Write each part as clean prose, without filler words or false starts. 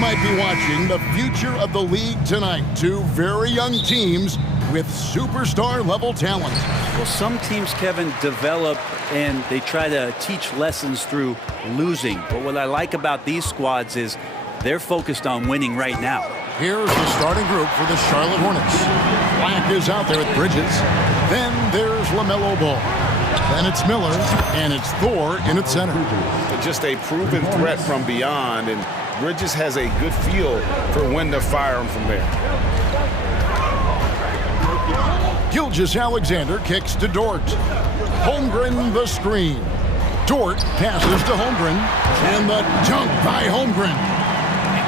might be watching the future of the league tonight. Two very young teams with superstar-level talent. Well, some teams, Kevin, develop and they try to teach lessons through losing. But what I like about these squads is they're focused on winning right now. Here's the starting group for the Charlotte Hornets. Black is out there with Bridges. Then there's LaMelo Ball. Then it's Miller, and it's Thor in its center. Just a proven threat from beyond, and Bridges has a good feel for when to fire him from there. Gilgeous-Alexander kicks to Dort. Holmgren the screen. Dort passes to Holmgren, and the dunk by Holmgren.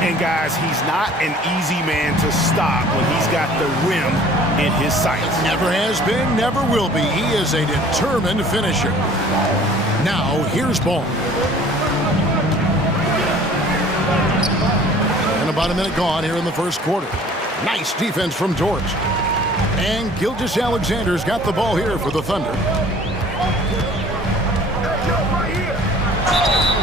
And guys, he's not an easy man to stop when he's got the rim in his sights. Never has been, never will be. He is a determined finisher. Now, here's Ball. And about a minute gone here in the first quarter. Nice defense from Dort. And Gilgeous-Alexander's got the ball here for the Thunder.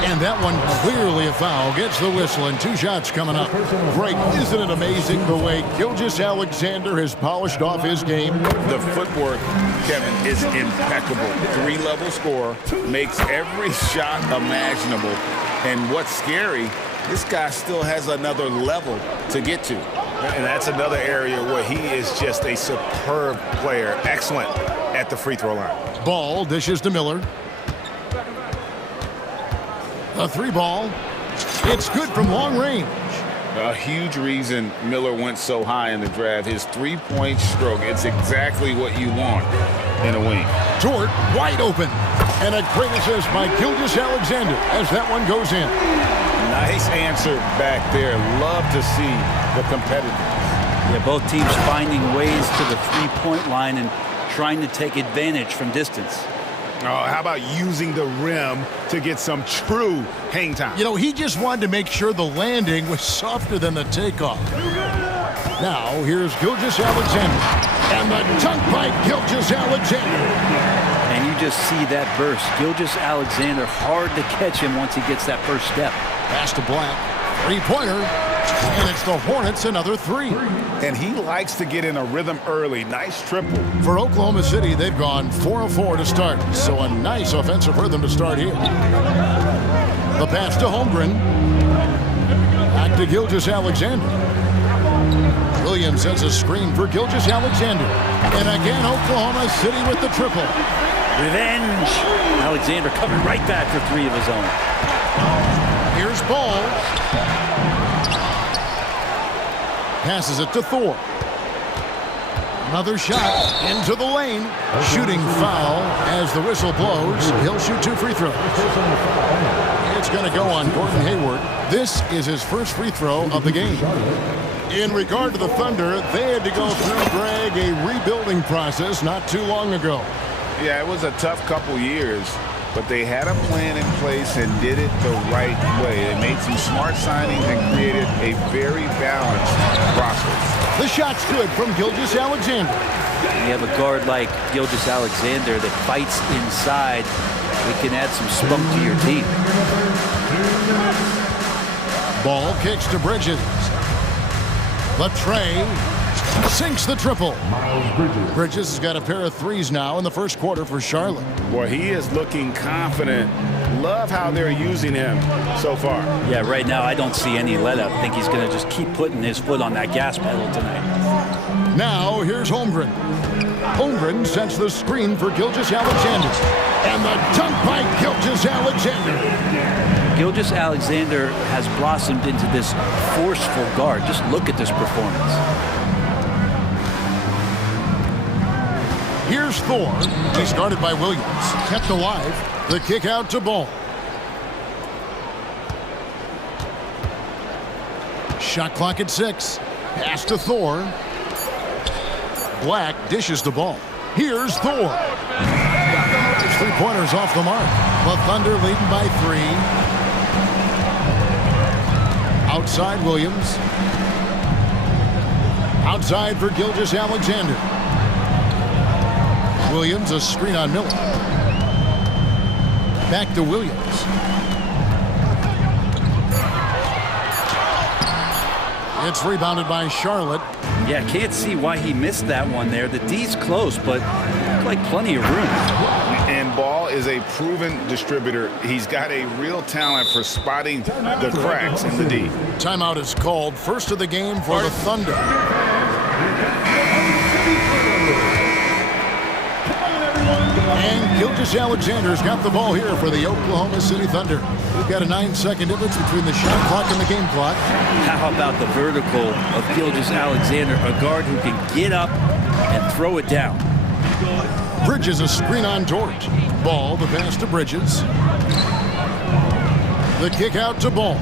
And that one clearly a foul. Gets the whistle, and two shots coming up. Great. Isn't it amazing the way Gilgeous-Alexander has polished off his game? The footwork, Kevin, is impeccable. Three-level scorer, makes every shot imaginable. And what's scary, this guy still has another level to get to. And that's another area where he is just a superb player. Excellent at the free throw line. Ball dishes to Miller. A three ball. It's good from long range. A huge reason Miller went so high in the draft. His three-point stroke. It's exactly what you want in a wing. Dort wide open. And a great assist by Gilgeous-Alexander as that one goes in. Nice answer back there. Love to see the competitiveness. Yeah, both teams finding ways to the three-point line and trying to take advantage from distance. Oh, how about using the rim to get some true hang time? You know, he just wanted to make sure the landing was softer than the takeoff. Now, here's Gilgeous-Alexander. And the dunk by Gilgeous-Alexander. And you just see that burst. Gilgeous-Alexander, hard to catch him once he gets that first step. Pass to Black. Three-pointer. And it's the Hornets another three. And he likes to get in a rhythm early. Nice triple. For Oklahoma City, they've gone 4 of 4 to start. So a nice offensive rhythm to start here. The pass to Holmgren. Back to Gilgeous-Alexander. Williams sends a screen for Gilgeous-Alexander. And again, Oklahoma City with the triple. Revenge. Alexander coming right back for three of his own. Here's Ball. Passes it to Thor. Another shot into the lane. Shooting foul as the whistle blows. He'll shoot 2 free throws. It's going to go on Gordon Hayward. This is his first free throw of the game. In regard to the Thunder, they had to go through, Greg, a rebuilding process not too long ago. Yeah, it was a tough couple years, but they had a plan in place and did it the right way. They made some smart signings and created a very balanced roster. The shot's good from Gilgeous-Alexander. You have a guard like Gilgeous-Alexander that fights inside. It can add some spunk to your team. Ball kicks to Bridges. Latre sinks the triple. Bridges has got a pair of threes now in the first quarter for Charlotte. Boy, he is looking confident. Love how they're using him so far. Yeah, right now I don't see any let-up. I think he's going to just keep putting his foot on that gas pedal tonight. Now here's Holmgren. Holmgren sets the screen for Gilgeous-Alexander. And the dunk by Gilgeous-Alexander. Gilgeous-Alexander has blossomed into this forceful guard. Just look at this performance. Here's Thor. He's guarded by Williams. Kept alive. The kick out to Ball. Shot clock at 6. Pass to Thor. Black dishes the ball. Here's Thor. His three-pointers off the mark. The Thunder leading by 3. Outside Williams. Outside for Gilgeous-Alexander. Williams, a screen on Miller. Back to Williams. It's rebounded by Charlotte. Yeah, can't see why he missed that one there. The D's close, but looked like plenty of room. And Ball is a proven distributor. He's got a real talent for spotting the cracks in the D. Timeout is called. First of the game for the Thunder. And Gilgeous-Alexander's got the ball here for the Oklahoma City Thunder. We've got a 9-second difference between the shot clock and the game clock. How about the vertical of Gilgeous-Alexander, a guard who can get up and throw it down. Bridges a screen on George. Ball, the pass to Bridges. The kick out to Ball.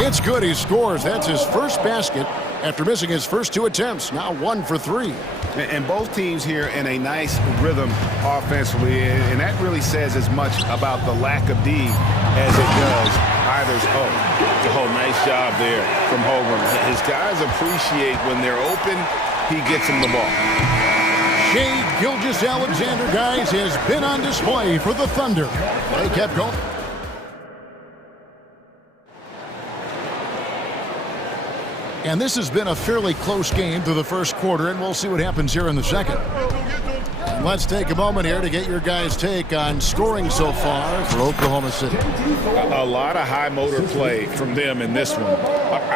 It's good. He scores. That's his first basket after missing his first 2 attempts. Now 1 for 3. And both teams here in a nice rhythm offensively, and that really says as much about the lack of D as it does either's. Oh, nice job there from Holmgren. His guys appreciate when they're open, he gets them the ball. Shai Gilgeous-Alexander, guys, has been on display for the Thunder. They kept going. And this has been a fairly close game through the first quarter, and we'll see what happens here in the second. And let's take a moment here to get your guys' take on scoring so far for Oklahoma City. A lot of high motor play from them in this one,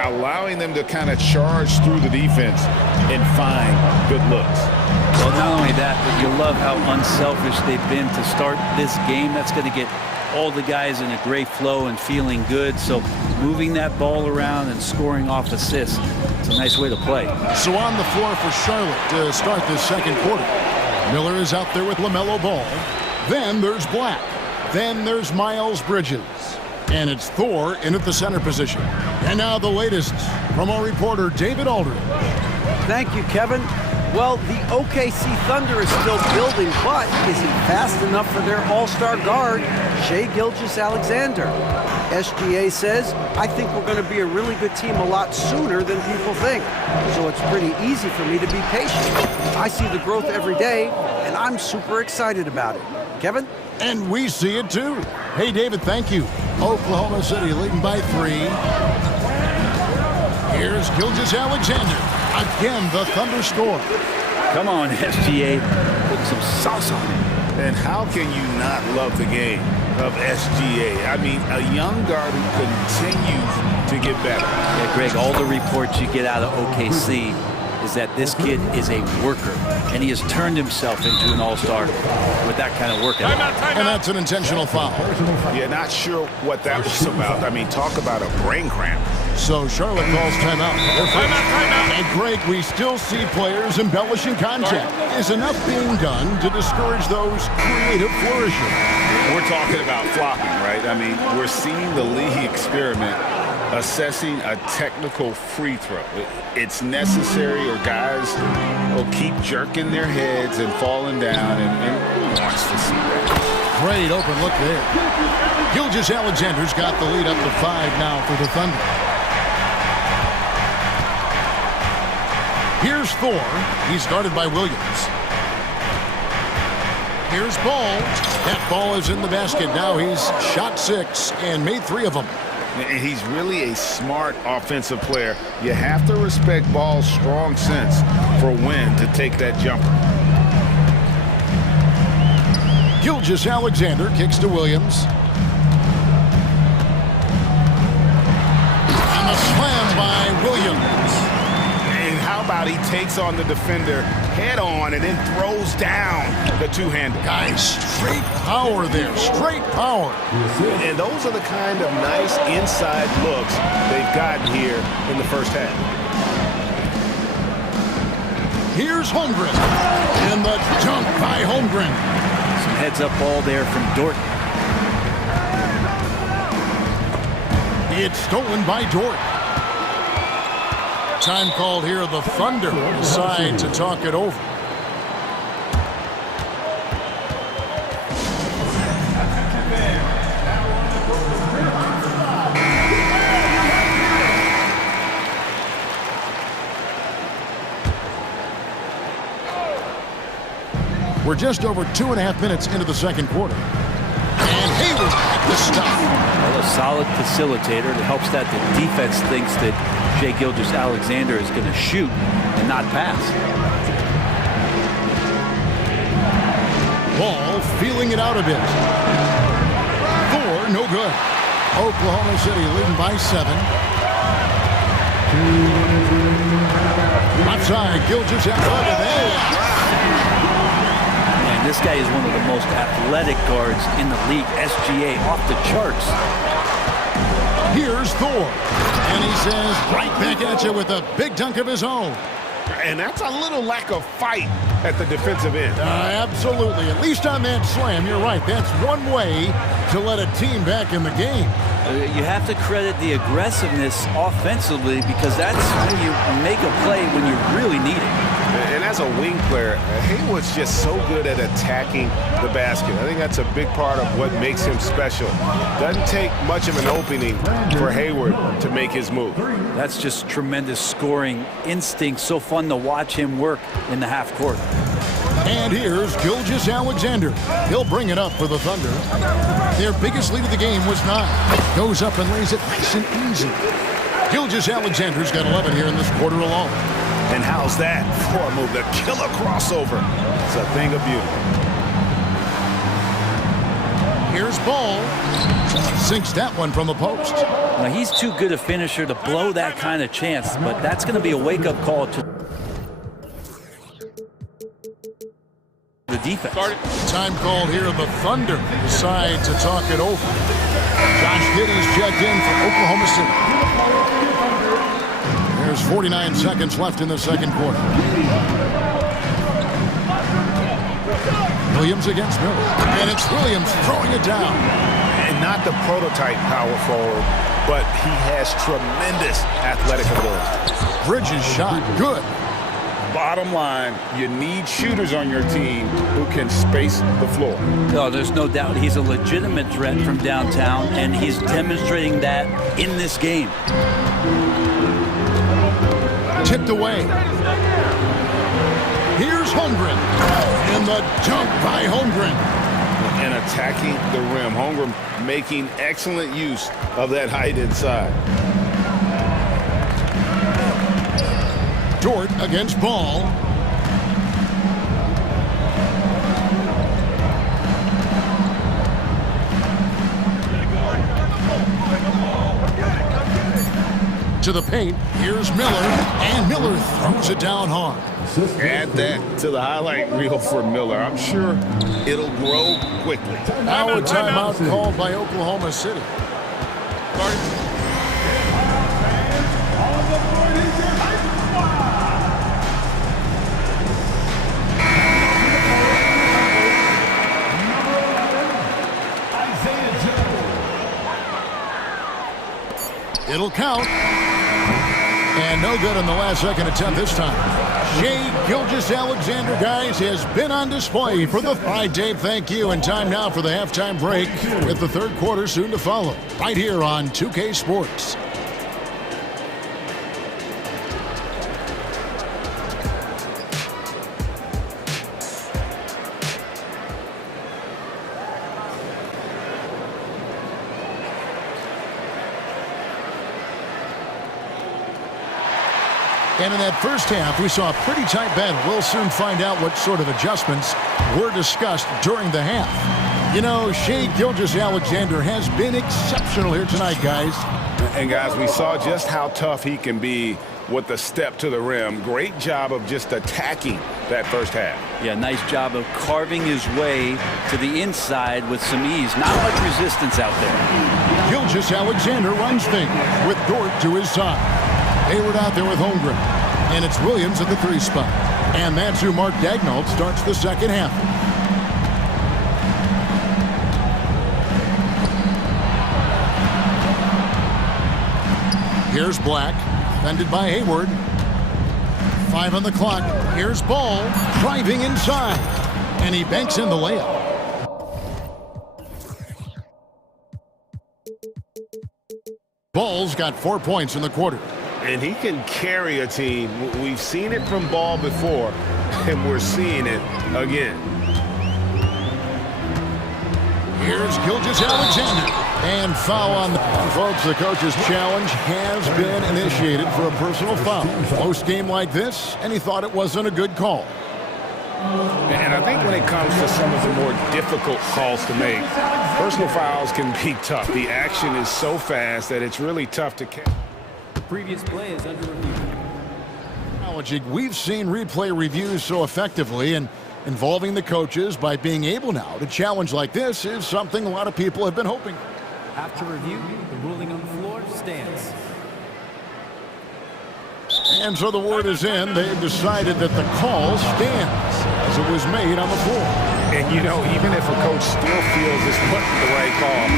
allowing them to kind of charge through the defense and find good looks. Well, not only that, but you love how unselfish they've been to start this game. That's going to get all the guys in a great flow and feeling good. So moving that ball around and scoring off assists, it's a nice way to play. So on the floor for Charlotte to start this second quarter. Miller is out there with LaMelo Ball. Then there's Black. Then there's Miles Bridges. And it's Thor in at the center position. And now the latest from our reporter, David Aldridge. Thank you, Kevin. Well, the OKC Thunder is still building, but is he fast enough for their all-star guard, Shai Gilgeous-Alexander? SGA says, I think we're going to be a really good team a lot sooner than people think. So it's pretty easy for me to be patient. I see the growth every day, and I'm super excited about it. Kevin? And we see it too. Hey, David, thank you. Oklahoma City leading by 3. Here's Gilgeous-Alexander. Again, the Thunder score. Come on, SGA. Put some sauce on it. And how can you not love the game of SGA? I mean, a young guard who continues to get better. Yeah, Greg, all the reports you get out of OKC is that this kid is a worker, and he has turned himself into an all-star with that kind of work ethic. And that's an intentional foul. Yeah, not sure what that was about. I mean, talk about a brain cramp. So Charlotte calls timeout. And Greg, we still see players embellishing contact. Is enough being done to discourage those creative flourishes? We're talking about flopping, right? I mean, we're seeing the league experiment assessing a technical free throw. It's necessary or guys will keep jerking their heads and falling down, and who wants to see that? Great open look there. Gilgeous-Alexander's got the lead up to 5 now for the Thunder. Here's Thor. He's guarded by Williams. Here's Ball. That ball is in the basket. Now he's shot 6 and made 3 of them. He's really a smart offensive player. You have to respect Ball's strong sense for when to take that jumper. Gilgeous-Alexander kicks to Williams. And the slam by Williams. And how about he takes on the defender head on and then throws down the two-hander. Guys, straight power there, straight power. And those are the kind of nice inside looks they've gotten here in the first half. Here's Holmgren. And the dunk by Holmgren. Some heads-up ball there from Dort. It's stolen by Dort. Time called here. The Thunder decide to talk it over. We're just over 2.5 minutes into the second quarter. And Hayward the stop. Well, a solid facilitator. It helps that the defense thinks that Shai Gilgeous-Alexander is going to shoot and not pass. Ball feeling it out a bit. Thor, no good. Oklahoma City leading by 7. Outside, Gilgeous-Alexander. And this guy is one of the most athletic guards in the league. SGA off the charts. Here's Thor. And he says right back at you with a big dunk of his own. And that's a little lack of fight at the defensive end. Absolutely. At least on that slam, you're right. That's one way to let a team back in the game. You have to credit the aggressiveness offensively because that's when you make a play when you really need it. And as a wing player, Hayward's just so good at attacking the basket. I think that's a big part of what makes him special. Doesn't take much of an opening for Hayward to make his move. That's just tremendous scoring instinct. So fun to watch him work in the half court. And here's Gilgeous-Alexander. He'll bring it up for the Thunder. Their biggest lead of the game was 9. Goes up and lays it nice and easy. Gilgeous-Alexander's got 11 here in this quarter alone. And how's that for a move? The killer crossover. It's a thing of beauty. Here's Ball. Sinks that one from the post. Now, he's too good a finisher to blow that kind of chance, but that's going to be a wake-up call to the defense. Time called here. The Thunder decide to talk it over. Josh Giddey's checked in for Oklahoma City. There's 49 seconds left in the second quarter. Williams against Miller. And it's Williams throwing it down. And not the prototype power forward, but he has tremendous athletic ability. Bridges shot. Good. Bottom line, you need shooters on your team who can space the floor. No, there's no doubt he's a legitimate threat from downtown, and he's demonstrating that in this game. Tipped away. Here's Holmgren. And the jump by Holmgren. And attacking the rim. Holmgren making excellent use of that height inside. Dort against Ball. To the paint, here's Miller, and Miller throws it down hard. Add that to the highlight reel for Miller. I'm sure it'll grow quickly. Now a timeout called by Oklahoma City. It'll count. And no good in the last second attempt this time. Shai Gilgeous-Alexander, guys, has been on display for the... All right, Dave, thank you. And time now for the halftime break with the third quarter soon to follow. Right here on 2K Sports. And in that first half, we saw a pretty tight battle. We'll soon find out what sort of adjustments were discussed during the half. You know, Shai Gilgeous-Alexander has been exceptional here tonight, guys. And, guys, we saw just how tough he can be with the step to the rim. Great job of just attacking that first half. Yeah, nice job of carving his way to the inside with some ease. Not much resistance out there. Gilgeous-Alexander runs things with Dort to his side. Hayward out there with Holmgren. And it's Williams at the 3 spot. And that's who Mark Daigneault starts the second half. Here's Black, defended by Hayward. 5 on the clock. Here's Ball, driving inside. And he banks in the layup. Ball's got 4 points in the quarter. And he can carry a team. We've seen it from Ball before, and we're seeing it again. Here's Here's Gilgeous-Alexander. And foul on the folks. The coach's challenge has been initiated for a personal foul. Post game like this, and he thought it wasn't a good call. And I think when it comes to some of the more difficult calls to make, personal fouls can be tough. The action is so fast that it's really tough to catch. The previous play is under review. We've seen replay reviews so effectively, and involving the coaches by being able now to challenge like this is something a lot of people have been hoping. After review, the ruling on the floor stands. And so the word is in. They've decided that the call stands as it was made on the floor. And, you know, even if a coach still feels this wasn't the right call,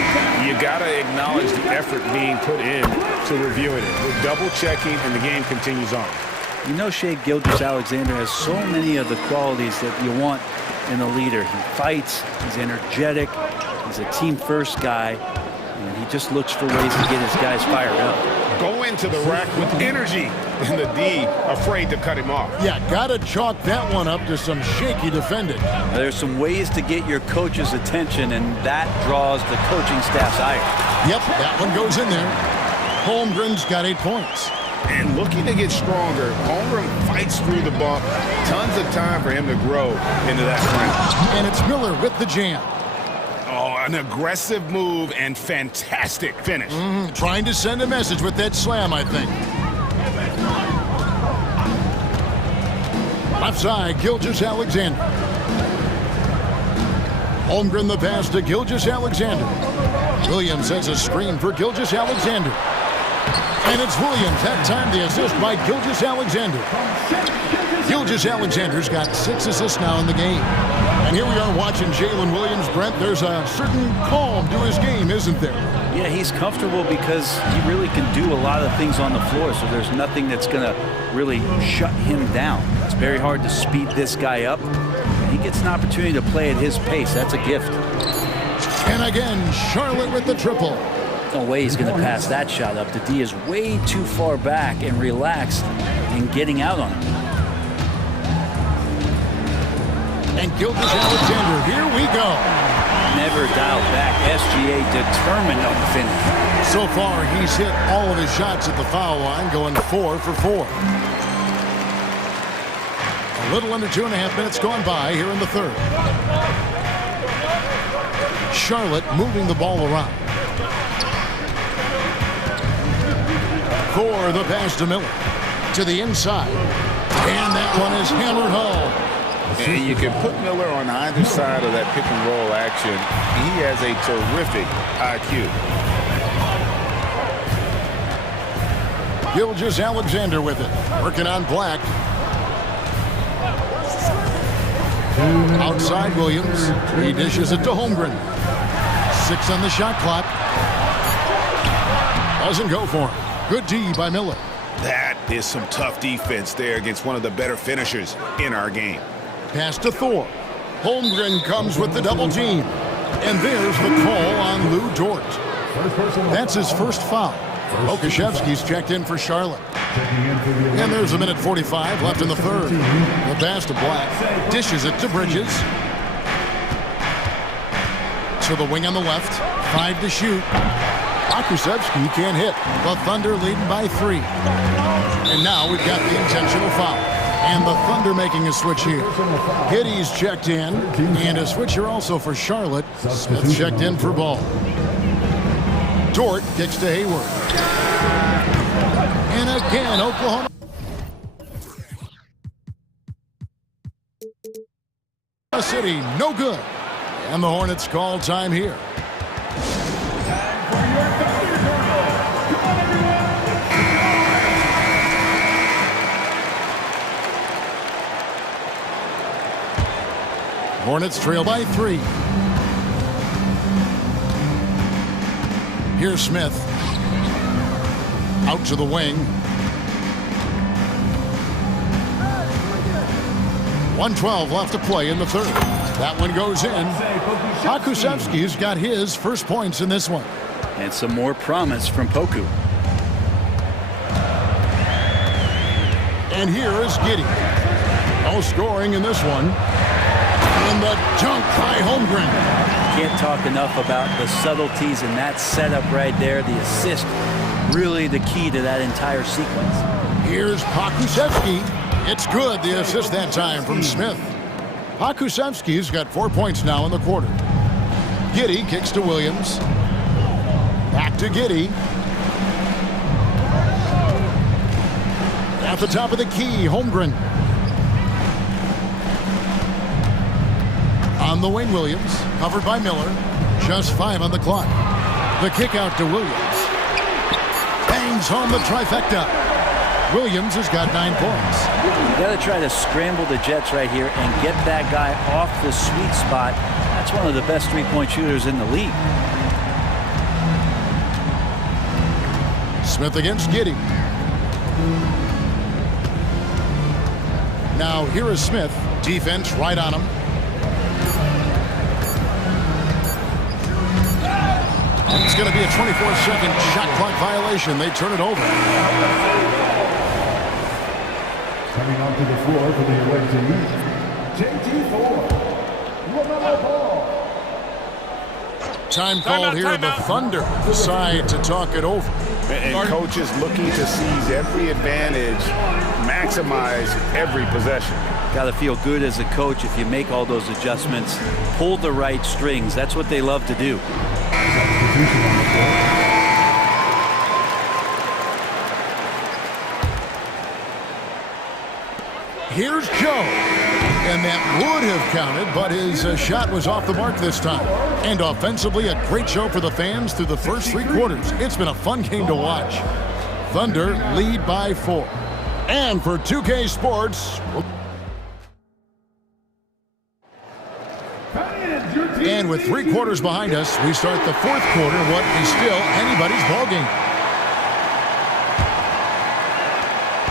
you got to acknowledge the effort being put in to reviewing it. We're double-checking, and the game continues on. You know, Shai Gilgeous-Alexander has so many of the qualities that you want in a leader. He fights, he's energetic, he's a team-first guy, and he just looks for ways to get his guys fired up. Go into the rack with energy, and the D afraid to cut him off. Yeah, got to chalk that one up to some shaky defending. There's some ways to get your coach's attention, and that draws the coaching staff's ire. Yep, that one goes in there. Holmgren's got 8 points. And looking to get stronger, Holmgren fights through the bump. Tons of time for him to grow into that frame. And it's Miller with the jam. Oh, an aggressive move and fantastic finish. Trying to send a message with that slam, I think. Left side, Gilgeous-Alexander. Holmgren the pass to Gilgeous-Alexander. Williams has a screen for Gilgeous-Alexander. And it's Williams. That time the assist by Gilgeous-Alexander. Gilgeous-Alexander's got 6 assists now in the game. And here we are watching Jalen Williams, Brent. There's a certain calm to his game, isn't there? Yeah, he's comfortable because he really can do a lot of things on the floor, so there's nothing that's going to really shut him down. It's very hard to speed this guy up. He gets an opportunity to play at his pace. That's a gift. And again, Charlotte with the triple. No way he's going to pass that shot up. The D is way too far back and relaxed in getting out on him. And Gilgeous-Alexander, here we go. Never dialed back. SGA determined on the finish. So far, he's hit all of his shots at the foul line, going 4 for 4. A little under 2.5 minutes gone by here in the third. Charlotte moving the ball around. Core the pass to Miller. To the inside. And that one is hammered home. And you can put Miller on either side of that pick and roll action. He has a terrific IQ. Gilgeous-Alexander with it. Working on Black. Outside Williams. He dishes it to Holmgren. 6 on the shot clock. Doesn't go for him. Good D by Miller. That is some tough defense there against one of the better finishers in our game. Pass to Thor. Holmgren comes with the double team. And there's the call on Lou Dort. That's his first foul. Okashevsky's checked in for Charlotte. And there's a minute 45 left in the third. The pass to Black. Dishes it to Bridges. To the wing on the left. 5 to shoot. Okashevsky can't hit. The Thunder leading by 3. And now we've got the intentional foul. And the Thunder making a switch here. Hitty's checked in. And a switch here also for Charlotte. Smith checked in for Ball. Dort kicks to Hayward. And again, Oklahoma. City, no good. And the Hornets call time here. Hornets trail by 3. Here's Smith. Out to the wing. 1:12 left to play in the third. That one goes in. Okashevsky's got his first points in this one. And some more promise from Poku. And here is Giddey. No scoring in this one. And the dunk by Holmgren. Can't talk enough about the subtleties in that setup right there. The assist, really the key to that entire sequence. Here's Pakusevsky. It's good, the assist that time from Smith. Pakusevsky's got 4 points now in the quarter. Giddey kicks to Williams. Back to Giddey. At the top of the key, Holmgren. On the wing, Williams, covered by Miller. Just 5 on the clock. The kick out to Williams. Bangs home the trifecta. Williams has got 9 points. You got to try to scramble the Jets right here and get that guy off the sweet spot. That's one of the best three-point shooters in the league. Smith against Giddey. Now here is Smith. Defense right on him. It's going to be a 24-second shot clock violation. They turn it over. Coming onto the floor for the away team, JT4, LaMelo Ball. Time called here. The Thunder decide to talk it over. And coaches looking to seize every advantage, maximize every possession. Got to feel good as a coach if you make all those adjustments, pull the right strings. That's what they love to do. Here's Joe. And that would have counted, but his shot was off the mark this time. And offensively, a great show for the fans through the first 3 quarters. It's been a fun game to watch. Thunder lead by 4. And for 2K Sports... And with 3 quarters behind us, we start the 4th quarter, what is still anybody's ballgame.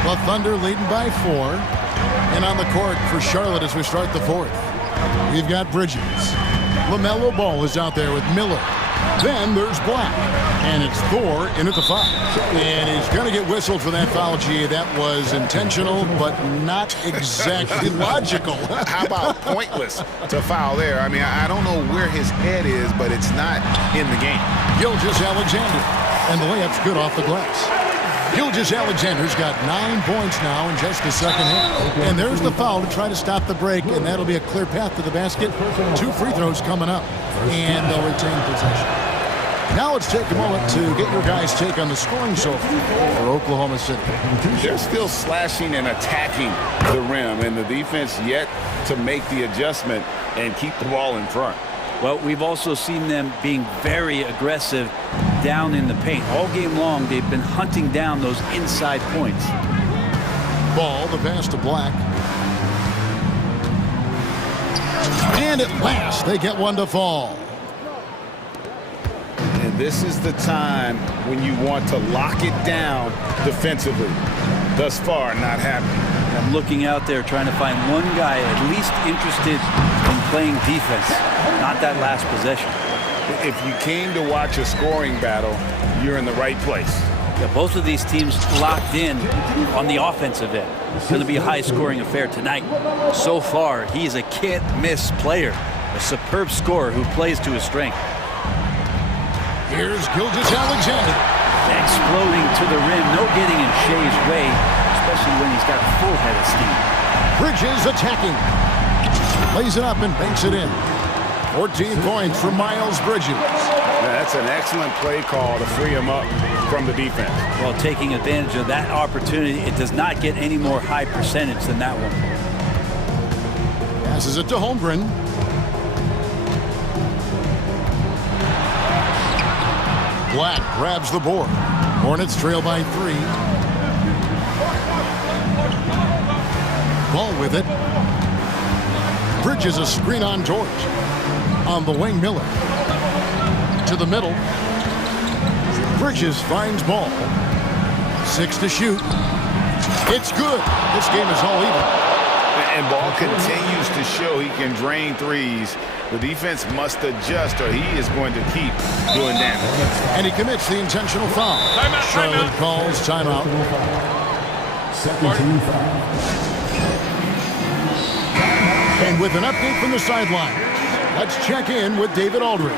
The Thunder leading by 4. And on the court for Charlotte as we start the 4th. We've got Bridges. LaMelo Ball is out there with Miller. Then there's Black. And it's Thor in at the 5. And he's going to get whistled for that foul, G. That was intentional, but not exactly logical. How about pointless to foul there? I mean, I don't know where his head is, but it's not in the game. Gilgeous-Alexander. And the layup's good off the glass. Gilgeous-Alexander's got 9 points now in just the second half. And there's the foul to try to stop the break, and that'll be a clear path to the basket. 2 free throws coming up, and they'll retain possession. Now let's take a moment to get your guys' take on the scoring so far for Oklahoma City. They're still slashing and attacking the rim, and the defense yet to make the adjustment and keep the ball in front. Well, we've also seen them being very aggressive down in the paint. All game long, they've been hunting down those inside points. Ball, the pass to Black. And at last, they get one to fall. And this is the time when you want to lock it down defensively. Thus far, not happening. I'm looking out there trying to find one guy at least interested in playing defense, not that last possession. If you came to watch a scoring battle, you're in the right place. Yeah, both of these teams locked in on the offensive end. It's going to be a high-scoring affair tonight. So far, he's a can't-miss player, a superb scorer who plays to his strength. Here's Gilgeous-Alexander. Exploding to the rim, no getting in Shea's way, especially when he's got a full head of steam. Bridges attacking. Lays it up and banks it in. 14 points for Miles Bridges. That's an excellent play call to free him up from the defense. Well, taking advantage of that opportunity, it does not get any more high percentage than that one. Passes it to Holmgren. Black grabs the board. Hornets trail by 3. Ball with it. Bridges a screen on George. On the wing, Miller. To the middle. Bridges finds Ball. 6 to shoot. It's good. This game is all even. And Ball continues to show he can drain threes. The defense must adjust or he is going to keep doing damage. And he commits the intentional foul. Charlotte calls timeout. Second team foul. And with an update from the sideline, Let's check in with David Aldridge.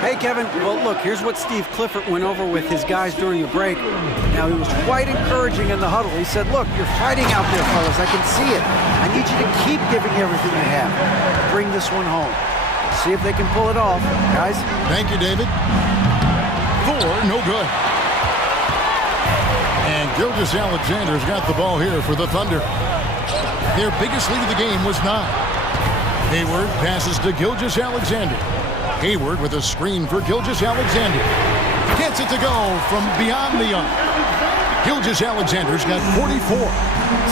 Hey, Kevin. Well, look, here's what Steve Clifford went over with his guys during the break. Now, he was quite encouraging in the huddle. He said, look, you're fighting out there, fellas. I can see it. I need you to keep giving everything you have. Bring this one home. See if they can pull it off. Guys? Thank you, David. 4, no good. And Gilgeous Alexander's got the ball here for the Thunder. Their biggest lead of the game was 9. Hayward passes to Gilgeous Alexander. Hayward with a screen for Gilgeous Alexander. Gets it to go from beyond the arc. Gilgeous Alexander's got 44.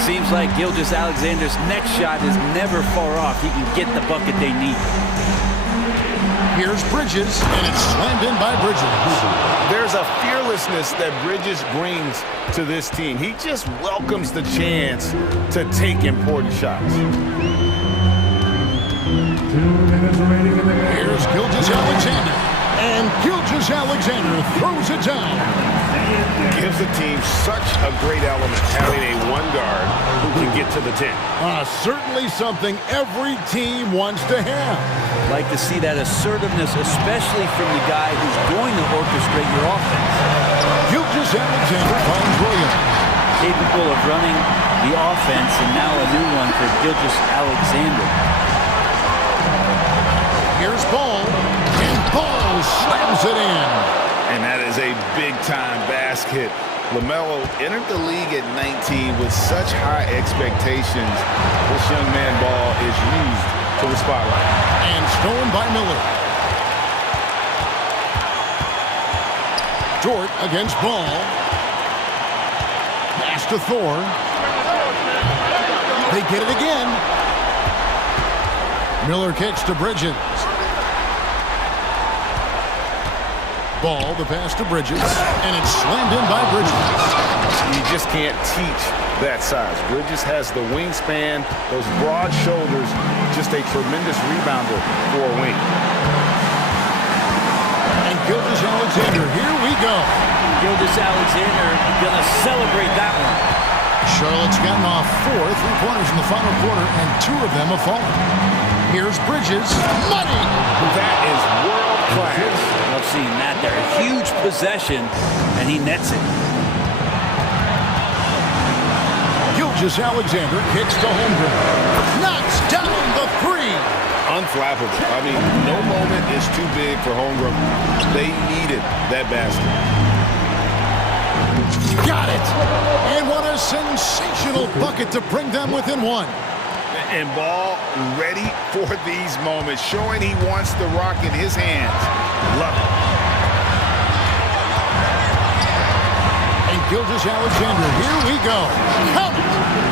Seems like Gilgeous Alexander's next shot is never far off. He can get the bucket they need. Here's Bridges, and it's slammed in by Bridges. There's a fearlessness that Bridges brings to this team. He just welcomes the chance to take important shots. 2 minutes remaining in the game. Here's Gilgeous Alexander, and Gilgeous Alexander throws it down. Gives the team such a great element, having a one guard who can get to the 10. Certainly something every team wants to have. Like to see that assertiveness, especially from the guy who's going to orchestrate your offense. Gilgeous Alexander finds Williams. Capable of running the offense, and now a new one for Gilgeous Alexander. Here's Ball, and Ball slams it in. And that is a big-time basket. LaMelo entered the league at 19 with such high expectations. This young man Ball is used to the spotlight. And stolen by Miller. Dort against Ball. Pass to Thor. They get it again. Miller kicks to Bridges. Ball, the pass to Bridges, and it's slammed in by Bridges. You just can't teach that size. Bridges has the wingspan, those broad shoulders, just a tremendous rebounder for a wing. And Gilgeous Alexander, here we go. Gilgeous Alexander gonna celebrate that one. Charlotte's gotten off 4 3-pointers in the final quarter, and 2 of them have fallen. Here's Bridges. Money! That is world class. Love seeing that there. A huge possession, and he nets it. Gilgeous Alexander kicks to Holmgren. Knocks down the 3. Unflappable. I mean, no moment is too big for Holmgren. They needed that basket. Got it! And what a sensational bucket to bring them within 1. And Ball ready for these moments, showing he wants the rock in his hands. Love it. And Gilgeous Alexander, here we go. Count it!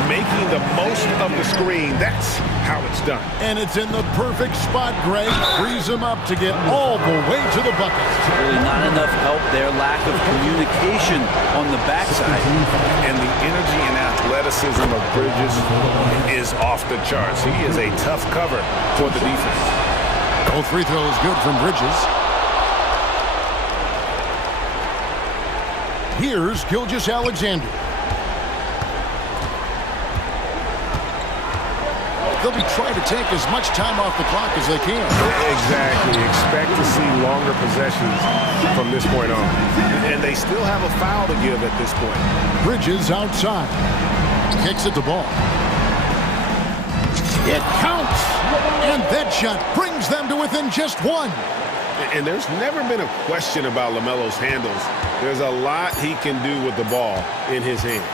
Making the most of the screen. That's how it's done. And it's in the perfect spot, Greg. Frees him up to get all the way to the bucket. Really not enough help there. Lack of communication on the backside. And the energy and athleticism of Bridges is off the charts. He is a tough cover for the defense. Both free throws good from Bridges. Here's Gilgeous Alexander. They'll be trying to take as much time off the clock as they can. Exactly. Expect to see longer possessions from this point on. And they still have a foul to give at this point. Bridges outside. Kicks it to Ball. It counts! And that shot brings them to within just 1. And there's never been a question about LaMelo's handles. There's a lot he can do with the ball in his hands.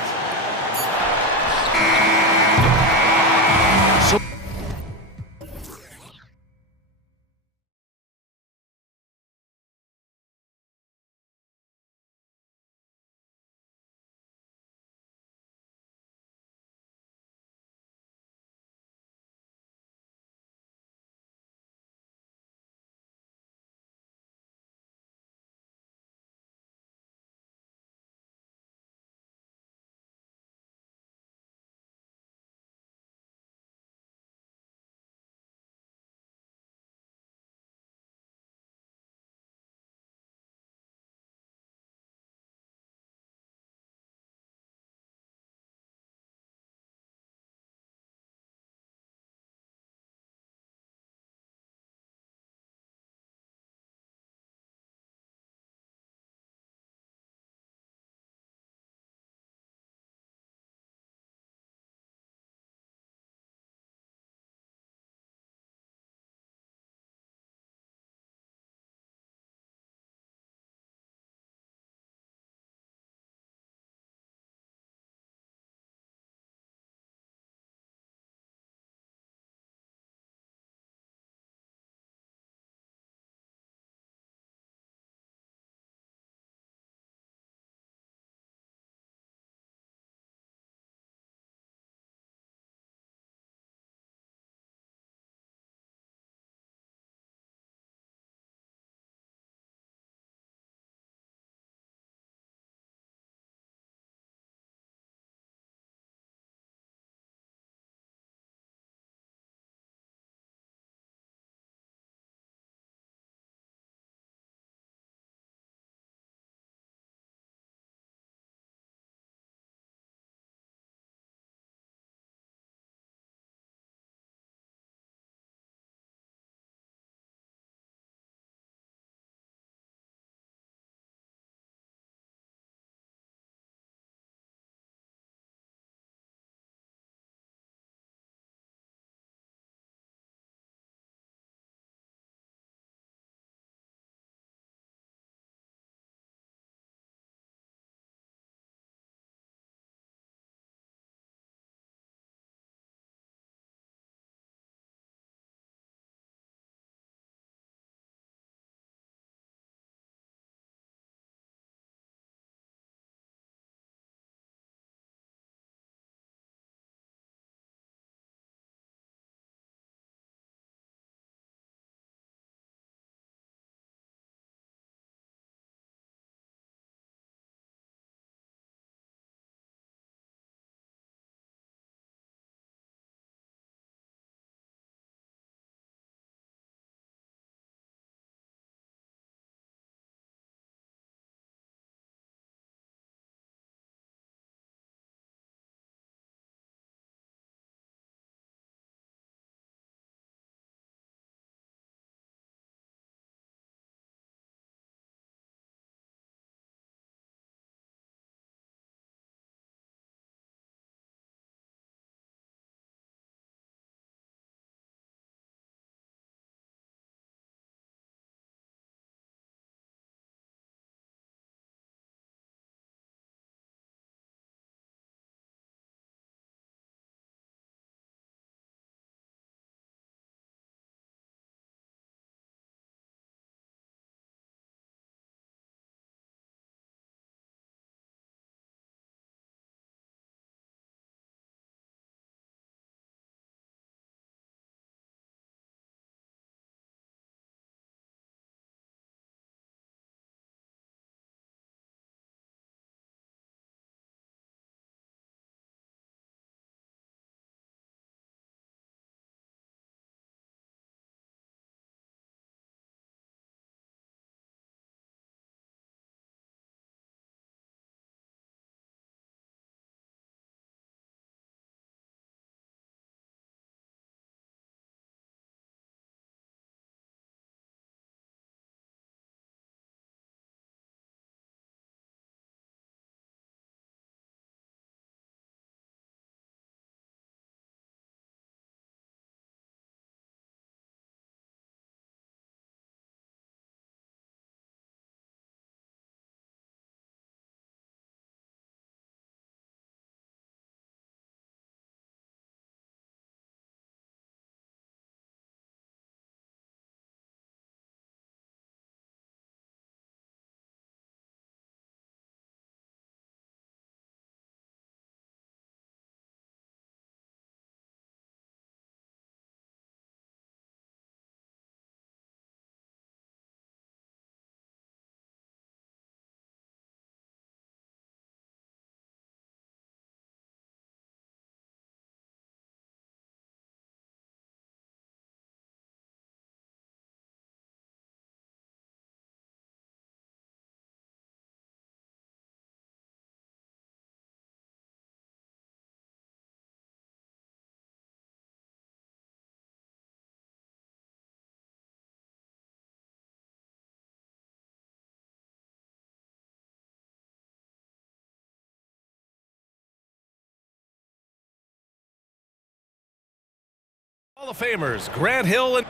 Hall of Famers, Grant Hill and...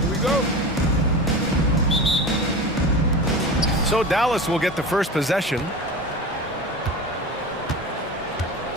Here we go. So Dallas will get the first possession.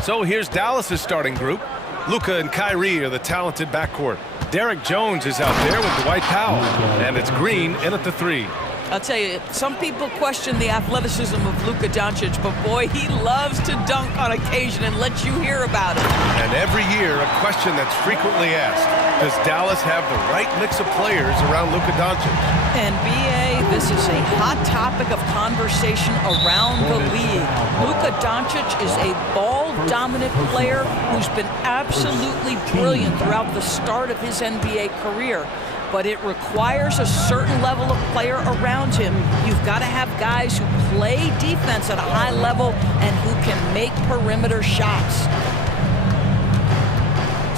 So here's Dallas's starting group. Luka and Kyrie are the talented backcourt. Derek Jones is out there with Dwight Powell. And it's Green in at the 3. I'll tell you, some people question the athleticism of Luka Doncic, but boy, he loves to dunk on occasion and let you hear about it. And every year, a question that's frequently asked, does Dallas have the right mix of players around Luka Doncic? And BA, this is a hot topic of conversation around the league. Luka Doncic is a ball-dominant player who's been absolutely brilliant throughout the start of his NBA career. But it requires a certain level of player around him. You've got to have guys who play defense at a high level and who can make perimeter shots.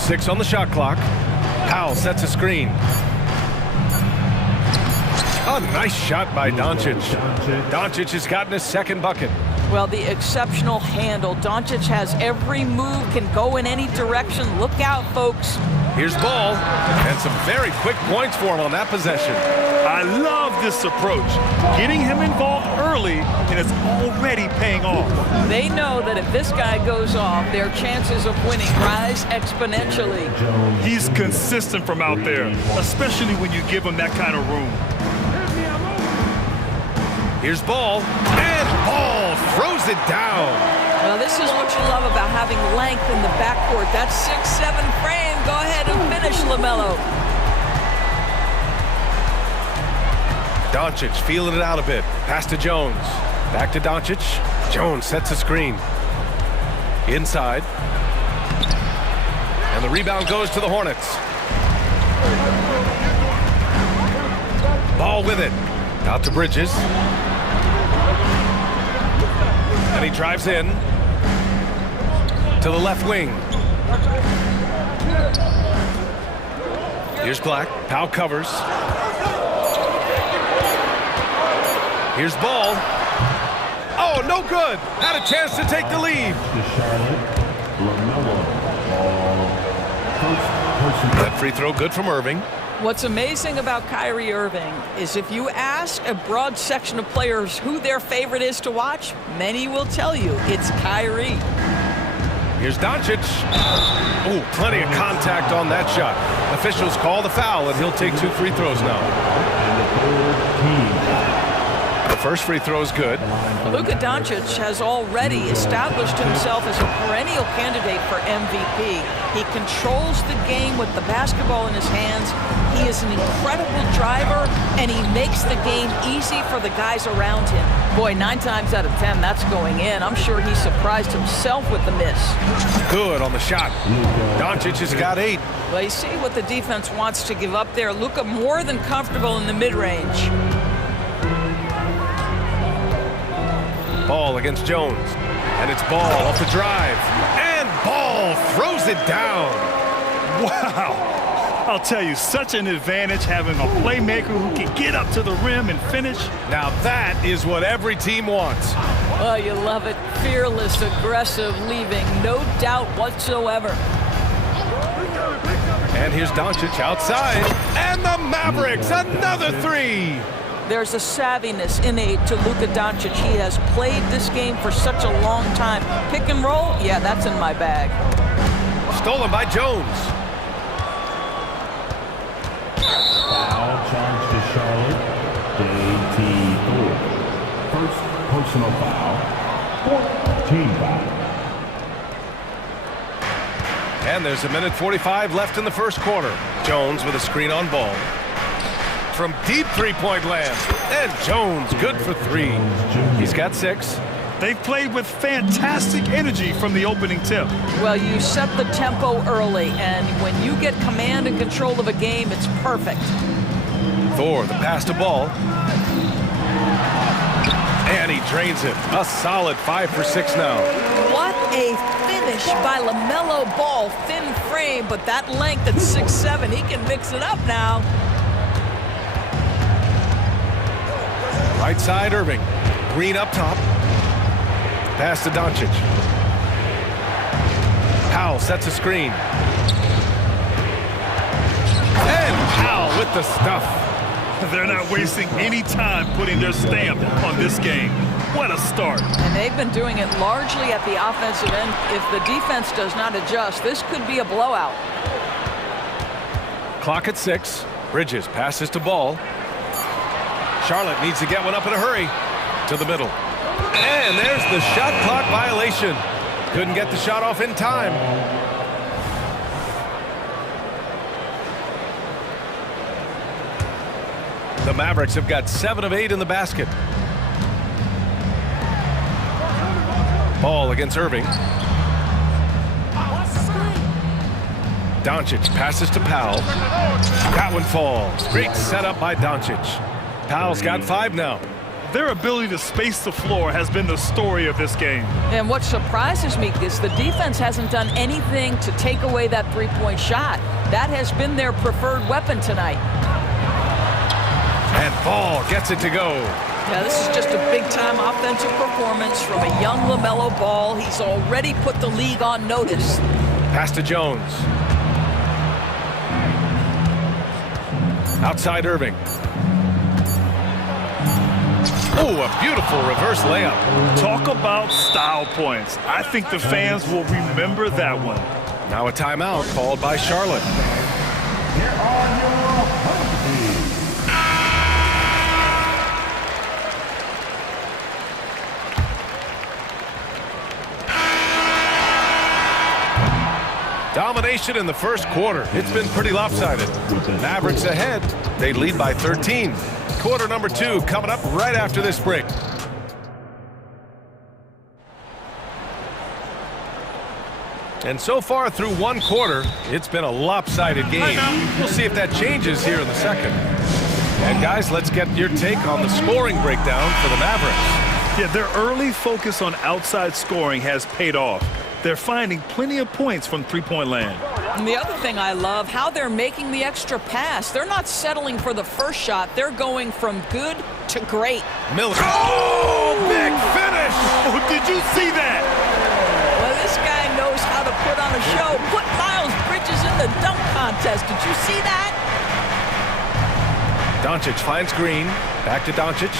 6 on the shot clock. Powell sets a screen. A nice shot by Doncic. Doncic has gotten his second bucket. Well, the exceptional handle. Doncic has every move, can go in any direction. Look out, folks. Here's Ball, and some very quick points for him on that possession. I love this approach. Getting him involved early, and it's already paying off. They know that if this guy goes off, their chances of winning rise exponentially. He's consistent from out there, especially when you give him that kind of room. Here's Ball, and Ball throws it down. Well, this is what you love about having length in the backcourt. That 6'7" frame. Go ahead and finish, LaMelo. Doncic feeling it out a bit. Pass to Jones. Back to Doncic. Jones sets a screen. Inside. And the rebound goes to the Hornets. Ball with it. Out to Bridges. And he drives in to the left wing. Here's Black. Powell covers. Here's Ball. Oh, no good. Had a chance to take the lead. That free throw good from Irving. What's amazing about Kyrie Irving is if you ask a broad section of players who their favorite is to watch, many will tell you it's Kyrie. Here's Doncic. Oh, plenty of contact on that shot. Officials call the foul, and he'll take 2 free throws now. The first free throw is good. Luka Doncic has already established himself as a perennial candidate for MVP. He controls the game with the basketball in his hands. He is an incredible driver, and he makes the game easy for the guys around him. Boy, 9 times out of 10, that's going in. I'm sure he surprised himself with the miss. Good on the shot. Doncic has got 8. Well, you see what the defense wants to give up there. Luka more than comfortable in the mid-range. Ball against Jones. And it's Ball off the drive. And Ball throws it down. Wow. I'll tell you, such an advantage having a playmaker who can get up to the rim and finish. Now that is what every team wants. Oh, you love it. Fearless, aggressive, leaving no doubt whatsoever. And here's Doncic outside. And the Mavericks, another 3. There's a savviness innate to Luka Doncic. He has played this game for such a long time. Pick and roll, yeah, that's in my bag. Stolen by Jones. Foul charge to Charlotte. JT4. First personal foul. 14 foul. And there's 1:45 left in the first quarter. Jones with a screen on Ball. From deep three-point land. And Jones good for 3. He's got 6. They've played with fantastic energy from the opening tip. Well, you set the tempo early, and when you get command and control of a game, it's perfect. Thor, the pass to Ball. And he drains it. A solid 5 for 6 now. What a finish by LaMelo Ball. Thin frame, but that length at 6'7", he can mix it up now. Right side, Irving. Green up top. Pass to Doncic. Powell sets a screen. And Powell with the stuff. They're not wasting any time putting their stamp on this game. What a start. And they've been doing it largely at the offensive end. If the defense does not adjust, this could be a blowout. Clock at 6. Bridges passes to Ball. Charlotte needs to get one up in a hurry. To the middle. And there's the shot clock violation. Couldn't get the shot off in time. The Mavericks have got 7 of 8 in the basket. Ball against Irving. Doncic passes to Powell. That one falls. Great setup by Doncic. Powell's got 5 now. Their ability to space the floor has been the story of this game. And what surprises me is the defense hasn't done anything to take away that three-point shot. That has been their preferred weapon tonight. And Ball gets it to go. Yeah, this is just a big-time offensive performance from a young LaMelo Ball. He's already put the league on notice. Pass to Jones. Outside Irving. Oh, a beautiful reverse layup. Talk about style points. I think the fans will remember that one. Now a timeout called by Charlotte. Here are your punches. Domination in the first quarter. It's been pretty lopsided. Mavericks ahead. They lead by 13. Quarter number 2 coming up right after this break. And so far through one quarter, it's been a lopsided game. We'll see if that changes here in the second. And guys, let's get your take on the scoring breakdown for the Mavericks. Yeah, their early focus on outside scoring has paid off. They're finding plenty of points from three-point land. And the other thing I love, how they're making the extra pass. They're not settling for the first shot. They're going from good to great. Miller. Oh, big finish! Oh, did you see that? Well, this guy knows how to put on a show. Put Miles Bridges in the dunk contest. Did you see that? Doncic finds Green. Back to Doncic.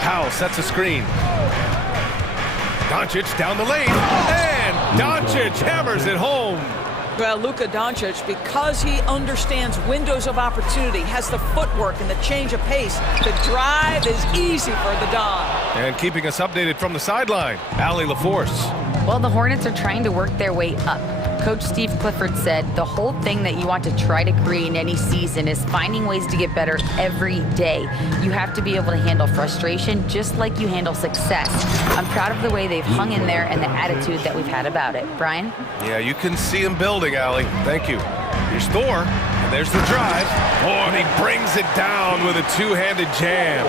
Powell sets a screen. Doncic down the lane, and Doncic hammers it home. Well, Luka Doncic, because he understands windows of opportunity, has the footwork and the change of pace, the drive is easy for the Don. And keeping us updated from the sideline, Allie LaForce. Well, the Hornets are trying to work their way up. Coach Steve Clifford said the whole thing that you want to try to create in any season is finding ways to get better every day. You have to be able to handle frustration just like you handle success. I'm proud of the way they've hung in there and the attitude that we've had about it. Brian? Yeah, you can see him building, Allie. Thank you. Here's Thor, and there's the drive. Oh, and he brings it down with a two-handed jam.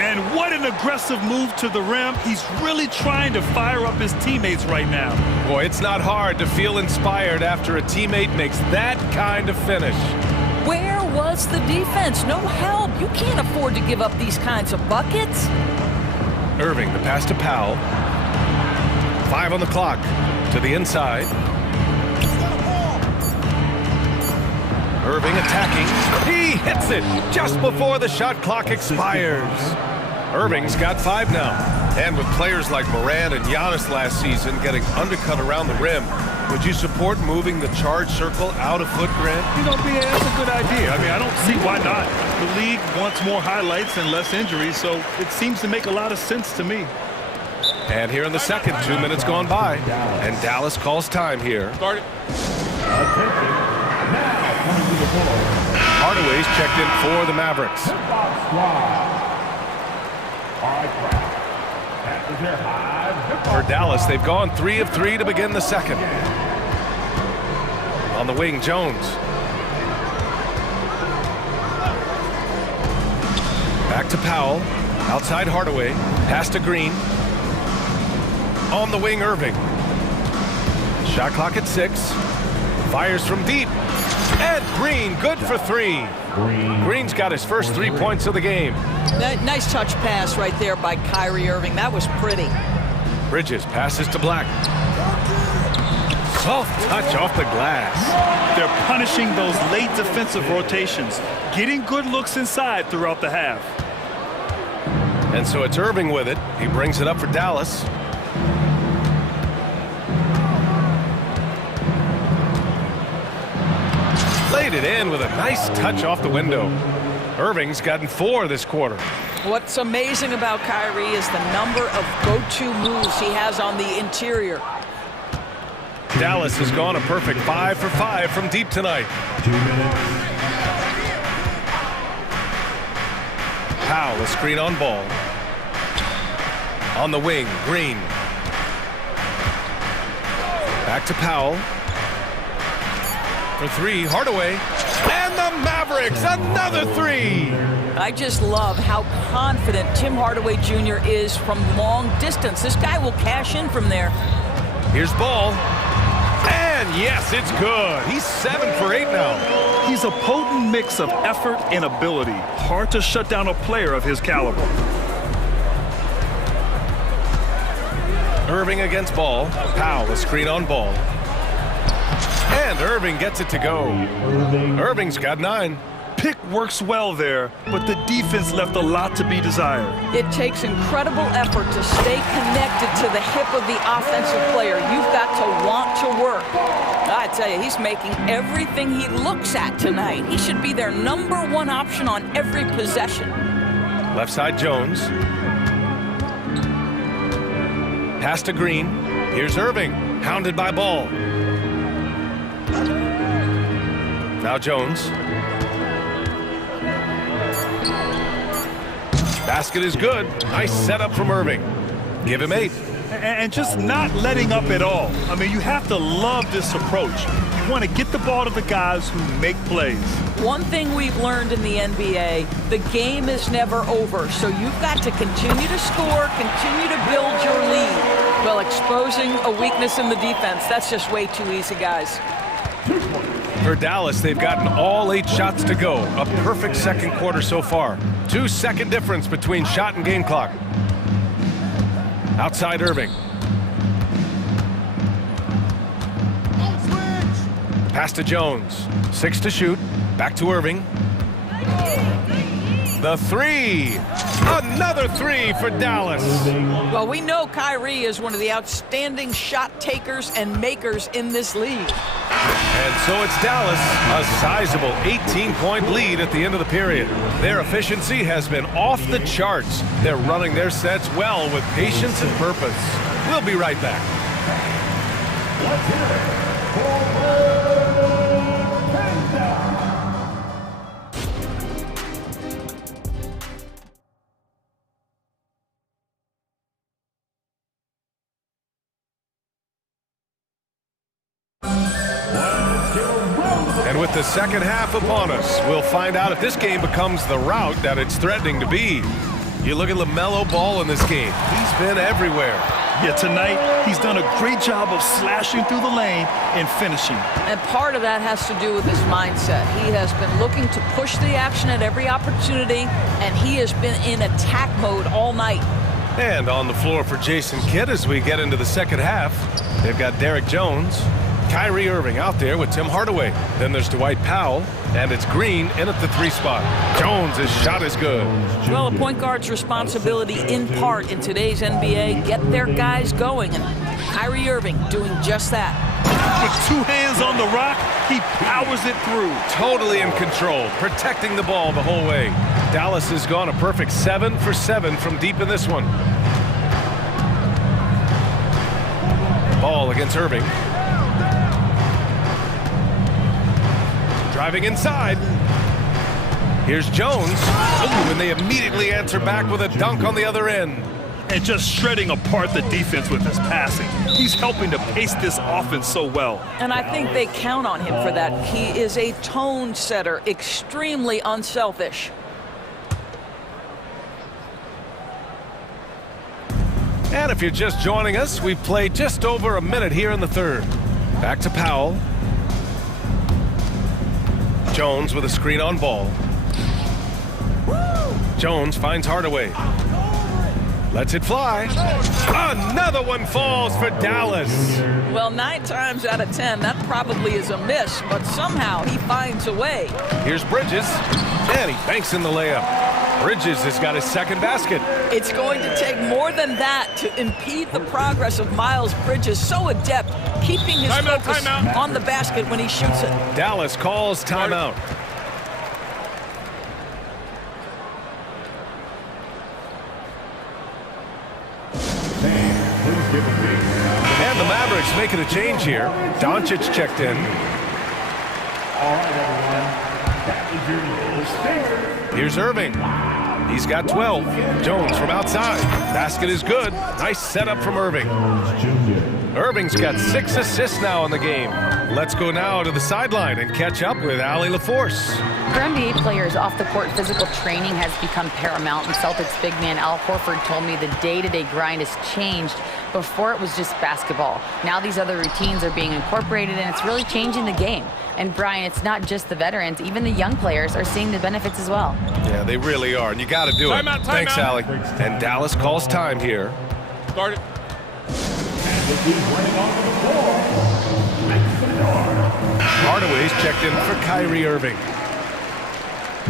And what an aggressive move to the rim. He's really trying to fire up his teammates right now. Boy, it's not hard to feel inspired after a teammate makes that kind of finish. Where was the defense? No help. You can't afford to give up these kinds of buckets. Irving, the pass to Powell. 5 on the clock. To the inside. Irving attacking. He hits it just before the shot clock expires. Irving's got 5 now. And with players like Moran and Giannis last season getting undercut around the rim, would you support moving the charge circle out a foot, Grant? You know, BA, that's a good idea. I mean, I don't see why not. The league wants more highlights and less injuries, so it seems to make a lot of sense to me. And here in the second, 2 minutes gone by, and Dallas calls time here. Start it. Hardaway's checked in for the Mavericks. For Dallas, they've gone 3 of 3 to begin the second. On the wing, Jones. Back to Powell. Outside Hardaway. Pass to Green. On the wing, Irving. Shot clock at 6. Fires from deep. And Green, good for 3. Green's got his first 3 points of the game. Nice touch pass right there by Kyrie Irving. That was pretty. Bridges passes to Black. Soft touch off the glass. They're punishing those late defensive rotations, getting good looks inside throughout the half. And so it's Irving with it. He brings it up for Dallas. Laid it in with a nice touch off the window. Irving's gotten 4 this quarter. What's amazing about Kyrie is the number of go-to moves he has on the interior. Dallas has gone a perfect 5 for 5 from deep tonight. 2 minutes. Powell, a screen on ball. On the wing, Green. Back to Powell. For 3, Hardaway. And the Mavericks, another 3! I just love how confident Tim Hardaway Jr. is from long distance. This guy will cash in from there. Here's Ball. And yes, it's good. He's 7 for 8 now. He's a potent mix of effort and ability. Hard to shut down a player of his caliber. Irving against Ball. Powell, a screen on Ball. And Irving gets it to go. Irving's got 9. Pick works well there, but the defense left a lot to be desired. It takes incredible effort to stay connected to the hip of the offensive player. You've got to want to work. I tell you, he's making everything he looks at tonight. He should be their #1 option on every possession. Left side Jones. Pass to Green. Here's Irving, hounded by Ball. Now Jones. Basket is good. Nice setup from Irving. Give him 8. And just not letting up at all. I mean, you have to love this approach. You want to get the ball to the guys who make plays. One thing we've learned in the NBA, the game is never over. So you've got to continue to score, continue to build your lead. Well, exposing a weakness in the defense, that's just way too easy, guys. For Dallas, they've gotten all 8 shots to go. A perfect second quarter so far. 2-second difference between shot and game clock. Outside Irving. Pass to Jones. 6 to shoot. Back to Irving. The 3. Another 3 for Dallas. Well, we know Kyrie is one of the outstanding shot takers and makers in this league. And so it's Dallas, a sizable 18-point lead at the end of the period. Their efficiency has been off the charts. They're running their sets well with patience and purpose. We'll be right back. Let's hear it for And with the second half upon us, we'll find out if this game becomes the rout that it's threatening to be. You look at LaMelo Ball in this game. He's been everywhere. Yeah, tonight he's done a great job of slashing through the lane and finishing. And part of that has to do with his mindset. He has been looking to push the action at every opportunity, and he has been in attack mode all night. And on the floor for Jason Kidd as we get into the second half, they've got Derek Jones, Kyrie Irving out there with Tim Hardaway. Then there's Dwight Powell, and it's Green in at the 3 spot. Jones' shot is good. Well, a point guard's responsibility in part in today's NBA, get their guys going, and Kyrie Irving doing just that. With 2 hands on the rock, he powers it through. Totally in control, protecting the ball the whole way. Dallas has gone a perfect 7 for 7 from deep in this one. Ball against Irving. Driving inside. Here's Jones. Ooh, and they immediately answer back with a dunk on the other end. And just shredding apart the defense with his passing. He's helping to pace this offense so well. And I think they count on him for that. He is a tone setter, extremely unselfish. And if you're just joining us, we've played just over a minute here in the third. Back to Powell. Jones with a screen on Ball. Jones finds Hardaway. Lets it fly. Another one falls for Dallas. Well, 9 times out of 10, that probably is a miss, but somehow he finds a way. Here's Bridges, and he banks in the layup. Bridges has got his second basket. It's going to take more than that to impede the progress of Miles Bridges, so adept, keeping his focus on the basket when he shoots it. Dallas calls timeout. And the Mavericks making a change here. Doncic checked in. All right, everyone. That is your starter. Here's Irving. He's got 12. Jones from outside. Basket is good. Nice setup from Irving. Irving's got 6 assists now in the game. Let's go now to the sideline and catch up with Allie LaForce. For NBA players, off-the-court physical training has become paramount, and Celtics big man Al Horford told me the day-to-day grind has changed. Before it was just basketball. Now these other routines are being incorporated, and it's really changing the game. And Brian, it's not just the veterans, even the young players are seeing the benefits as well. Yeah, they really are, and you got to do it. Thanks, Allie. And Dallas calls time here. Start it. Hardaway's checked in for Kyrie Irving.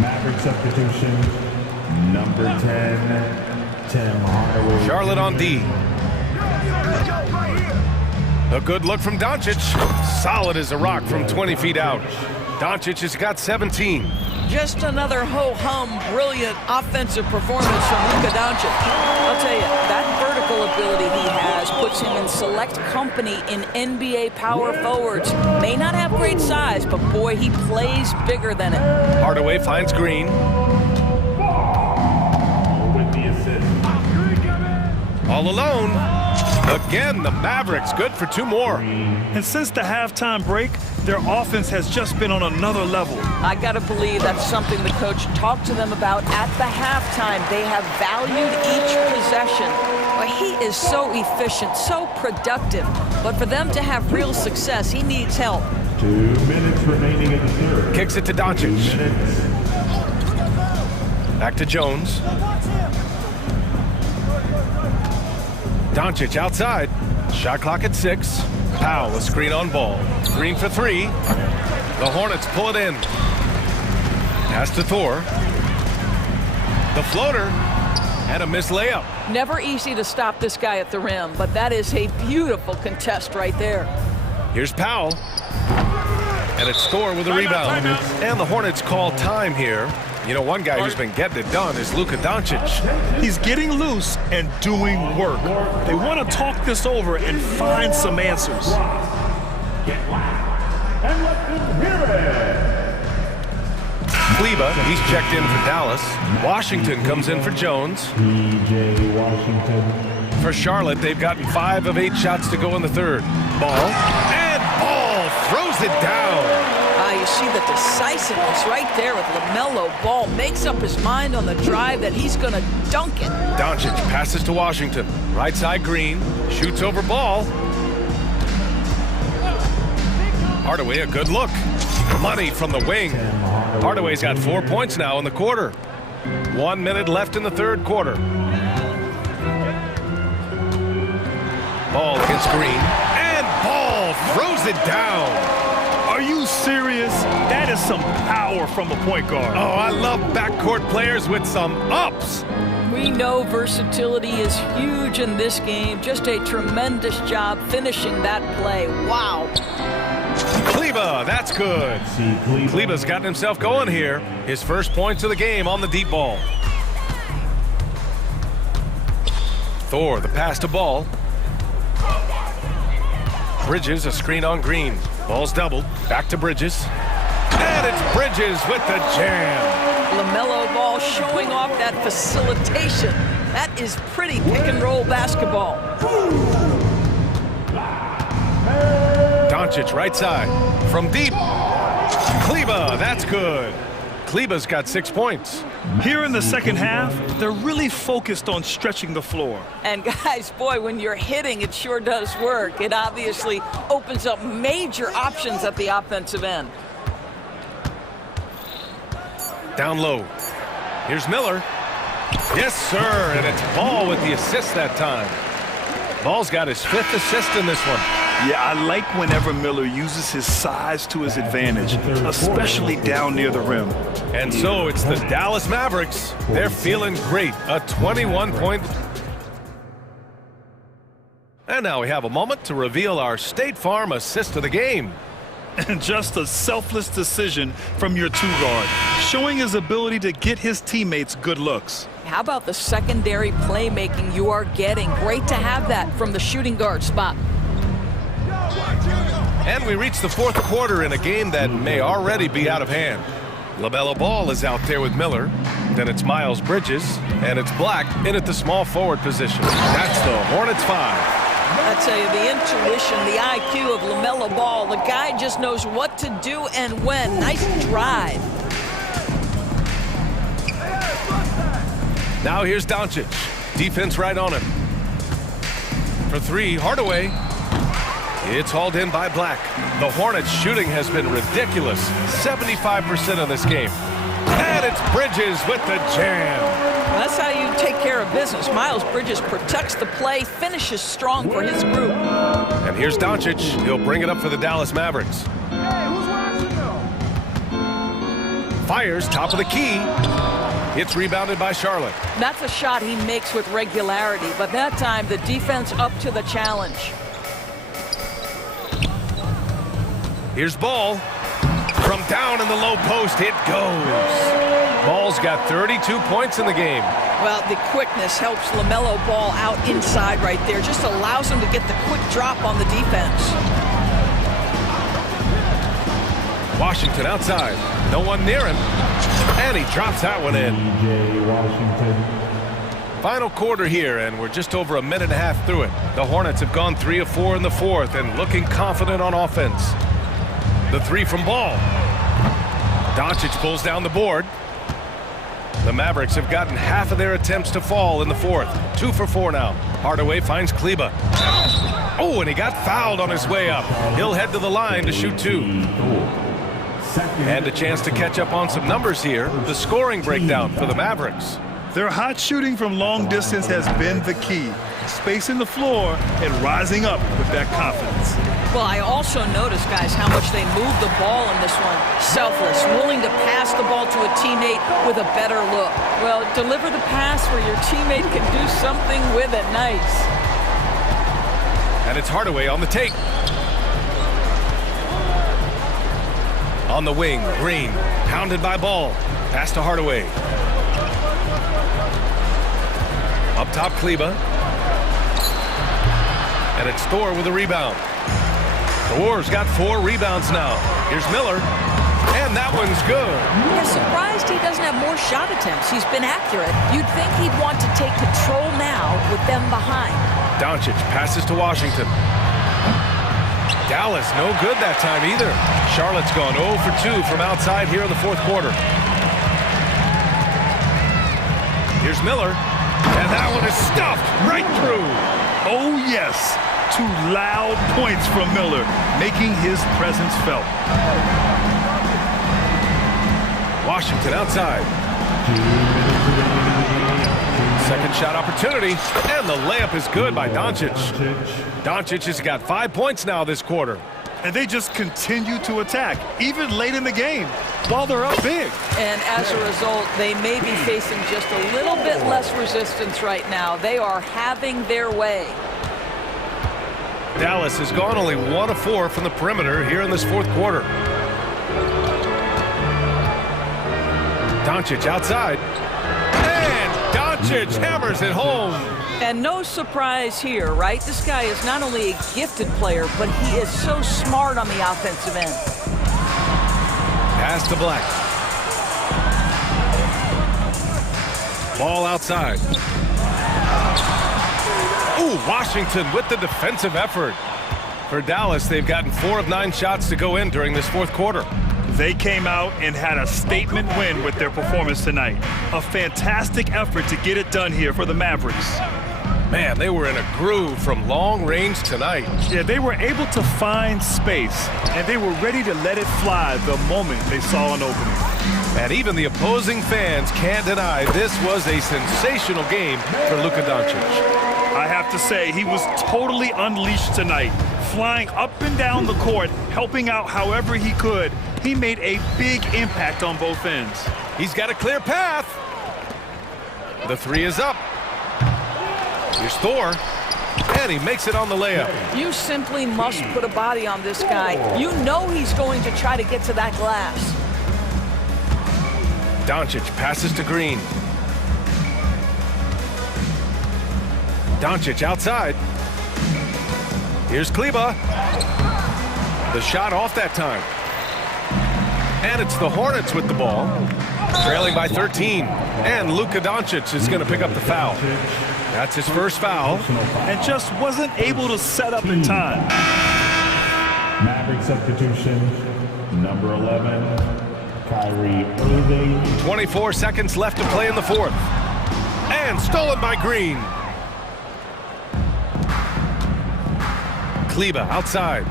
Maverick substitution, number 10, Tim Hardaway. Charlotte on D. A good look from Doncic. Solid as a rock from 20 feet out. Doncic has got 17. Just another ho-hum, brilliant offensive performance from Luka Doncic. I'll tell you, that vertical ability he has puts him in select company in NBA power forwards. May not have great size, but boy, he plays bigger than it. Hardaway finds Green. With the assist. All alone. Again, the Mavericks good for 2 more. And since the halftime break, their offense has just been on another level. I got to believe that's something the coach talked to them about at the halftime. They have valued each possession. But he is so efficient, so productive. But for them to have real success, he needs help. 2 minutes remaining in the third. Kicks it to Doncic. Back to Jones. Doncic outside. Shot clock at 6. Powell, a screen on ball. Green for 3. The Hornets pull it in. Pass to Thor. The floater. And a missed layup. Never easy to stop this guy at the rim, but that is a beautiful contest right there. Here's Powell. And it's Thor with a rebound. And the Hornets call time here. You know, one guy who's been getting it done is Luka Doncic. He's getting loose and doing work. They want to talk this over and find some answers. And let them hear it. Kleba, he's checked in for Dallas. Washington comes in for Jones. P.J. Washington. For Charlotte, they've gotten 5 of 8 shots to go in the third. Ball. And Ball throws it down. You see the decisiveness right there with LaMelo Ball. Makes up his mind on the drive that he's going to dunk it. Doncic passes to Washington. Right side Green. Shoots over Ball. Hardaway, a good look. Money from the wing. Hardaway's got 4 points now in the quarter. 1 minute left in the third quarter. Ball against Green. And Ball throws it down. Are you serious? That is some power from a point guard. Oh, I love backcourt players with some ups. We know versatility is huge in this game. Just a tremendous job finishing that play. Wow. Kleba, that's good. Kleba's gotten himself going here. His first points of the game on the deep ball. Thor, the pass to Ball. Bridges, a screen on Green. Ball's doubled. Back to Bridges. And it's Bridges with the jam. LaMelo Ball showing off that facilitation. That is pretty pick-and-roll basketball. Doncic, right side. From deep. Kleba, that's good. Kleba's got 6 points. Here in the second half, they're really focused on stretching the floor. And guys, boy, when you're hitting, it sure does work. It obviously opens up major options at the offensive end. Down low. Here's Miller. Yes, sir, and it's Ball with the assist that time. Ball's got his 5th assist in this one. Yeah, I like whenever Miller uses his size to his advantage, especially down near the rim. And so it's the Dallas Mavericks. They're feeling great. A 21-point. And now we have a moment to reveal our State Farm assist of the game. And just a selfless decision from your 2-guard, showing his ability to get his teammates good looks. How about the secondary playmaking you are getting? Great to have that from the shooting guard spot. And we reach the 4th quarter in a game that may already be out of hand. LaMelo Ball is out there with Miller. Then it's Miles Bridges, and it's Black in at the small forward position. That's the Hornets 5. I tell you, the intuition, the IQ of LaMelo Ball, the guy just knows what to do and when. Nice drive. Now here's Doncic. Defense right on him. For 3, Hardaway. It's hauled in by Black. The Hornets shooting has been ridiculous. 75% of this game. And it's Bridges with the jam. Well, that's how you take care of business. Miles Bridges protects the play, finishes strong for his group. And here's Doncic. He'll bring it up for the Dallas Mavericks. Fires top of the key. It's rebounded by Charlotte. That's a shot he makes with regularity, but that time the defense up to the challenge. Here's Ball. From down in the low post, it goes. Ball's got 32 points in the game. Well, the quickness helps LaMelo Ball out inside right there. Just allows him to get the quick drop on the defense. Washington outside. No one near him. And he drops that one in. Final quarter here, and we're just over a minute and a half through it. The Hornets have gone 3 of 4 in the 4th and looking confident on offense. The 3 from Ball. Doncic pulls down the board. The Mavericks have gotten half of their attempts to fall in the 4th. 2 for 4 now. Hardaway finds Kleba. Oh, and he got fouled on his way up. He'll head to the line to shoot 2. And a chance to catch up on some numbers here. The scoring breakdown for the Mavericks. Their hot shooting from long distance has been the key. Spacing the floor and rising up with that confidence. Well, I also noticed, guys, how much they moved the ball in this one. Selfless, willing to pass the ball to a teammate with a better look. Well, deliver the pass where your teammate can do something with it. Nice. And it's Hardaway on the take. On the wing, Green, pounded by Ball. Pass to Hardaway. Up top, Kleba. And it's Thor with a rebound. The Warriors got 4 rebounds now. Here's Miller. And that one's good. I'm surprised he doesn't have more shot attempts. He's been accurate. You'd think he'd want to take control now with them behind. Doncic passes to Washington. Dallas no good that time either. Charlotte's gone 0 for 2 from outside here in the 4th quarter. Here's Miller. And that one is stuffed right through. Oh, yes. 2 loud points from Miller, making his presence felt. Washington outside. Second shot opportunity, and the layup is good by Doncic. Doncic has got 5 points now this quarter. And they just continue to attack, even late in the game, while they're up big. And as a result, they may be facing just a little bit less resistance right now. They are having their way. Dallas has gone only 1 of 4 from the perimeter here in this 4th quarter. Doncic outside. And Doncic hammers it home. And no surprise here, right? This guy is not only a gifted player, but he is so smart on the offensive end. Pass to Black. Ball outside. Ooh, Washington with the defensive effort. For Dallas, they've gotten 4 of 9 shots to go in during this 4th quarter. They came out and had a statement win with their performance tonight. A fantastic effort to get it done here for the Mavericks. Man, they were in a groove from long range tonight. Yeah, they were able to find space, and they were ready to let it fly the moment they saw an opening. And even the opposing fans can't deny this was a sensational game for Luka Doncic. I have to say, he was totally unleashed tonight, flying up and down the court, helping out however he could. He made a big impact on both ends. He's got a clear path. The three is up. Here's Thor, and he makes it on the layup. You simply must put a body on this guy. You know he's going to try to get to that glass. Doncic passes to Green. Doncic outside. Here's Kleba. The shot off that time. And it's the Hornets with the ball, trailing by 13. And Luka Doncic is going to pick up the foul. That's his first foul. And just wasn't able to set up in time. Maverick substitution, number 11, Kyrie Irving. 24 seconds left to play in the fourth. And stolen by Green. Kleba outside.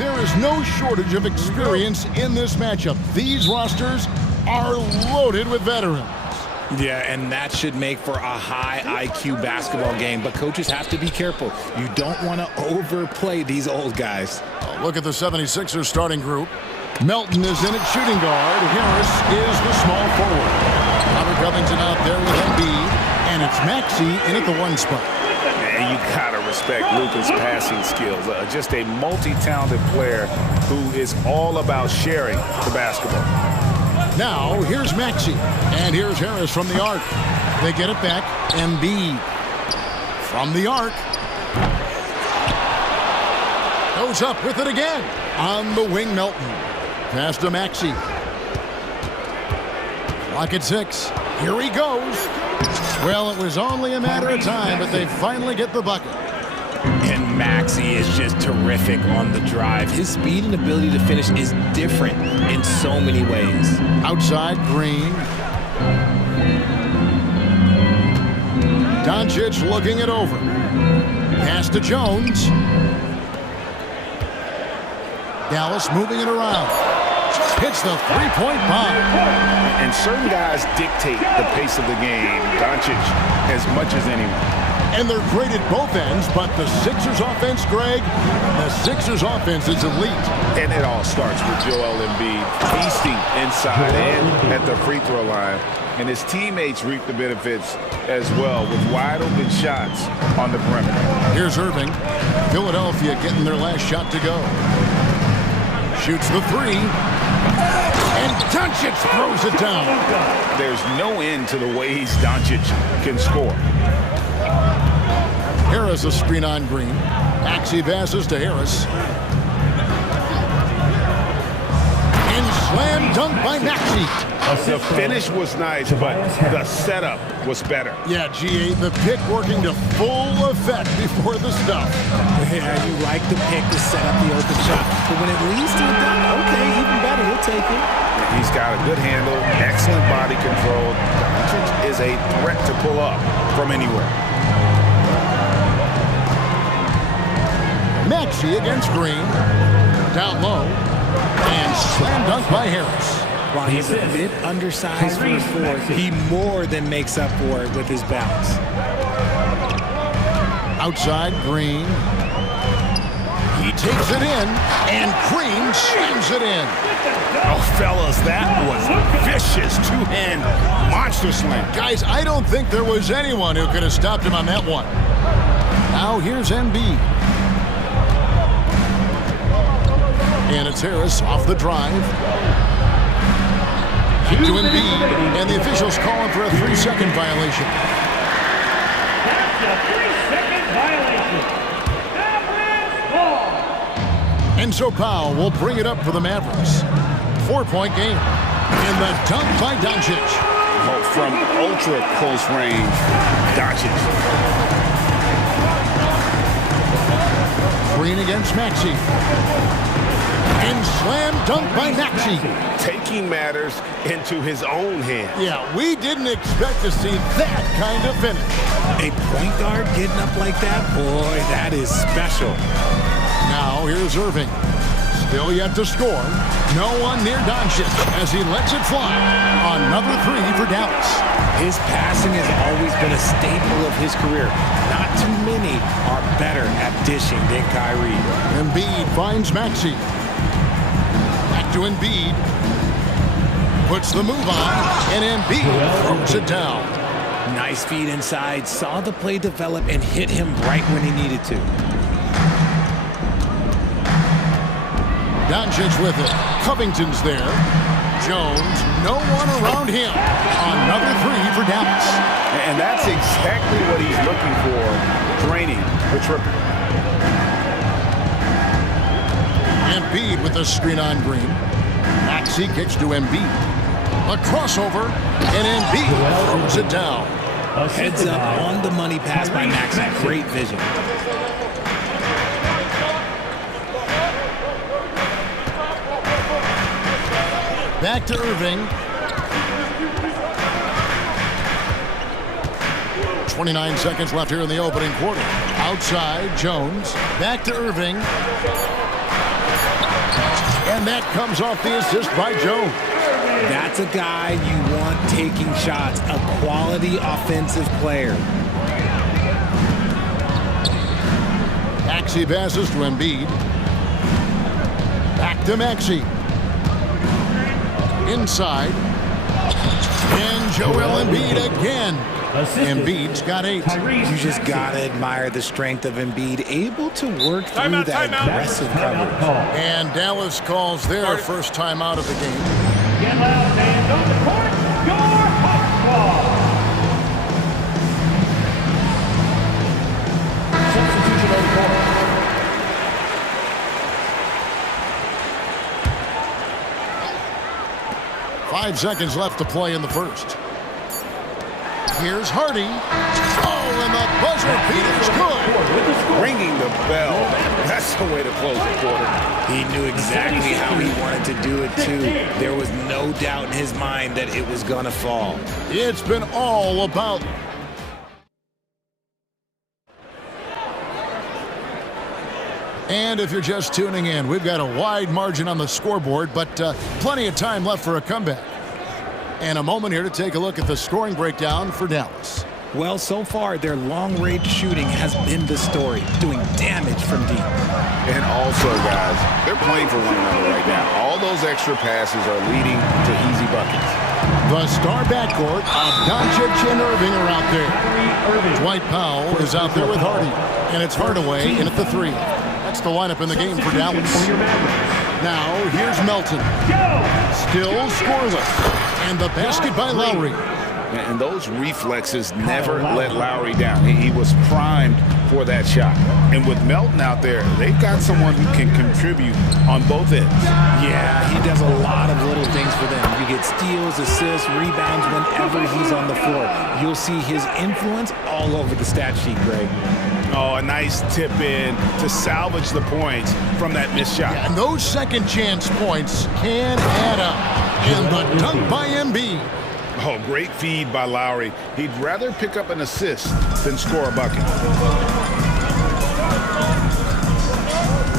there is no shortage of experience in this matchup. These rosters are loaded with veterans. Yeah, and that should make for a high IQ basketball game. But coaches have to be careful. You don't want to overplay these old guys. Look at the 76ers starting group. Melton is in at shooting guard. Harris is the small forward. Robert Covington out there with Embiid. And it's Maxey in at the 1 spot. And you got to respect Luka's passing skills. Just a multi-talented player who is all about sharing the basketball. Now, here's Maxey. And here's Harris from the arc. They get it back. Embiid from the arc. Goes up with it again. On the wing, Melton. Pass to Maxey. Clock at 6. Here he goes. Well, it was only a matter of time, but they finally get the bucket. And Maxey is just terrific on the drive. His speed and ability to finish is different in so many ways. Outside, Green. Doncic looking it over. Pass to Jones. Dallas moving it around. Hits the three-point bomb. And certain guys dictate the pace of the game. Doncic as much as anyone. And they're great at both ends, but the Sixers offense, Greg, the Sixers offense is elite. And it all starts with Joel Embiid feasting inside and at the free throw line. And his teammates reap the benefits as well with wide open shots on the perimeter. Here's Irving. Philadelphia getting their last shot to go. Shoots the 3. And Doncic throws it down. There's no end to the ways Doncic can score. Harris a screen on Green. Maxey passes to Harris. And slam dunk by Maxey. The finish was nice, but the setup was better. Yeah, G8, the pick working to full effect before the stuff. Yeah, you like the pick to set up the open shot. But when it leads to a dunk, okay, even better, he'll take it. He's got a good handle, excellent body control. Doncic is a threat to pull up from anywhere. Maxey against Green. Down low. And slam dunk by Harris. While he's a bit undersized for a fourth, he more than makes up for it with his bounce. Outside, Green. He takes it in, and Green slams it in. Oh, fellas, that was a vicious two-hand monster slam. Guys, I don't think there was anyone who could have stopped him on that one. Now here's Embiid. And it's Harris off the drive. Back to Embiid, and the officials call him for a 3-second violation. That's a 3-second violation. And so Powell will bring it up for the Mavericks. 4-point game. And the dunk by Doncic. Oh, from ultra close range, Doncic. Green against Maxey. And slam dunk by Maxey. Taking matters into his own hands. Yeah, we didn't expect to see that kind of finish. A point guard getting up like that? Boy, that is special. Now here's Irving. Still yet to score. No one near Doncic as he lets it fly. Another 3 for Dallas. His passing has always been a staple of his career. Not too many are better at dishing than Kyrie. Embiid finds Maxey. Back to Embiid. Puts the move on, and Embiid throws it down. Nice feed inside. Saw the play develop and hit him right when he needed to. Doncic with it. Covington's there. Jones, no one around him. Another 3 for Dallas. And that's exactly what he's looking for, draining the triple. Embiid with the screen on Green. Maxey kicks to Embiid. A crossover, and Embiid throws it down. Heads up on the money pass by Maxey. Great vision. Back to Irving. 29 seconds left here in the opening quarter. Outside, Jones. Back to Irving. And that comes off the assist by Jones. That's a guy you want taking shots, a quality offensive player. Maxey passes to Embiid. Back to Maxey. Inside. And Joel Embiid again. Embiid's got 8. You just got to admire the strength of Embiid, able to work through that aggressive coverage. And Dallas calls their first timeout of the game. Get loud, fans. On the court, your hot substitution on the court. 5 seconds left to play in the first. Here's Hardy. Oh, and the buzzer beat is good. Ringing the bell. That's the way to close the quarter. He knew exactly how he wanted to do it, too. There was no doubt in his mind that it was going to fall. It's been all about... And if you're just tuning in, we've got a wide margin on the scoreboard, but plenty of time left for a comeback. And a moment here to take a look at the scoring breakdown for Dallas. Well, so far, their long-range shooting has been the story, doing damage from deep. And also, guys, they're playing for one another right now. All those extra passes are leading to easy buckets. The star backcourt of Doncic and Irving are out there. Dwight Powell is out there with Hardy, and it's Hardaway in at the 3. That's the lineup in the game for Dallas. Now, here's Melton. Still scoreless. And the basket by Lowry. And those reflexes never let Lowry down. He was primed for that shot. And with Melton out there, they've got someone who can contribute on both ends. Yeah, he does a lot of little things for them. You get steals, assists, rebounds whenever he's on the floor. You'll see his influence all over the stat sheet, Greg. Oh, a nice tip in to salvage the points from that missed shot. And those second chance points can add up. And the dunk by Embiid. Oh, great feed by Lowry. He'd rather pick up an assist than score a bucket.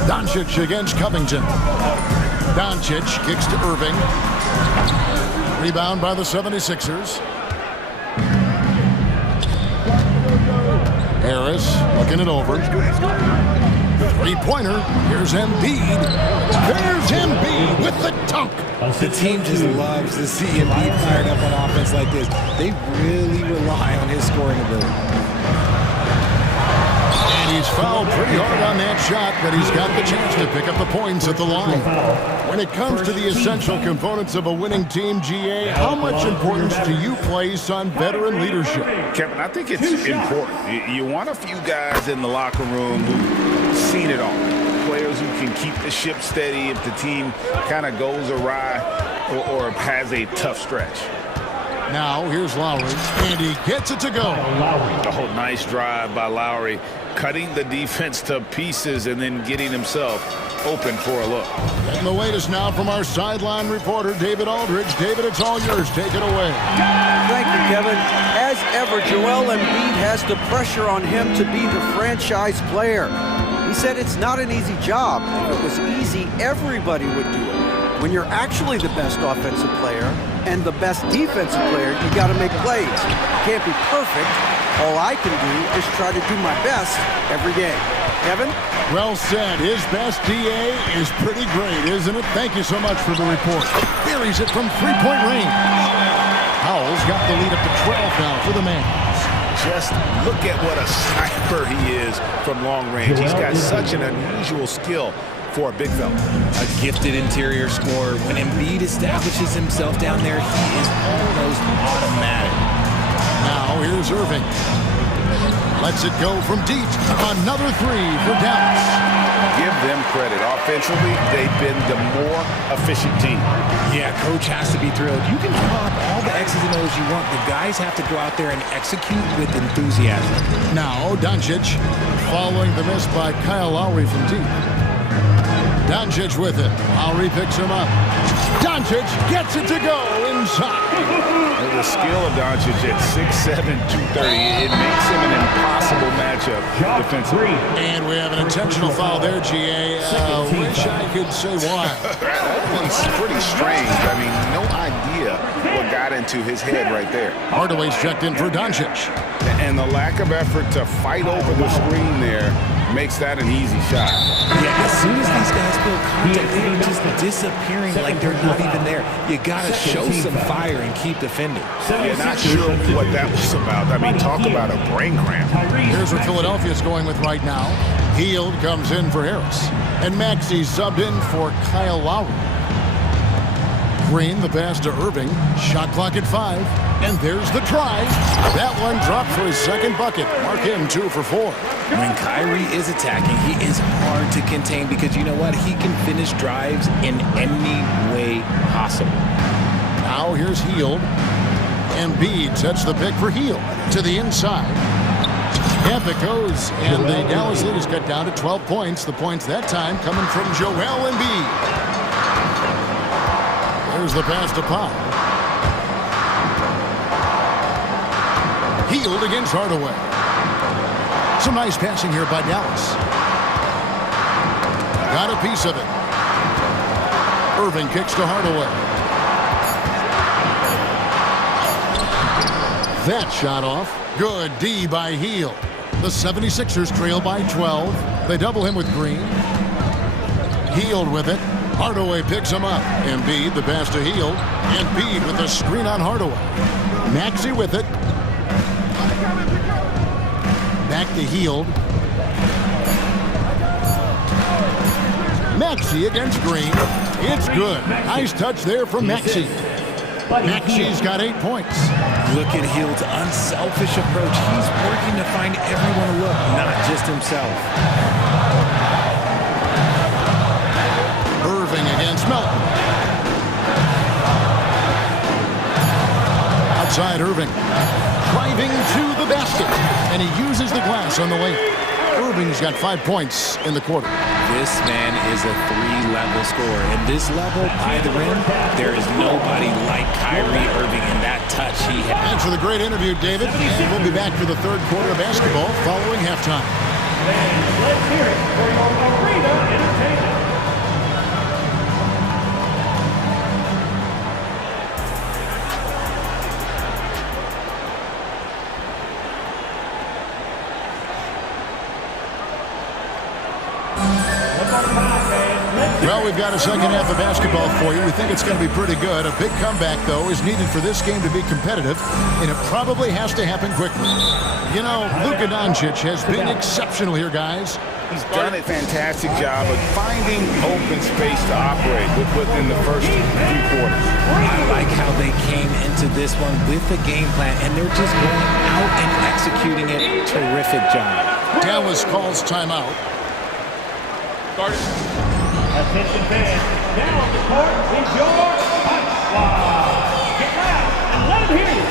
Doncic against Covington. Doncic kicks to Irving. Rebound by the 76ers. Harris looking it over. Three-pointer. Here's Embiid. There's Embiid with the dunk. The team just loves to see Embiid fired up on offense like this. They really rely on his scoring ability. And he's fouled pretty hard on that shot, but he's got the chance to pick up the points at the line. When it comes to the essential components of a winning team, GA, how much importance do you place on veteran leadership? Kevin, I think it's important. You want a few guys in the locker room who've seen it all. Players who can keep the ship steady if the team kind of goes awry or has a tough stretch. Now, here's Lowry, and he gets it to go. Oh, nice drive by Lowry, cutting the defense to pieces and then getting himself open for a look. And the latest now from our sideline reporter, David Aldridge. David, it's all yours. Take it away. Thank you, Kevin. As ever, Joel Embiid has the pressure on him to be the franchise player. He said it's not an easy job. If it was easy, everybody would do it. When you're actually the best offensive player and the best defensive player, you got to make plays. You can't be perfect. All I can do is try to do my best every game. Kevin? Well said. His best DA is pretty great, isn't it? Thank you so much for the report. Buries it from three-point range. Powell's got the lead up to 12 now for the man. Just look at what a sniper he is from long range. He's got such an unusual skill for a big fella. A gifted interior scorer. When Embiid establishes himself down there, he is almost automatic. Now here's Irving. Lets it go from deep. Another three for Dallas. Give them credit. Offensively, they've been the more efficient team. Yeah, coach has to be thrilled. You can draw up all the X's and O's you want. The guys have to go out there and execute with enthusiasm. Now Doncic following the miss by Kyle Lowry from deep. Doncic with it. Lowry picks him up. Doncic gets it to go inside. The skill of Doncic at 6'7", 230, it makes him an impossible matchup defensively. And we have an intentional foul there, GA. Wish I could say why. That one's pretty strange. I mean, no idea what got into his head right there. Hardaway's checked in for Doncic. And the lack of effort to fight over the screen there makes that an easy shot. Yeah, as soon as these guys feel contact, they're just disappearing like they're not even there. You gotta show some fire and keep defending. Yeah, not sure what that was about. I mean, talk about a brain cramp. Here's what Philadelphia's going with right now. Hield comes in for Harris. And Maxey subbed in for Kyle Lowry. Green, the pass to Irving. Shot clock at 5. And there's the try. That one dropped for his second bucket. Mark him 2 for 4. When Kyrie is attacking, he is hard to contain because you know what? He can finish drives in any way possible. Now here's Hield. Embiid sets the pick for Hield to the inside. Up it goes, and the Dallas lead is cut down to 12 points. The points that time coming from Joel Embiid. There's the pass to Powell. Hield against Hardaway. Some nice passing here by Dallas. Got a piece of it. Irving kicks to Hardaway. That shot off. Good D by Hield. The 76ers trail by 12. They double him with Green. Hield with it. Hardaway picks him up. Embiid, the pass to Hield. Embiid with the screen on Hardaway. Maxey with it. Back to Hield. Maxey against Green. It's good. Nice touch there from Maxey. Maxey's got 8 points. Look at Hield's unselfish approach. He's working to find everyone to look, not just himself. Irving against Melton. Outside Irving. Driving to the basket. And he uses the glass on the lane. Irving's got 5 points in the quarter. This man is a 3-level scorer. And this level, by the rim, there is nobody like Kyrie Irving in that touch he has. Thanks for the great interview, David. And we'll be back for the third quarter of basketball following halftime. Let's hear it for your arena entertainment. Well, we've got a second half of basketball for you. We think it's going to be pretty good. A big comeback, though, is needed for this game to be competitive, and it probably has to happen quickly. You know, Luka Doncic has been exceptional here, guys. He's done a fantastic job of finding open space to operate within the first few quarters. I like how they came into this one with a game plan, and they're just going out and executing it. Terrific job. Dallas calls timeout. Attention fans, down on the court is your punchline. Get loud and let them hear you.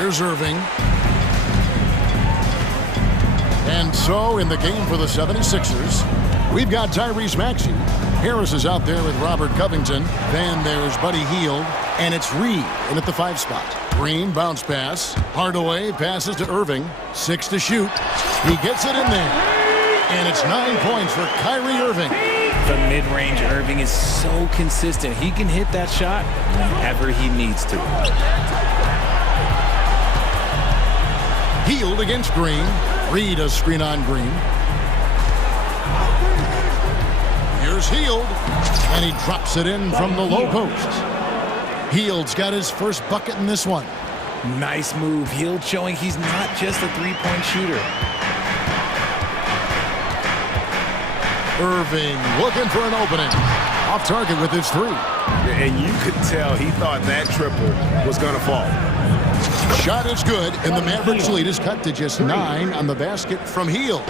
Here's Irving. And so in the game for the 76ers, we've got Tyrese Maxey. Harris is out there with Robert Covington. Then there's Buddy Hield. And it's Reed in at the 5 spot. Green bounce pass. Hardaway passes to Irving. 6 to shoot. He gets it in there. And it's 9 points for Kyrie Irving. The mid-range Irving is so consistent. He can hit that shot whenever he needs to. Hield against Green. Reed a screen on Green. Here's Hield. And he drops it in from the low post. Hield's got his first bucket in this one. Nice move. Hield showing he's not just a three-point shooter. Irving looking for an opening. Off target with his 3. And you could tell he thought that triple was going to fall. Shot is good, and the Mavericks lead is cut to just 9 on the basket from Hield.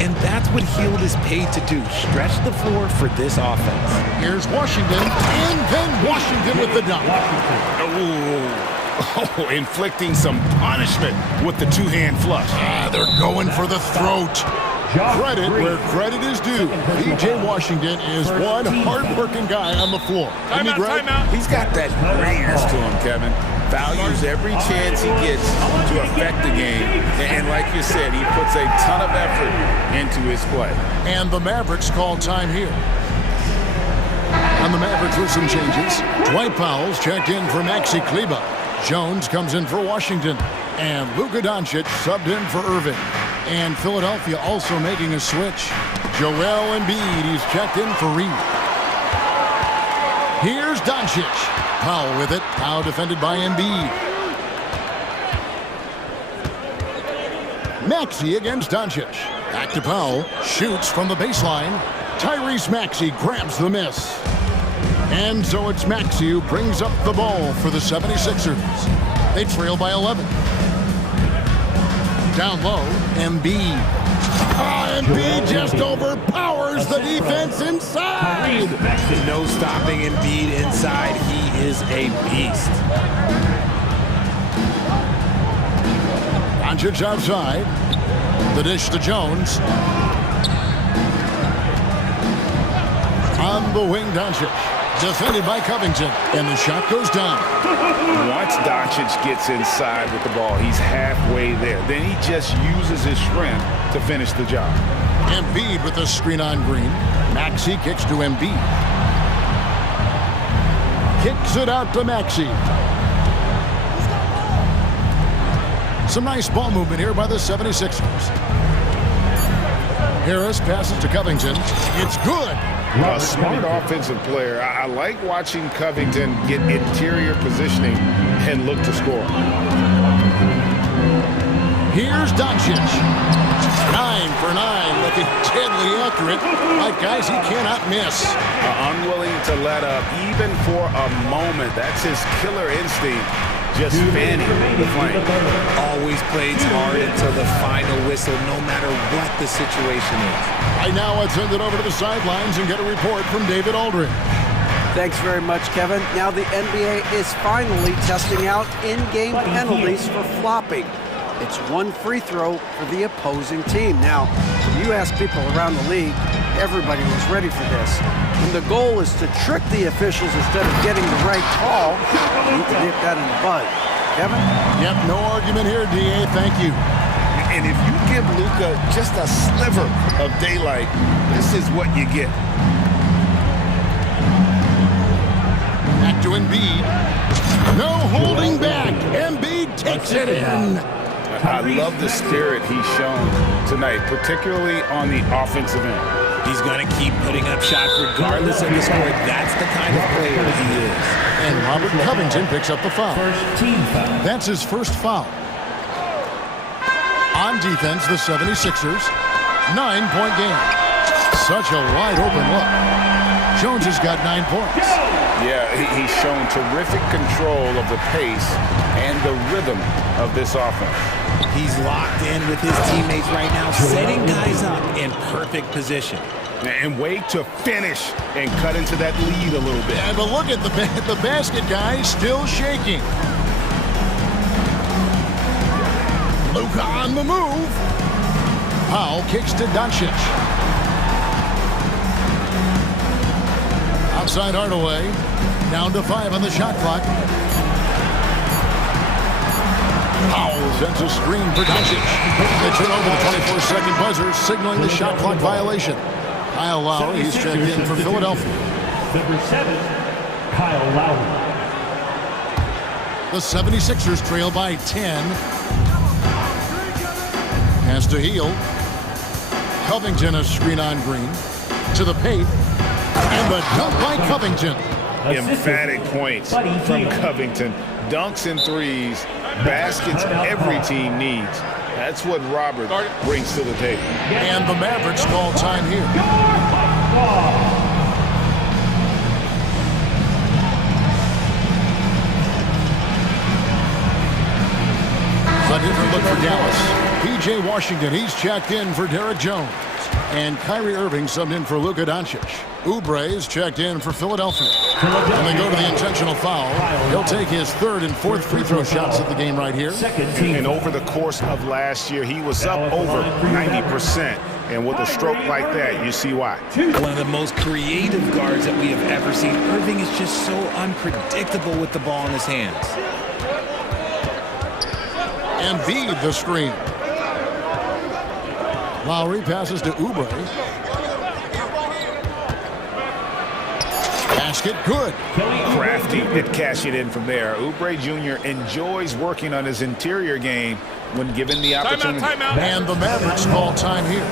And that's what Hield is paid to do, stretch the floor for this offense. Here's Washington, and then Washington with the dunk. Oh, inflicting some punishment with the 2-hand flush. They're going for the throat. Credit where credit is due. P.J. Washington is one hard-working guy on the floor. Timeout. He's got that greatness to him, Kevin. Values every chance he gets to affect the game. And like you said, he puts a ton of effort into his play. And the Mavericks call time here. On the Mavericks with some changes. Dwight Powell's checked in for Maxi Kleber. Jones comes in for Washington. And Luka Doncic subbed in for Irving. And Philadelphia also making a switch. Joel Embiid, he's checked in for Reed. Here's Doncic. Powell with it. Now defended by Embiid. Maxey against Doncic. Back to Powell. Shoots from the baseline. Tyrese Maxey grabs the miss. And so it's Maxey who brings up the ball for the 76ers. They trail by 11. Down low, Embiid. Embiid just overpowers the defense inside. No stopping Embiid inside. He is a beast. Doncic outside. The dish to Jones. On the wing, Doncic. Defended by Covington. And the shot goes down. Once Doncic gets inside with the ball, he's halfway there. Then he just uses his strength to finish the job. Embiid with the screen on Green. Maxey kicks to Embiid. Kicks it out to Maxey. Some nice ball movement here by the 76ers. Harris passes to Covington. It's good. A smart offensive player. I like watching Covington get interior positioning and look to score. Here's Doncic. 9 for 9, looking deadly accurate. Like guys he cannot miss. Unwilling to let up even for a moment. That's his killer instinct. Just fanning the flame. Always plays hard until the final whistle, no matter what the situation is. Right now, let's send it over to the sidelines and get a report from David Aldridge. Thanks very much, Kevin. Now the NBA is finally testing out in-game penalties for flopping. It's one free throw for the opposing team. Now, when you ask people around the league, everybody was ready for this. And the goal is to trick the officials instead of getting the right call. You can nip that in the bud. Kevin? Yep, no argument here, D.A. Thank you. And if you give Luka just a sliver of daylight, this is what you get. Back to Embiid. No holding back. Embiid takes it in. I love the spirit he's shown tonight, particularly on the offensive end. He's going to keep putting up shots regardless of the score. That's the kind of player he is. And Robert Covington picks up the foul. First team foul. That's his first foul. On defense, the 76ers, 9-point game. Such a wide open look. Jones has got 9 points. Yeah, he's shown terrific control of the pace and the rhythm of this offense. He's locked in with his teammates right now, setting guys up in perfect position. And wait to finish and cut into that lead a little bit. Yeah, but look at the basket guy still shaking. Luka on the move. Powell kicks to Doncic. Outside Hardaway. Down to 5 on the shot clock. Powell sends a screen for Doncic. They turn over the 24-second buzzer, signaling the shot clock violation. Kyle Lowry, he's checked in for Philadelphia. Number 7, Kyle Lowry. The 76ers trail by 10. Has to Heel. Covington, a screen on Green. To the paint. And the dunk by Covington. Emphatic points from Covington. Dunks and threes. Baskets every team needs. That's what Robert brings to the table. And the Mavericks call time here. A different look for Dallas. P.J. Washington, he's checked in for Derek Jones. And Kyrie Irving subbed in for Luka Doncic. Oubre is checked in for Philadelphia. And they go to the intentional foul. He'll take his 3rd and 4th free throw shots of the game right here. And over the course of last year, he was up over 90%. And with a stroke like that, you see why. One of the most creative guards that we have ever seen. Irving is just so unpredictable with the ball in his hands. Embiid the screen. Lowry passes to Oubre. Basket good. Crafty at cashing in from there. Oubre Jr. enjoys working on his interior game when given the opportunity. Timeout. And the Mavericks call time here.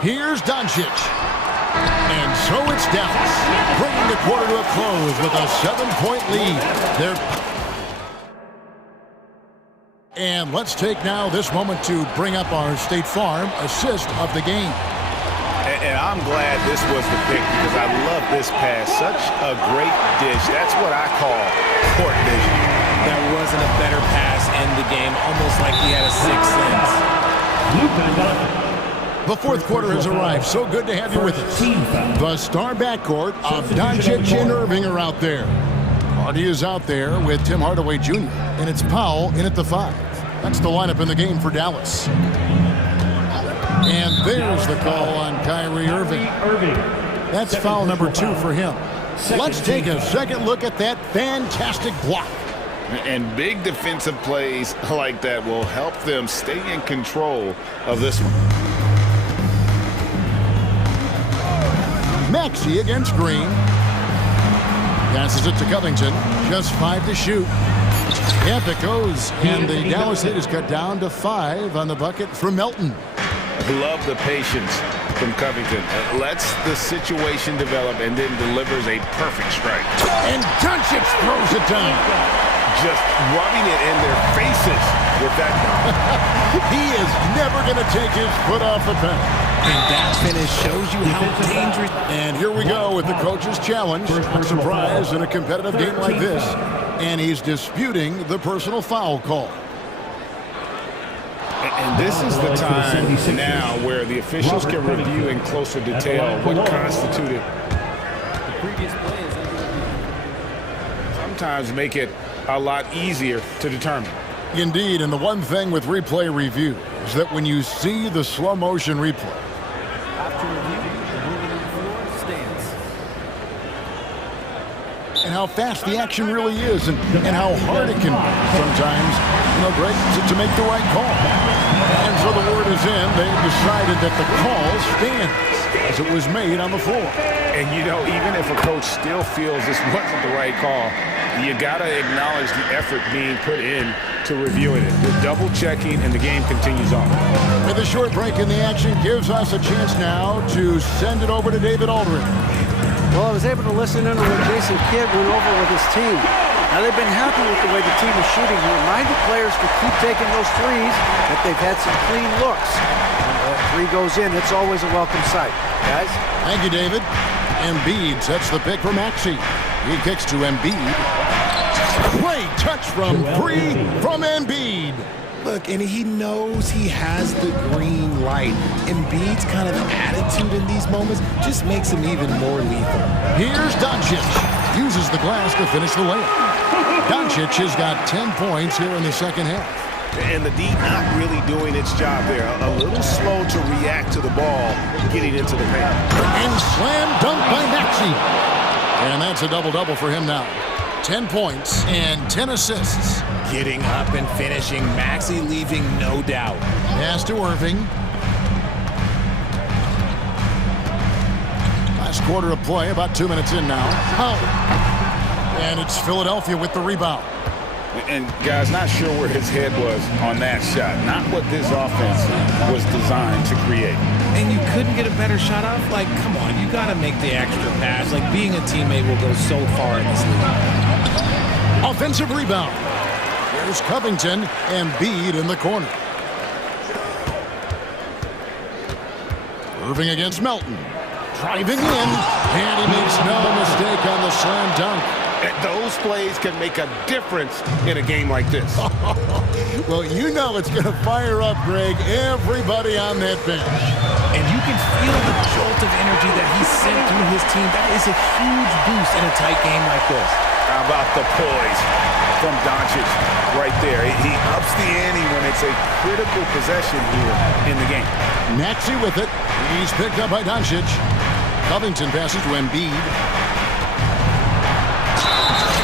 Here's Doncic. And so it's Dallas, bringing the quarter to a close with a 7-point lead. And let's take now this moment to bring up our State Farm assist of the game. And I'm glad this was the pick because I love this pass. Such a great dish. That's what I call court vision. There wasn't a better pass in the game, almost like he had a sixth sense. The fourth quarter has arrived. So good to have you with us. The star backcourt of Doncic and Irving are out there. Hardy is out there with Tim Hardaway Jr. And it's Powell in at the 5. That's the lineup in the game for Dallas. And there's the call on Kyrie Irving. That's foul number 2 for him. Let's take a second look at that fantastic block. And big defensive plays like that will help them stay in control of this one. Maxey against Green. Passes it to Covington. Just 5 to shoot. Yep, it goes. And the Dallas lead is cut down to 5 on the bucket for Melton. Love the patience from Covington. Lets the situation develop and then delivers a perfect strike. And Doncic throws it down. Just rubbing it in their faces with that. He is never going to take his foot off the pedal. And that finish shows you how dangerous. And here we go with the coach's challenge. Surprise in a competitive game like this. And he's disputing the personal foul call. And this is the time now where the officials can review in closer detail what constituted. The previous play is under review. Sometimes make it a lot easier to determine. Indeed, and the one thing with replay review is that when you see the slow motion replay, After review, the ruling on the floor stands. and how fast the action really is and how hard it can be sometimes, Greg, to make the right call. And so the word is in. They've decided that the call stands as it was made on the floor. And, even if a coach still feels this wasn't the right call, you got to acknowledge the effort being put in to reviewing it. The double checking, and the game continues on. With a short break in the action gives us a chance now to send it over to David Aldridge. Well, I was able to listen in on what Jason Kidd went over with his team. Now, they've been happy with the way the team is shooting. He reminded players to keep taking those threes, that they've had some clean looks. When that 3 goes in, it's always a welcome sight. Guys? Thank you, David. Embiid sets the pick for Maxey. He kicks to Embiid. Great touch from 3 from Embiid. Look, and he knows he has the green light. Embiid's kind of attitude in these moments just makes him even more lethal. Here's Doncic. Uses the glass to finish the layup. Doncic has got 10 points here in the second half. And the D not really doing its job there. A little slow to react to the ball getting into the paint. And slam dunk by Maxey. And that's a double-double for him now. 10 points and 10 assists. Getting up and finishing. Maxey leaving no doubt. Pass to Irving. Last quarter of play, about 2 minutes in now. And it's Philadelphia with the rebound. And, guys, not sure where his head was on that shot. Not what this offense was designed to create. And you couldn't get a better shot off? Like, come on, you got to make the extra pass. Like, being a teammate will go so far in this league. Offensive rebound. Here's Covington and Embiid in the corner. Irving against Melton. Driving in. And he makes no mistake on the slam dunk. And those plays can make a difference in a game like this. Well, you know it's going to fire up, Greg, everybody on that bench. And you can feel the jolt of energy that he sent through his team. That is a huge boost in a tight game like this. How about the poise from Doncic right there? He ups the ante when it's a critical possession here in the game. Maxey with it. He's picked up by Doncic. Covington passes to Embiid.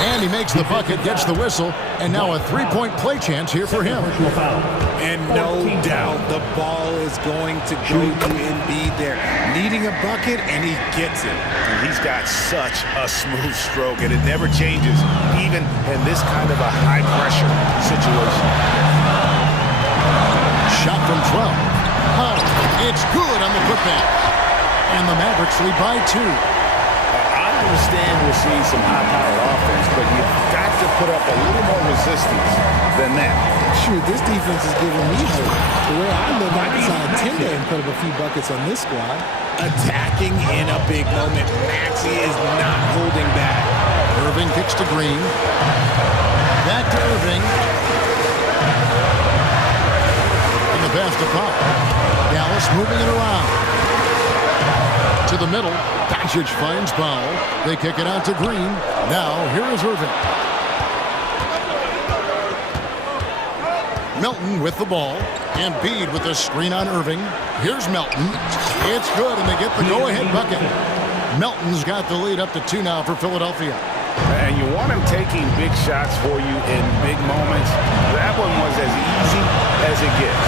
And he makes the bucket, gets the whistle, and now a three-point play chance here for him. And no doubt the ball is going to go to Embiid there. Needing a bucket, and he gets it. And he's got such a smooth stroke, and it never changes, even in this kind of a high-pressure situation. Shot from 12. Oh, it's good on the putback. And the Mavericks lead by 2. I understand we're seeing some high-powered offense, but you've got to put up a little more resistance than that. Shoot, this defense is giving me hope. The way I look, I can sign Tinder and put up a few buckets on this squad. Attacking in a big moment. Maxey is not holding back. Irving kicks to Green. Back to Irving. And the pass to Pop. Dallas moving it around. To the middle. Doncic finds Powell. They kick it out to Green. Now, here is Irving. Melton with the ball. Embiid with the screen on Irving. Here's Melton. It's good, and they get the go-ahead bucket. Melton's got the lead up to 2 now for Philadelphia. And you want him taking big shots for you in big moments. That one was as easy as it gets.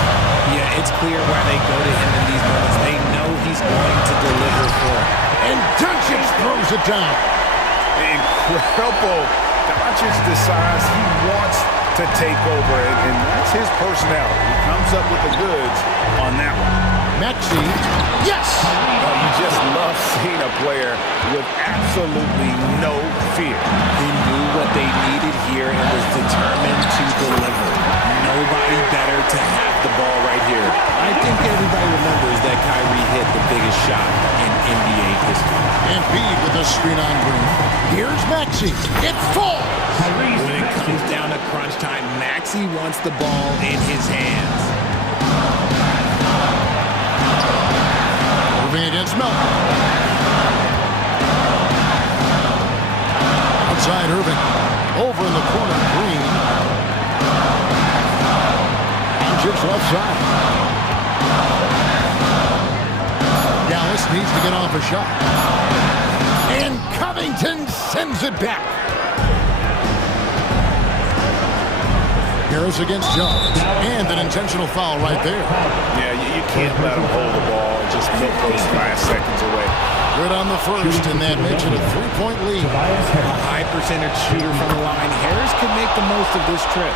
Yeah, it's clear why they go to him in these moments. They know he's going to deliver for them. And Doncic throws it down. Incredible. Doncic decides he wants to take over, and that's his personality. He comes up with the goods on that one. Maxey. Yes! You just love seeing a player with absolutely no fear. He knew what they needed here and was determined to deliver. Nobody better to have the ball right here. I think everybody remembers that Kyrie hit the biggest shot in NBA history. Embiid with the screen on Green. Here's Maxey. It falls! When it comes down to crunch time, Maxey wants the ball in his hands. Moving against Melton. Outside Irving. Over in the corner, Green. Doncic left side. Dallas needs to get off a shot. And Covington sends it back. Harris against Jones. And an intentional foul right there. Yeah, you can't let him hold the ball and just milk those 5 seconds away. Good on the first, and that makes it a 3-point lead. A high percentage shooter from the line. Harris could make the most of this trip,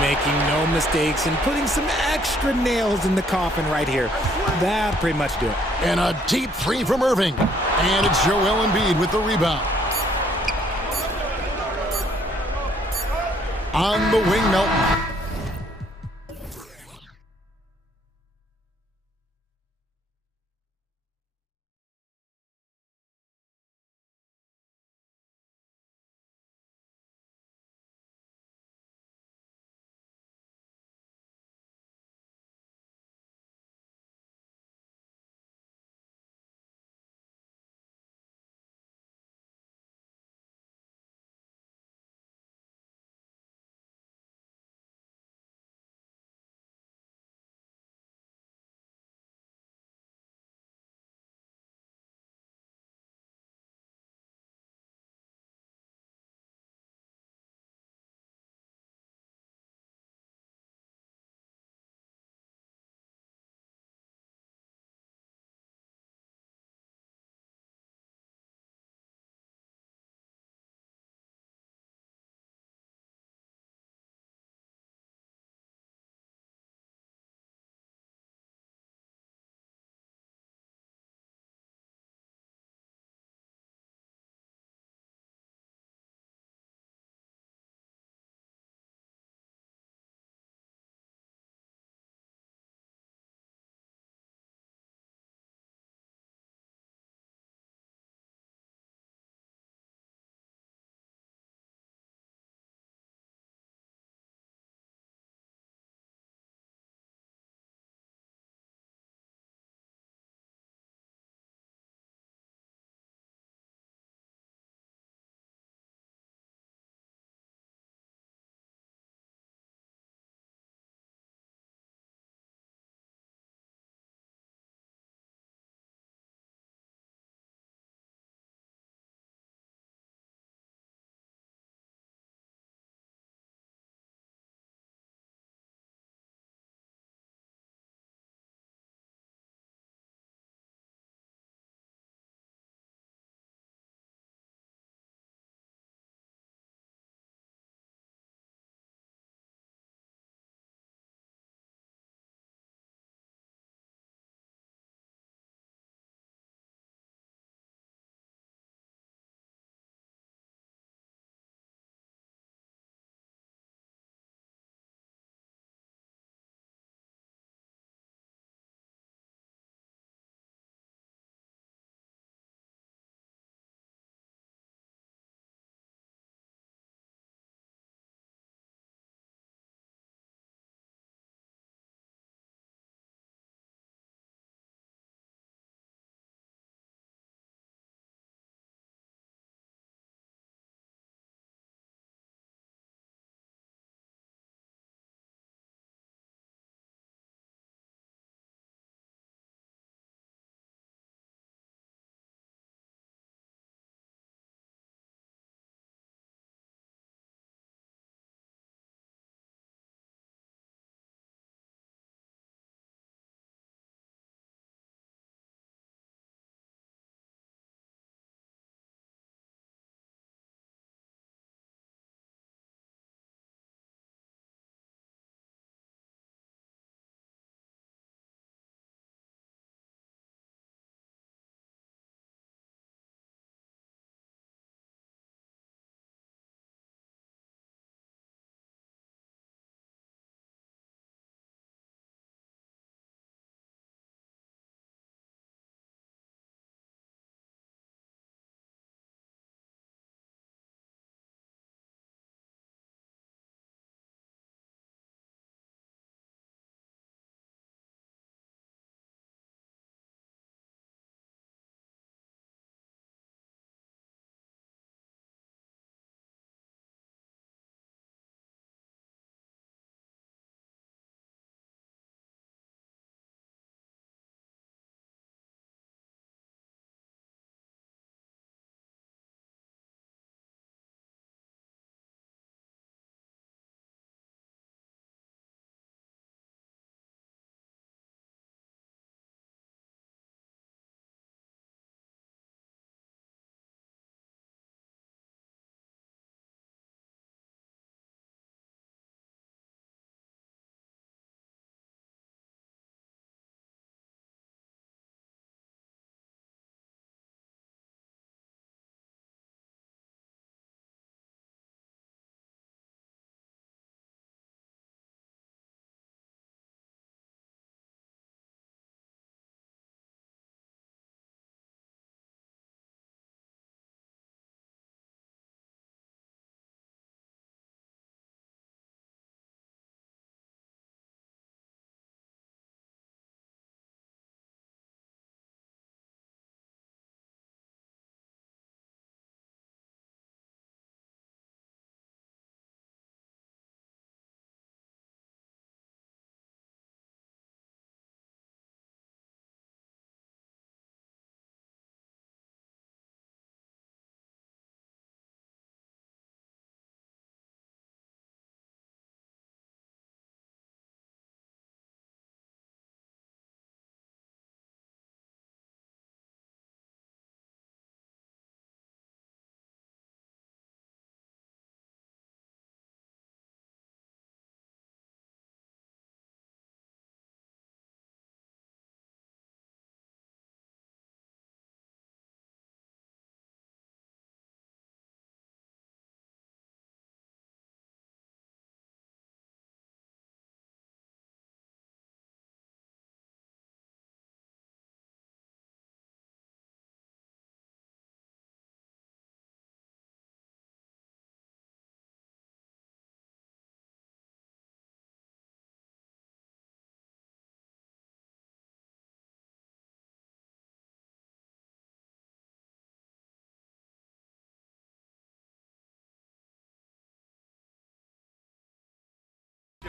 making no mistakes and putting some extra nails in the coffin right here. That pretty much do it. And a deep 3 from Irving. And it's Joel Embiid with the rebound. On the wing, Melton.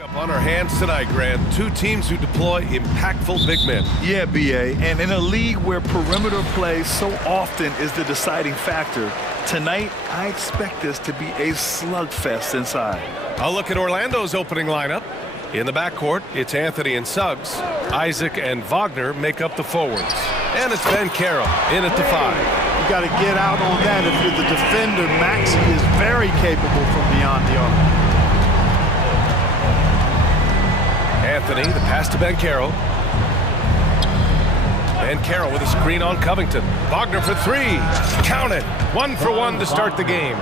Up on our hands tonight, Grant. Two teams who deploy impactful big men. Yeah, BA. And in a league where perimeter play so often is the deciding factor, tonight I expect this to be a slugfest inside. I'll look at Orlando's opening lineup. In the backcourt, it's Anthony and Suggs. Isaac and Wagner make up the forwards. And it's Ben Carroll in at the 5. You got to get out on that. If you're the defender, Maxey is very capable from beyond the arc. Anthony, the pass to Ben Carroll. Ben Carroll with a screen on Covington. Wagner for 3. Count it. 1 for 1 to start the game.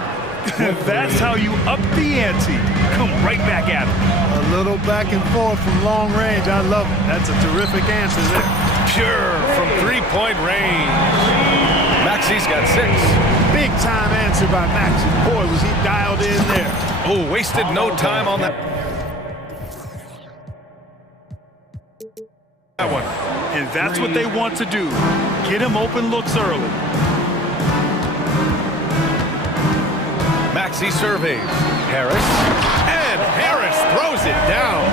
That's how you up the ante. Come right back at him. A little back and forth from long range. I love it. That's a terrific answer there. Pure from 3-point range. Maxey's got 6. Big time answer by Maxey. Boy, was he dialed in there. Oh, wasted no time on that one. And that's what they want to do. Get him open looks early. Maxey surveys. Harris. And Harris throws it down.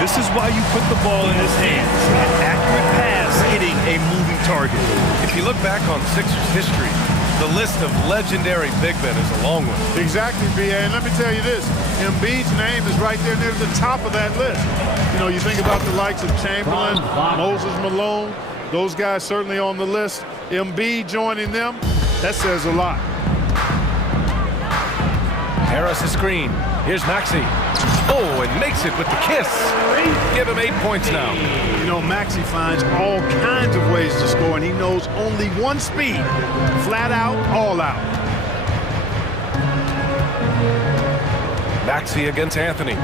This is why you put the ball in his hands. An accurate pass hitting a moving target. If you look back on Sixers history, the list of legendary big men is a long one. Exactly, B.A. And let me tell you this. Embiid's name is right there near the top of that list. You know, you think about the likes of Chamberlain, Moses Malone, those guys certainly on the list. Embiid joining them, that says a lot. Harris a screen. Here's Maxey. Oh, and makes it with the kiss. Give him 8 points now. You know, Maxey finds all kinds of ways to score, and he knows only one speed. Flat out, all out. Maxey against Anthony.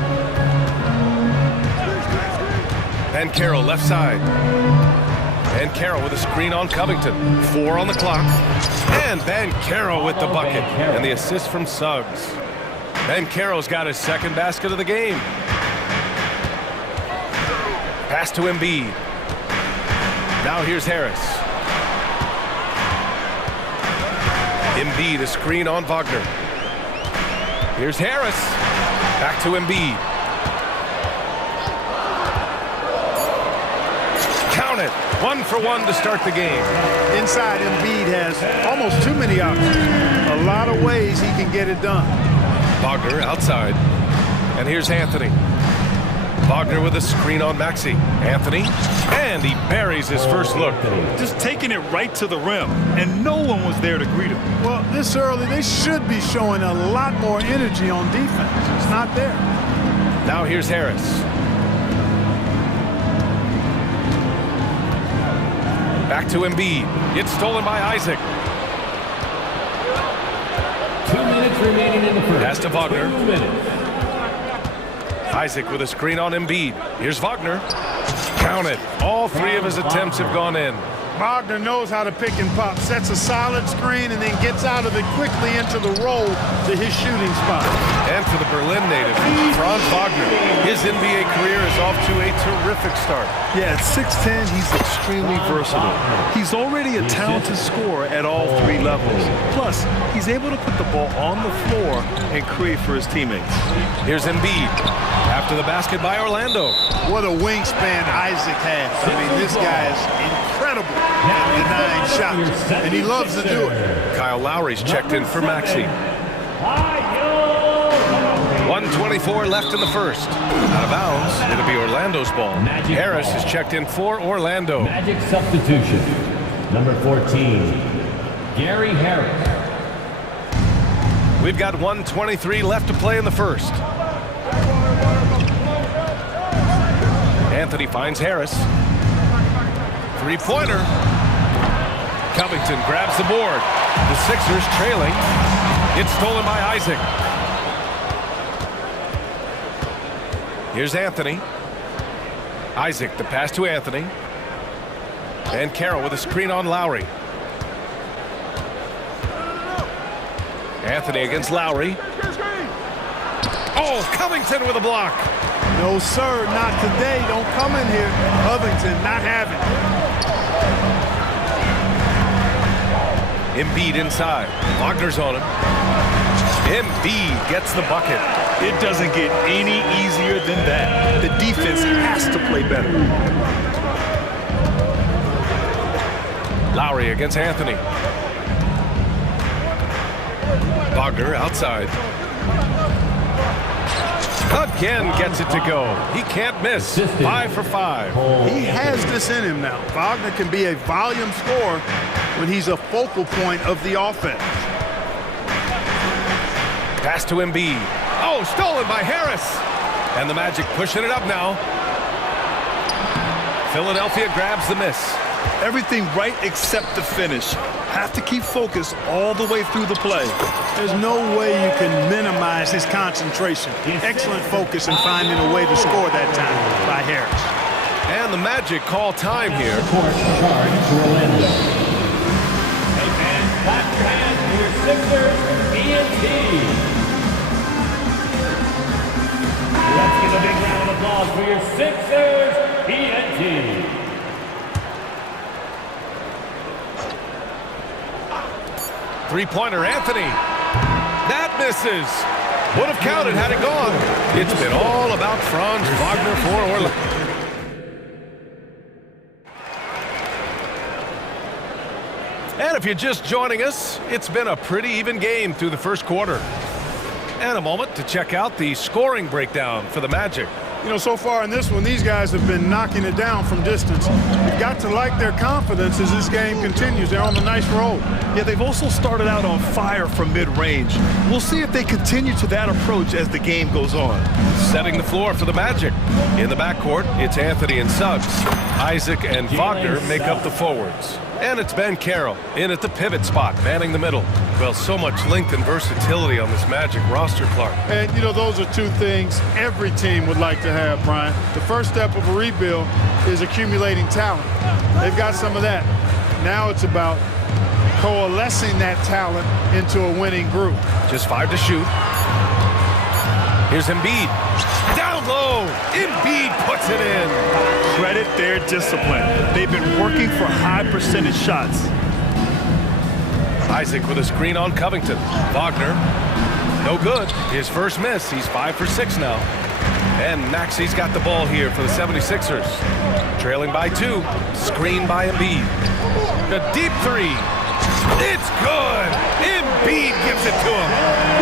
Ben Carroll left side. Ben Carroll with a screen on Covington. 4 on the clock. And Ben Carroll with the bucket. And the assist from Suggs. Ben Carroll's got his second basket of the game. Pass to Embiid. Now here's Harris. Embiid, a screen on Wagner. Here's Harris. Back to Embiid. Count it. 1 for 1 to start the game. Inside, Embiid has almost too many options. A lot of ways he can get it done. Wagner outside. And here's Anthony. Wagner with a screen on Maxey. Anthony. And he buries his first look. Just taking it right to the rim. And no one was there to greet him. Well, this early, they should be showing a lot more energy on defense. It's not there. Now here's Harris. Back to Embiid. It's stolen by Isaac. 2 minutes remaining in the first. Pass to Wagner. 2 minutes. Isaac with a screen on Embiid. Here's Wagner. Count it. All 3 of his attempts have gone in. Wagner knows how to pick and pop, sets a solid screen, and then gets out of it quickly into the roll to his shooting spot. And for the Berlin native, Franz Wagner, his NBA career is off to a terrific start. Yeah, at 6'10", he's extremely versatile. He's already a talented scorer at all 3 levels. Plus, he's able to put the ball on the floor and create for his teammates. Here's Embiid. After the basket by Orlando. What a wingspan Isaac has. I mean, this guy is incredible at denying shots, and he loves to do it. Kyle Lowry's checked in for Maxey. 1:24 left in the first. Out of bounds, it'll be Orlando's ball. Harris is checked in for Orlando. Magic substitution. Number 14, Gary Harris. We've got 1:23 left to play in the first. Anthony finds Harris. 3-pointer. Covington grabs the board. The Sixers trailing. It's stolen by Isaac. Here's Anthony. Isaac, the pass to Anthony. And Carroll with a screen on Lowry. Anthony against Lowry. Oh, Covington with a block. No, sir, not today. Don't come in here. Covington not having it. Embiid inside. Wagner's on him. Embiid gets the bucket. It doesn't get any easier than that. The defense has to play better. Lowry against Anthony. Wagner outside. Again gets it to go. He can't miss. 5 for 5. He has this in him now. Wagner can be a volume scorer when he's a focal point of the offense. Pass to Embiid. Oh, stolen by Harris. And the Magic pushing it up now. Philadelphia grabs the miss. Everything right except the finish. Have to keep focused all the way through the play. There's no way you can minimize his concentration. Excellent focus in finding a way to score that time by Harris. And the Magic call time here. Clap your hands for your Sixers, ENT. Let's give a big round of applause for your Sixers, ENT. Three-pointer, Anthony. That misses. Would have counted had it gone. It's been all about Franz Wagner for Orlando. And if you're just joining us, it's been a pretty even game through the first quarter. And a moment to check out the scoring breakdown for the Magic. You know, so far in this one, these guys have been knocking it down from distance. You've got to like their confidence as this game continues. They're on a nice roll. Yeah, they've also started out on fire from mid-range. We'll see if they continue to that approach as the game goes on. Setting the floor for the Magic. In the backcourt, it's Anthony and Suggs. Isaac and Wagner make up the forwards. And it's Ben Carroll in at the pivot spot, manning the middle. Well, so much length and versatility on this Magic roster, Clark. And, you know, those are two things every team would like to have, Brian. The first step of a rebuild is accumulating talent. They've got some of that. Now it's about coalescing that talent into a winning group. Just 5 to shoot. Here's Embiid. Down low. Embiid puts it in. Credit their discipline. They've been working for high percentage shots. Isaac with a screen on Covington. Wagner. No good. His first miss. He's 5 for 6 now. And Maxi's got the ball here for the 76ers. Trailing by 2. Screen by Embiid. The deep three. It's good. Embiid gives it to him.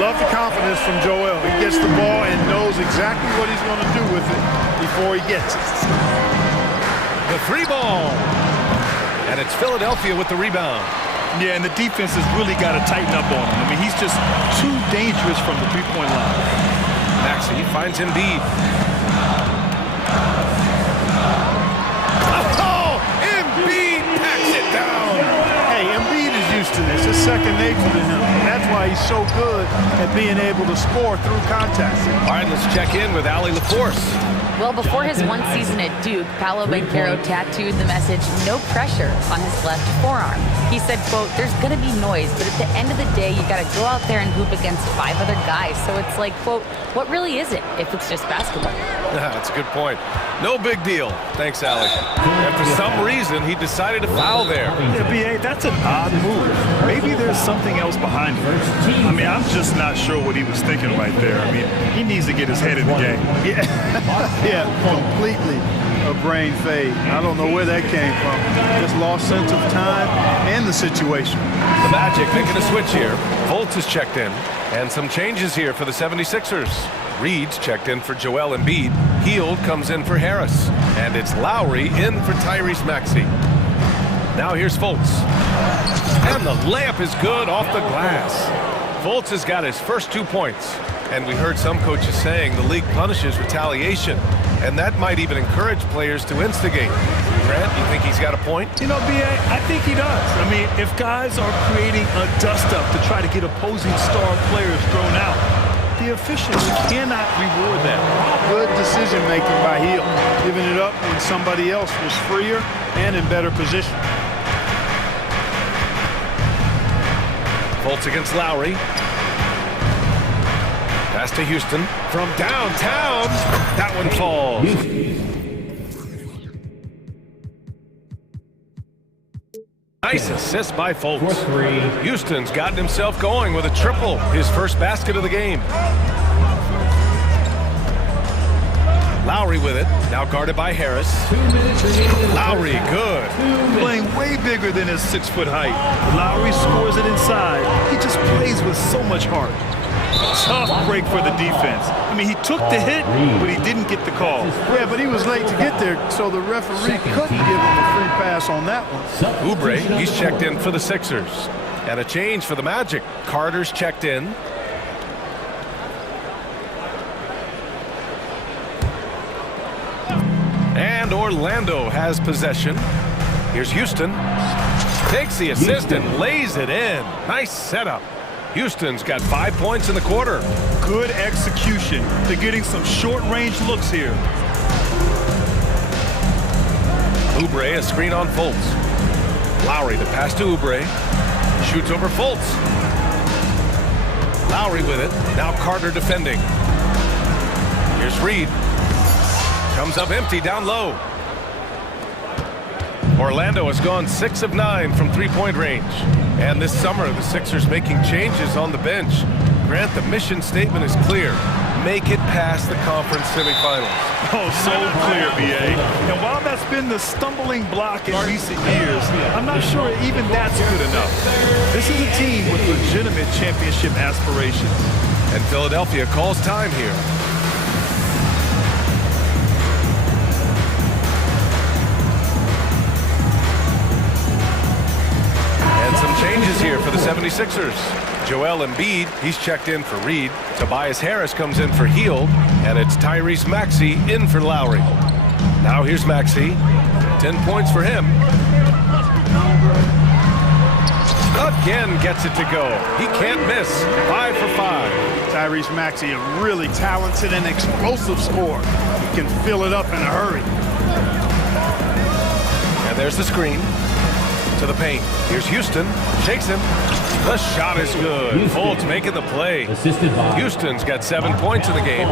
Love the confidence from Joel. He gets the ball and knows exactly what he's going to do with it before he gets it. The three ball. And it's Philadelphia with the rebound. Yeah, and the defense has really got to tighten up on him. I mean, he's just too dangerous from the three-point line. Maxey finds Embiid. Oh, Embiid packs it down. Hey, Embiid is used to this. It's second nature to him. That's why he's so good at being able to score through contact. All right, let's check in with Allie LaForce. Well, before his one season at Duke, Paolo Banchero tattooed the message, "No pressure," on his left forearm. He said, quote, "There's going to be noise, but at the end of the day, you got to go out there and hoop against 5 other guys." So it's like, quote, what really is it if it's just basketball? That's a good point. No big deal. Thanks, Allie. And for some reason, he decided to foul there. Yeah, B.A., that's an odd move. Maybe there's something else behind it. I mean, I'm just not sure what he was thinking right there. I mean, he needs to get his head in the game. Yeah, completely a brain fade. I don't know where that came from. Just lost sense of time and the situation. The Magic making a switch here. Fultz is checked in. And some changes here for the 76ers. Reed's checked in for Joel Embiid. Hield comes in for Harris. And it's Lowry in for Tyrese Maxey. Now here's Fultz. And the layup is good off the glass. Fultz has got his first 2 points. And we heard some coaches saying the league punishes retaliation. And that might even encourage players to instigate. Grant, you think he's got a point? You know, B.A., I think he does. I mean, if guys are creating a dust-up to try to get opposing star players thrown out, the officials cannot reward that. Good decision-making by Hield, giving it up when somebody else was freer and in better position. Fultz against Lowry. Pass to Houston from downtown. That one falls. Nice assist by Fultz. Houston's gotten himself going with a triple, his first basket of the game. Lowry with it. Now guarded by Harris. Lowry, good. Playing way bigger than his 6-foot height. Lowry scores it inside. He just plays with so much heart. Tough break for the defense. I mean, he took the hit, but he didn't get the call. Yeah, but he was late to get there, so the referee couldn't give him a free pass on that one. Oubre, he's checked in for the Sixers. And a change for the Magic. Carter's checked in. And Orlando has possession. Here's Houston. Takes the assist and lays it in. Nice setup. Houston's got 5 points in the quarter. Good execution. They're getting some short-range looks here. Oubre, a screen on Fultz. Lowry, the pass to Oubre. Shoots over Fultz. Lowry with it. Now Carter defending. Here's Reed. Comes up empty down low. Orlando has gone 6 of 9 from three-point range. And this summer, the Sixers making changes on the bench. Grant, the mission statement is clear. Make it past the conference semifinals. Oh, so clear, B.A. And while that's been the stumbling block in recent years, I'm not sure even that's good enough. This is a team with legitimate championship aspirations. And Philadelphia calls time here. Changes here for the 76ers. Joel Embiid, he's checked in for Reed. Tobias Harris comes in for Hield. And it's Tyrese Maxey in for Lowry. Now here's Maxey. 10 points for him. Again gets it to go. He can't miss. 5 for 5. Tyrese Maxey, a really talented and explosive scorer. He can fill it up in a hurry. And there's the screen. To the paint. Here's Houston. Shakes him. The shot is good. Fultz making the play. Houston's got 7 points in the game.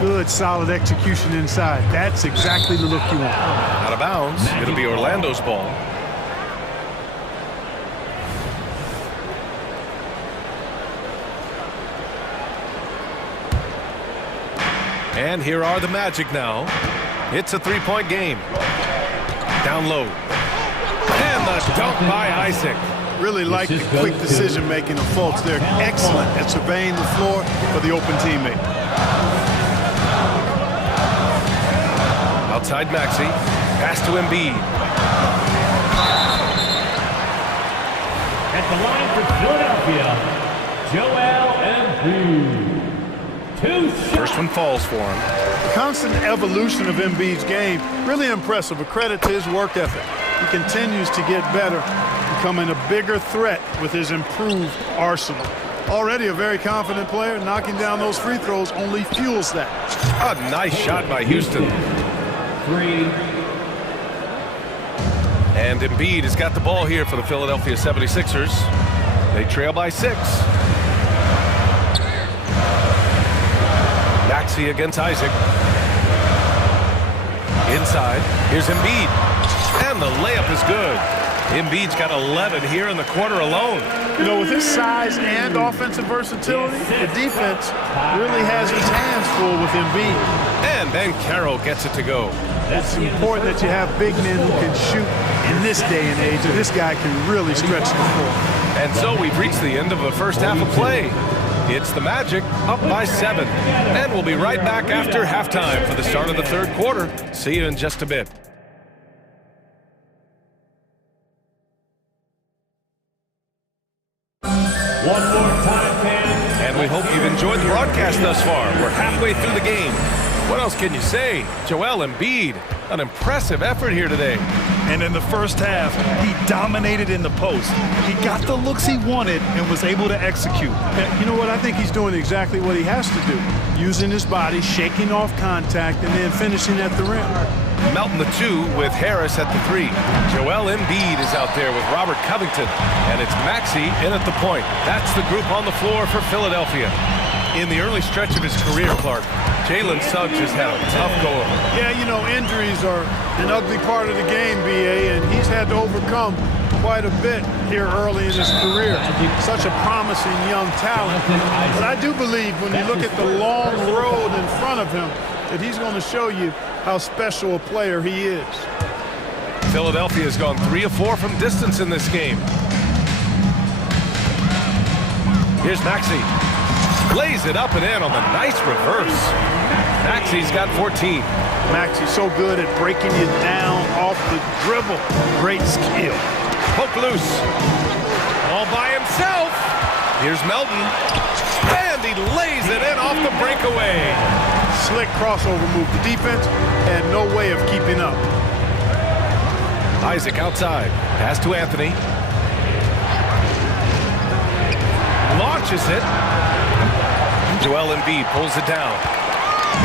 Good, solid execution inside. That's exactly the look you want. Out of bounds. It'll be Orlando's ball. And here are the Magic now. It's a three-point game. Down low. And the dunk by Isaac. Really like the quick decision-making of Fultz. They're excellent at surveying the floor for the open teammate. Outside Maxey. Pass to Embiid. At the line for Philadelphia, Joel Embiid. First one falls for him. The constant evolution of Embiid's game, really impressive. A credit to his work ethic. He continues to get better, becoming a bigger threat with his improved arsenal. Already a very confident player, knocking down those free throws only fuels that. A nice shot by Houston. 3. And Embiid has got the ball here for the Philadelphia 76ers. They trail by 6. Maxey against Isaac. Inside. Here's Embiid. And the layup is good. Embiid's got 11 here in the quarter alone. You know, with his size and offensive versatility, the defense really has its hands full with Embiid. And then Carroll gets it to go. It's important that you have big men who can shoot in this day and age, and this guy can really stretch the floor. And so we've reached the end of the first half of play. It's the Magic up by 7. And we'll be right back after halftime for the start of the third quarter. See you in just a bit. One more time, fans. And we hope you've enjoyed the broadcast thus far. We're halfway through the game. What else can you say? Joel Embiid, an impressive effort here today. And in the first half, he dominated in the post. He got the looks he wanted and was able to execute. You know what? I think he's doing exactly what he has to do. Using his body, shaking off contact, and then finishing at the rim. Melton the 2 with Harris at the 3. Joel Embiid is out there with Robert Covington. And it's Maxey in at the point. That's the group on the floor for Philadelphia. In the early stretch of his career, Clark, Jalen Suggs has had a tough go of it. Yeah, you know, injuries are an ugly part of the game, B.A., and he's had to overcome quite a bit here early in his career. Such a promising young talent. But I do believe when you look at the long road in front of him, that he's going to show you how special a player he is. Philadelphia has gone 3 of 4 from distance in this game. Here's Maxey. Lays it up and in on the nice reverse. Maxey's got 14. Maxey's so good at breaking you down off the dribble. Great skill. Poke loose. All by himself. Here's Melton. And he lays it in off the breakaway. Slick crossover move. The defense had no way of keeping up. Isaac outside. Pass to Anthony. Launches it. Joel Embiid pulls it down.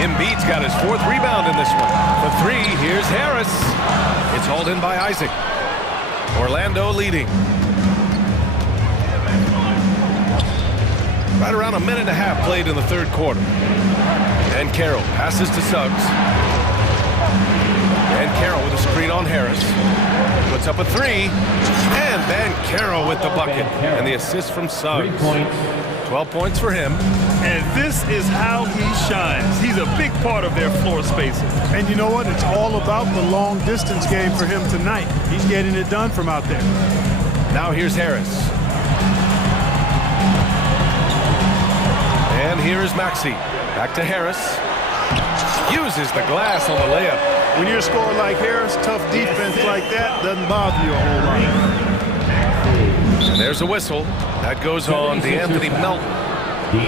Embiid's got his 4th rebound in this one. For 3, here's Harris. It's hauled in by Isaac. Orlando leading. Right around a minute and a half played in the 3rd quarter. And Carroll passes to Suggs. And Carroll with a screen on Harris. Puts up a 3. And Van Carroll with the bucket. And the assist from Suggs. 12 points for him. And this is how he shines. He's a big part of their floor spacing. And you know what? It's all about the long distance game for him tonight. He's getting it done from out there. Now here's Harris. And here is Maxey. Back to Harris. Uses the glass on the layup. When you're a scorer like Harris, tough defense like that doesn't bother you a whole lot. And there's a whistle. That goes on to Anthony Melton.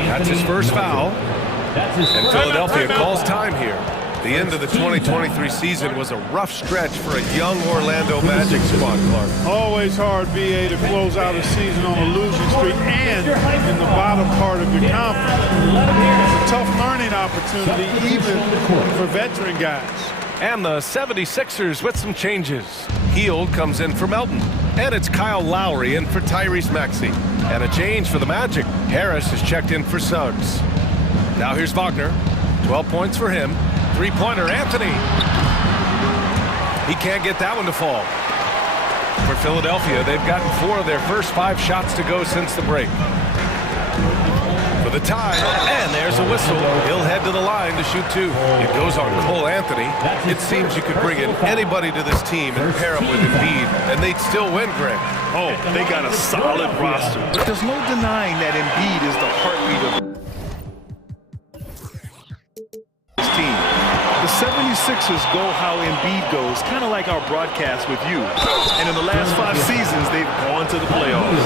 That's his first foul. And Philadelphia calls time here. The end of the 2023 season was a rough stretch for a young Orlando Magic squad, Clark. Always hard, BA, to close out a season on a losing streak and in the bottom part of your conference. It's a tough learning opportunity, even for veteran guys. And the 76ers with some changes. Hield comes in for Melton. And it's Kyle Lowry in for Tyrese Maxey. And a change for the Magic. Harris is checked in for Suggs. Now here's Wagner. 12 points for him. 3-pointer, Anthony. He can't get that one to fall. For Philadelphia, they've gotten 4 of their first 5 shots to go since the break. For the tie, and there's a whistle. He'll head to the line to shoot 2. It goes on Cole Anthony. It seems you could bring in anybody to this team and pair them with Embiid, and they'd still win, Greg. Oh, they got a solid roster. But there's no denying that Embiid is the heartbeat of this team. The 76ers go how Embiid goes, kind of like our broadcast with you. And in the last 5 seasons, they've gone to the playoffs.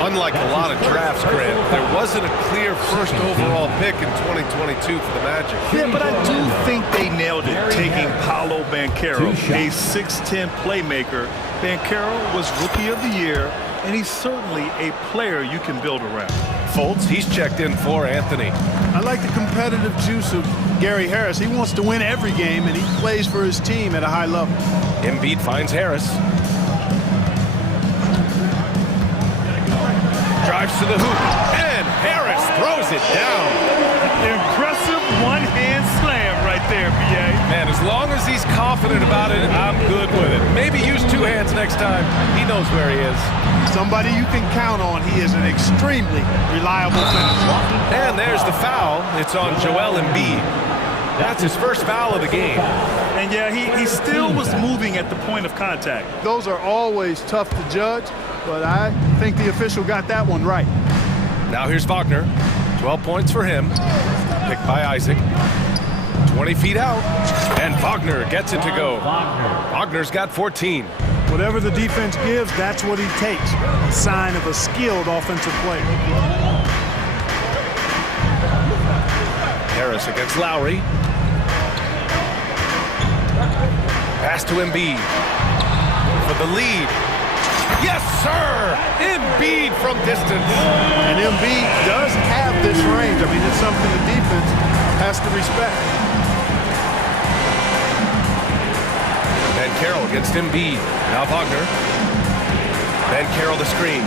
Unlike a lot of drafts, Grant, there wasn't a clear first overall pick in 2022 for the Magic. Yeah, but I do think they nailed it, taking Paolo Banchero, a 6'10 playmaker. Banchero was Rookie of the Year, and he's certainly a player you can build around. Fultz, he's checked in for Anthony. I like the competitive juice of Gary Harris. He wants to win every game, and he plays for his team at a high level. Embiid finds Harris. Drives to the hoop, and Harris throws it down. Impressive one-hand slam right there, B.A. Man, as long as he's confident about it, I'm good with it. Maybe use 2 hands next time. He knows where he is. Somebody you can count on. He is an extremely reliable finisher. And there's the foul. It's on Joel Embiid. That's his first foul of the game. And yeah, he still was moving at the point of contact. Those are always tough to judge, but I think the official got that one right. Now here's Wagner. 12 points for him. Picked by Isaac. 20 feet out. And Wagner gets it to go. Wagner's got 14. Whatever the defense gives, that's what he takes. A sign of a skilled offensive player. Harris against Lowry. Pass to Embiid. For the lead. Yes, sir! Embiid from distance. And Embiid does have this range. I mean, it's something the defense has to respect. Banchero against Embiid. Now Wagner. Banchero the screen.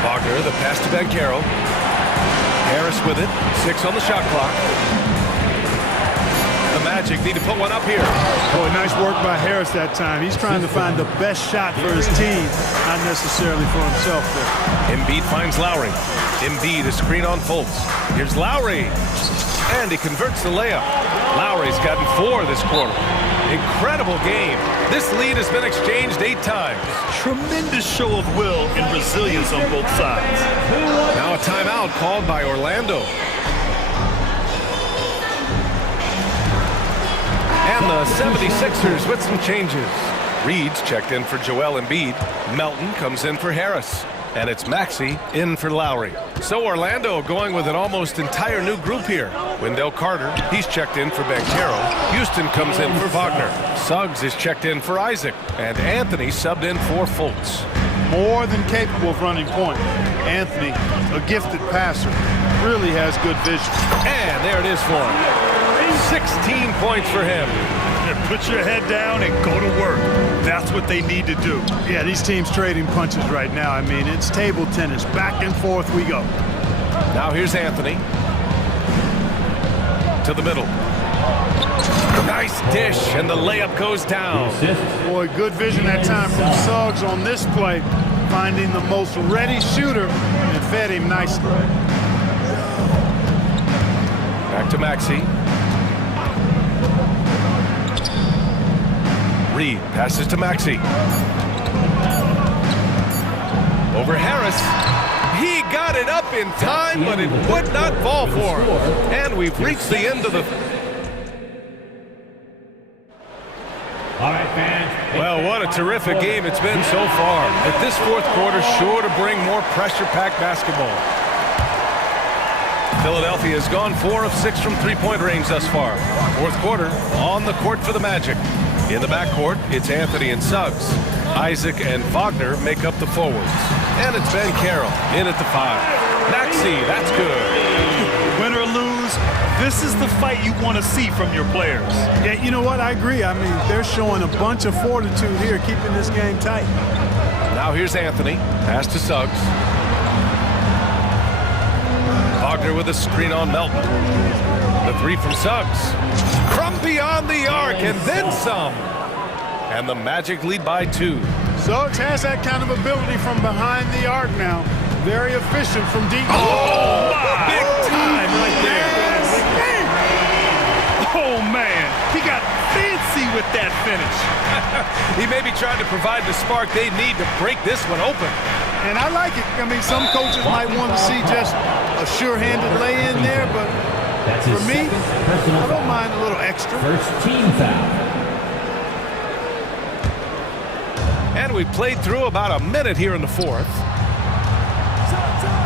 Wagner, the pass to Banchero. Harris with it. 6 on the shot clock. The Magic need to put one up here. Boy, nice work by Harris that time. He's trying to find the best shot for his team, not necessarily for himself there. Embiid finds Lowry. Embiid, a screen on Fultz. Here's Lowry. And he converts the layup. Lowry's gotten 4 this quarter. Incredible game. This lead has been exchanged 8 times. Tremendous show of will and resilience on both sides. Now a timeout called by Orlando. And the 76ers with some changes. Reed's checked in for Joel Embiid. Melton comes in for Harris. And it's Maxey in for Lowry. So Orlando going with an almost entire new group here. Wendell Carter, he's checked in for Banchero. Houston comes in for Wagner. Suggs is checked in for Isaac. And Anthony subbed in for Fultz. More than capable of running point. Anthony, a gifted passer, really has good vision. And there it is for him. 16 points for him. Put your head down and go to work. That's what they need to do. Yeah, these teams trading punches right now. I mean, it's table tennis. Back and forth we go. Now here's Anthony. To the middle. Nice dish, and the layup goes down. Boy, good vision that time from Suggs on this play. Finding the most ready shooter and fed him nicely. Back to Maxey. Reed passes to Maxey. Over Harris. He got it up in time, but it would not fall for him. And we've reached the end of the... All right, fans. Well, what a terrific game it's been so far. But this fourth quarter sure to bring more pressure-packed basketball. Philadelphia has gone 4 of 6 from three-point range thus far. Fourth quarter on the court for the Magic. In the backcourt, it's Anthony and Suggs. Isaac and Wagner make up the forwards. And it's Ben Carroll in at the 5. Maxey, that's good. Win or lose, this is the fight you want to see from your players. Yeah, you know what? I agree. I mean, they're showing a bunch of fortitude here, keeping this game tight. Now here's Anthony. Pass to Suggs. Wagner with a screen on Melton. The 3 from Suggs. From beyond the arc, and then some. And the Magic lead by 2. Suggs has that kind of ability from behind the arc now. Very efficient from deep. Oh, my. Big time right there. Oh, man. He got fancy with that finish. He may be trying to provide the spark they need to break this one open. And I like it. I mean, some coaches might want to see just a sure-handed lay-in there, but for me, I don't mind a little extra. First team foul. And we played through about a minute here in the fourth.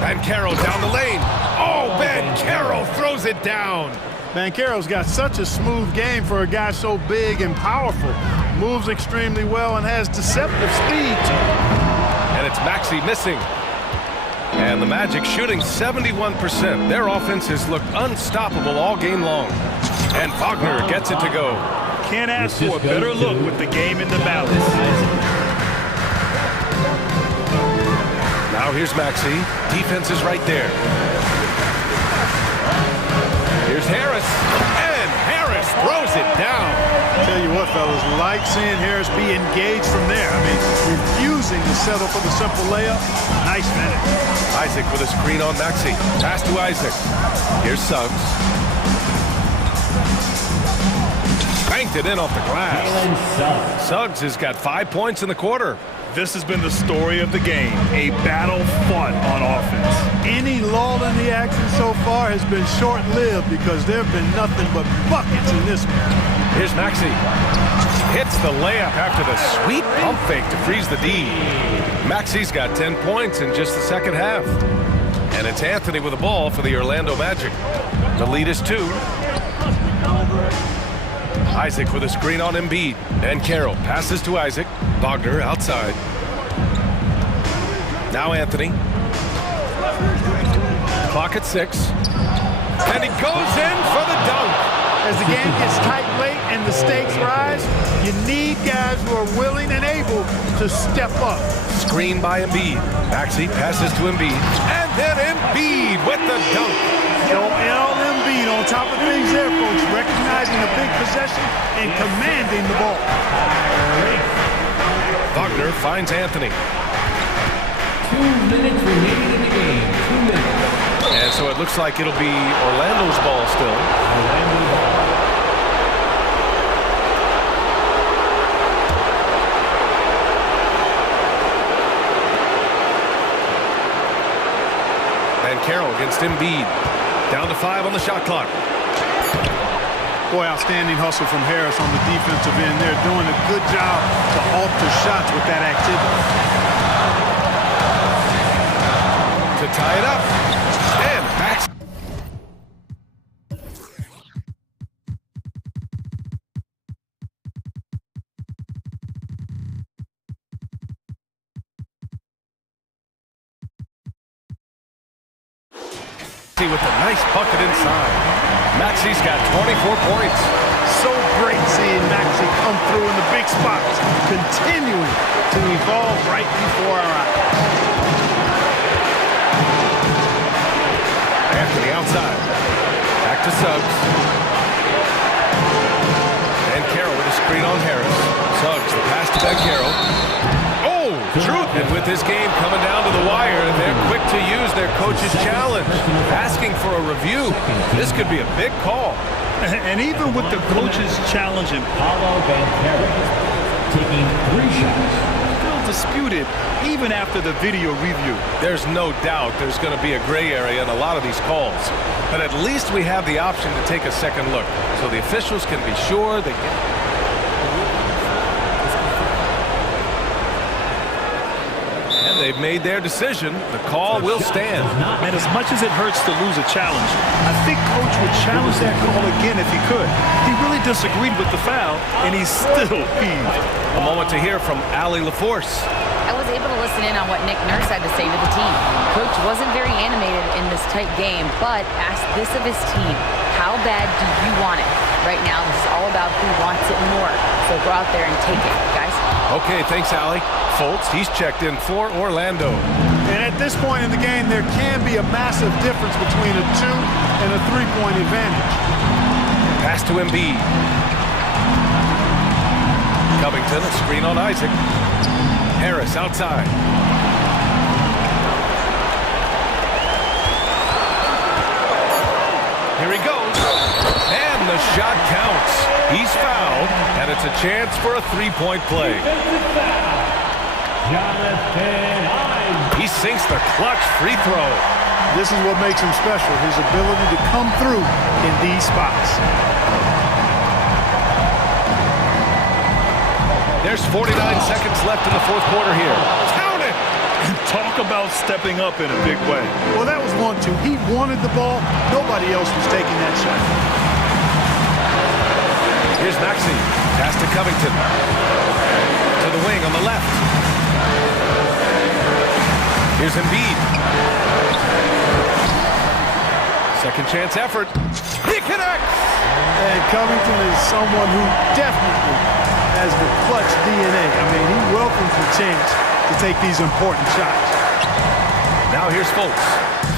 Banchero down the lane. Oh, Banchero throws it down. Banchero's got such a smooth game for a guy so big and powerful. Moves extremely well and has deceptive speed. And it's Maxey missing. And the Magic shooting 71%. Their offense has looked unstoppable all game long. And Wagner gets it to go. Can't ask for a better look with the game in the balance. Now here's Maxey. Defense is right there. Here's Harris. And Harris throws it down. Tell you what, fellas, like seeing Harris be engaged from there. I mean, refusing to settle for the simple layup. Nice finish. Isaac with a screen on Maxey. Pass to Isaac. Here's Suggs. Banked it in off the glass. Suggs has got 5 points in the quarter. This has been the story of the game, a battle fought on offense. Any lull in the action so far has been short-lived because there have been nothing but buckets in this one. Here's Maxey. Hits the layup after the sweet pump fake to freeze the D. Maxey's got 10 points in just the second half. And it's Anthony with the ball for the Orlando Magic. The lead is 2. Isaac with a screen on Embiid. And Carroll passes to Isaac. Wagner outside. Now Anthony. Clock at 6. And he goes in for the dunk. As the game gets tight late and the stakes rise, you need guys who are willing and able to step up. Screen by Embiid. Maxey passes to Embiid. And then Embiid with the dunk. Joel Embiid on top of things there, folks, recognizing a big possession and commanding the ball. Wagner finds Anthony. 2 minutes remaining in the game. 2 minutes. As So it looks like it'll be Orlando's ball still. And Carroll against Embiid. Down to 5 on the shot clock. Boy, outstanding hustle from Harris on the defensive end. They're doing a good job to alter shots with that activity. To tie it up. And back. With a nice bucket inside. Maxi's got 24 points. So great seeing Maxi come through in the big spots, continuing to evolve right before our eyes. Anthony outside. Back to Suggs. And Carroll with a screen on Harris. Suggs, the pass to Ben Carroll. Oh, truth. And with this game coming down to the wire, they're quick to use their coach's challenge. Asking for a review. This could be a big call. And even with the coach's challenge and taking 3 shots. still disputed even after the video review. There's no doubt there's going to be a gray area in a lot of these calls. But at least we have the option to take a second look. So the officials can be sure they get... They've made their decision. The call will stand. And as much as it hurts to lose a challenge, I think Coach would challenge that call again if he could. He really disagreed with the foul, and he's still peeved. A moment to hear from Allie LaForce. I was able to listen in on what Nick Nurse had to say to the team. Coach wasn't very animated in this tight game, but asked this of his team: how bad do you want it? Right now, this is all about who wants it more. So go out there and take it, guys. Okay, thanks, Allie. Fultz, he's checked in for Orlando. And at this point in the game, there can be a massive difference between a 2 and a 3-point advantage. Pass to Embiid. Covington, a screen on Isaac. Harris outside. Here he goes. And the shot counts. He's fouled, and it's a chance for a 3-point play. He sinks the clutch free throw. This is what makes him special, his ability to come through in these spots. There's 49 seconds left in the fourth quarter here. Count it! Talk about stepping up in a big way. Well, that was 1-2. He wanted the ball. Nobody else was taking that shot. Here's Maxi. Pass to Covington. To the wing on the left. Here's Embiid. Second chance effort. He connects! And Covington is someone who definitely has the clutch DNA. I mean, he welcomes the chance to take these important shots. Now here's Fultz.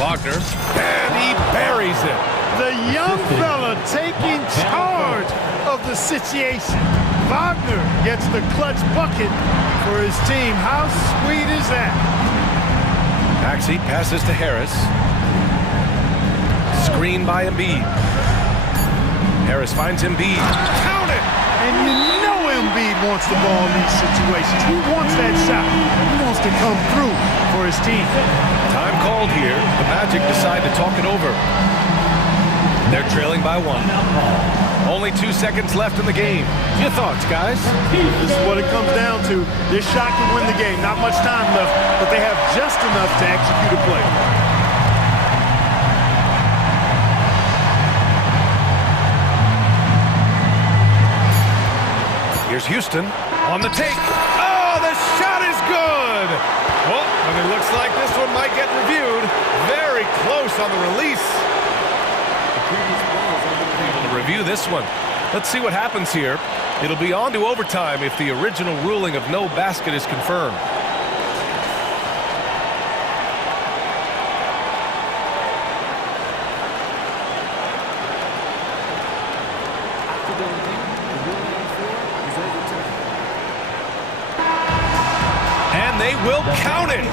Wagner. And he buries it. The young fella taking charge of the situation. Wagner gets the clutch bucket for his team. How sweet is that? Maxi passes to Harris. Screen by Embiid. Harris finds Embiid. Count it! And you know Embiid wants the ball in these situations. He wants that shot. He wants to come through for his team. Time called here. The Magic decide to talk it over. They're trailing by 1. Only 2 seconds left in the game. Your thoughts, guys? This is what it comes down to. This shot can win the game. Not much time left, but they have just enough to execute a play. Here's Houston on the take. Oh, the shot is good! Well, and it looks like this one might get reviewed. Very close on the release. Able to review this one. Let's see what happens here. It'll be on to overtime if the original ruling of no basket is confirmed. And they will count it.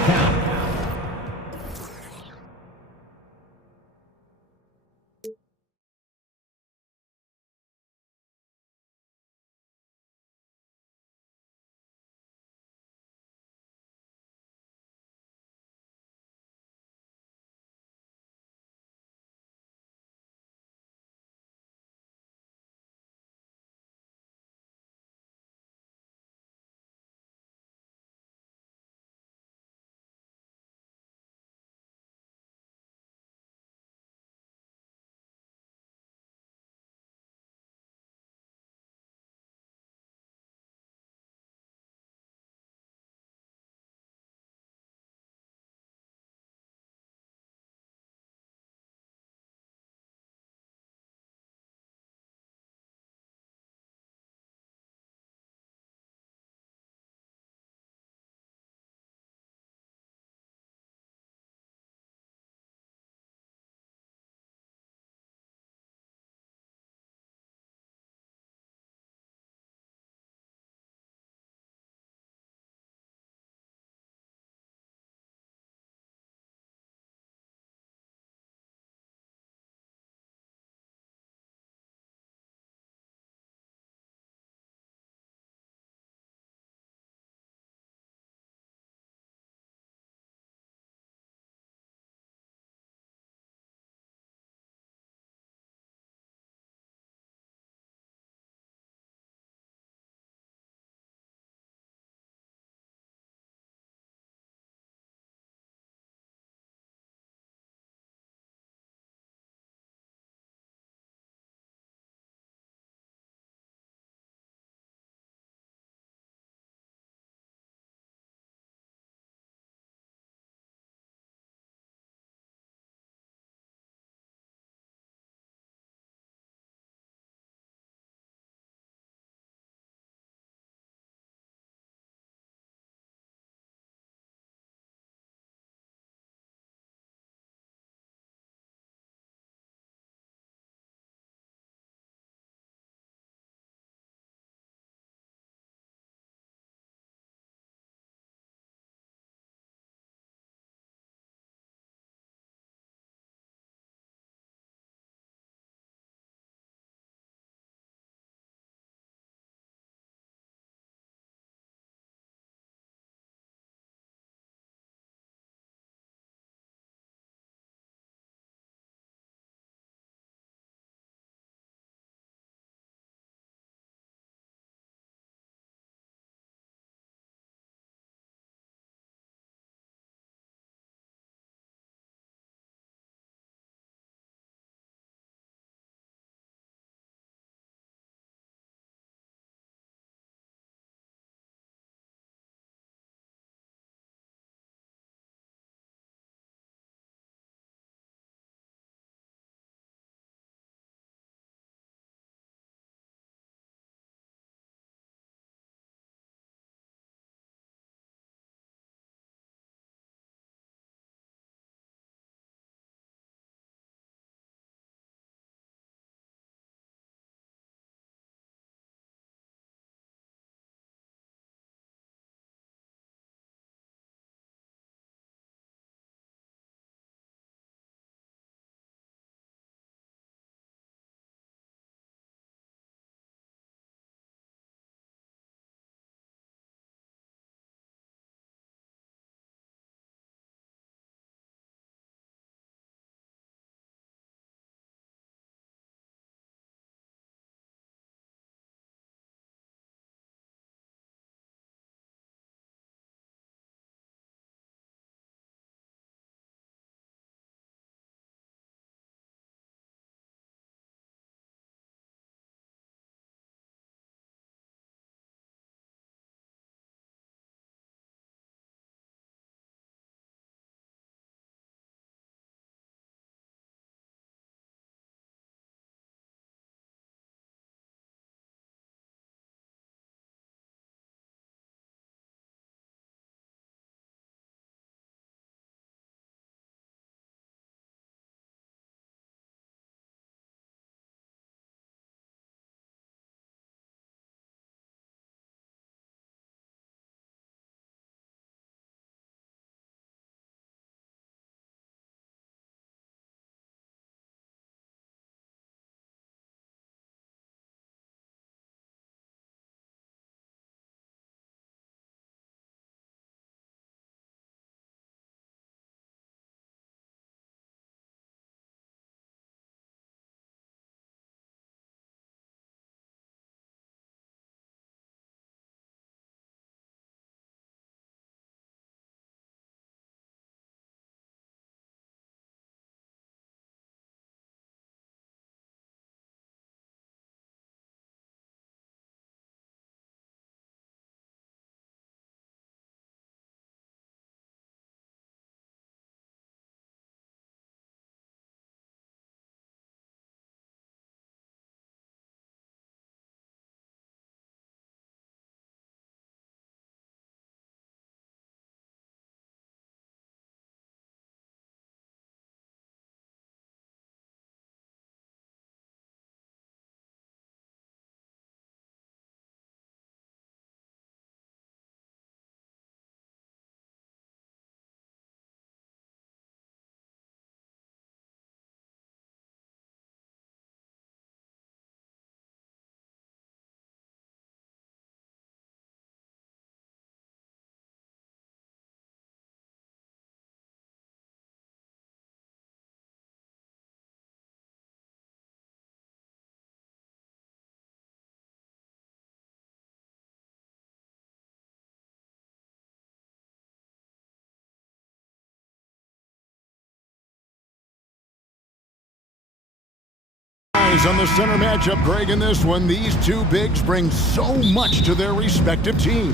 Eyes on the center matchup, Greg, in this one. These two bigs bring so much to their respective teams.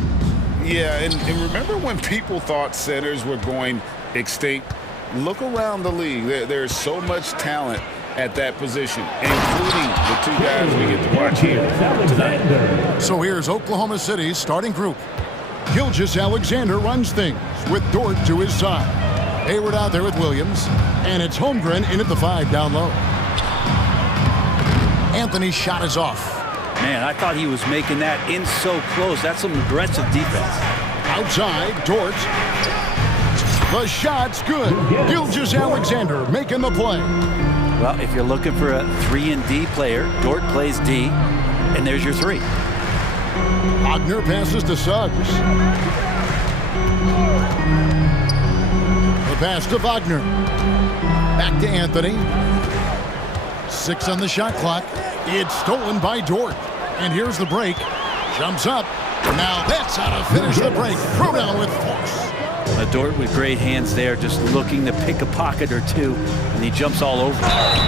Yeah, and remember when people thought centers were going extinct? Look around the league. There's so much talent at that position, including the two guys we get to watch here tonight. So here's Oklahoma City's starting group. Gilgeous-Alexander runs things with Dort to his side. Hayward out there with Williams, and it's Holmgren in at the 5 down low. Anthony's shot is off. Man, I thought he was making that in so close. That's some aggressive defense. Outside, Dort. The shot's good. Gilgeous-Alexander making the play. Well, if you're looking for a 3-and-D player, Dort plays D, and there's your 3. Wagner passes to Suggs. The pass to Wagner. Back to Anthony. 6 on the shot clock. It's stolen by Dort. And here's the break. Jumps up. Now that's how to finish the break. Throw down with force. Dort with great hands there, just looking to pick a pocket or two, and he jumps all over.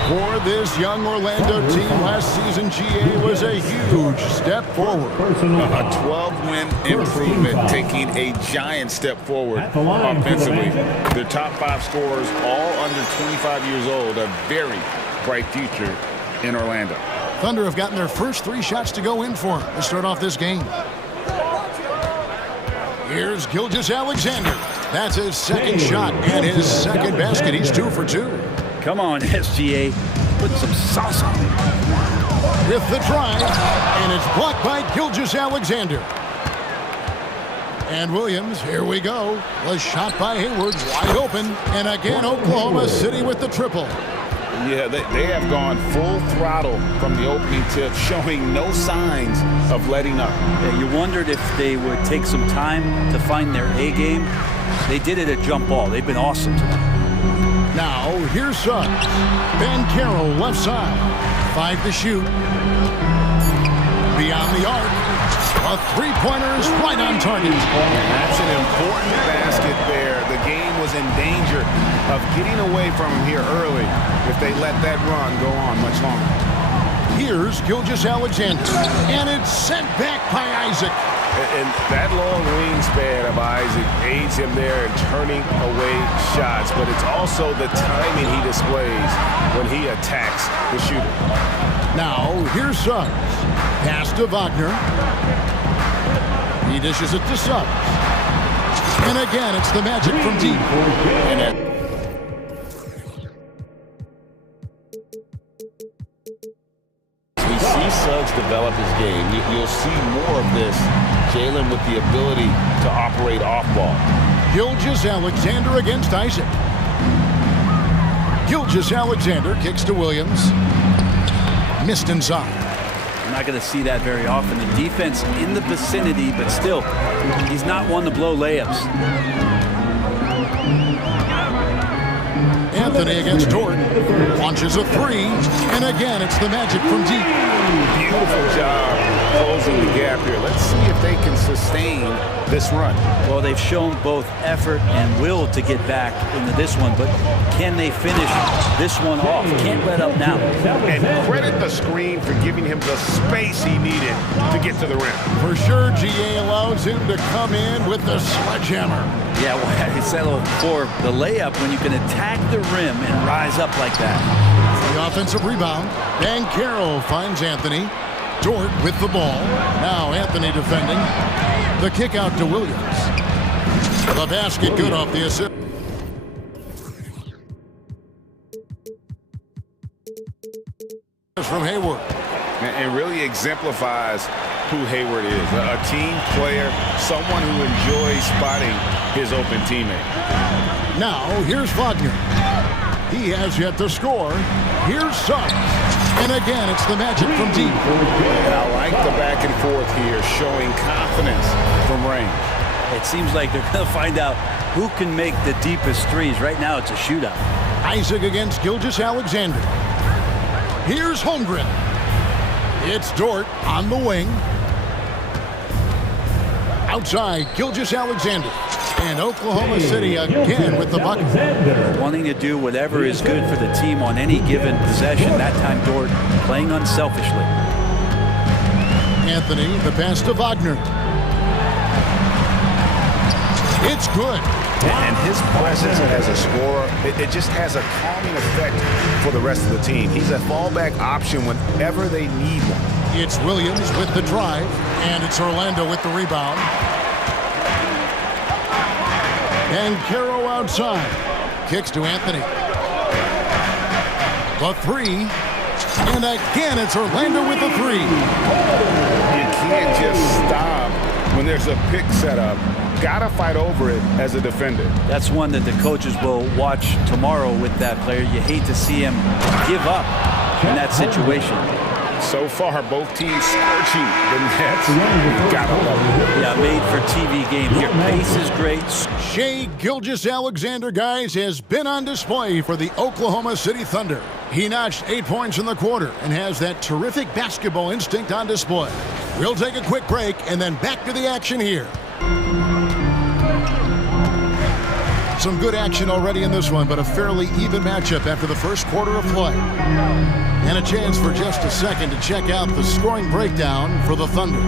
For this young Orlando team, last season GA was a huge step forward. A 12-win improvement, taking a giant step forward offensively. Their top 5 scorers, all under 25 years old, a very bright future in Orlando. Thunder have gotten their first 3 shots to go in for them to start off this game. Here's Gilgeous-Alexander. That's his second shot and his second basket. He's 2 for 2. Come on, SGA. Putting some sauce on it. With the drive, and it's blocked by Gilgeous-Alexander. And Williams, here we go. Was shot by Hayward, wide open. And again, Oklahoma City with the triple. Yeah, they have gone full throttle from the opening tip, showing no signs of letting up. Yeah, you wondered if they would take some time to find their A game. They did it at jump ball. They've been awesome tonight. Now, here's Suggs. Ben Carroll left side. 5 to shoot. Beyond the arc. A 3-pointer is right on target. And that's an important basket there. The game was in danger of getting away from him here early if they let that run go on much longer. Here's Gilgeous-Alexander. And it's sent back by Isaac. And that long wingspan of Isaac aids him there in turning away shots, but it's also the timing he displays when he attacks the shooter. Now, here's Suggs. Pass to Wagner. He dishes it to Suggs. And again, it's the Magic from deep. We see Suggs develop his game. You'll see more of this. Jalen with the ability to operate off ball. Gilgeous-Alexander against Isaac. Gilgeous-Alexander kicks to Williams. Missed inside. You're not going to see that very often. The defense in the vicinity, but still, he's not one to blow layups. Anthony against Dort. Launches a 3. And again, it's the Magic from deep. Beautiful job closing the gap here. Let's see if they can sustain this run. Well, they've shown both effort and will to get back into this one, but can they finish this one off? Can't let up now. And credit the screen for giving him the space he needed to get to the rim. For sure, GA allows him to come in with the sledgehammer. Yeah, well, I settle for the layup when you can attack the rim and rise up like that. The offensive rebound. Dan Carroll finds Anthony. Dort with the ball. Now Anthony defending. The kick out to Williams. The basket good off the assist. From Hayward. And really exemplifies who Hayward is. A team player, someone who enjoys spotting his open teammate. Now here's Wagner. He has yet to score. Here's Suggs. And again, it's the Magic from deep. And I like the back and forth here, showing confidence from range. It seems like they're going to find out who can make the deepest threes. Right now, it's a shootout. Isaac against Gilgeous-Alexander. Here's Holmgren. It's Dort on the wing. Outside, Gilgeous-Alexander. And Oklahoma City again with the bucket. Wanting to do whatever is good for the team on any given possession. That time, Dort playing unselfishly. Anthony, the pass to Wagner. It's good. And his presence as a scorer, it just has a calming effect for the rest of the team. He's a fallback option whenever they need one. It's Williams with the drive, and it's Orlando with the rebound. And Caro outside. Kicks to Anthony. The three. And again, it's Orlando with the three. You can't just stop when there's a pick set up. Gotta fight over it as a defender. That's one that the coaches will watch tomorrow with that player. You hate to see him give up in that situation. So far, both teams scorching the Nets. Gotta love it. Yeah, made for TV game here. Pace is great. Shai Gilgeous-Alexander, guys, has been on display for the Oklahoma City Thunder. He notched 8 points in the quarter and has that terrific basketball instinct on display. We'll take a quick break and then back to the action here. Some good action already in this one, but a fairly even matchup after the first quarter of play. And a chance for just a second to check out the scoring breakdown for the Thunder.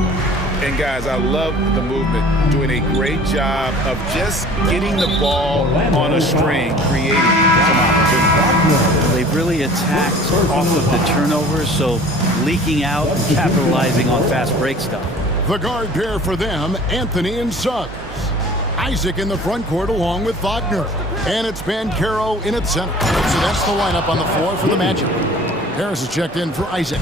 And guys, I love the movement, doing a great job of just getting the ball on a string, creating some opportunities. They've really attacked off of the turnovers, so leaking out and capitalizing on fast break stuff. The guard pair for them, Anthony and Suggs. Isaac in the front court along with Wagner. And it's Banchero in at center. So that's the lineup on the floor for the matchup. Harris is checked in for Isaac.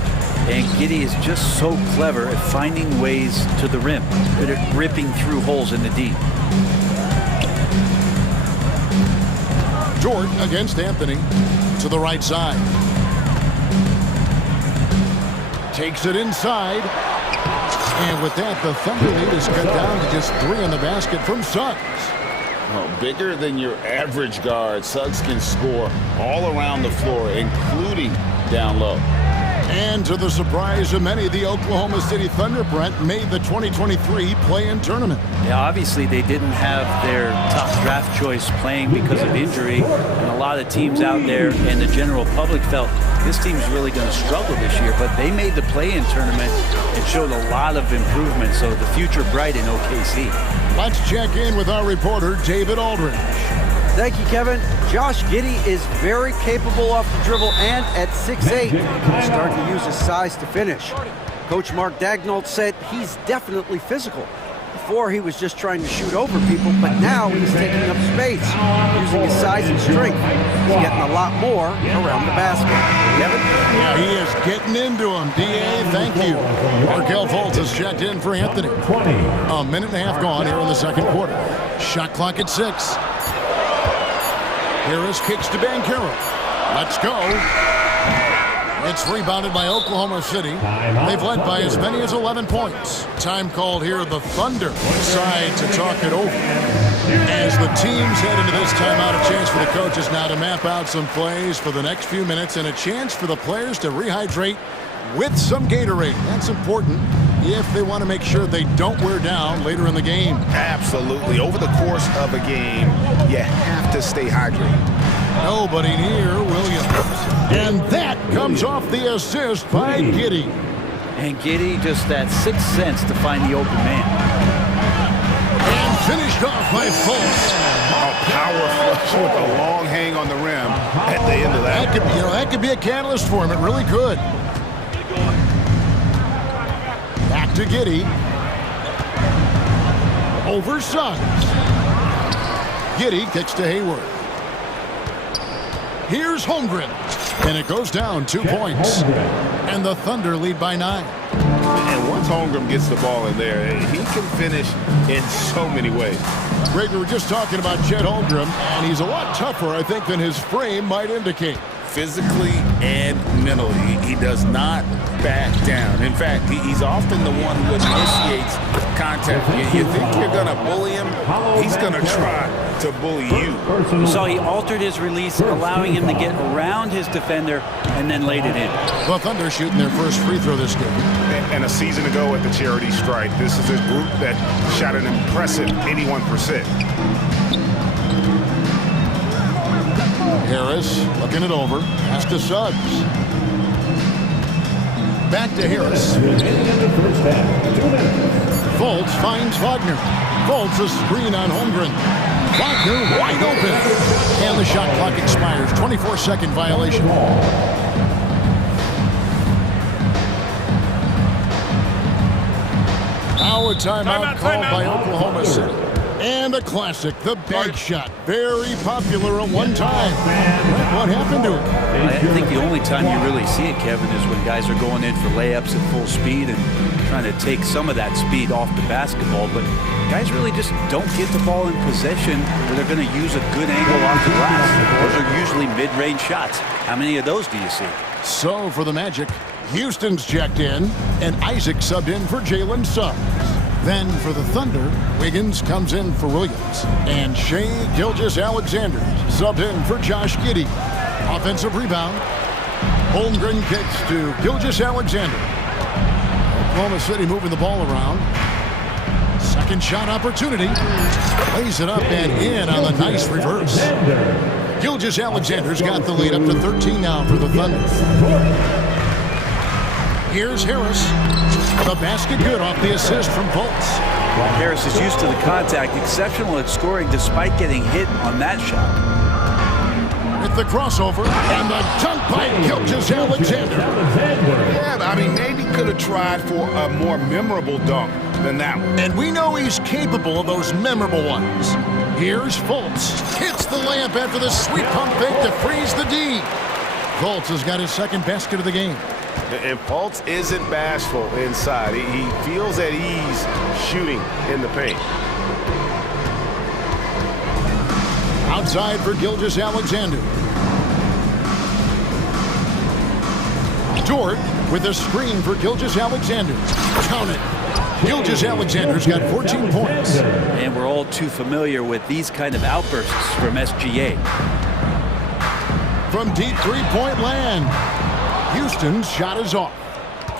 And Giddey is just so clever at finding ways to the rim, good at ripping through holes in the D. Jordan against Anthony to the right side. Takes it inside. And with that, the Thunder lead is cut down to just 3 in the basket from Suggs. Well, bigger than your average guard, Suggs can score all around the floor, including down low. And to the surprise of many, the Oklahoma City Thunder, Brent, made the 2023 play-in tournament. Yeah, obviously they didn't have their top draft choice playing because of injury, and a lot of teams out there and the general public felt this team's really going to struggle this year, but they made the play-in tournament and showed a lot of improvement, so the future bright in OKC. Let's check in with our reporter, David Aldridge. Thank you, Kevin. Josh Giddey is very capable off the dribble, and at 6'8", he's starting to use his size to finish. Coach Mark Daigneault said he's definitely physical. Before, he was just trying to shoot over people, but now he's taking up space, using his size and strength. He's getting a lot more around the basket. Kevin? Yeah, he is getting into him. D.A., thank you. Markelle Fultz has checked in for Anthony. A minute and a half gone here in the second quarter. Shot clock at 6. Harris kicks to Banchero. Let's go. It's rebounded by Oklahoma City. They've led by as many as 11 points. Time called here. The Thunder decide to talk it over. As the teams head into this timeout, a chance for the coaches now to map out some plays for the next few minutes and a chance for the players to rehydrate with some Gatorade. That's important if they want to make sure they don't wear down later in the game. Absolutely. Over the course of a game, you have to stay hydrated. Nobody near Williams. And that comes off the assist by Giddey. And Giddey just that sixth sense to find the open man. And finished off by Fultz. A power flush with a long hang on the rim at the end of that. That could be a catalyst for him. It really could. Back to Giddey. Over Suggs. Giddey kicks to Hayward. Here's Holmgren. And it goes down 2 points. And the Thunder lead by 9. And once Holmgren gets the ball in there, he can finish in so many ways. Greg, we were just talking about Chet Holmgren, and he's a lot tougher, I think, than his frame might indicate. Physically and mentally, he does not back down. In fact, he's often the one who initiates contact. You think you're going to bully him, he's going to try to bully you. So he altered his release, allowing him to get around his defender and then laid it in. The Thunder shooting their first free throw this game. And a season ago at the charity stripe, this is a group that shot an impressive 81%. Harris looking it over. Pass to Suggs. Back to Harris. Fultz finds Wagner. Fultz a screen on Holmgren. Wagner wide open. And the shot clock expires. 24-second violation. Now a timeout called by Oklahoma City. And a classic, the bag shot. Very popular at one time. What happened to it? I think the only time you really see it, Kevin, is when guys are going in for layups at full speed and trying to take some of that speed off the basketball. But guys really just don't get the ball in possession where they're going to use a good angle off the glass. Those are usually mid-range shots. How many of those do you see? So for the Magic, Houston's checked in, and Isaac subbed in for Jalen Suggs. Then for the Thunder, Wiggins comes in for Williams. And Shai Gilgeous-Alexander subbed in for Josh Giddey. Offensive rebound. Holmgren kicks to Gilgeous-Alexander. Oklahoma City moving the ball around. Second shot opportunity. Lays it up and in on the nice reverse. Gilgeous-Alexander's got the lead up to 13 now for the Thunder. Here's Harris. The basket good off the assist from Fultz. Harris is used to the contact, exceptional at scoring despite getting hit on that shot. With the crossover and the dunk by Gilgeous-Alexander. Yeah, I mean, maybe could have tried for a more memorable dunk than that one. And we know he's capable of those memorable ones. Here's Fultz. Hits the layup after the sweet pump fake to freeze the D. Fultz has got his second basket of the game. And Fultz isn't bashful inside. He feels at ease shooting in the paint. Outside for Gilgeous-Alexander. Dort with a screen for Gilgeous-Alexander. Count it. Gilgeous-Alexander's got 14 points. And we're all too familiar with these kind of outbursts from SGA. From deep three-point land. Houston's shot is off.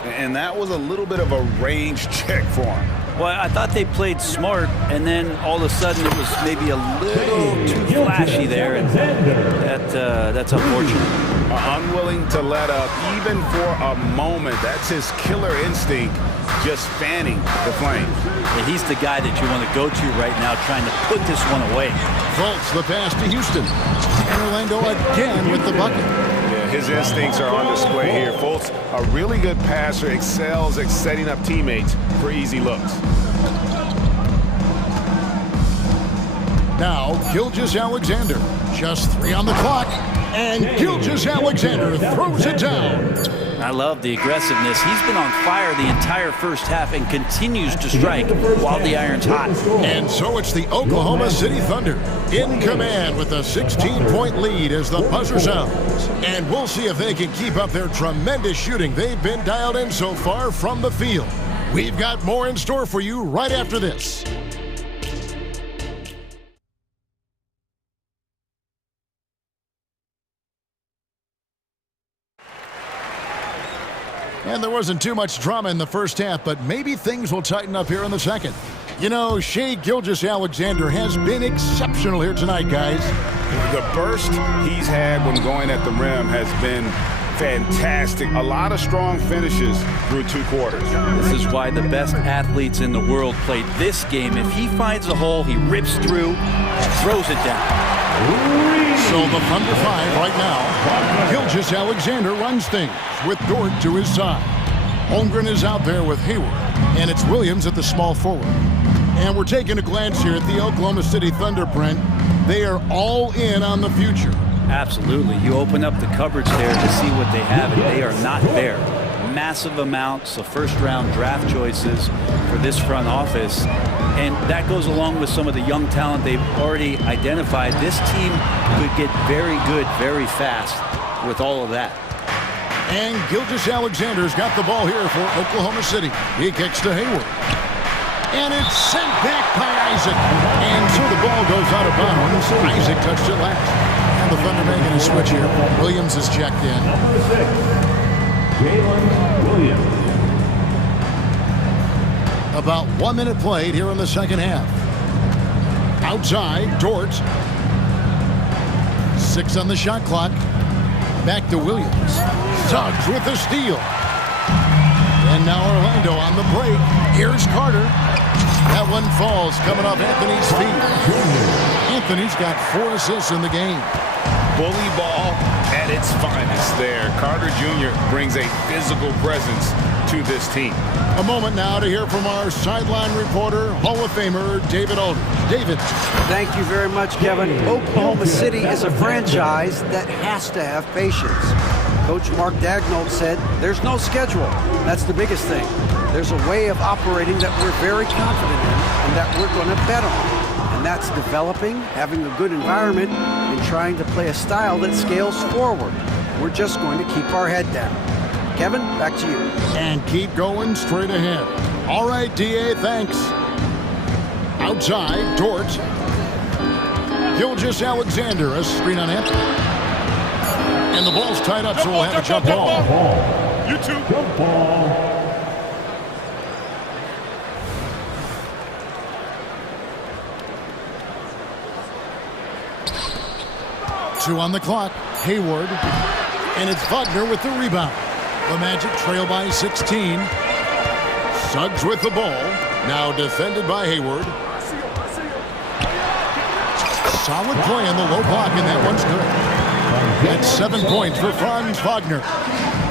And that was a little bit of a range check for him. Well, I thought they played smart, and then all of a sudden it was maybe a little too flashy there, and that's unfortunate. Unwilling to let up even for a moment. That's his killer instinct, just fanning the flames. And he's the guy that you want to go to right now, trying to put this one away. Fultz the pass to Houston. And Orlando again with the bucket. His instincts are on display here. Fultz, a really good passer, excels at setting up teammates for easy looks. Now, Gilgeous-Alexander. Just 3 on the clock. And Gilgeous-Alexander throws it down. I love the aggressiveness. He's been on fire the entire first half and continues to strike while the iron's hot. And so it's the Oklahoma City Thunder in command with a 16-point lead as the buzzer sounds. And we'll see if they can keep up their tremendous shooting they've been dialed in so far from the field. We've got more in store for you right after this. And there wasn't too much drama in the first half, but maybe things will tighten up here in the second. You know, Shai Gilgeous-Alexander has been exceptional here tonight, guys. The burst he's had when going at the rim has been fantastic. A lot of strong finishes through 2 quarters. This is why the best athletes in the world play this game. If he finds a hole, he rips through, throws it down. So the Thunder 5 right now. Gilgeous-Alexander runs things with Dort to his side. Holmgren is out there with Hayward, and it's Williams at the small forward. And we're taking a glance here at the Oklahoma City Thunder, Brent. They are all in on the future. Absolutely. You open up the cupboards there to see what they have, and they are not there. Massive amounts of first-round draft choices for this front office. And that goes along with some of the young talent they've already identified. This team could get very good very fast with all of that. And Gilgeous Alexander's got the ball here for Oklahoma City. He kicks to Hayward. And it's sent back by Isaac. And so the ball goes out of bounds. Isaac touched it last. And the Thunder making a switch here. Williams is checked in. Number 6, Jalen Williams. About 1 minute played here in the second half. Outside, Dort. 6 on the shot clock. Back to Williams. Suggs with the steal. And now Orlando on the break. Here's Carter. That one falls coming off Anthony's feet. Anthony's got 4 assists in the game. Bully ball at its finest there. Carter Jr. brings a physical presence to this team. A moment now to hear from our sideline reporter, Hall of Famer David Aldridge. David. Thank you very much, Kevin. Oklahoma City is a franchise that has to have patience. Coach Mark Daigneault said there's no schedule. That's the biggest thing. There's a way of operating that we're very confident in and that we're going to bet on. And that's developing, having a good environment, and trying to play a style that scales forward. We're just going to keep our head down. Kevin, back to you. And keep going straight ahead. All right, D.A., thanks. Outside, Dort. Gilgeous Alexander, a screen on Anthony. And the ball's tied up, so we'll have a jump ball. You too. Jump ball. Two on the clock. Hayward. And it's Wagner with the rebound. The Magic trail by 16. Suggs with the ball. Now defended by Hayward. Solid play on the low block, and that one's good. That's 7 points for Franz Wagner.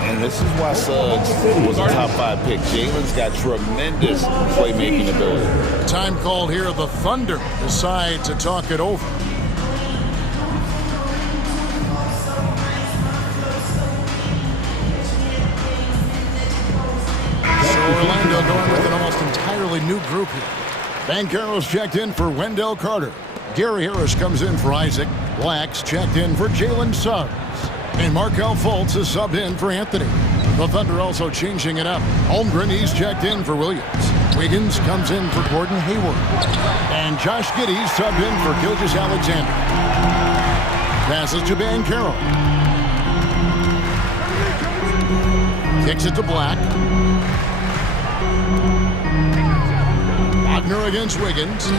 And this is why Suggs was a top 5 pick. Jalen's got tremendous playmaking ability. Time called here. The Thunder decide to talk it over. Orlando going with an almost entirely new group here. Banchero's checked in for Wendell Carter. Gary Harris comes in for Isaac. Black's checked in for Jalen Suggs. And Markelle Fultz is subbed in for Anthony. The Thunder also changing it up. Holmgren, he's checked in for Williams. Wiggins comes in for Gordon Hayward. And Josh Giddey's subbed in for Gilgeous Alexander. Passes to Banchero. Kicks it to Black. Wagner against Wiggins.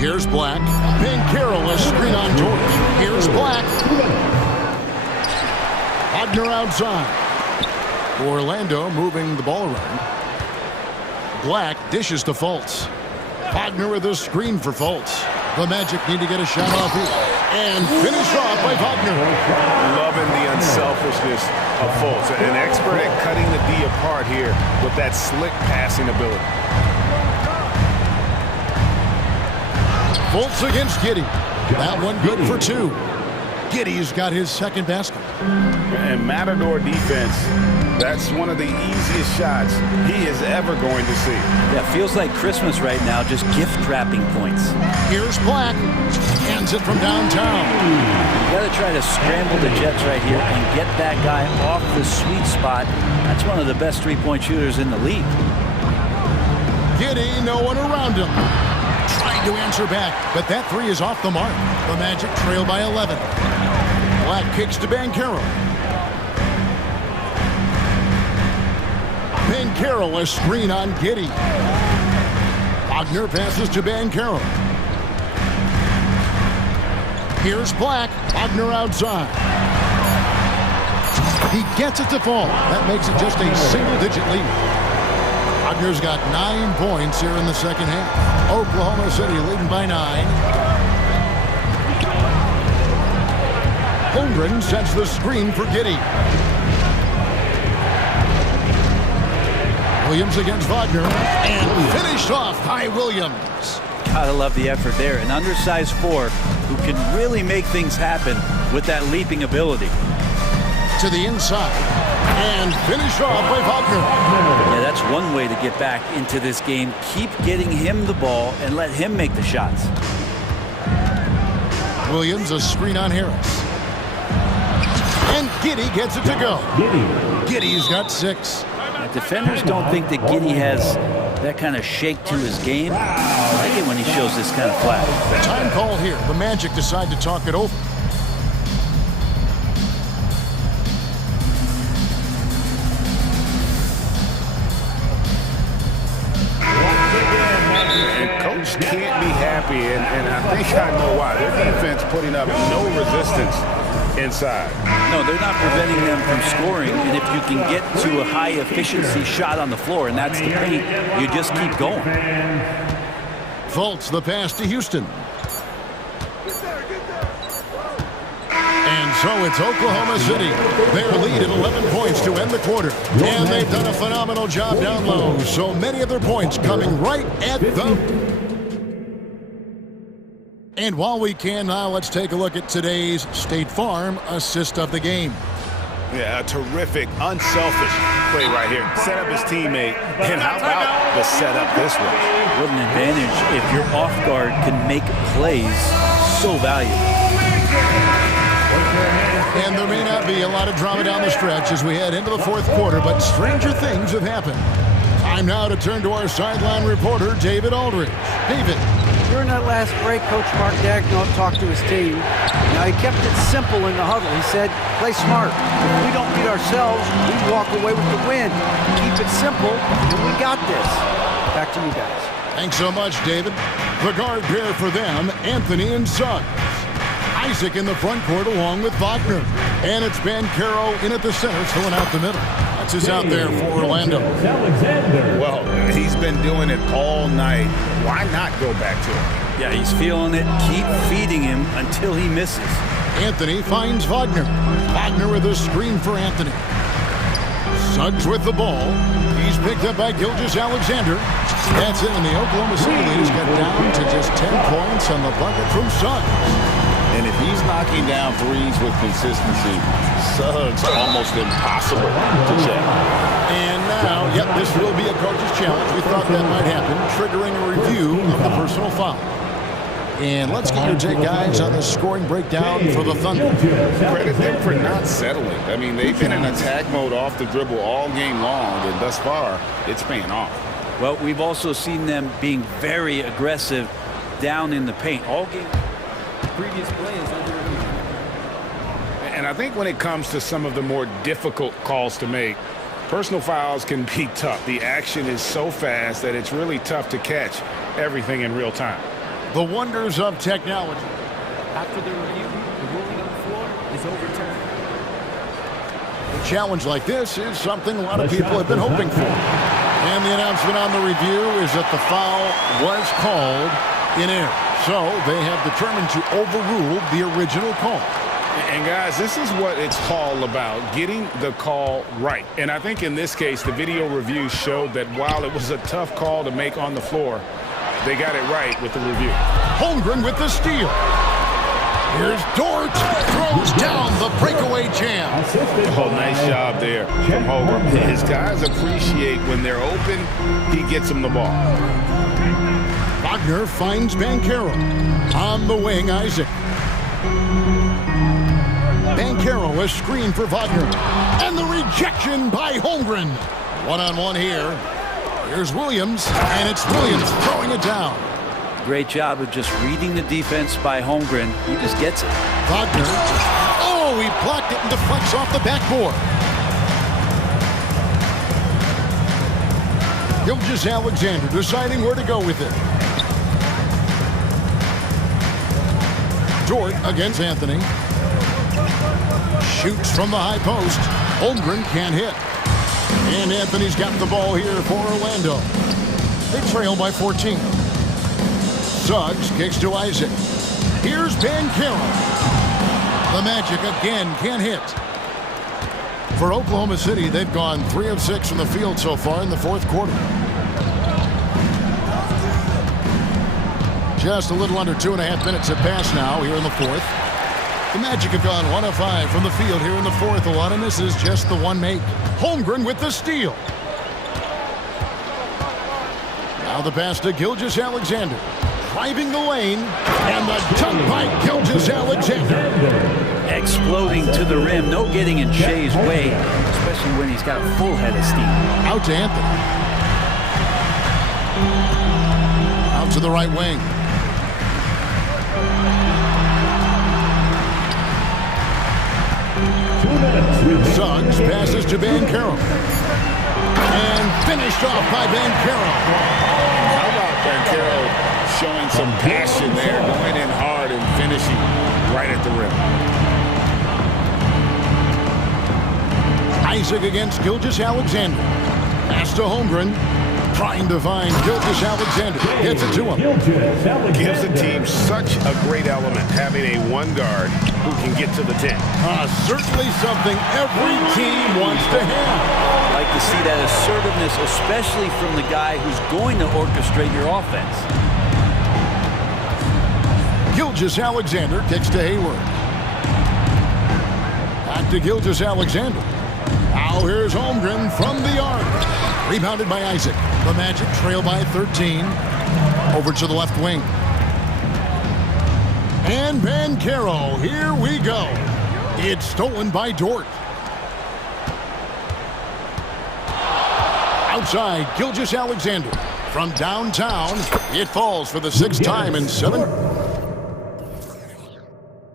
Here's Black. Banchero, a screen on George. Here's Black. Wagner outside. Orlando moving the ball around. Black dishes to Fultz. Wagner with a screen for Fultz. The Magic need to get a shot off here. And finished off by Wagner. Loving the unselfishness of Fultz. An expert at cutting the D apart here with that slick passing ability. Fultz against Giddey. That one good for 2. Giddey's got his second basket. And Matador defense, that's one of the easiest shots he is ever going to see. Yeah, feels like Christmas right now, just gift wrapping points. Here's Black. Hands it from downtown. You got to try to scramble the Jets right here and get that guy off the sweet spot. That's one of the best three-point shooters in the league. Giddey, no one around him. Trying to answer back, but that 3 is off the mark. The Magic trail by 11. Black kicks to Banchero. Banchero, a screen on Giddey. Wagner passes to Banchero. Here's Black. Wagner outside. He gets it to fall. That makes it just a single-digit lead. Wagner's got 9 points here in the second half. Oklahoma City leading by 9. Holmgren sets the screen for Giddey. Williams against Wagner. And finished off by Williams. Gotta love the effort there. An undersized 4 who can really make things happen with that leaping ability. To the inside. And finished off by Wagner. Yeah, that's one way to get back into this game. Keep getting him the ball and let him make the shots. Williams, a screen on Harris. Giddy gets it to go. Giddy's got 6. Defenders don't think that Giddy has that kind of shake to his game. I like it when he shows this kind of flash. Time call here. The Magic decide to talk it over. And coach can't be happy, and I think I know why. Their defense putting up no resistance inside. No, they're not preventing them from scoring, and if you can get to a high-efficiency shot on the floor, and that's the paint, you just keep going. Fultz the pass to Houston. And so it's Oklahoma City. Their lead at 11 points to end the quarter. And they've done a phenomenal job down low. So many of their points coming right at the... And while we can now, let's take a look at today's State Farm assist of the game. Yeah, a terrific, unselfish play right here. Set up his teammate, and how about the setup this way? What an advantage if your off guard can make plays so valuable. And there may not be a lot of drama down the stretch as we head into the fourth quarter, but stranger things have happened. Time now to turn to our sideline reporter, David Aldridge. David. During that last break, Coach Mark Daigneault talked to his team. Now, he kept it simple in the huddle. He said, play smart. If we don't beat ourselves, we walk away with the win. Keep it simple, and we got this. Back to you guys. Thanks so much, David. The guard pair for them, Anthony and Suggs. Isaac in the front court along with Wagner. And it's Banchero in at the center, filling out the middle. That's his out there for Orlando. Well, he's been doing it all night. Why not go back to him? Yeah, he's feeling it. Keep feeding him until he misses. Anthony finds Wagner. Wagner with a screen for Anthony. Suggs with the ball. He's picked up by Gilgeous-Alexander. That's it, and the Oklahoma City leaders got down to just 10 points on the bucket from Suggs. And if he's knocking down threes with consistency, Suggs almost impossible to check. And now, yep, this will be a coach's challenge. We thought that might happen, triggering a review of the personal foul. And let's get your take, guys, on the scoring breakdown for the Thunder. Credit them for not settling. I mean, they've been in attack mode off the dribble all game long, and thus far, it's paying off. Well, we've also seen them being very aggressive down in the paint all game. Previous play is under review. And I think when it comes to some of the more difficult calls to make, personal fouls can be tough. The action is so fast that it's really tough to catch everything in real time. The wonders of technology. After the review, the ruling on the floor is overturned. A challenge like this is something a lot of people have been hoping for. And the announcement on the review is that the foul was called in error. So they have determined to overrule the original call. And guys, this is what it's all about, getting the call right. And I think in this case, the video review showed that while it was a tough call to make on the floor, they got it right with the review. Holmgren with the steal. Here's Dort, throws down the breakaway jam. Oh, nice job there from Holmgren. His guys appreciate when they're open, he gets them the ball. Wagner finds Banchero. On the wing, Isaac. Banchero, a screen for Wagner. And the rejection by Holmgren. One-on-one here. Here's Williams, and it's Williams throwing it down. Great job of just reading the defense by Holmgren. He just gets it. Wagner. Oh, he blocked it and deflects off the backboard. Gilgeous-Alexander deciding where to go with it. Dort against Anthony. Shoots from the high post. Holmgren can't hit. And Anthony's got the ball here for Orlando. They trail by 14. Suggs kicks to Isaac. Here's Banchero. The Magic again can't hit. For Oklahoma City, they've gone 3 of 6 from the field so far in the fourth quarter. Just a little under 2.5 minutes have passed now here in the fourth. The Magic have gone 1 of 5 from the field here in the fourth. A lot of misses, just the one make. Holmgren with the steal. Now the pass to Gilgeous-Alexander. Driving the lane, and the dunk by Gilgeous-Alexander. exploding to the rim. No getting in Shea's way, especially when he's got a full head of steam. Out to Anthony. Out to the right wing. Suggs passes to Banchero. And finished off by Banchero. How about Banchero showing some passion there, going in hard and finishing right at the rim. Isaac against Gilgeous-Alexander. Pass to Holmgren. Trying to find Gilgeous-Alexander. Gets it to him. Gives the team such a great element, having a one guard who can get to the 10. Certainly something every team wants to have. I like to see that assertiveness, especially from the guy who's going to orchestrate your offense. Gilgeous-Alexander kicks to Hayward. Back to Gilgeous-Alexander. Now here's Holmgren from the arc. Rebounded by Isaac. The Magic trail by 13. Over to the left wing. And Banchero, here we go. It's stolen by Dort. Outside, Gilgeous-Alexander. From downtown, it falls for the 6th time in 7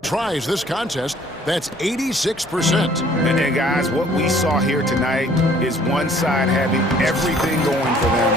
tries this contest. That's 86%. And guys, what we saw here tonight is one side having everything going for them.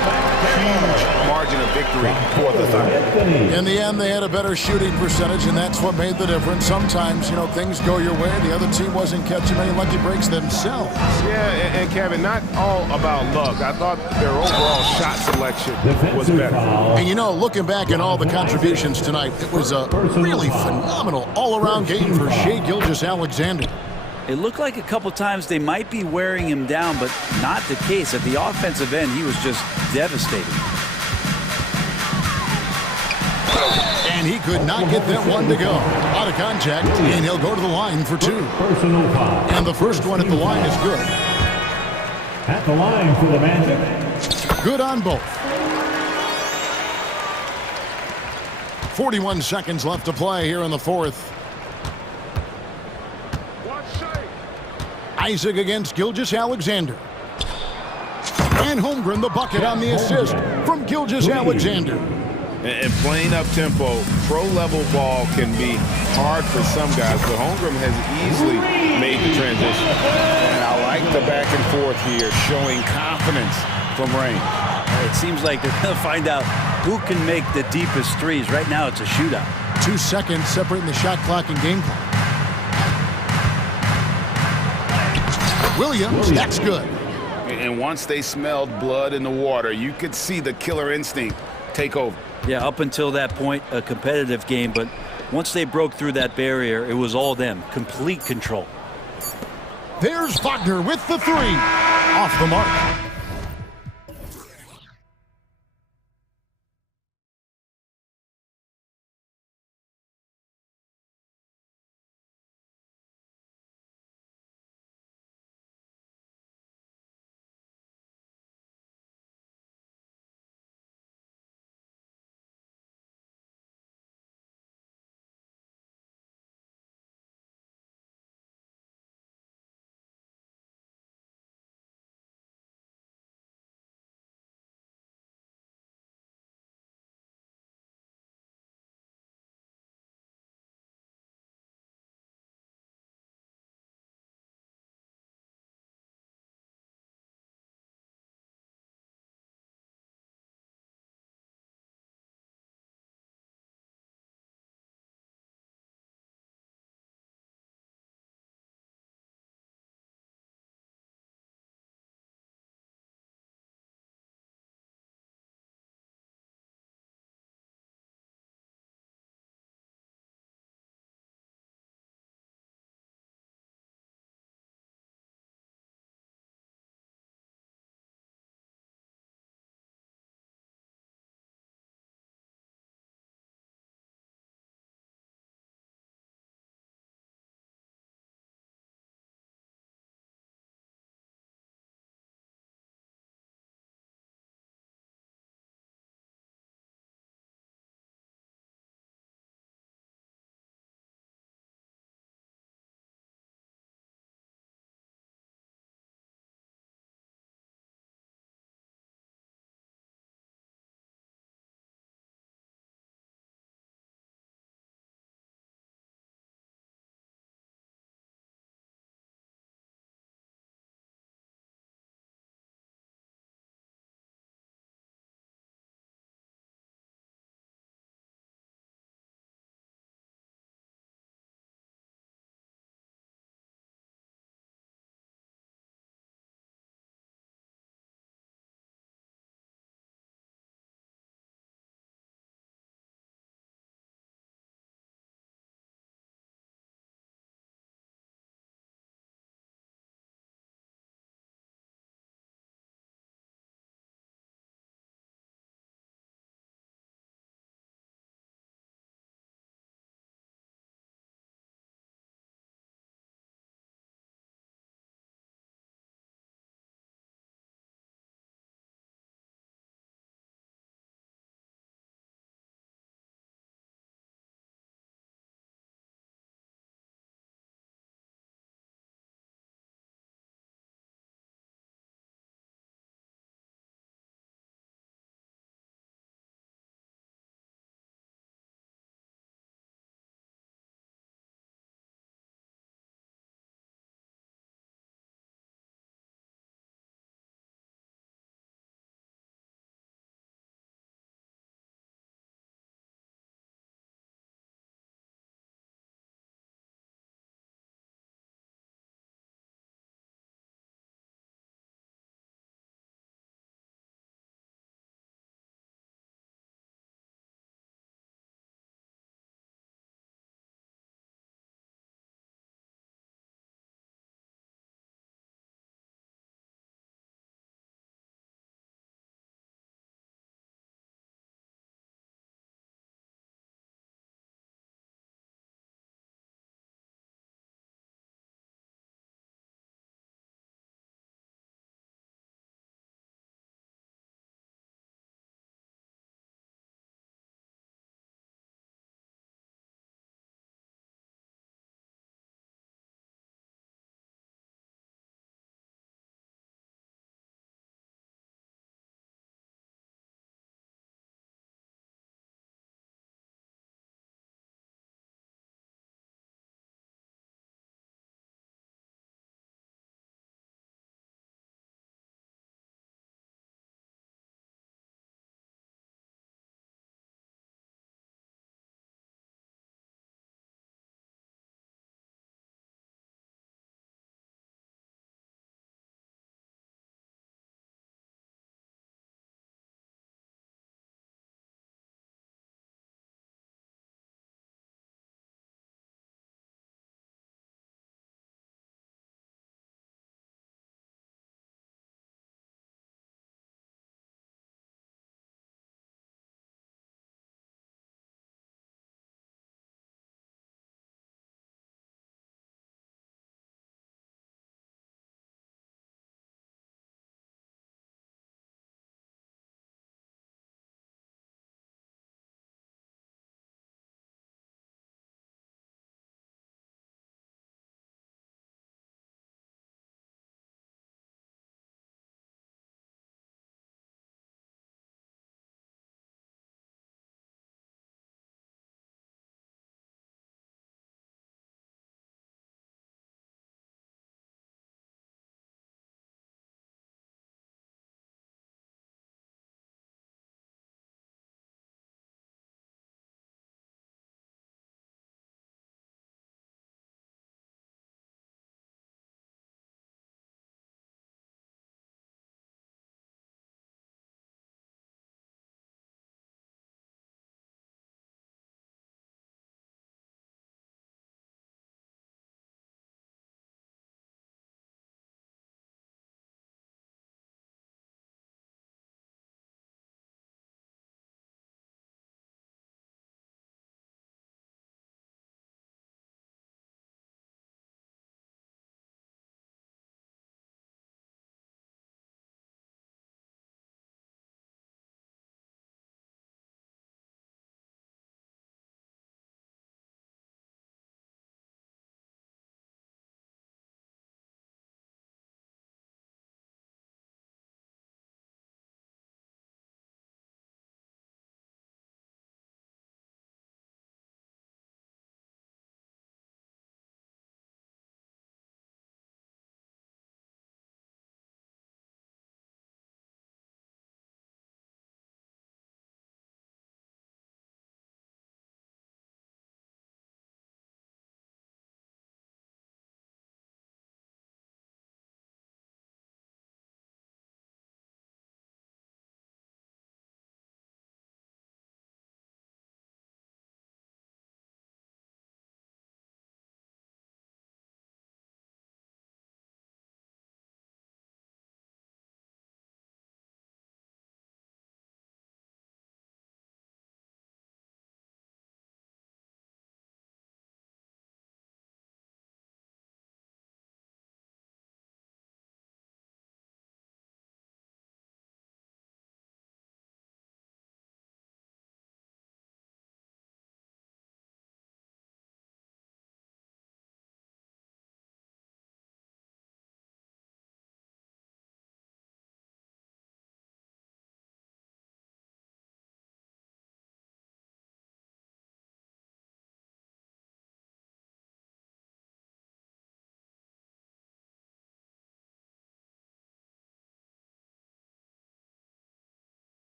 Huge margin of victory for the Thunder. In the end, they had a better shooting percentage, and that's what made the difference. Sometimes, things go your way. The other team wasn't catching many lucky breaks themselves. Yeah, and Kevin, not all about luck. I thought their overall shot selection was better. And looking back at all the contributions tonight, it was a really phenomenal all-around game for Shai Gilgeous-Alexander. It looked like a couple times they might be wearing him down, but not the case. At the offensive end, he was just devastating. And he could not get that one to go. Out of contact, and he'll go to the line for 2. And the first one at the line is good. At the line for the Magic. Good on both. 41 seconds left to play here in the 4th. Isaac against Gilgeous-Alexander. And Holmgren the bucket on the assist from Gilgeous-Alexander. And playing up tempo, pro-level ball can be hard for some guys, but Holmgren has easily made the transition. And I like the back and forth here, showing confidence from Rain. It seems like they're going to find out who can make the deepest threes. Right now, it's a shootout. 2 seconds separating the shot clock and game clock. Williams, that's good. And once they smelled blood in the water, you could see the killer instinct take over. Yeah, up until that point, a competitive game, but once they broke through that barrier, it was all them. Complete control. There's Wagner with the 3. Off the mark.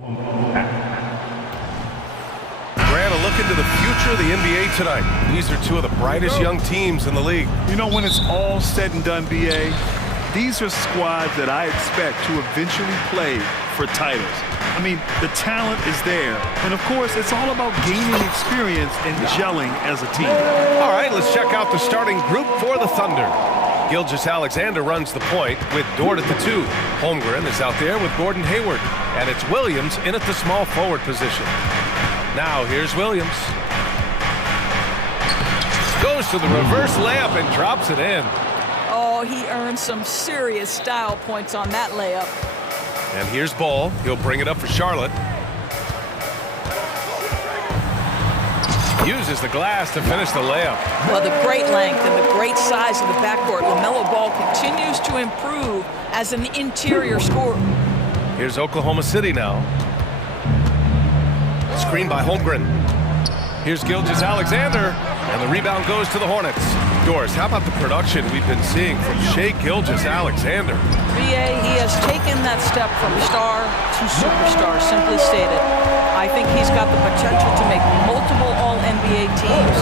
Grant, a look into the future of the NBA tonight. These are two of the brightest young teams in the league. You know, when it's all said and done, BA, these are squads that I expect to eventually play for titles. I mean, the talent is there. And, of course, it's all about gaining experience and gelling as a team. All right, let's check out the starting group for the Thunder. Gilgeous-Alexander runs the point with Dort at the 2. Holmgren is out there with Gordon Hayward. And it's Williams in at the small forward position. Now here's Williams. Goes to the reverse layup and drops it in. Oh, he earned some serious style points on that layup. And here's Ball. He'll bring it up for Charlotte. Uses the glass to finish the layup. Well, the great length and the great size of the backcourt. LaMelo Ball continues to improve as an interior scorer. Here's Oklahoma City now. Screen by Holmgren. Here's Gilgeous-Alexander, and the rebound goes to the Hornets. Doris, how about the production we've been seeing from Shai Gilgeous-Alexander? BA, he has taken that step from star to superstar, simply stated. I think he's got the potential to make multiple All-NBA teams.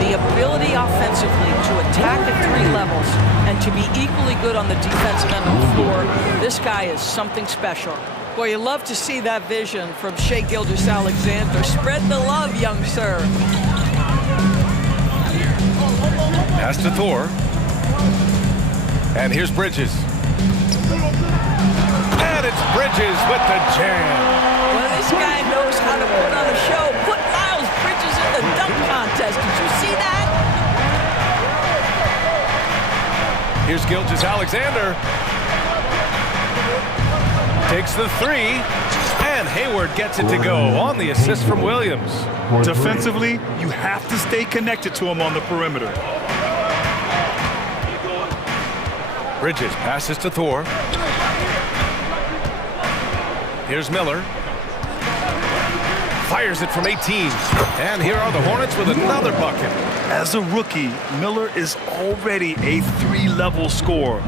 The ability offensively to attack at 3 levels and to be equally good on the defensive end of the floor, this guy is something special. Boy, you love to see that vision from Shai Gilgeous-Alexander. Spread the love, young sir. Pass to Thor. And here's Bridges. And it's Bridges with the jam. Well, this guy knows how to put on a show. Put Miles Bridges in the dunk contest. Did you see that? Here's Gilgeous-Alexander. Takes the 3. And Hayward gets it to go on the assist from Williams. Defensively, you have to stay connected to him on the perimeter. Bridges passes to Thor. Here's Miller. Fires it from 18. And here are the Hornets with another bucket. As a rookie, Miller is already a 3-level scorer.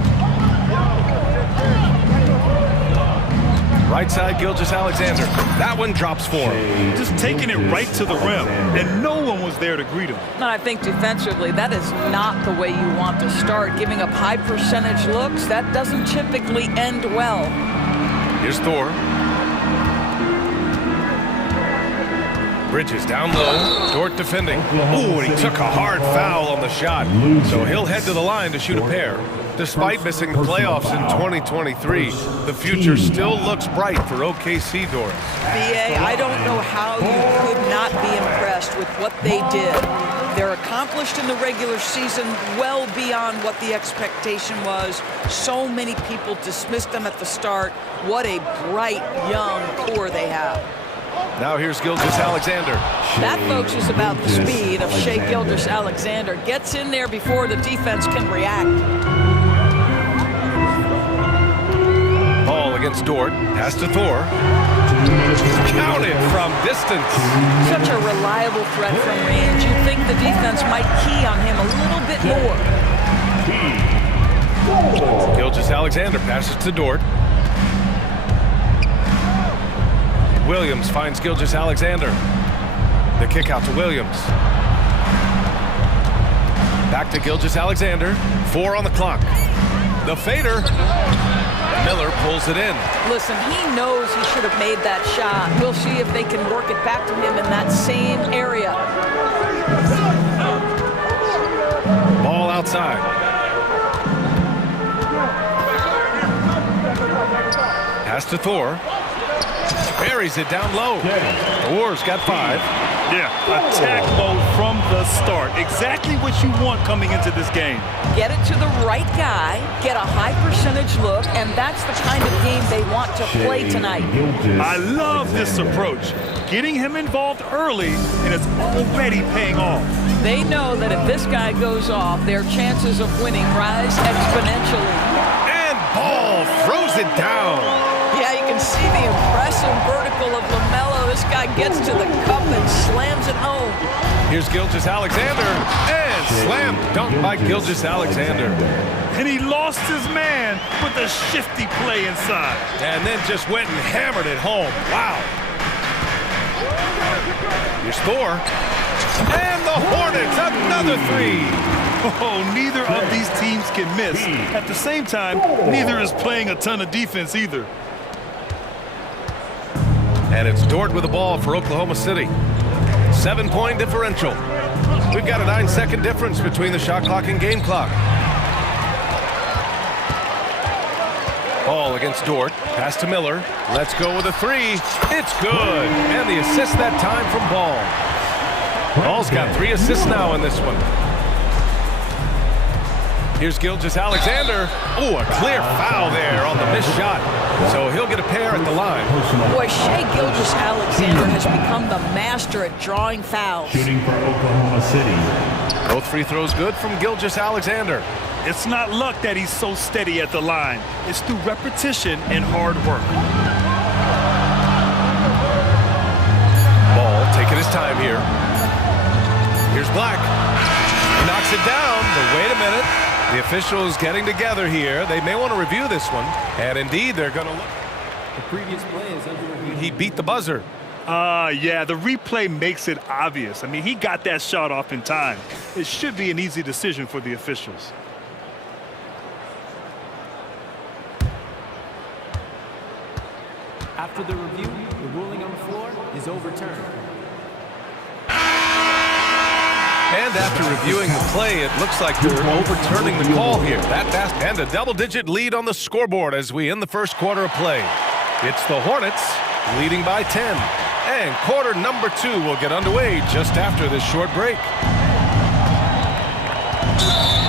Right side, Gilgeous-Alexander. That one drops for him. Just taking it right to the rim, and no one was there to greet him. And I think defensively, that is not the way you want to start. Giving up high percentage looks, that doesn't typically end well. Here's Thor. Bridges down low. Dort defending. Ooh, and he took a hard foul on the shot. So he'll head to the line to shoot a pair. Despite missing the playoffs in 2023, the future still looks bright for OKC, Doris. BA, I don't know how you could not be impressed with what they did. They're accomplished in the regular season well beyond what the expectation was. So many people dismissed them at the start. What a bright, young core they have. Now here's Gilgeous-Alexander. That, folks, is about the speed of Shai Gilgeous-Alexander. Gets in there before the defense can react. Ball against Dort. Pass to Thor. Counted from distance. Such a reliable threat from range. You'd think the defense might key on him a little bit more. Gilgeous-Alexander passes to Dort. Williams finds Gilgeous-Alexander. The kick out to Williams. Back to Gilgeous-Alexander. 4 on the clock. The fader. Miller pulls it in. Listen, he knows he should have made that shot. We'll see if they can work it back to him in that same area. Ball outside. Pass to Thor. Buries it down low. Thor's got 5. Yeah, attack mode from the start. Exactly what you want coming into this game. Get it to the right guy, get a high percentage look, and that's the kind of game they want to play tonight. I love this approach. Getting him involved early, and it's already paying off. They know that if this guy goes off, their chances of winning rise exponentially. And Ball throws it down. Yeah, you can see the impressive awesome vertical of LaMelo. This guy gets to the cup and slams it home. Here's Gilgeous-Alexander, and slam dunk by Gilgeous-Alexander. And he lost his man with a shifty play inside. And then just went and hammered it home. Wow. Your score. And the Hornets, another three. Oh, neither of these teams can miss. At the same time, neither is playing a ton of defense either. And it's Dort with the ball for Oklahoma City. 7-point differential. We've got a 9-second difference between the shot clock and game clock. Ball against Dort. Pass to Miller. Let's go with a three. It's good. And the assist that time from Ball. Ball's got 3 assists now in this one. Here's Gilgeous-Alexander. Oh, a clear foul there on the missed shot. So he'll get a pair at the line. Boy, Shai Gilgeous-Alexander has become the master at drawing fouls. Shooting for Oklahoma City. Both free throws good from Gilgeous-Alexander. It's not luck that he's so steady at the line. It's through repetition and hard work. Ball taking his time here. Here's Black. He knocks it down, but wait a minute. The officials getting together here. They may want to review this one. And indeed, they're going to look. The previous play is under review. He beat the buzzer. Yeah, the replay makes it obvious. I mean, he got that shot off in time. It should be an easy decision for the officials. After the review, the ruling on the floor is overturned. And after reviewing the play, it looks like they're overturning the call here. And a double-digit lead on the scoreboard as we end the first quarter of play. It's the Hornets leading by 10. And quarter number 2 will get underway just after this short break.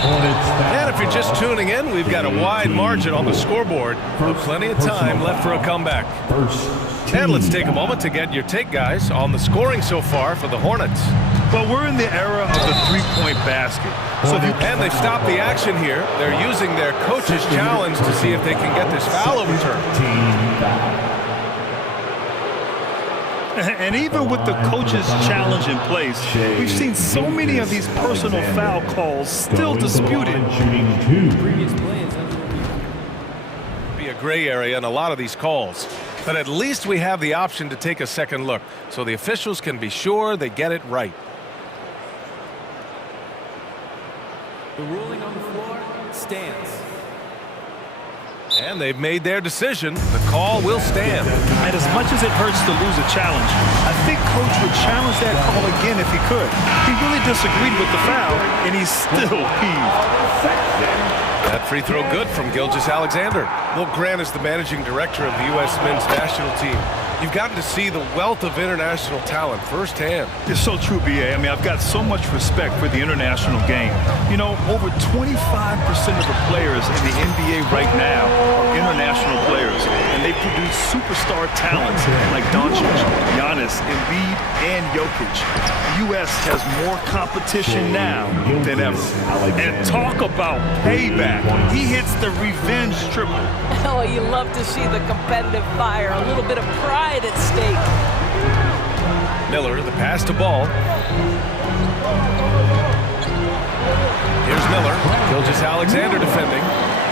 And if you're just tuning in, we've got a wide margin on the scoreboard, but plenty of time left for a comeback. And let's take a moment to get your take, guys, on the scoring so far for the Hornets. Well, we're in the era of the three-point basket. And they've stopped the action here. They're using their coach's challenge to see if they can get this foul overturned. And even with the coach's challenge in place, we've seen so many of these personal foul calls still disputed. Be a gray area in a lot of these calls. But at least we have the option to take a second look, so the officials can be sure they get it right. The ruling on the floor stands. And they've made their decision. The call will stand. And as much as it hurts to lose a challenge, I think Coach would challenge that call again if he could. He really disagreed with the foul, and he's still peeved. That free throw good from Gilgeous-Alexander. Well, Grant is the managing director of the U.S. men's national team. You've gotten to see the wealth of international talent firsthand. It's so true, B.A. I mean, I've got so much respect for the international game. You know, over 25% of the players in the NBA right now are international players, and they produce superstar talents like Doncic, Giannis, Embiid, and Jokic. The U.S. has more competition now than ever. And talk about payback. He hits the revenge triple. Oh, you love to see the competitive fire, a little bit of pride at stake. Miller, the pass to Ball. Here's Miller. Gilgeous-Alexander defending.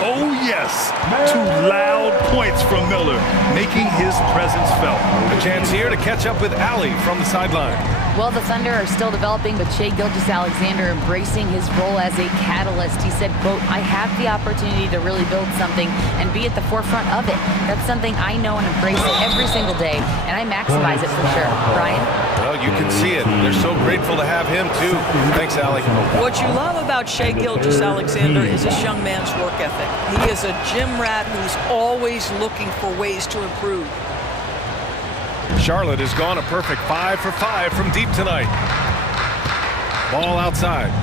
Oh, yes. 2 loud points from Miller, making his presence felt. A chance here to catch up with Allie from the sideline. Well, the Thunder are still developing, but Shai Gilgeous-Alexander embracing his role as a catalyst. He said, quote, I have the opportunity to really build something and be at the forefront of it. That's something I know and embrace every single day, and I maximize it for sure. Brian? Well, you can see it. They're so grateful to have him, too. Thanks, Allie. What you love about Shai Gilgeous-Alexander is this young man's work ethic. He is a gym rat who's always looking for ways to improve. Charlotte has gone a perfect 5 for 5 from deep tonight. Ball outside.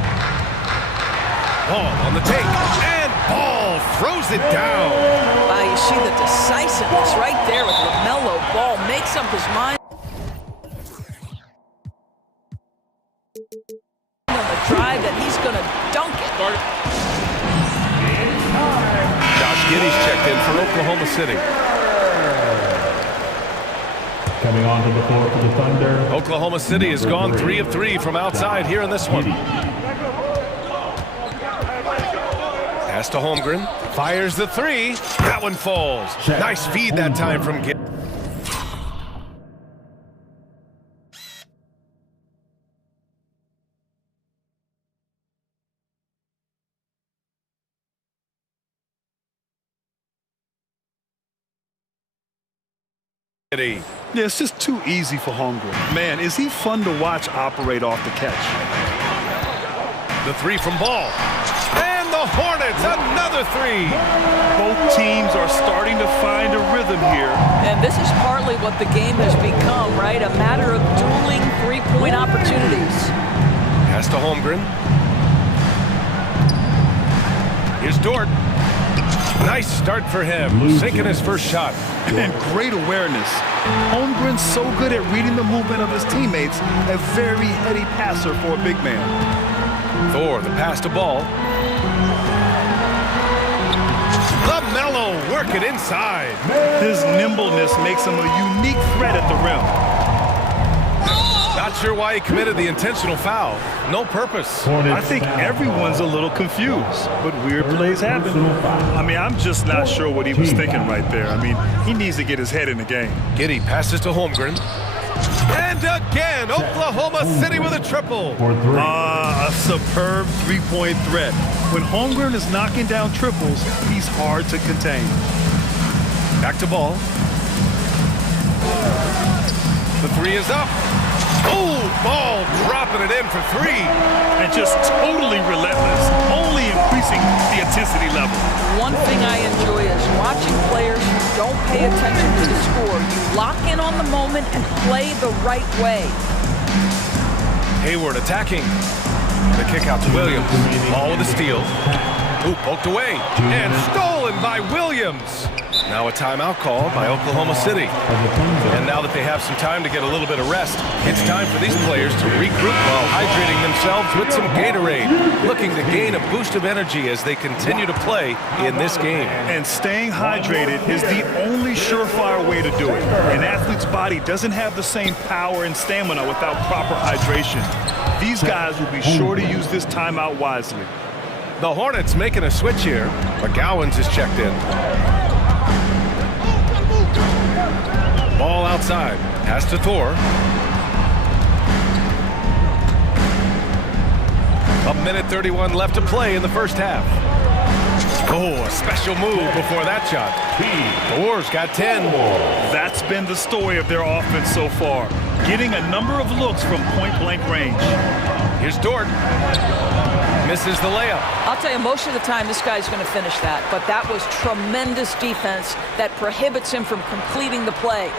Ball on the take. And Ball throws it down. Wow, you see the decisiveness right there with LaMelo. Ball makes up his mind on the drive that he's going to dunk it. Josh Giddey's checked in for Oklahoma City. Coming onto the floor for the Thunder. Oklahoma City has gone 3 of 3 from outside here in this one. Pass to Holmgren. Fires the 3. That one falls. Nice feed that time from Giddy. Yeah, it's just too easy for Holmgren. Man, is he fun to watch operate off the catch. The 3 from Ball. And the Hornets, another 3. Both teams are starting to find a rhythm here. And this is partly what the game has become, right? A matter of dueling three-point opportunities. Pass to Holmgren. Here's Dort. Nice start for him, sinking his first shot. And great awareness. Holmgren's so good at reading the movement of his teammates, a very heady passer for a big man. Thor, the pass to Ball. LaMelo working inside. His nimbleness makes him a unique threat at the rim. Not sure why he committed the intentional foul. No purpose. I think everyone's a little confused, but weird plays happen. I mean, I'm just not sure what he was thinking right there. I mean, he needs to get his head in the game. Giddy passes to Holmgren. And again, Oklahoma City with a triple. A superb three-point threat. When Holmgren is knocking down triples, he's hard to contain. Back to Ball. The 3 is up. Oh, Ball dropping it in for 3. And just totally relentless, only increasing the intensity level. One thing I enjoy is watching players who don't pay attention to the score. You lock in on the moment and play the right way. Hayward attacking. The kick out to Williams. Ball with a steal. Ooh, poked away. And stolen by Williams. Now a timeout called by Oklahoma City. And now that they have some time to get a little bit of rest, it's time for these players to regroup while hydrating themselves with some Gatorade, looking to gain a boost of energy as they continue to play in this game. And staying hydrated is the only surefire way to do it. An athlete's body doesn't have the same power and stamina without proper hydration. These guys will be sure to use this timeout wisely. The Hornets making a switch here. McGowan's is checked in. Ball outside. Pass to Thor. A minute 31 left to play in the first half. Oh, a special move before that shot. Thor's got 10. That's been the story of their offense so far. Getting a number of looks from point-blank range. Here's Dort. Misses the layup. I'll tell you, most of the time this guy's going to finish that, but that was tremendous defense that prohibits him from completing the play.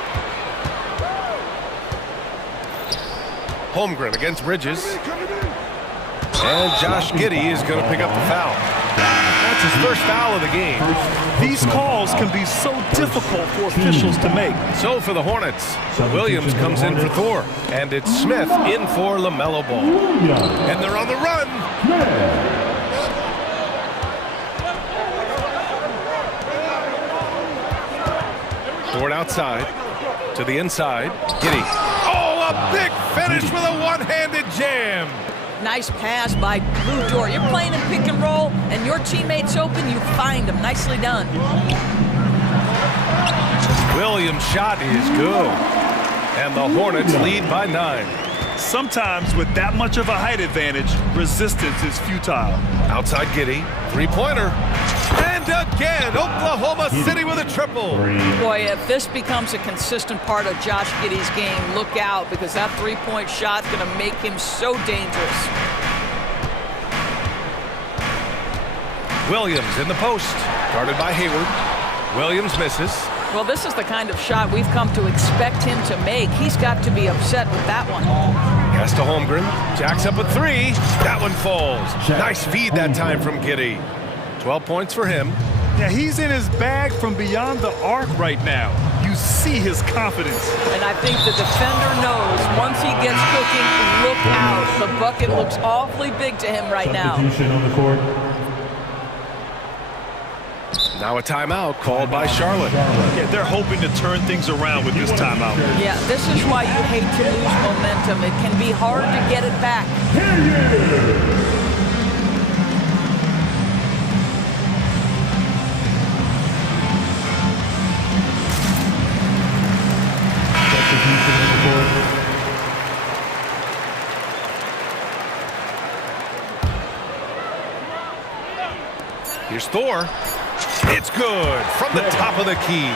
Holmgren against Bridges. And Josh Giddey is going to pick up the foul. That's his first foul of the game. These calls can be so difficult for officials to make. So for the Hornets, Williams comes in for Thor. And it's Smith in for LaMelo Ball. And they're on the run. Thor outside to the inside. Giddey. Oh, a big finish with a one-handed jam. Nice pass by Lou Dort. You're playing in pick and roll, and your teammate's open, you find him. Nicely done. Williams' shot is good. And the Hornets lead by 9. Sometimes with that much of a height advantage, resistance is futile. Outside Giddey. Three-pointer. And again, Oklahoma City with a triple. Boy, if this becomes a consistent part of Josh Giddey's game, look out, because that three-point shot's going to make him so dangerous. Williams in the post. Guarded by Hayward. Williams misses. Well, this is the kind of shot we've come to expect him to make. He's got to be upset with that one. Pass to Holmgren. Jacks up with 3. That one falls. Nice feed that time from Giddey. 12 points for him. Yeah, he's in his bag from beyond the arc right now. You see his confidence. And I think the defender knows once he gets cooking, look out. The bucket looks awfully big to him right now. Now a timeout called by Charlotte. Yeah, they're hoping to turn things around with this timeout. Yeah, this is why you hate to lose momentum. It can be hard to get it back. Here's Thor. It's good from the top of the key.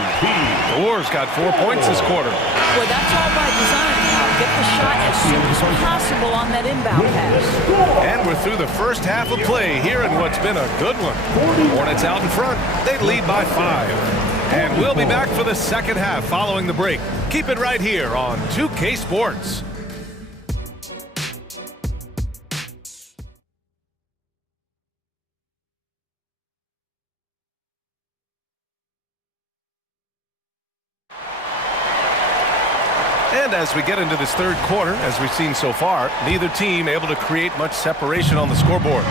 Thor's got 4 points this quarter. Well, that's all by design now. Get the shot as soon as possible on that inbound pass. And we're through the first half of play here in what's been a good one. Hornets out in front. They lead by 5. And we'll be back for the second half following the break. Keep it right here on 2K Sports. And as we get into this third quarter, as we've seen so far, neither team able to create much separation on the scoreboard.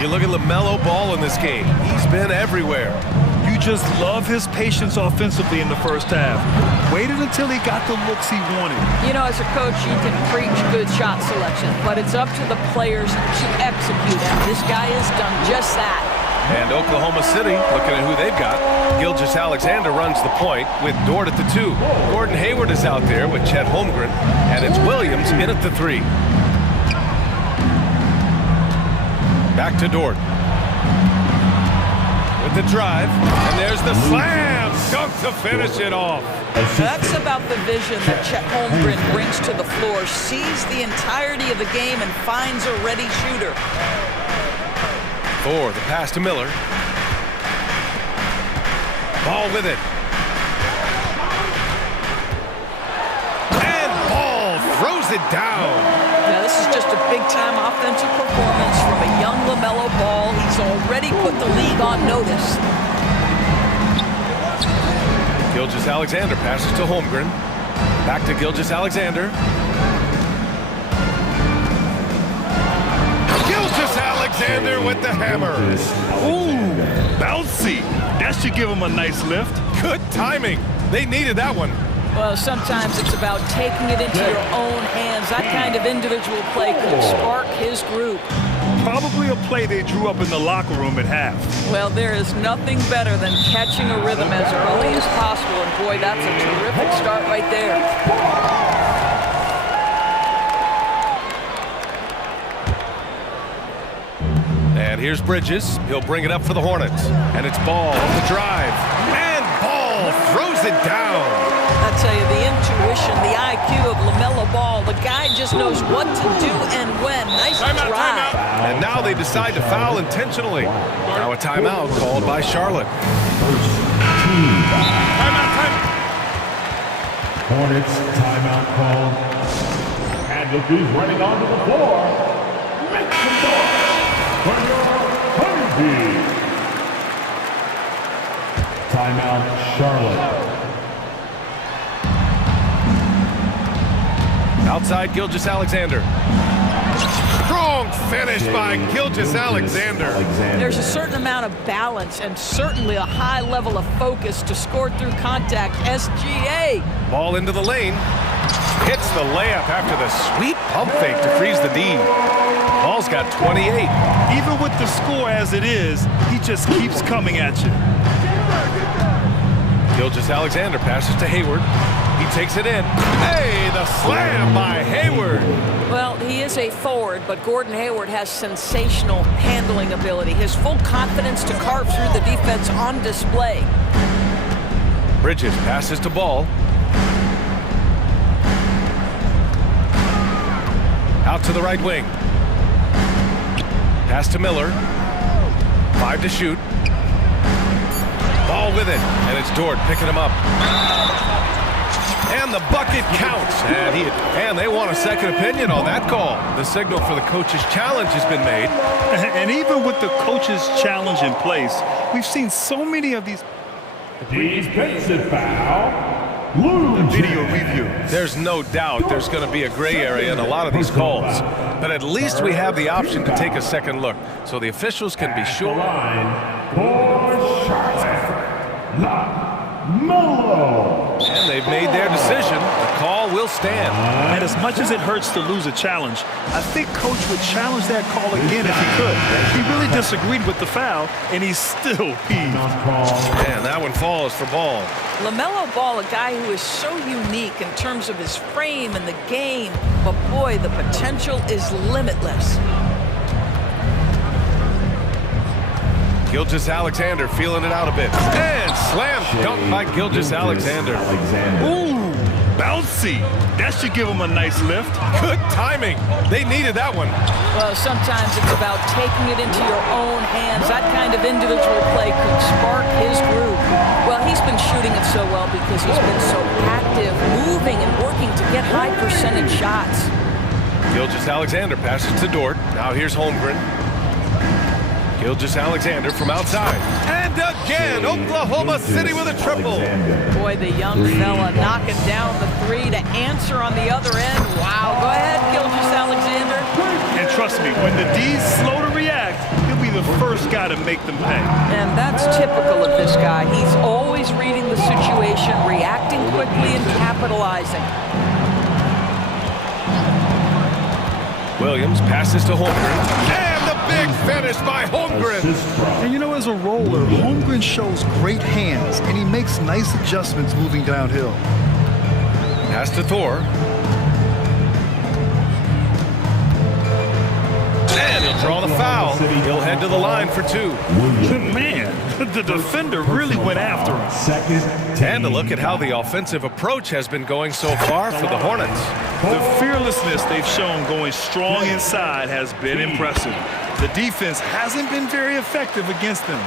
You look at LaMelo Ball in this game. He's been everywhere. You just love his patience offensively in the first half. Waited until he got the looks he wanted. You know, as a coach, you can preach good shot selection, but it's up to the players to execute, and this guy has done just that. And Oklahoma City, looking at who they've got, Gilgeous-Alexander runs the point with Dort at the 2. Gordon Hayward is out there with Chet Holmgren, and it's Williams in at the 3. Back to Dort. With the drive, and there's the slam! Dunk to finish it off. That's about the vision that Chet Holmgren brings to the floor, sees the entirety of the game and finds a ready shooter. Thor, the pass to Miller. Ball with it. And Ball throws it down. Now, this is just a big-time offensive performance from a young LaMelo Ball. He's already put the league on notice. Gilgeous-Alexander passes to Holmgren. Back to Gilgeous-Alexander. Gilgeous-Alexander with the hammer. Ooh, bouncy. That should give him a nice lift. Good timing. They needed that one. Well, sometimes it's about taking it into your own hands. That kind of individual play could spark his group. Probably a play they drew up in the locker room at half. Well, there is nothing better than catching a rhythm as early as possible. And boy, that's a terrific start right there. And here's Bridges. He'll bring it up for the Hornets. And it's Ball on the drive. And Ball throws it down. I tell you, the intuition, the IQ of LaMelo Ball, the guy just knows what to do and when. Nice drive. And now they decide to foul intentionally. Now a timeout called by Charlotte. Hornets timeout called. And look who's running onto the floor. Make some noise for your home team. Timeout Charlotte. Outside Gilgeous-Alexander. Strong finish by Gilgeous-Alexander. There's a certain amount of balance and certainly a high level of focus to score through contact. SGA. Ball into the lane. Hits the layup after the sweet pump fake to freeze the D. Ball's got 28. Even with the score as it is, he just keeps coming at you. Gilgeous-Alexander passes to Hayward. He takes it in. Hey, the slam by Hayward. Well, he is a forward, but Gordon Hayward has sensational handling ability. His full confidence to carve through the defense on display. Bridges passes to Ball. Out to the right wing. Pass to Miller. 5 to shoot. Ball with it, and it's Dort picking him up. And the bucket counts. And they want a second opinion on that call. The signal for the coach's challenge has been made. And even with the coach's challenge in place, we've seen so many of these. Defensive foul. The video review. There's no doubt there's going to be a gray area in a lot of these calls. But at least we have the option to take a second look, so the officials can be sure. For Charlotte. Mello. And they've made their decision. The call will stand. And as much as it hurts to lose a challenge, I think Coach would challenge that call again if he could. He really disagreed with the foul, and he's still peeved. And that one falls for ball. LaMelo Ball, a guy who is so unique in terms of his frame and the game, but boy, the potential is limitless. Gilgeous-Alexander feeling it out a bit. And slam dunk by Gilgeous-Alexander. Ooh, bouncy. That should give him a nice lift. Good timing. They needed that one. Well, sometimes it's about taking it into your own hands. That kind of individual play could spark his groove. Well, he's been shooting it so well because he's been so active, moving and working to get high percentage shots. Gilgeous-Alexander passes to Dort. Now here's Holmgren. Gilgeous-Alexander from outside. And again, Oklahoma City with a triple. Boy, the young fella knocking down the three to answer on the other end. Wow, go ahead, Gilgeous-Alexander. And trust me, when the D's slow to react, he'll be the first guy to make them pay. And that's typical of this guy. He's always reading the situation, reacting quickly and capitalizing. Williams passes to Holmgren. And the big finish by Holmgren. And you know, as a roller, Holmgren shows great hands, and he makes nice adjustments moving downhill. Pass to Thor. And he'll draw the foul. He'll head to the line for two. Man, the defender really went after him. And a look at how the offensive approach has been going so far for the Hornets. The fearlessness they've shown going strong inside has been impressive. The defense hasn't been very effective against them.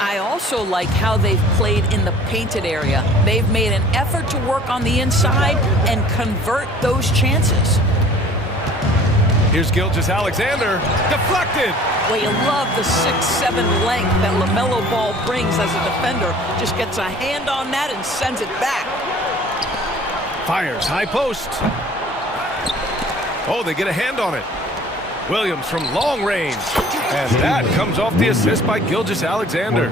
I also like how they've played in the painted area. They've made an effort to work on the inside and convert those chances. Here's Gilgeous-Alexander, deflected. Well, you love the 6'7" length that LaMelo Ball brings as a defender. Just gets a hand on that and sends it back. Fires, high post. Oh, they get a hand on it. Williams from long range. And that comes off the assist by Gilgeous-Alexander.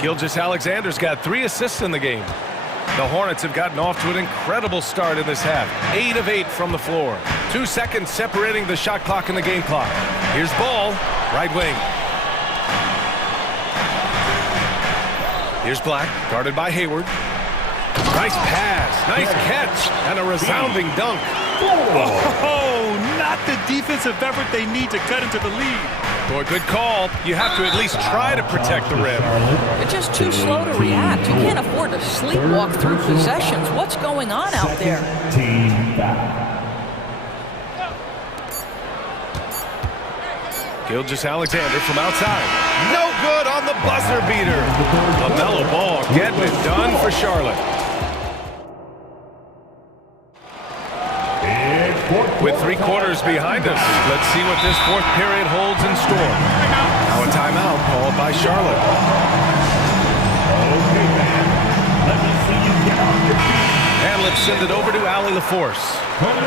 Gilgeous-Alexander's got 3 assists in the game. The Hornets have gotten off to an incredible start in this half. 8 of 8 from the floor. 2 seconds separating the shot clock and the game clock. Here's Ball, right wing. Here's Black, guarded by Hayward. Nice pass, nice catch, and a resounding dunk. Oh, not the defensive effort they need to cut into the lead. Boy, good call. You have to at least try to protect the rim. They're just too slow to react. You can't afford to sleepwalk through possessions. What's going on out there? Gilgeous-Alexander from outside. No good on the buzzer beater. LaMelo Ball getting it done for Charlotte. With 3 quarters behind us, let's see what this 4th period holds in store. Now a timeout called by Charlotte. Okay, man. Let me see you get on your feet. And let's send it over to Allie LaForce.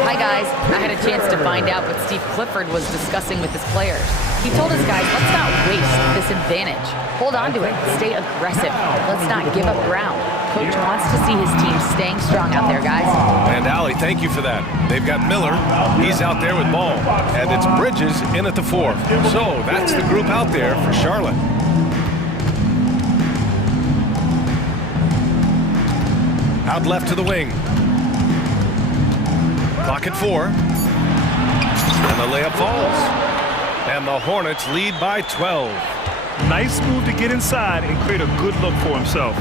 Hi, guys. I had a chance to find out what Steve Clifford was discussing with his players. He told his guys, let's not waste this advantage. Hold on to it. Stay aggressive. Let's not give up ground. Coach wants to see his team staying strong out there, guys. And Allie, thank you for that. They've got Miller. He's out there with Ball. And it's Bridges in at the 4. So that's the group out there for Charlotte. Out left to the wing. Clock at 4. And the layup falls. And the Hornets lead by 12. Nice move to get inside and create a good look for himself.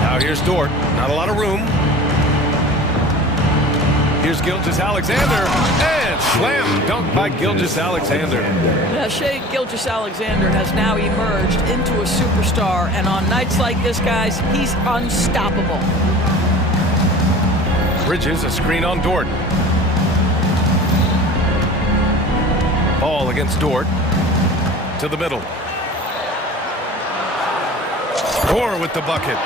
Now here's Dort. Not a lot of room. Here's Gilgeous-Alexander. And slam dunk by Gilgeous-Alexander. Shai Gilgeous-Alexander has now emerged into a superstar, and on nights like this, guys, he's unstoppable. Bridges, a screen on Dort. Ball against Dort. To the middle. Orr with the bucket.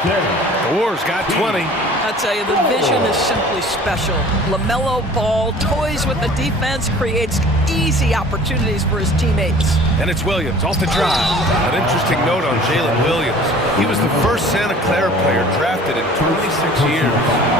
Orr's got 20. I tell you, the vision is simply special. LaMelo Ball toys with the defense, creates easy opportunities for his teammates. And it's Williams off the drive. An interesting note on Jalen Williams. He was the first Santa Clara player drafted in 26 years.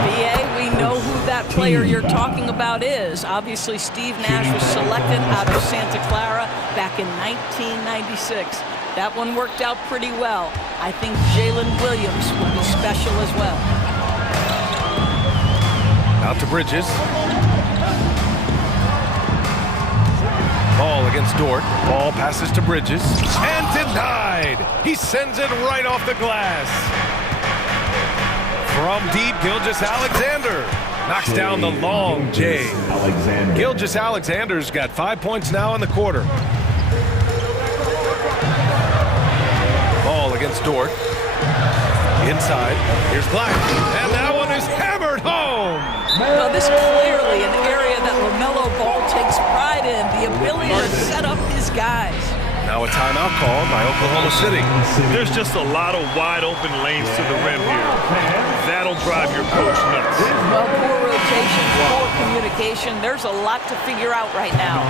BA, we know who that player you're talking about is. Obviously, Steve Nash was selected out of Santa Clara back in 1996. That one worked out pretty well. I think Jalen Williams will be special as well. Out to Bridges. Ball against Dort. Ball passes to Bridges. And denied! He sends it right off the glass. From deep, Gilgeous-Alexander knocks down the long J. Gilgeous-Alexander's got 5 points now in the quarter. Ball against Dort. Inside. Here's Black. And that one is hammered home. Well, this is clearly an area that LaMelo Ball takes pride in, the ability to set up his guys. Now a timeout call by Oklahoma City. There's just a lot of wide open lanes to the rim here. That'll drive your coach nuts. Well, poor rotation, poor communication. There's a lot to figure out right now.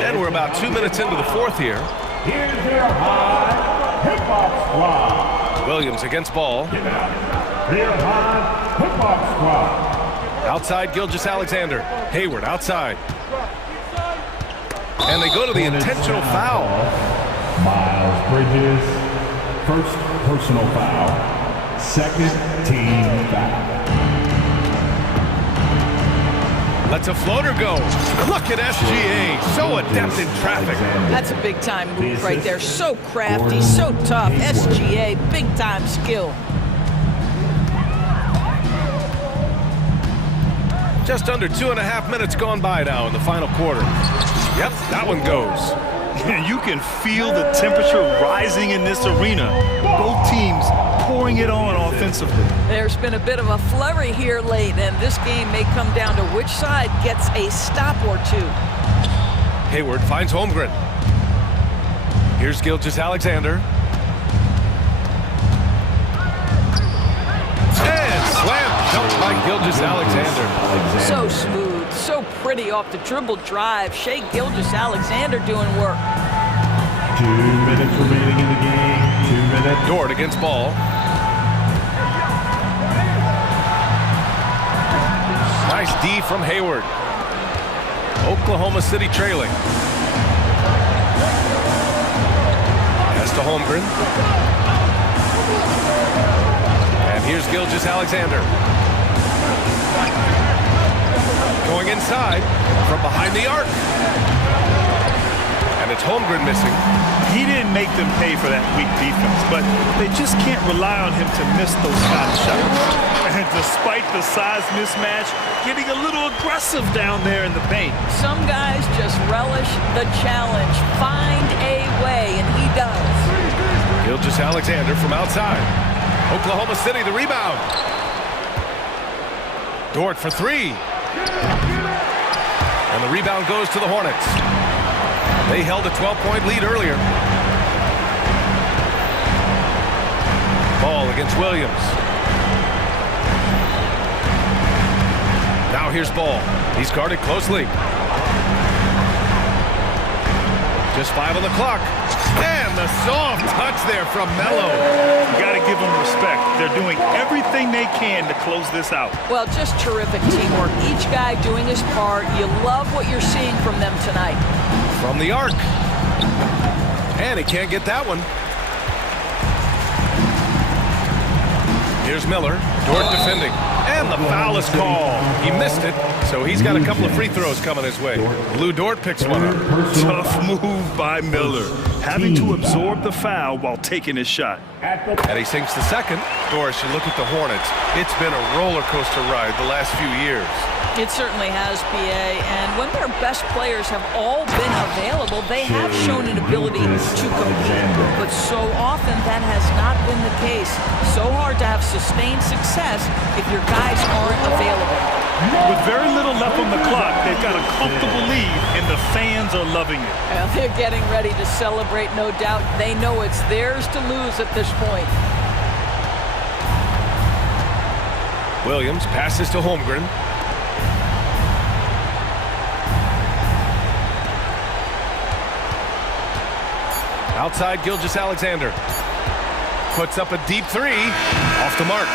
And we're about 2 minutes into the fourth here. Here's your high hip-hop squad. Williams against Ball. Rear high hip-hop squad. Outside Gilgeous-Alexander. Hayward outside. And they go to the intentional foul. Miles Bridges, first personal foul, second team foul. Lets a floater go. Look at SGA, so adept in traffic. That's a big-time move right there. So crafty, so tough. SGA, big-time skill. Just under 2.5 minutes gone by now in the final quarter. Yep, that one goes. You can feel the temperature rising in this arena. Both teams pouring it on offensively. There's been a bit of a flurry here late, and this game may come down to which side gets a stop or two. Hayward finds Holmgren. Here's Gilgeous-Alexander. And slam dunked by Gilgeous-Alexander. So smooth, so pretty off the dribble drive. Shai Gilgeous-Alexander doing work. 2 minutes remaining in the game. 2 minutes. Dort against Ball. Nice D from Hayward. Oklahoma City trailing. Pass to Holmgren. And here's Gilgeous-Alexander. Going inside from behind the arc. And it's Holmgren missing. He didn't make them pay for that weak defense, but they just can't rely on him to miss those kind of shots. And despite the size mismatch, getting a little aggressive down there in the paint. Some guys just relish the challenge. Find a way, and he does. Gilgeous-Alexander from outside. Oklahoma City the rebound. Dort for three. And the rebound goes to the Hornets. They held a 12-point lead earlier. Ball against Williams. Now here's Ball. He's guarded closely. Just 5 on the clock. And the soft touch there from Melo. You got to give them respect. They're doing everything they can to close this out. Well, just terrific teamwork. Each guy doing his part. You love what you're seeing from them tonight. From the arc. And he can't get that one. Here's Miller. Dort defending. And the foul is called. He missed it, so he's got a couple of free throws coming his way. Lou Dort picks one up. Tough move by Miller. Having to absorb the foul while taking his shot. And he sinks the second. Doris, you look at the Hornets. It's been a roller coaster ride the last few years. It certainly has, PA, and when their best players have all been available, they have shown an ability to compete, but so often that has not been the case. So hard to have sustained success if your guys aren't available. With very little left on the clock, they've got a comfortable lead, and the fans are loving it. Well, they're getting ready to celebrate, no doubt. They know it's theirs to lose at this point. Williams passes to Holmgren. Outside Gilgeous-Alexander. Puts up a deep three. Off the mark.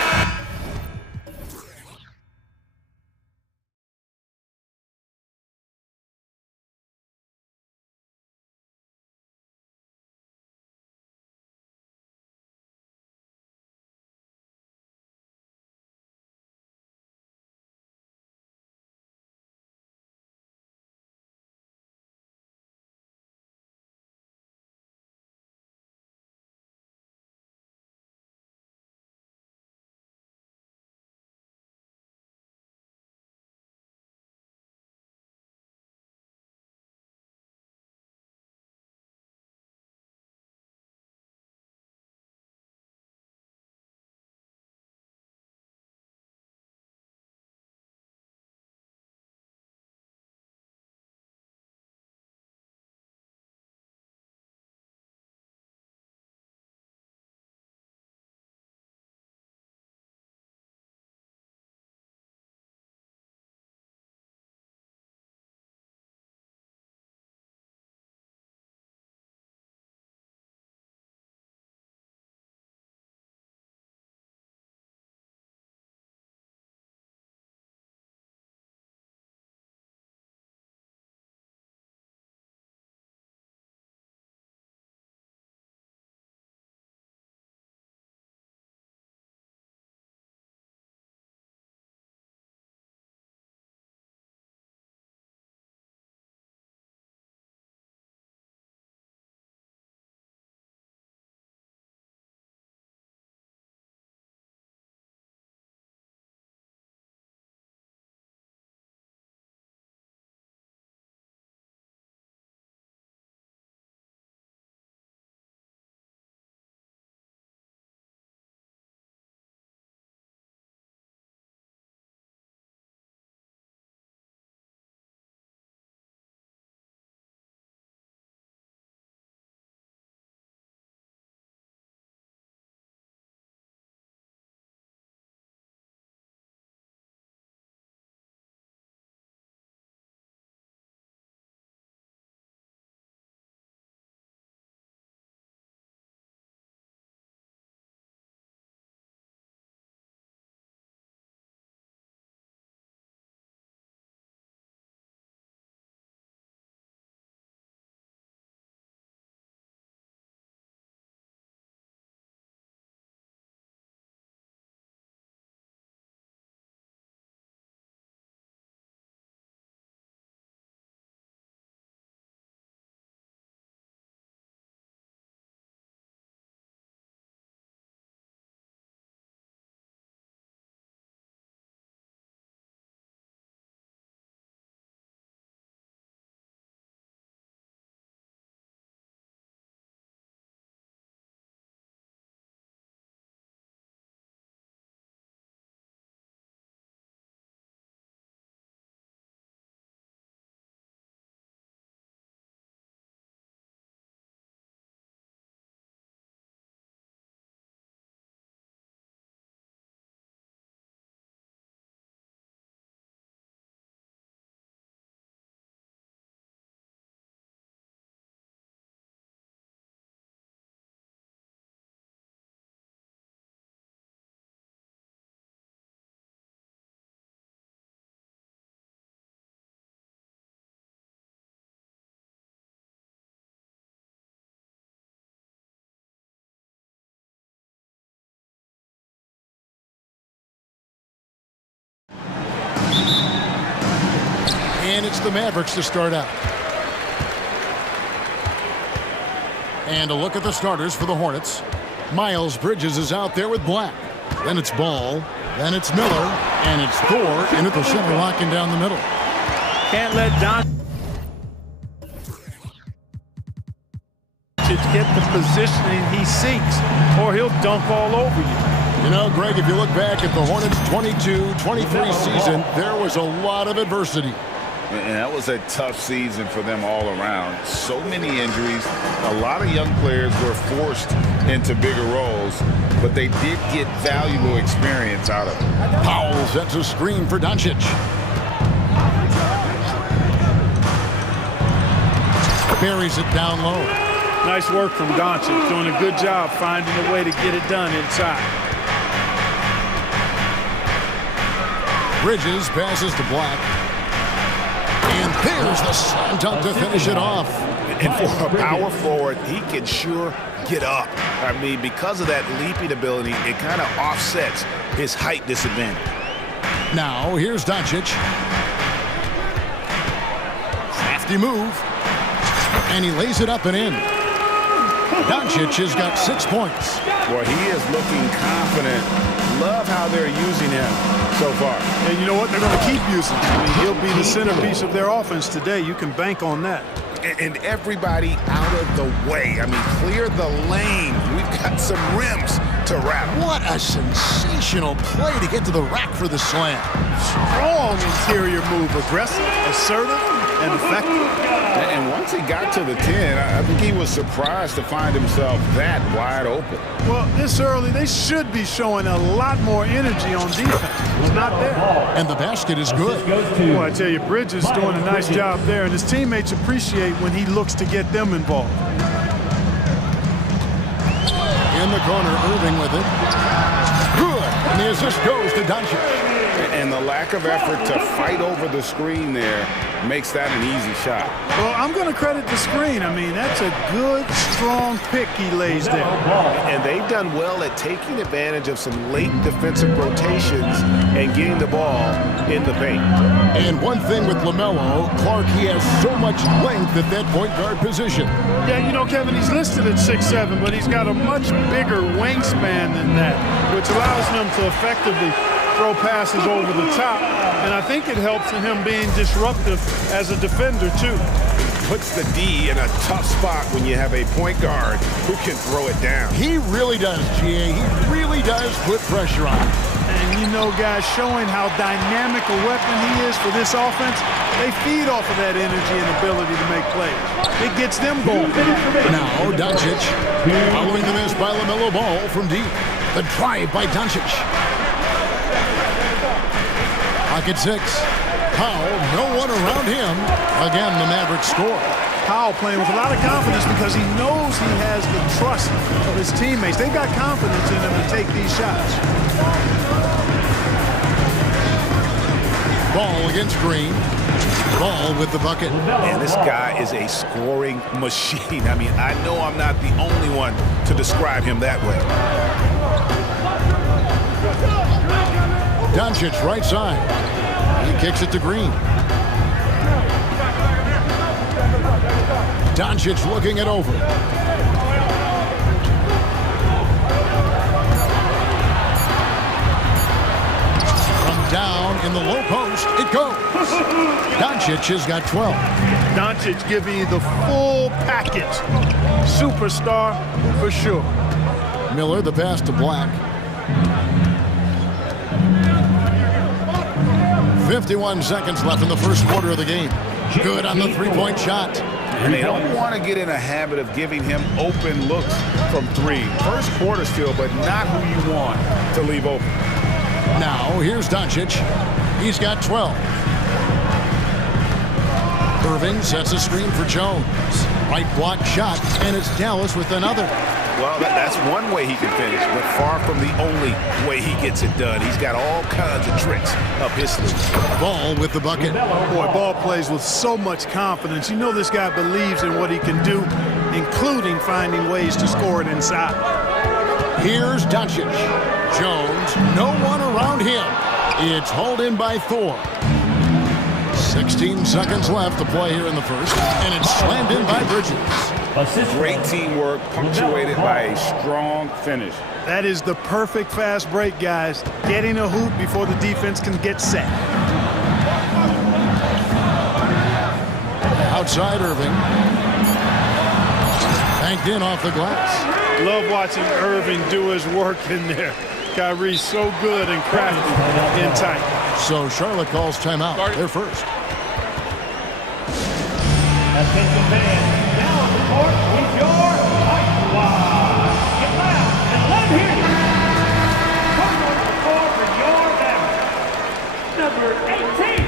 And it's the Mavericks to start out. And a look at the starters for the Hornets. Miles Bridges is out there with Black. Then it's Ball. Then it's Miller. And it's Thor into the center, locking down the middle. Can't let Doncic get the positioning he seeks, or he'll dunk all over you. You know, Greg, if you look back at the Hornets' 22-23 season, there was a lot of adversity. And that was a tough season for them all around. So many injuries. A lot of young players were forced into bigger roles, but they did get valuable experience out of it. Powell sets a screen for Doncic. Buries it down low. Nice work from Doncic, doing a good job finding a way to get it done inside. Bridges passes to Black. And there's the slam dunk to finish it off. And for a power forward, he can sure get up. I mean, because of that leaping ability, it kind of offsets his height disadvantage. Now, here's Doncic. Crafty move. And he lays it up and in. Doncic has got 6 points. Boy, he is looking confident. Love how they're using him so far. And you know what? They're going to keep using him. I mean, he'll be the centerpiece of their offense today. You can bank on that. And everybody out of the way. I mean, clear the lane. We've got some rims to rattle. What a sensational play to get to the rack for the slam. Strong interior move. Aggressive, assertive, and effective. And once he got to the 10, I think he was surprised to find himself that wide open. Well, this early, they should be showing a lot more energy on defense. It's not there. And the basket is good. Boy, I tell you, Bridges is doing a nice job there, and his teammates appreciate when he looks to get them involved. In the corner, Irving with it. Good. And the assist goes to Doncic. And the lack of effort to fight over the screen there makes that an easy shot. Well, I'm going to credit the screen. I mean, that's a good, strong pick he lays there. And they've done well at taking advantage of some late defensive rotations and getting the ball in the paint. And one thing with LaMelo, Clark, he has so much length at that point guard position. Yeah, you know, Kevin, he's listed at 6'7", but he's got a much bigger wingspan than that, which allows him to effectively throw passes over the top, and I think it helps in him being disruptive as a defender, too. Puts the D in a tough spot when you have a point guard who can throw it down. He really does, GA. He really does put pressure on him. And you know, guys, showing how dynamic a weapon he is for this offense, they feed off of that energy and ability to make plays. It gets them going. Now, Doncic, following the miss by LaMelo Ball from deep. The drive by Doncic. Pocket 6. Powell, no one around him. Again, the Mavericks score. Powell playing with a lot of confidence because he knows he has the trust of his teammates. They've got confidence in him to take these shots. Ball against Green. Ball with the bucket. Man, this guy is a scoring machine. I mean, I know I'm not the only one to describe him that way. Doncic right side. He kicks it to Green. Doncic looking it over. From down in the low post, it goes. Doncic has got 12. Doncic giving you the full package. Superstar for sure. Miller, the pass to Black. 51 seconds left in the first quarter of the game. Good on the three-point shot. And they don't want to get in a habit of giving him open looks from three. First quarter still, but not who you want to leave open. Now, here's Doncic. He's got 12. Irving sets a screen for Jones. Right block shot, and it's Dallas with another. Well, that's one way he can finish, but far from the only way he gets it done. He's got all kinds of tricks up his sleeve. Ball with the bucket. Boy, Ball plays with so much confidence. You know this guy believes in what he can do, including finding ways to score it inside. Here's Doncic. Jones, no one around him. It's hauled in by Thor. 16 seconds left to play here in the first, and it's slammed in by Bridges. Great teamwork, punctuated by a strong finish. That is the perfect fast break, guys. Getting a hoop before the defense can get set. Outside Irving. Banked in off the glass. Love watching Irving do his work in there. Kyrie's so good and crafty in tight. So Charlotte calls timeout. They're first. Attention fans, now on the court is your ice squad. Get loud and let them hear you. Coming on the floor for your Mavericks, number 18,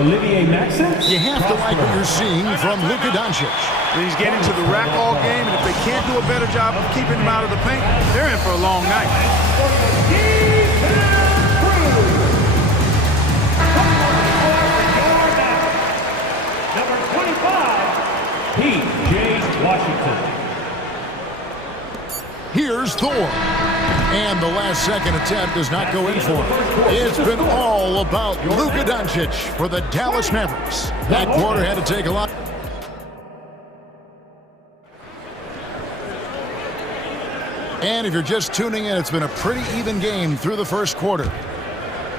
Olivier Maxson. You have to like what you're seeing from Luka Doncic. He's getting to the rack all game, and if they can't do a better job of keeping him out of the paint, they're in for a long night. Number 25, P.J. Washington. Here's Thor. And the last second attempt does not go in for him. It's been all about Luka Doncic for the Dallas Mavericks. That quarter had to take a lot. And if you're just tuning in, it's been a pretty even game through the first quarter.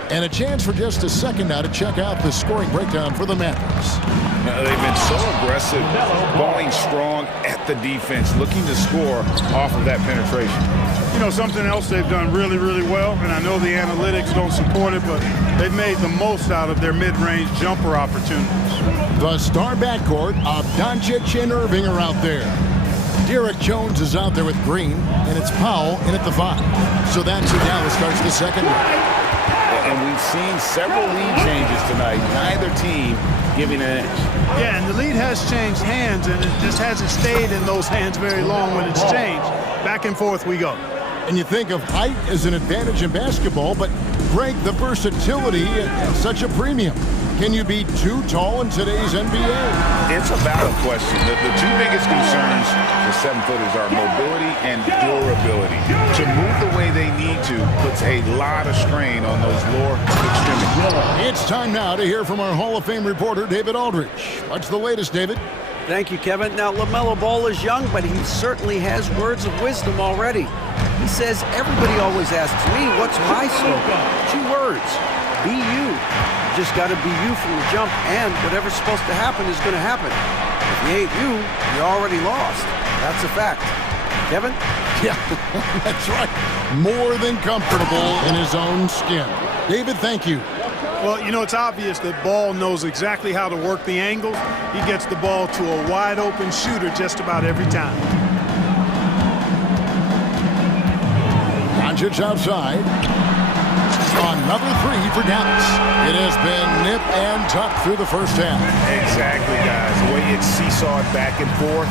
And a chance for just a second now to check out the scoring breakdown for the Mavericks. They've been so aggressive, going strong at the defense, looking to score off of that penetration. You know, something else they've done really, really well, and I know the analytics don't support it, but they've made the most out of their mid-range jumper opportunities. The star backcourt of Doncic and Irving are out there. Derek Jones is out there with Green, and it's Powell in at the 5. So that's who Dallas starts the second round. And we've seen several lead changes tonight. Neither team giving an edge. Yeah, and the lead has changed hands, and it just hasn't stayed in those hands very long when it's changed. Back and forth we go. And you think of height as an advantage in basketball, but Greg, the versatility at such a premium. Can you be too tall in today's NBA? It's a valid question. The two biggest concerns for 7-footers are mobility and durability. To move the way they need to puts a lot of strain on those lower extremities. It's time now to hear from our Hall of Fame reporter, David Aldridge. What's the latest, David? Thank you, Kevin. Now, LaMelo Ball is young, but he certainly has words of wisdom already. He says, everybody always asks me, what's my slogan? 2 words, be you. You just got to be you from the jump, and whatever's supposed to happen is going to happen. If you ain't you, you're already lost. That's a fact. Kevin? Yeah, that's right. More than comfortable in his own skin. David, thank you. Well, you know, it's obvious that Ball knows exactly how to work the angles. He gets the ball to a wide-open shooter just about every time. Doncic outside. Another 3 for Dallas. It has been nip and tuck through the first half. Exactly, guys. The way it's seesawed back and forth,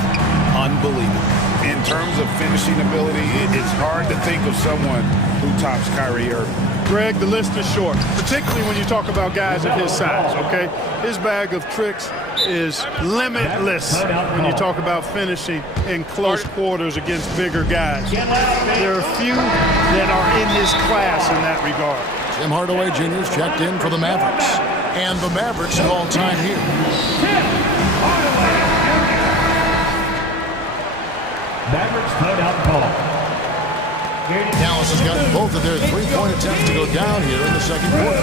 unbelievable. In terms of finishing ability, it's hard to think of someone who tops Kyrie Irving. Greg, the list is short, particularly when you talk about guys at his size, okay? His bag of tricks is limitless when you talk about finishing in close quarters against bigger guys. There are few that are in his class in that regard. Tim Hardaway Jr. is checked in for the Mavericks. And the Mavericks call time here. Mavericks timeout call. Dallas has gotten both of their 3-point attempts to go down here in the second quarter.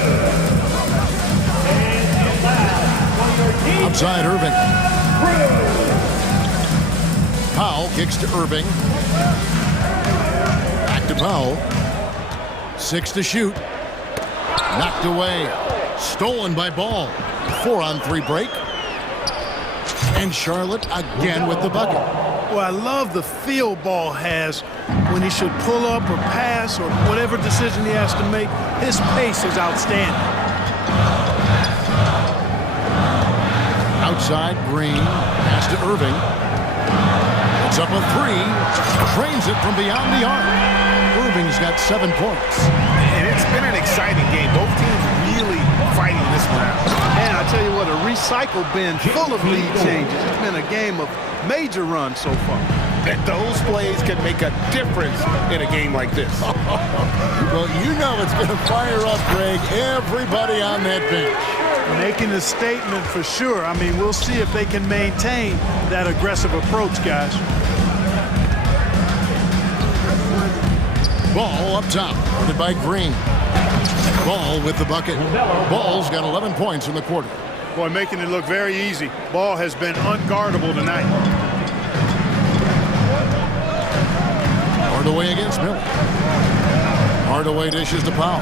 Outside Irving. Powell kicks to Irving. Back to Powell. 6 to shoot. Knocked away. Stolen by Ball. 4-on-3 break. And Charlotte again with the bucket. Well, I love the feel Ball has when he should pull up or pass or whatever decision he has to make. His pace is outstanding. Outside, Green. Pass to Irving. It's up a 3. Trains it from beyond the arc. Irving's got 7 points. And it's been an exciting game. Both teams really fighting this one out. And I tell you what, a recycle bin full of lead changes. It's been a game of major runs so far. And those plays can make a difference in a game like this. Well, you know it's going to fire up, Greg, everybody on that bench. Making a statement for sure. I mean, we'll see if they can maintain that aggressive approach, guys. Ball up top, guarded by Green. Ball with the bucket. Ball's got 11 points in the quarter. Boy, making it look very easy. Ball has been unguardable tonight. Hardaway against Miller. Hardaway dishes to Powell.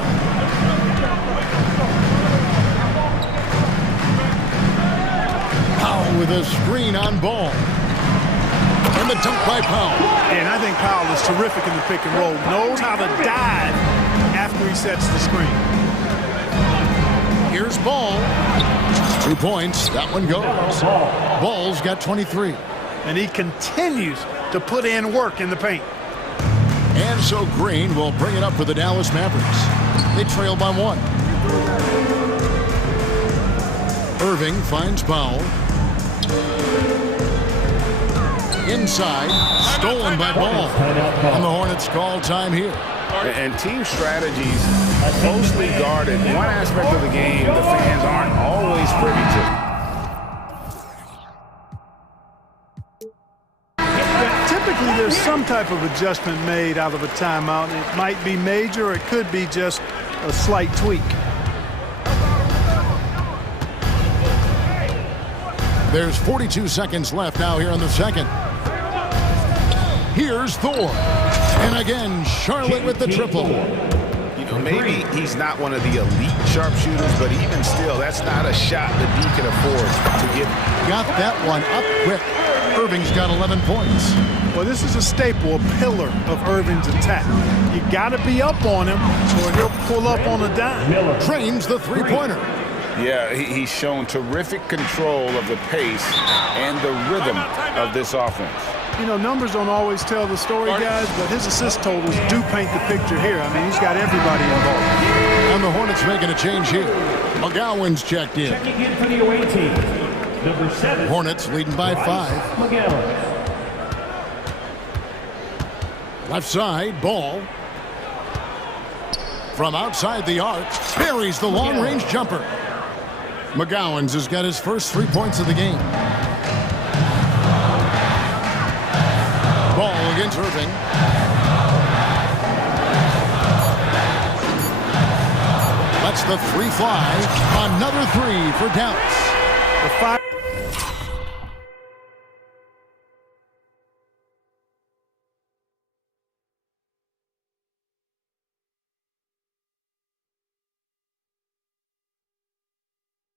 Powell with a screen on Ball. And the dunk by Powell. And I think Powell is terrific in the pick and roll. Knows how to dive after he sets the screen. Here's Ball. 2 points. That one goes. Ball's got 23. And he continues to put in work in the paint. And so Green will bring it up for the Dallas Mavericks. They trail by 1. Irving finds Powell. Inside, stolen by Ball. And the Hornets call time here. And team strategies closely guarded. One aspect of the game the fans aren't always privy to. Typically, there's some type of adjustment made out of a timeout. It might be major, or it could be just a slight tweak. There's 42 seconds left now here in the second. Here's Thor. And again, Charlotte with the triple. You know, maybe he's not one of the elite sharpshooters, but even still, that's not a shot that he can afford to get. Got that one up quick. Irving's got 11 points. Well, this is a staple, a pillar of Irving's attack. You got to be up on him, or he'll pull up on a dime. Trains the three-pointer. Yeah, he's shown terrific control of the pace and the rhythm of this offense. You know, numbers don't always tell the story, guys, but his assist totals do paint the picture here. I mean, he's got everybody involved. And the Hornets making a change here. McGowan's checked in. Checking in for the away team, number 7. Hornets leading by 5. McGowan. Left side, Ball. From outside the arc, buries the long-range jumper. McGowan's has got his first 3 points of the game. Ball against Irving. Lets the 3 fly. Another 3 for Dallas. The 5.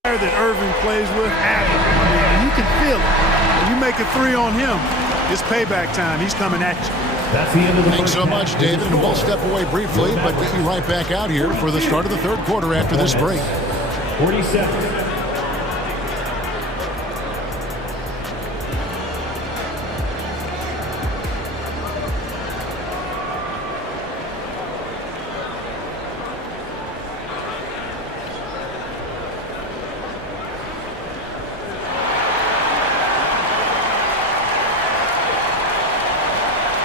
That Irving plays with, I mean, you can feel it. When you make a 3 on him, it's payback time. He's coming at you. That's the end of the Thanks so much, David. And we'll step away briefly, but get you right back out here for the start of the third quarter after this break. 47.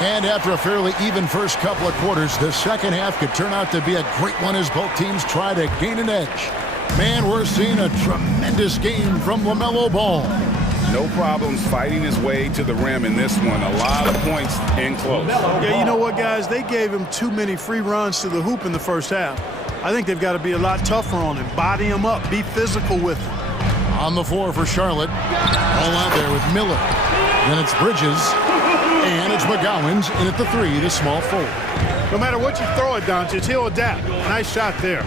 And after a fairly even first couple of quarters, the second half could turn out to be a great one as both teams try to gain an edge. Man, we're seeing a tremendous game from LaMelo Ball. No problems fighting his way to the rim in this one. A lot of points in close. Yeah, you know what, guys? They gave him too many free runs to the hoop in the first half. I think they've got to be a lot tougher on him. Body him up. Be physical with him. On the floor for Charlotte. All out there with Miller. Then it's Bridges. And it's McGowan's in at the 3, the small forward. No matter what you throw at Doncic, he'll adapt. Nice shot there.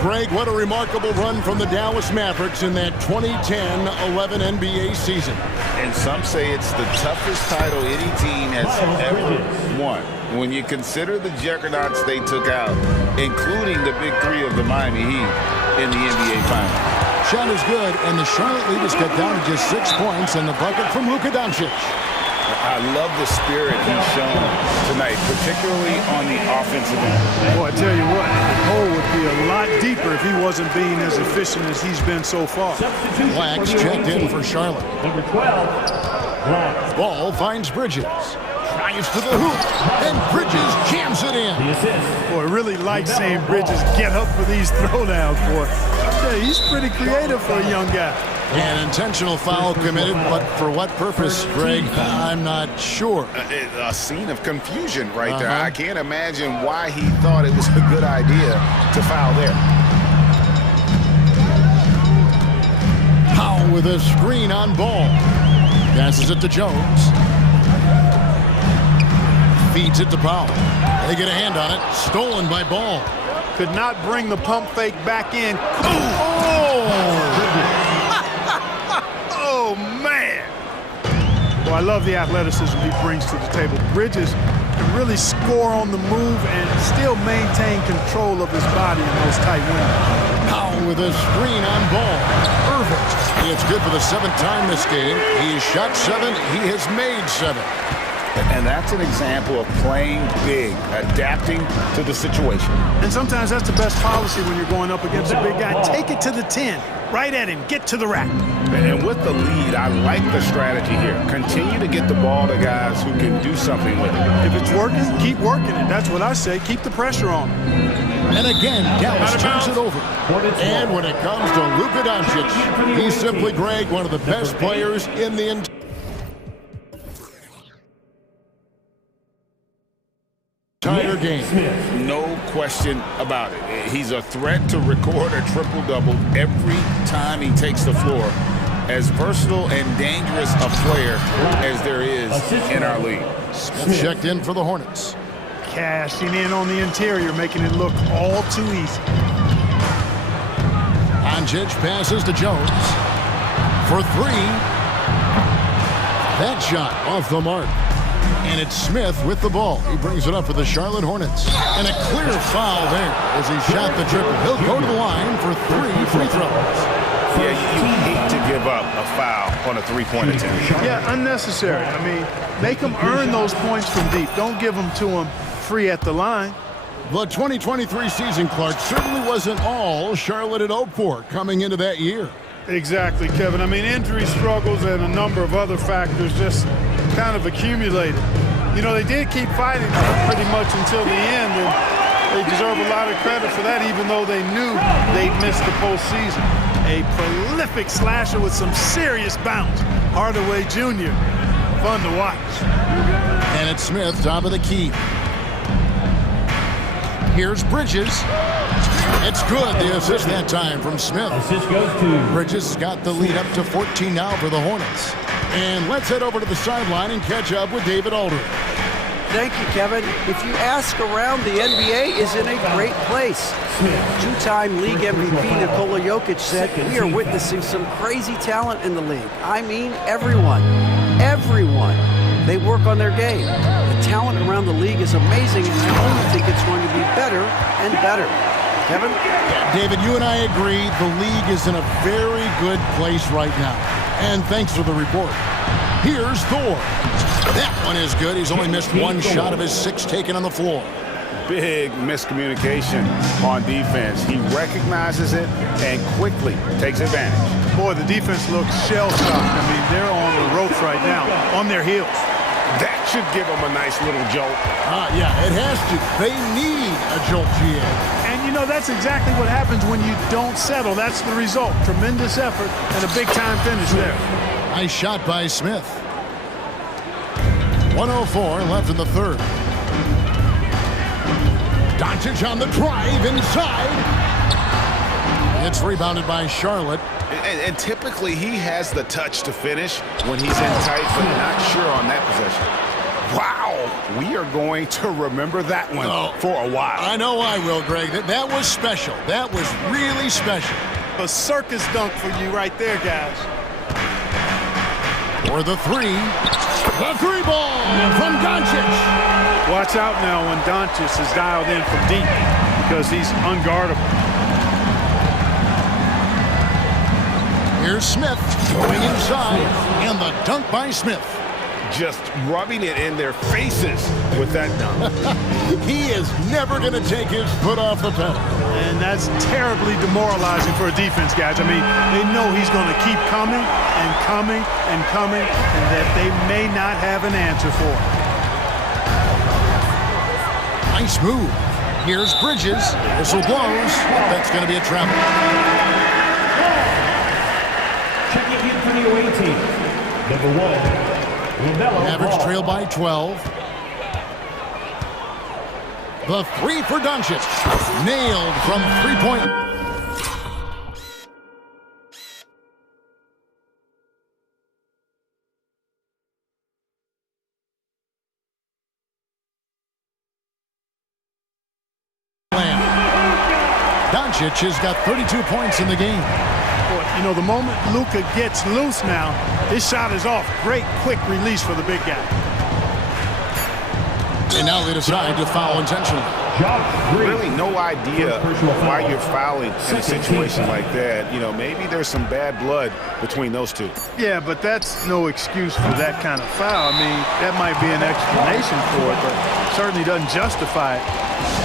Greg, what a remarkable run from the Dallas Mavericks in that 2010-11 NBA season. And some say it's the toughest title any team has ever won. When you consider the juggernauts they took out, including the big 3 of the Miami Heat in the NBA Finals. Shot is good, and the Charlotte lead is cut down to just 6 points, and the bucket from Luka Doncic. I love the spirit he's shown tonight, particularly on the offensive end. Boy, I tell you what, the hole would be a lot deeper if he wasn't being as efficient as he's been so far. Black's checked in for Charlotte. Number 12, Black. Ball finds Bridges. Drives to the hoop, and Bridges jams it in. The assist. Boy, I really like seeing Bridges get up for these throwdowns, boy. I tell you, he's pretty creative for a young guy. An intentional foul committed, but for what purpose, Greg? I'm not sure. A scene of confusion right there. I can't imagine why he thought it was a good idea to foul there. Powell with a screen on ball. Passes it to Jones. Feeds it to Powell. They get a hand on it. Stolen by Ball. Could not bring the pump fake back in. Oh, man. Well, I love the athleticism he brings to the table. Bridges can really score on the move and still maintain control of his body in those tight windows. Powell with a screen on Ball. Irving. It's good for the 7th time this game. He's shot 7. He has made 7. And that's an example of playing big, adapting to the situation. And sometimes that's the best policy when you're going up against a big guy. Take it to the 10. Right at him. Get to the rack. And with the lead, I like the strategy here. Continue to get the ball to guys who can do something with it. If it's working, keep working it. That's what I say. Keep the pressure on him. And again, Dallas turns it over. And when it comes to Luka Doncic, he's simply, Greg, one of the best players in the entire game. No question about it. He's a threat to record a triple-double every time he takes the floor. As versatile and dangerous a player as there is in our league. Smith checked in for the Hornets. Cashing in on the interior, making it look all too easy. Doncic passes to Jones. For 3. That shot off the mark. And it's Smith with the ball. He brings it up for the Charlotte Hornets. And a clear foul there as he shot the triple. He'll go to the line for 3 free throws. Yeah, you hate to give up a foul on a three-point attempt. Yeah, unnecessary. I mean, make them earn those points from deep. Don't give them to them free at the line. The 2023 season, Clark, certainly wasn't all Charlotte had hoped for coming into that year. Exactly, Kevin. I mean, injury struggles and a number of other factors just kind of accumulated. You know, they did keep fighting pretty much until the end, and they deserve a lot of credit for that, even though they knew they'd missed the postseason. A prolific slasher with some serious bounce. Hardaway Jr., fun to watch. And it's Smith, top of the key. Here's Bridges. It's good, the assist that time from Smith. Assist goes to Bridges has got the lead up to 14 now for the Hornets. And let's head over to the sideline and catch up with David Aldridge. Thank you, Kevin. If you ask around, the NBA is in a great place. Two-time league MVP Nikola Jokic said, "We are witnessing some crazy talent in the league. I mean, everyone. Everyone. They work on their game. The talent around the league is amazing, and I only think it's going to be better and better." Kevin? David, you and I agree the league is in a very good place right now. And thanks for the report. Here's Thor. That one is good. He's only missed 1 shot of his 6 taken on the floor. Big miscommunication on defense. He recognizes it and quickly takes advantage. Boy, the defense looks shell-shocked. I mean, they're on the ropes right now, on their heels. That should give them a nice little jolt. Yeah, it has to. They need a jolt, GA. And, you know, that's exactly what happens when you don't settle. That's the result. Tremendous effort and a big-time finish there. Nice shot by Smith. 1:04 left in the third. Doncic on the drive inside. It's rebounded by Charlotte. And typically he has the touch to finish when he's in tight, but not sure on that possession. Wow, we are going to remember that one for a while. I know I will, Greg. That was special. That was really special. A circus dunk for you right there, guys. For the 3. The 3 ball from Doncic. Watch out now when Doncic is dialed in from deep because he's unguardable. Here's Smith going inside, and the dunk by Smith. Just rubbing it in their faces with that dunk. He is never going to take his foot off the pedal. And that's terribly demoralizing for a defense, guys. I mean, they know he's going to keep coming and coming and coming, and that they may not have an answer for it. Nice move. Here's Bridges. Whistle blows. That's going to be a travel. Senior 18, number 1, Average trail by 12. The three for Doncic. Nailed from three-point. Doncic has got 32 points in the game. You know, the moment Luka gets loose now, his shot is off. Great quick release for the big guy. And now they decide to foul intentionally. Really no idea why you're fouling in a situation like that. You know, maybe there's some bad blood between those two. Yeah, but that's no excuse for that kind of foul. I mean, that might be an explanation for it, but certainly doesn't justify it.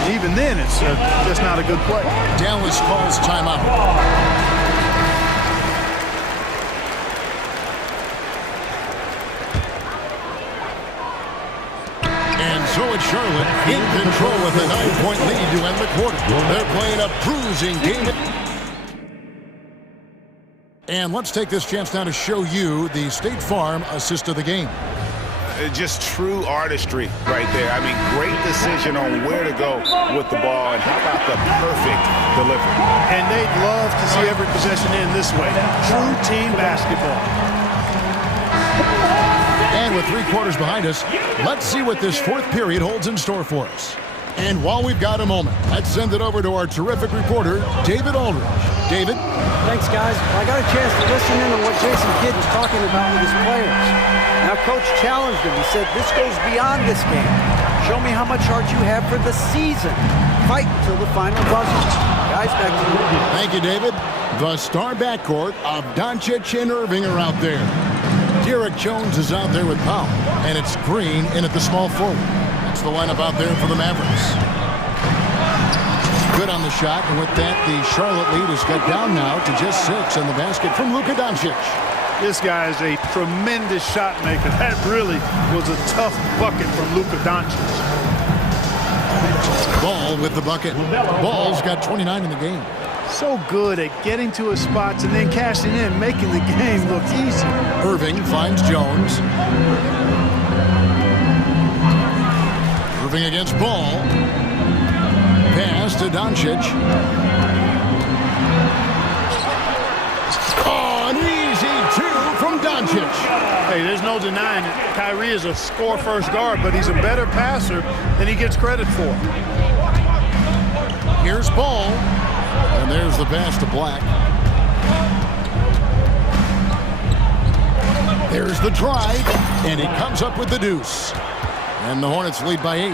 And even then, it's just not a good play. Dallas calls timeout. So it's Charlotte in control with a 9-point lead to end the quarter. They're playing a bruising game. And let's take this chance now to show you the State Farm assist of the game. Just true artistry right there. I mean, great decision on where to go with the ball, and how about the perfect delivery. And they'd love to see every possession end this way. True team basketball. And with 3 quarters behind us, let's see what this fourth period holds in store for us. And while we've got a moment, let's send it over to our terrific reporter, David Aldridge. David? Thanks, guys. I got a chance to listen in on what Jason Kidd was talking about with his players. Now, Coach challenged him. He said, this goes beyond this game. Show me how much heart you have for the season. Fight until the final buzzer. Guys, back to you. Thank you, David. The star backcourt of Doncic and Irving are out there. Derek Jones is out there with Powell, and it's Green in at the small forward. That's the lineup out there for the Mavericks. Good on the shot, and with that, the Charlotte lead is cut down now to just 6 on the basket from Luka Doncic. This guy is a tremendous shot maker. That really was a tough bucket from Luka Doncic. Ball with the bucket. Ball's got 29 in the game. So good at getting to his spots and then cashing in, making the game look easy. Irving finds Jones. Irving against Ball. Pass to Doncic. Oh, an easy 2 from Doncic. Hey, there's no denying it. Kyrie is a score-first guard, but he's a better passer than he gets credit for. Here's Ball. And there's the pass to Black. There's the drive, and he comes up with the deuce. And the Hornets lead by 8.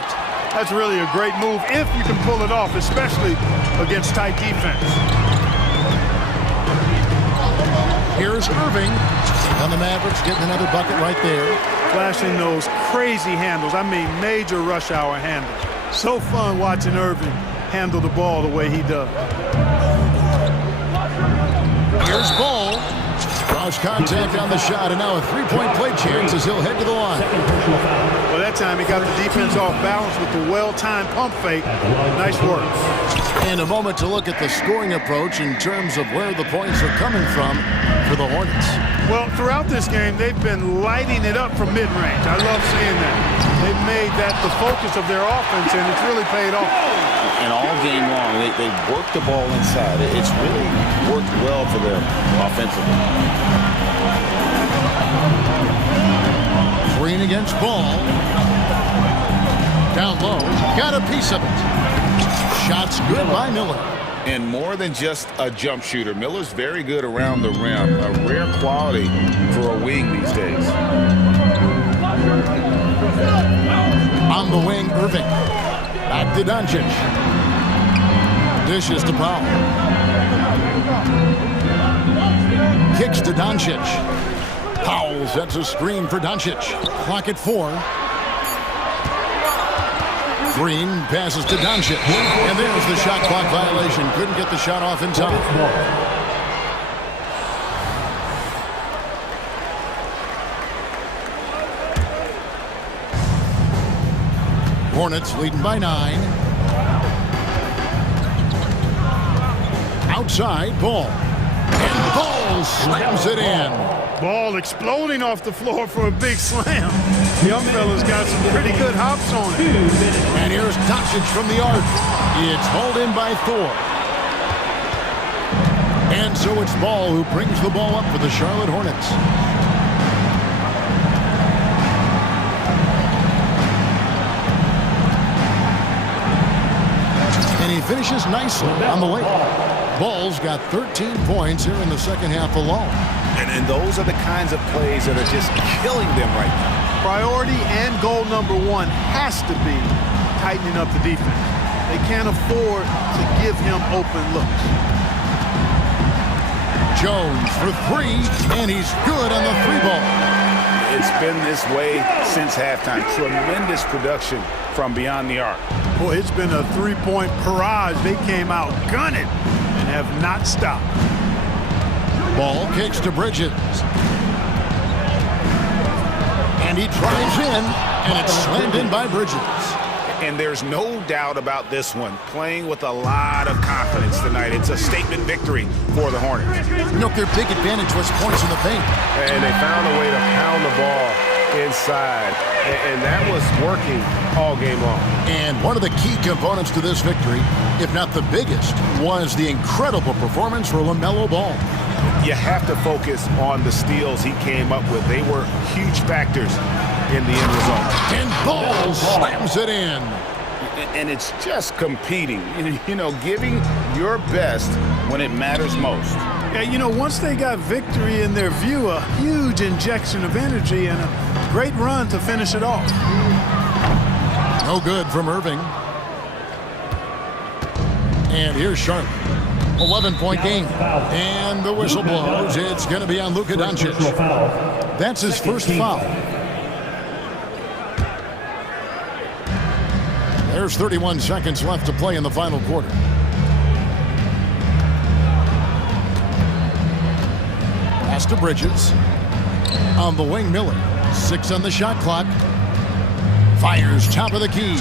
That's really a great move if you can pull it off, especially against tight defense. Here's Irving. And the Mavericks getting another bucket right there. Flashing those crazy handles. I mean, major rush hour handles. So fun watching Irving handle the ball the way he does. Here's Ball. Cross contact on the shot, and now a 3-point play chance as he'll head to the line. Well, that time he got the defense off balance with the well-timed pump fake. Nice work. And a moment to look at the scoring approach in terms of where the points are coming from for the Hornets. Well, throughout this game, they've been lighting it up from mid-range. I love seeing that. They've made that the focus of their offense, and it's really paid off. And all game long, they work the ball inside. It's really worked well for them offensively. Green against Ball. Down low. Got a piece of it. Shots good by Miller. And more than just a jump shooter, Miller's very good around the rim. A rare quality for a wing these days. On the wing, Irving. Back to Doncic. Dishes to Powell. Kicks to Doncic. Powell sets a screen for Doncic. Clock at 4. Green passes to Doncic. And there's the shot clock violation. Couldn't get the shot off in time. Hornets leading by 9. Outside, Ball. And Ball slams it in. Ball exploding off the floor for a big slam. Young fella's got some pretty good hops on it. And here's Doncic from the arc. It's hauled in by Thor. And so it's Ball who brings the ball up for the Charlotte Hornets. And he finishes nicely on the way. Ball's got 13 points here in the second half alone. And those are the kinds of plays that are just killing them right now. Priority and goal number one has to be tightening up the defense. They can't afford to give him open looks. Jones for three, and he's good on the three ball. It's been this way since halftime. Tremendous production from beyond the arc. Boy, it's been a three-point barrage. They came out gunning and have not stopped. Ball kicks to Bridges. And he drives in, and it's slammed in by Bridges. And there's no doubt about this one. Playing with a lot of confidence tonight. It's a statement victory for the Hornets. You know, their big advantage was points in the paint. And they found a way to pound the ball inside. And that was working all game long. And one of the key components to this victory, if not the biggest, was the incredible performance for LaMelo Ball. You have to focus on the steals he came up with. They were huge factors in the end result. And Ball slams it in. And it's just competing, you know, giving your best when it matters most. Yeah, you know, once they got victory in their view, a huge injection of energy and a great run to finish it off. No good from Irving. And here's Charlotte. 11-point game. And the whistle blows. It's going to be on Luka Doncic. That's his first foul. There's 31 seconds left to play in the final quarter. Pass to Bridges. On the wing, Miller. 6 on the shot clock. Fires top of the key.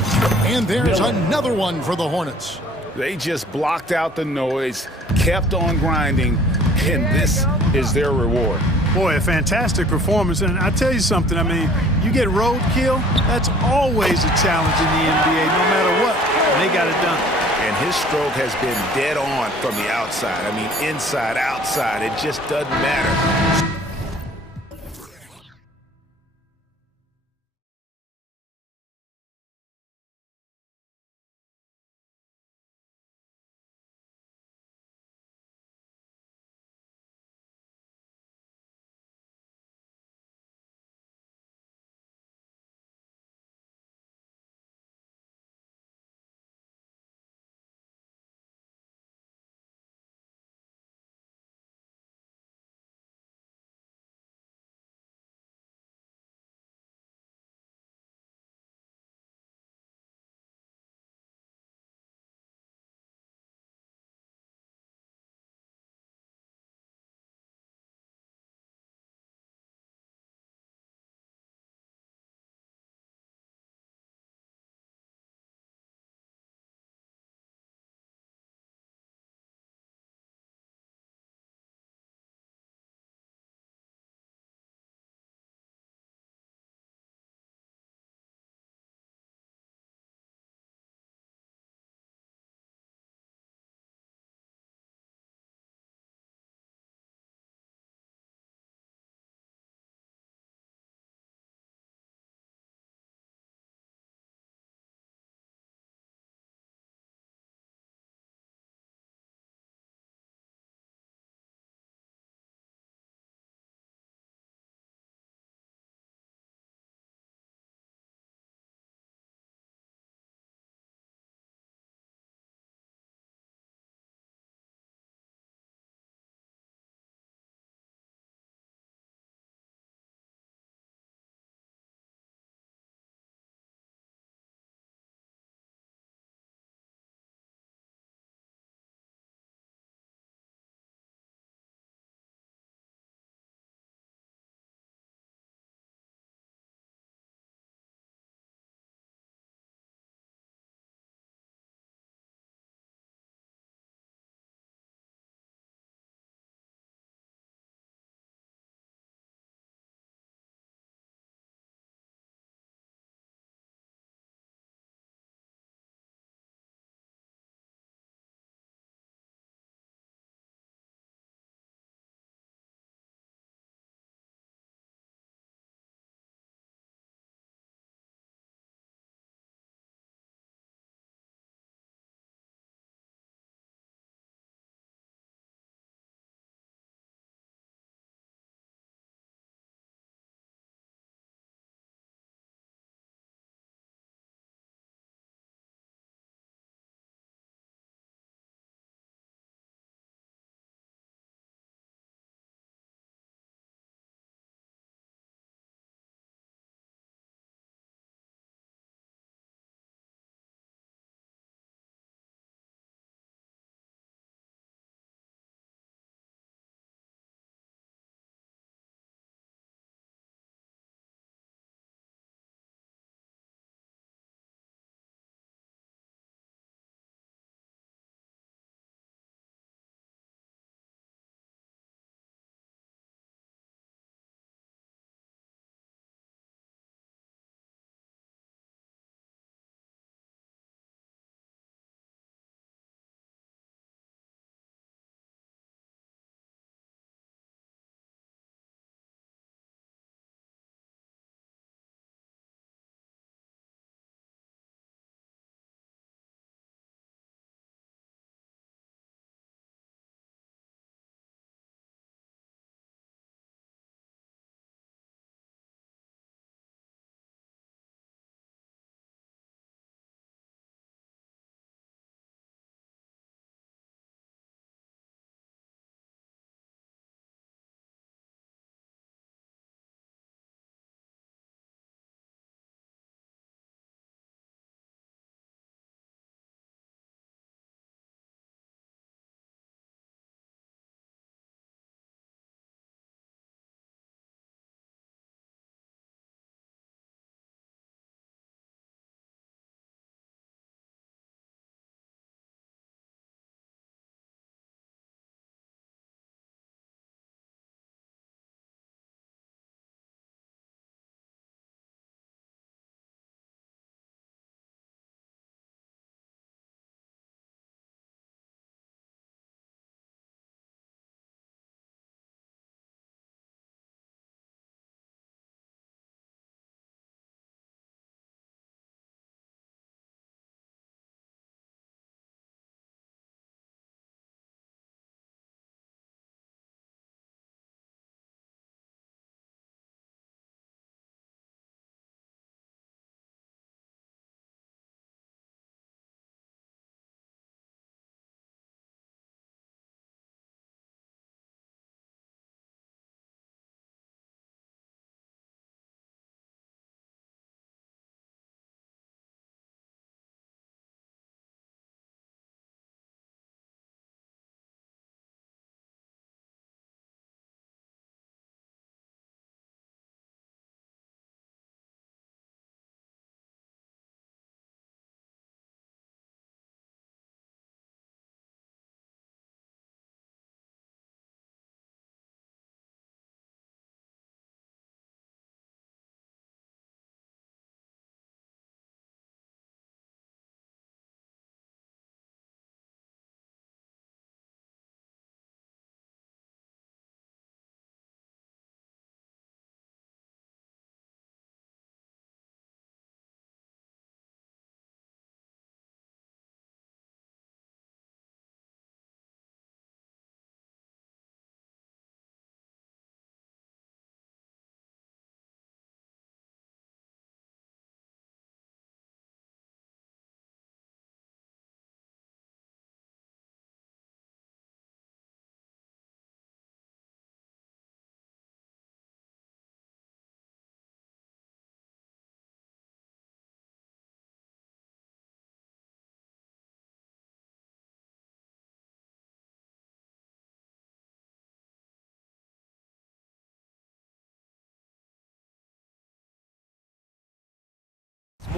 And there's another one for the Hornets. They just blocked out the noise, kept on grinding, and this is their reward. Boy, a fantastic performance. And I tell you something, I mean, you get roadkill, that's always a challenge in the NBA, no matter what. And they got it done. And his stroke has been dead on from the outside. I mean, inside, outside, it just doesn't matter.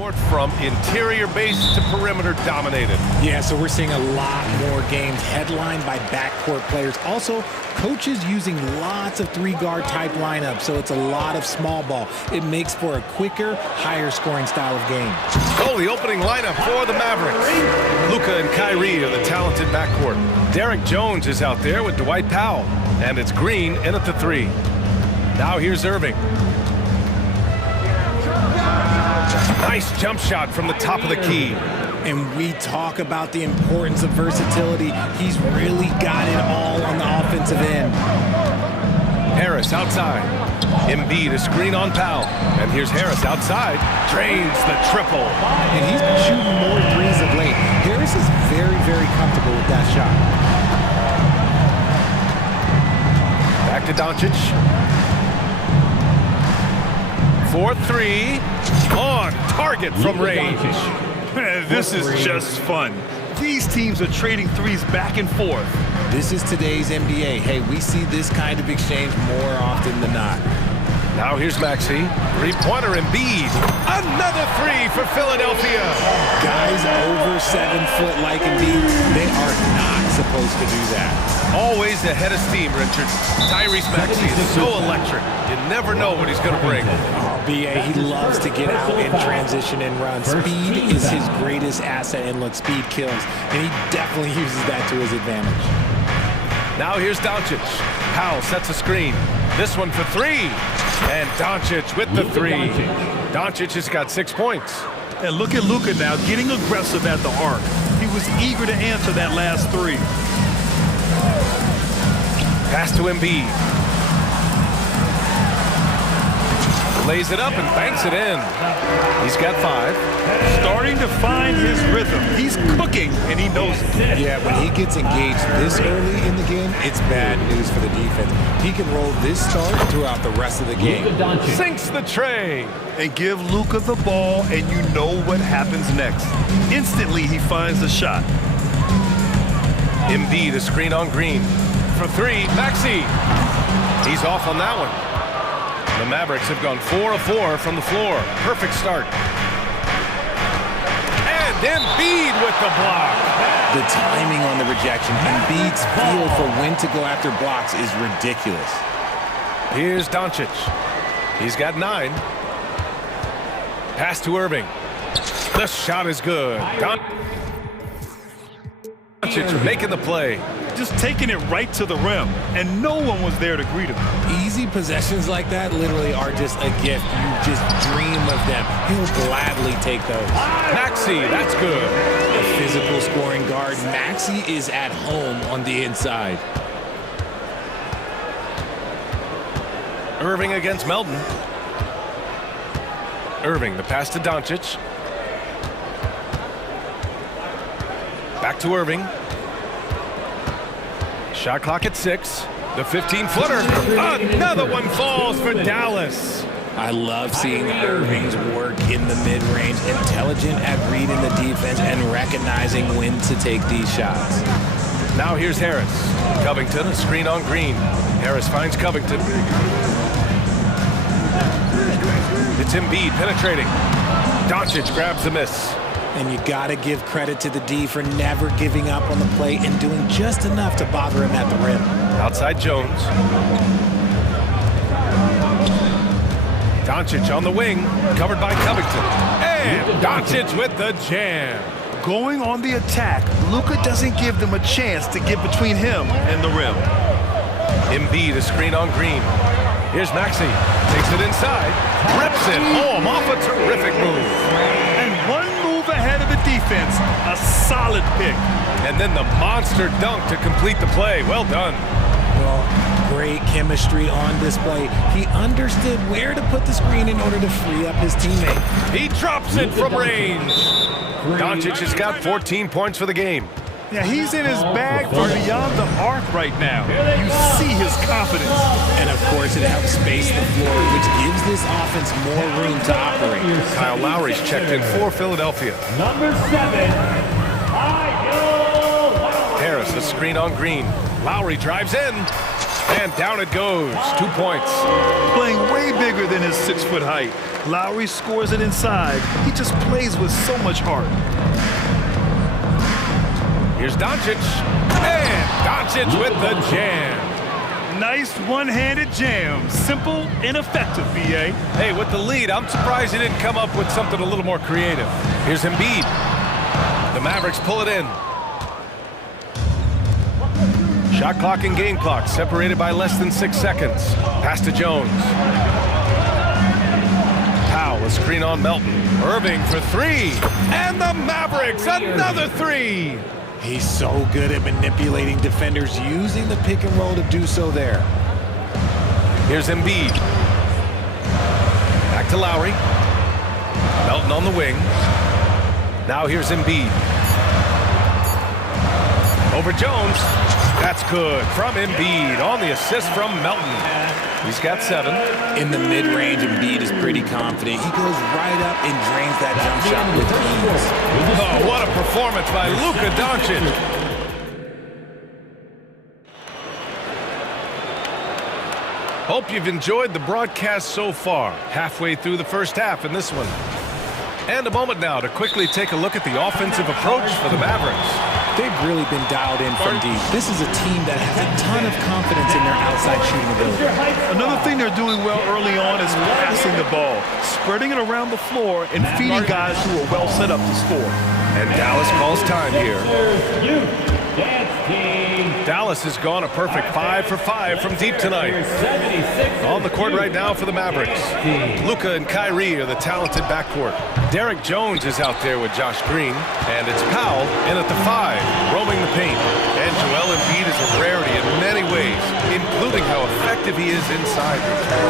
Court from interior base to perimeter dominated. Yeah, so we're seeing a lot more games headlined by backcourt players. Also, coaches using lots of three-guard type lineups, so it's a lot of small ball. It makes for a quicker, higher-scoring style of game. Oh, the opening lineup for the Mavericks. Luka and Kyrie are the talented backcourt. Derek Jones is out there with Dwight Powell, and it's Green in at the 3. Now here's Irving. Nice jump shot from the top of the key. And we talk about the importance of versatility. He's really got it all on the offensive end. Harris outside. Embiid a screen on Powell. And here's Harris outside. Drains the triple. And he's been shooting more threes of late. Harris is very, very comfortable with that shot. Back to Doncic. 4-3. On target from range. Man, this is just fun. These teams are trading threes back and forth. This is today's NBA. Hey, we see this kind of exchange more often than not. Now here's Maxey. Three-pointer Embiid. Another 3 for Philadelphia. Guys over 7 foot like Embiid, they are not supposed to do that. Always ahead of steam, Richard. Tyrese Maxey is so electric. You never know what he's going to bring. BA, he loves to get out in transition and run. Speed is his greatest asset, and look, speed kills. And he definitely uses that to his advantage. Now here's Doncic. Powell sets a screen. This one for 3. And Doncic with the 3. Doncic has got 6 points. And look at Luka now getting aggressive at the arc. He was eager to answer that last 3. Pass to Embiid. Lays it up and banks it in. He's got 5. Starting to find his rhythm. He's cooking, and he knows it. Yeah, when he gets engaged this early in the game, it's bad news for the defense. He can roll this start throughout the rest of the game. Sinks the tray. And give Luka the ball, and you know what happens next. Instantly, he finds the shot. Embiid a screen on Green. For 3, Maxey. He's off on that one. The Mavericks have gone 4 of 4 from the floor. Perfect start. And Embiid with the block. The timing on the rejection, Embiid's feel for when to go after blocks is ridiculous. Here's Doncic. He's got 9. Pass to Irving. The shot is good. Doncic making the play. Just taking it right to the rim, and no one was there to greet him. Easy possessions like that literally are just a gift. You just dream of them. He'll gladly take those. Maxey, that's good. A physical scoring guard. Maxey is at home on the inside. Irving against Melton. Irving, the pass to Doncic. Back to Irving. Shot clock at 6. The 15-footer. Another one falls for Dallas. I love seeing Irving's work in the mid-range. Intelligent at reading the defense and recognizing when to take these shots. Now here's Harris. Covington, a screen on Green. Harris finds Covington. It's Embiid penetrating. Doncic grabs the miss. And you got to give credit to the D for never giving up on the play and doing just enough to bother him at the rim. Outside Jones. Doncic on the wing, covered by Covington. And Doncic with the jam. Going on the attack, Luka doesn't give them a chance to get between him and the rim. Embiid a screen on Green. Here's Maxey. Takes it inside. Rips it home off a terrific move. And one move ahead of the defense. A solid pick. And then the monster dunk to complete the play. Well done. Well, great chemistry on display. He understood where to put the screen in order to free up his teammate. He drops it from range. Doncic has got 14 points for the game. Yeah, he's in his bag for beyond the arc right now. You see his confidence. And of course, it helps space the floor, which gives this offense more room to operate. Kyle Lowry's checked in for Philadelphia. Number 7, Harris, a screen on Green. Lowry drives in, and down it goes. 2 points. Playing way bigger than his 6-foot height. Lowry scores it inside. He just plays with so much heart. Here's Doncic. And Doncic with the jam. Nice one-handed jam. Simple and effective, B.A. Hey, with the lead, I'm surprised he didn't come up with something a little more creative. Here's Embiid. The Mavericks pull it in. Shot clock and game clock separated by less than 6 seconds. Pass to Jones. Powell, a screen on Melton. Irving for three. And the Mavericks, another three. He's so good at manipulating defenders, using the pick and roll to do so there. Here's Embiid. Back to Lowry. Melton on the wing. Now here's Embiid. Over Jones. That's good from Embiid on the assist from Melton. He's got 7. In the mid-range, Embiid is pretty confident. He goes right up and drains that jump shot with ease. Oh, what a performance by Luka Doncic. Hope you've enjoyed the broadcast so far. Halfway through the first half in this one. And a moment now to quickly take a look at the offensive approach for the Mavericks. They've really been dialed in from deep. This is a team that has a ton of confidence in their outside shooting ability. Another thing they're doing well early on is passing the ball, spreading it around the floor, and feeding guys who are well set up to score. And Dallas calls time here. Dallas has gone a perfect 5 for 5 from deep tonight. On the court right now for the Mavericks. Luka and Kyrie are the talented backcourt. Derek Jones is out there with Josh Green. And it's Powell in at the 5, roaming the paint. And Joel Embiid is a rarity in many ways, including how effective he is inside.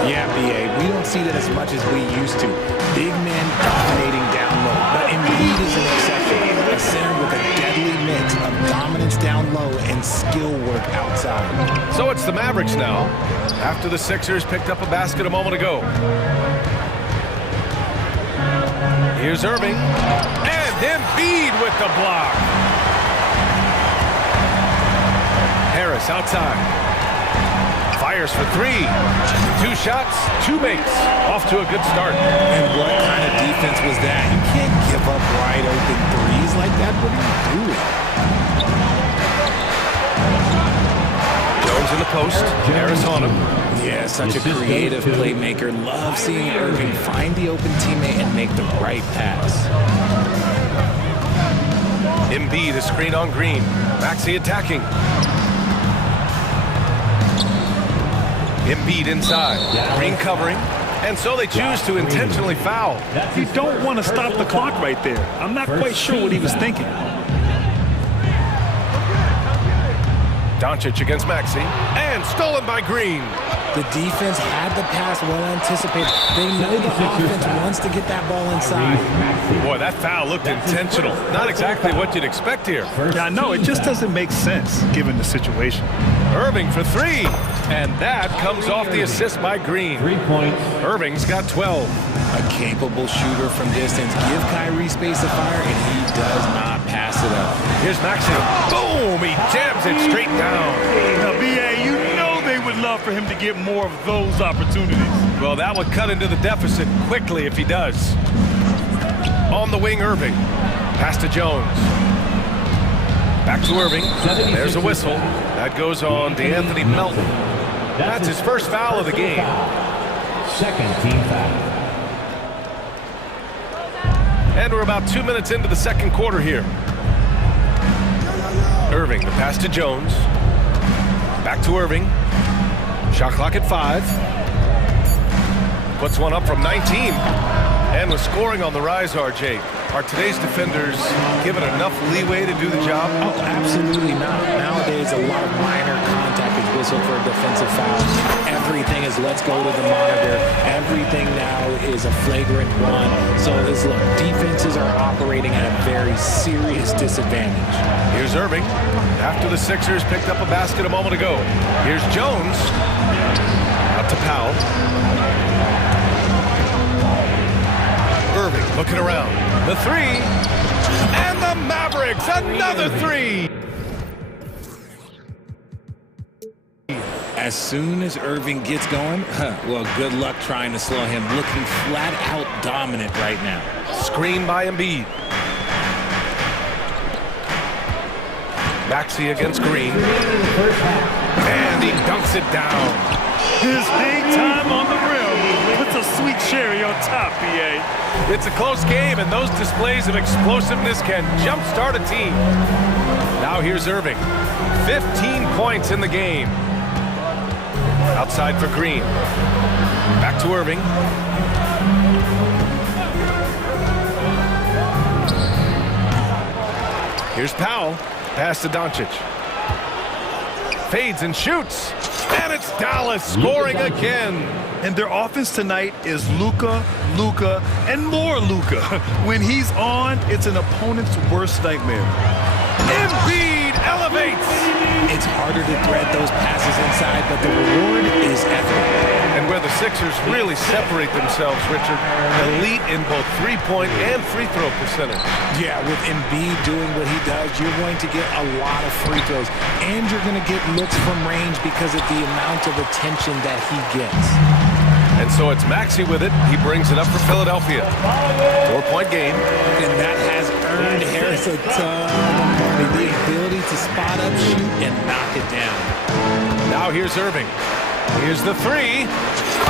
Yeah, B.A., we don't see that as much as we used to. Big men dominating down low. But Embiid is an exception. A center with a deadly mix of dominance down low and skill work outside. So it's the Mavericks now, after the Sixers picked up a basket a moment ago. Here's Irving. And Embiid with the block. Harris outside. Fires for 3. 2 shots, 2 makes. Off to a good start. And what kind of defense was that? You can't give up wide open threes like that. What are you doing? Jones in the post. Harris on him. Yeah, such a creative playmaker. Love seeing Irving find the open teammate and make the right pass. Embiid is screen on Green. Maxey attacking. Embiid inside. Green covering. And so they choose to intentionally foul. You don't want to stop the clock right there. I'm not quite sure what he was thinking. Doncic against Maxey. And stolen by Green. The defense had the pass well anticipated. They know the offense wants to get that ball inside. Boy, that foul looked intentional. Not exactly what you'd expect here. Yeah, I know. It just doesn't make sense given the situation. Irving for 3. And that comes off the assist by Green. 3 points. Irving's got 12. A capable shooter from distance. Give Kyrie space to fire, and he does not pass it up. Here's Maxey. Boom! He jams it straight down. Now, B.A., you know they would love for him to get more of those opportunities. Well, that would cut into the deficit quickly if he does. On the wing, Irving. Pass to Jones. Back to Irving. There's a whistle. That goes on to Anthony Melton. That's his first foul of the game. Second team foul. And we're about 2 minutes into the second quarter here. Irving, the pass to Jones. Back to Irving. Shot clock at 5. Puts one up from 19. And with scoring on the rise, RJ, are today's defenders given enough leeway to do the job? Oh, absolutely not. Nowadays, a lot of minor contact is whistled for a defensive foul. Everything is let's go to the monitor. Everything now is a flagrant one. So look, defenses are operating at a very serious disadvantage. Here's Irving. After the Sixers picked up a basket a moment ago. Here's Jones. Out to Powell. Irving looking around. The 3. And the Mavericks, another 3. as soon as Irving gets going, well, good luck trying to slow him. Looking flat out dominant right now. Screen by Embiid. Maxey against Green. And he dunks it down. His hang time on the rim puts a sweet cherry on top, BA. It's a close game, and those displays of explosiveness can jumpstart a team. Now here's Irving. 15 points in the game. Outside for Green. Back to Irving. Here's Powell. Pass to Doncic. Fades and shoots. And it's Dallas scoring again. And their offense tonight is Luka, and more Luka. When he's on, it's an opponent's worst nightmare. Embiid elevates. It's harder to thread those passes inside, but the reward is epic. And where the Sixers really separate themselves, Richard, elite in both three-point and free throw percentage. Yeah, with Embiid doing what he does, you're going to get a lot of free throws, and you're going to get looks from range because of the amount of attention that he gets. And so it's Maxey with it. He brings it up for Philadelphia. 4-point game. And that has earned Harris a ton of money. The ability to spot up, shoot, and knock it down. Now here's Irving. Here's the three.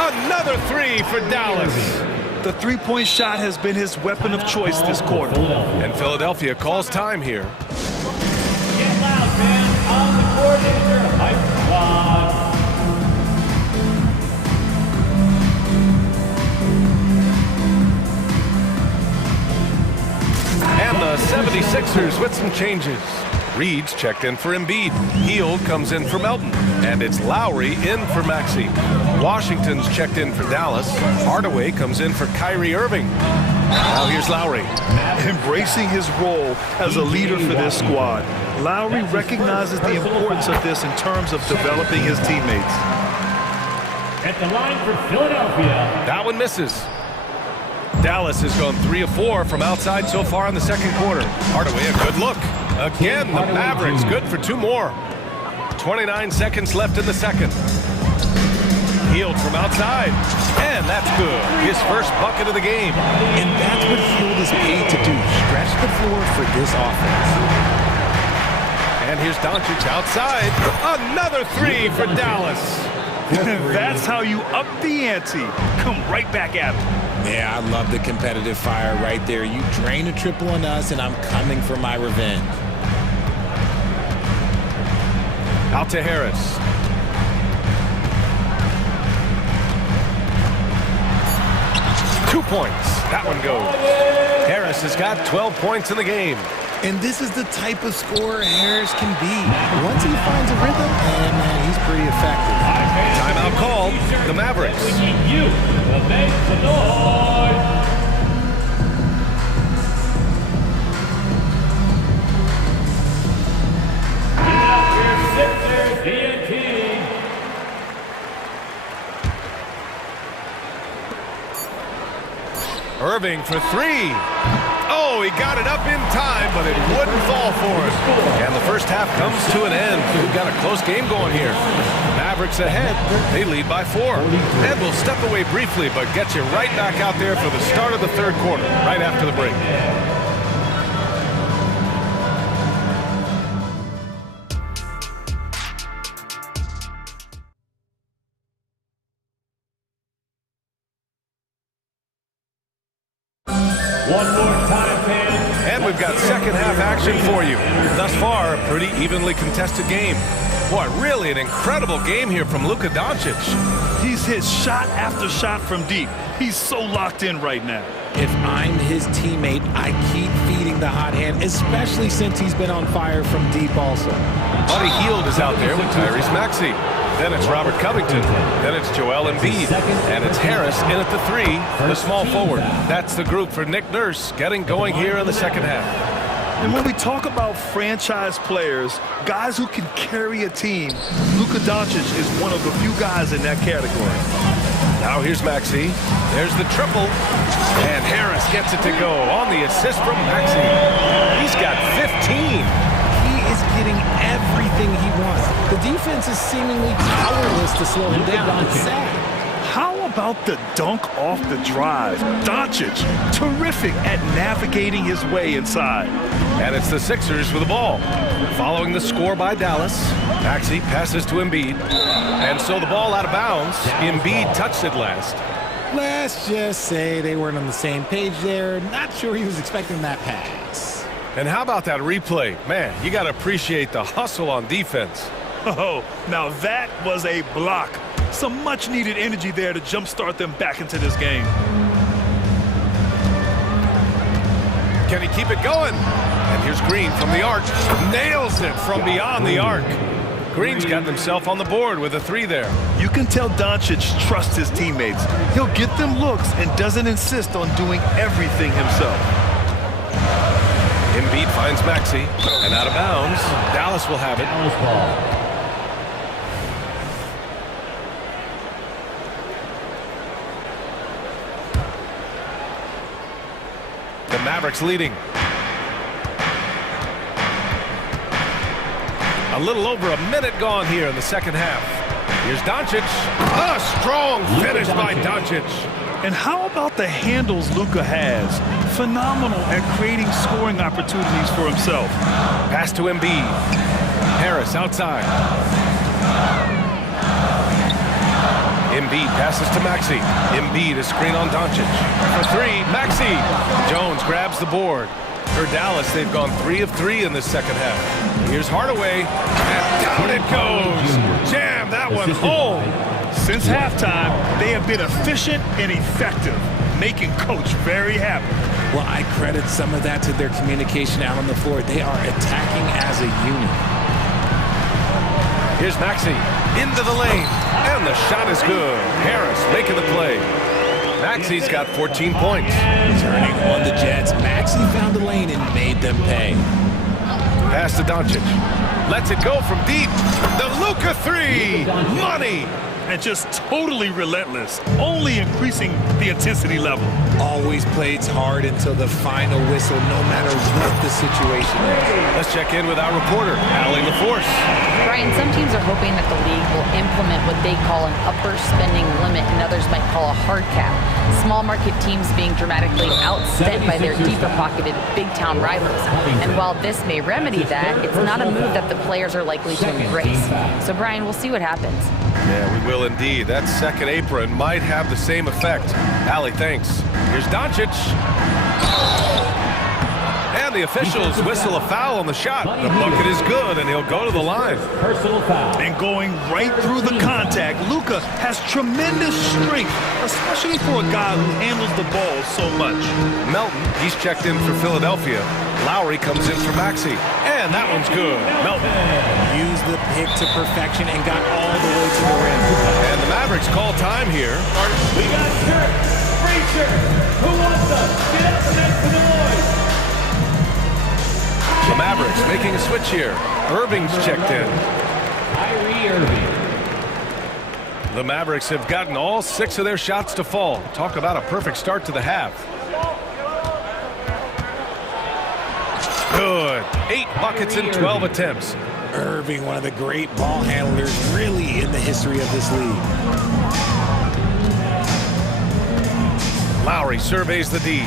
Another three for Dallas. The three-point shot has been his weapon of choice this quarter. And Philadelphia calls time here. Get loud, man. On the court is your hype squad. And the 76ers with some changes. Reed's checked in for Embiid. Hield comes in for Melton. And it's Lowry in for Maxey. Washington's checked in for Dallas. Hardaway comes in for Kyrie Irving. Now here's Lowry. Embracing his role as a leader for this squad. Lowry recognizes the importance of this in terms of developing his teammates. At the line for Philadelphia. That one misses. Dallas has gone 3 of 4 from outside so far in the second quarter. Hardaway, a good look. Again, the Mavericks good for 2 more. 29 seconds left in the second. Hield from outside. And that's good. His first bucket of the game. And that's what Hield is paid to do. Stretch the floor for this offense. And here's Doncic outside. Another three for Dallas. That's how you up the ante. Come right back at him. Yeah, I love the competitive fire right there. You drain a triple on us, and I'm coming for my revenge. Out to Harris. Two points. That one goes. Harris has got 12 points in the game. And this is the type of scorer Harris can be. Once he finds a rhythm, man, he's pretty effective. Timeout called. The Mavericks. You will make the noise. Give it up here, Sixers, DNT. Irving for three. Oh, he got it up in time, but it wouldn't fall for him. And the first half comes to an end. We've got a close game going here. Mavericks ahead. They lead by 4. And we'll step away briefly, but get you right back out there for the start of the third quarter, right after the break. One more time, fans. And we've got second half action for you. Thus far, a pretty evenly contested game. Boy, really an incredible game here from Luka Doncic. He's hit shot after shot from deep. He's so locked in right now. If I'm his teammate, I keep feeding the hot hand, especially since he's been on fire from deep also. Buddy Hield is out there with Tyrese Maxey. Then it's Robert Covington. Then it's Joel Embiid. And it's Harris in at the 3, the small forward. That's the group for Nick Nurse getting going here in the second half. And when we talk about franchise players, guys who can carry a team, Luka Doncic is one of the few guys in that category. Now here's Maxey. There's the triple. And Harris gets it to go on the assist from Maxey. He's got 15. He is getting everything he 1v1. The defense is seemingly powerless to slow him down. It's sad. How about the dunk off the drive? Doncic, terrific at navigating his way inside. And it's the Sixers with the ball. Following the score by Dallas, Maxey passes to Embiid. And so the ball out of bounds. Embiid touched it last. Let's just say they weren't on the same page there. Not sure he was expecting that pass. And how about that replay? Man, you got to appreciate the hustle on defense. Oh, now that was a block. Some much-needed energy there to jumpstart them back into this game. Can he keep it going? And here's Green from the arc. Nails it from beyond the arc. Green's got himself on the board with a 3 there. You can tell Doncic trusts his teammates. He'll get them looks and doesn't insist on doing everything himself. Embiid finds Maxey, and out of bounds. Dallas will have it. The Mavericks leading. A little over a minute gone here in the second half. Here's Doncic. A strong finish by Doncic. And how about the handles Luka has? Phenomenal at creating scoring opportunities for himself. Pass to Embiid. Harris outside. Embiid passes to Maxey. Embiid a screen on Doncic. For 3, Maxey. Jones grabs the board. For Dallas, they've gone 3 of 3 in the second half. Here's Hardaway, and down it goes. Jam that one home. Since halftime, they have been efficient and effective, making Coach very happy. Well, I credit some of that to their communication out on the floor. They are attacking as a unit. Here's Maxey into the lane, and the shot is good. Harris making the play. Maxey's got 14 points. Turning on the Jets, Maxey found the lane and made them pay. Pass to Doncic. Lets it go from deep. The Luka 3. Money. And just totally relentless, only increasing the intensity level. Always plays hard until the final whistle, no matter what the situation is. Let's check in with our reporter, Allie LaForce. Brian, some teams are hoping that the league will implement what they call an upper spending limit and others might call a hard cap. Small market teams being dramatically outspent by their deeper pocketed big town rivals. And while this may remedy that, it's not a move that the players are likely to embrace. So Brian, we'll see what happens. Yeah, we will indeed. That second apron might have the same effect. Allie, thanks. Here's Doncic. And the officials whistle a foul on the shot. The bucket is good, and he'll go to the line. And going right through the contact, Luka has tremendous strength, especially for a guy who handles the ball so much. Melton, he's checked in for Philadelphia. Lowry comes in for Maxey. And that one's good. Melton used the pick to perfection and got all the way to the rim. And the Mavericks call time here. We got shirts, free shirts. Who wants them? Get up and make some noise. The Mavericks making a switch here. Irving's checked in. Kyrie Irving. The Mavericks have gotten all 6 of their shots to fall. Talk about a perfect start to the half. Good. 8 buckets in 12 attempts. Irving, one of the great ball handlers really in the history of this league. Lowry surveys the D.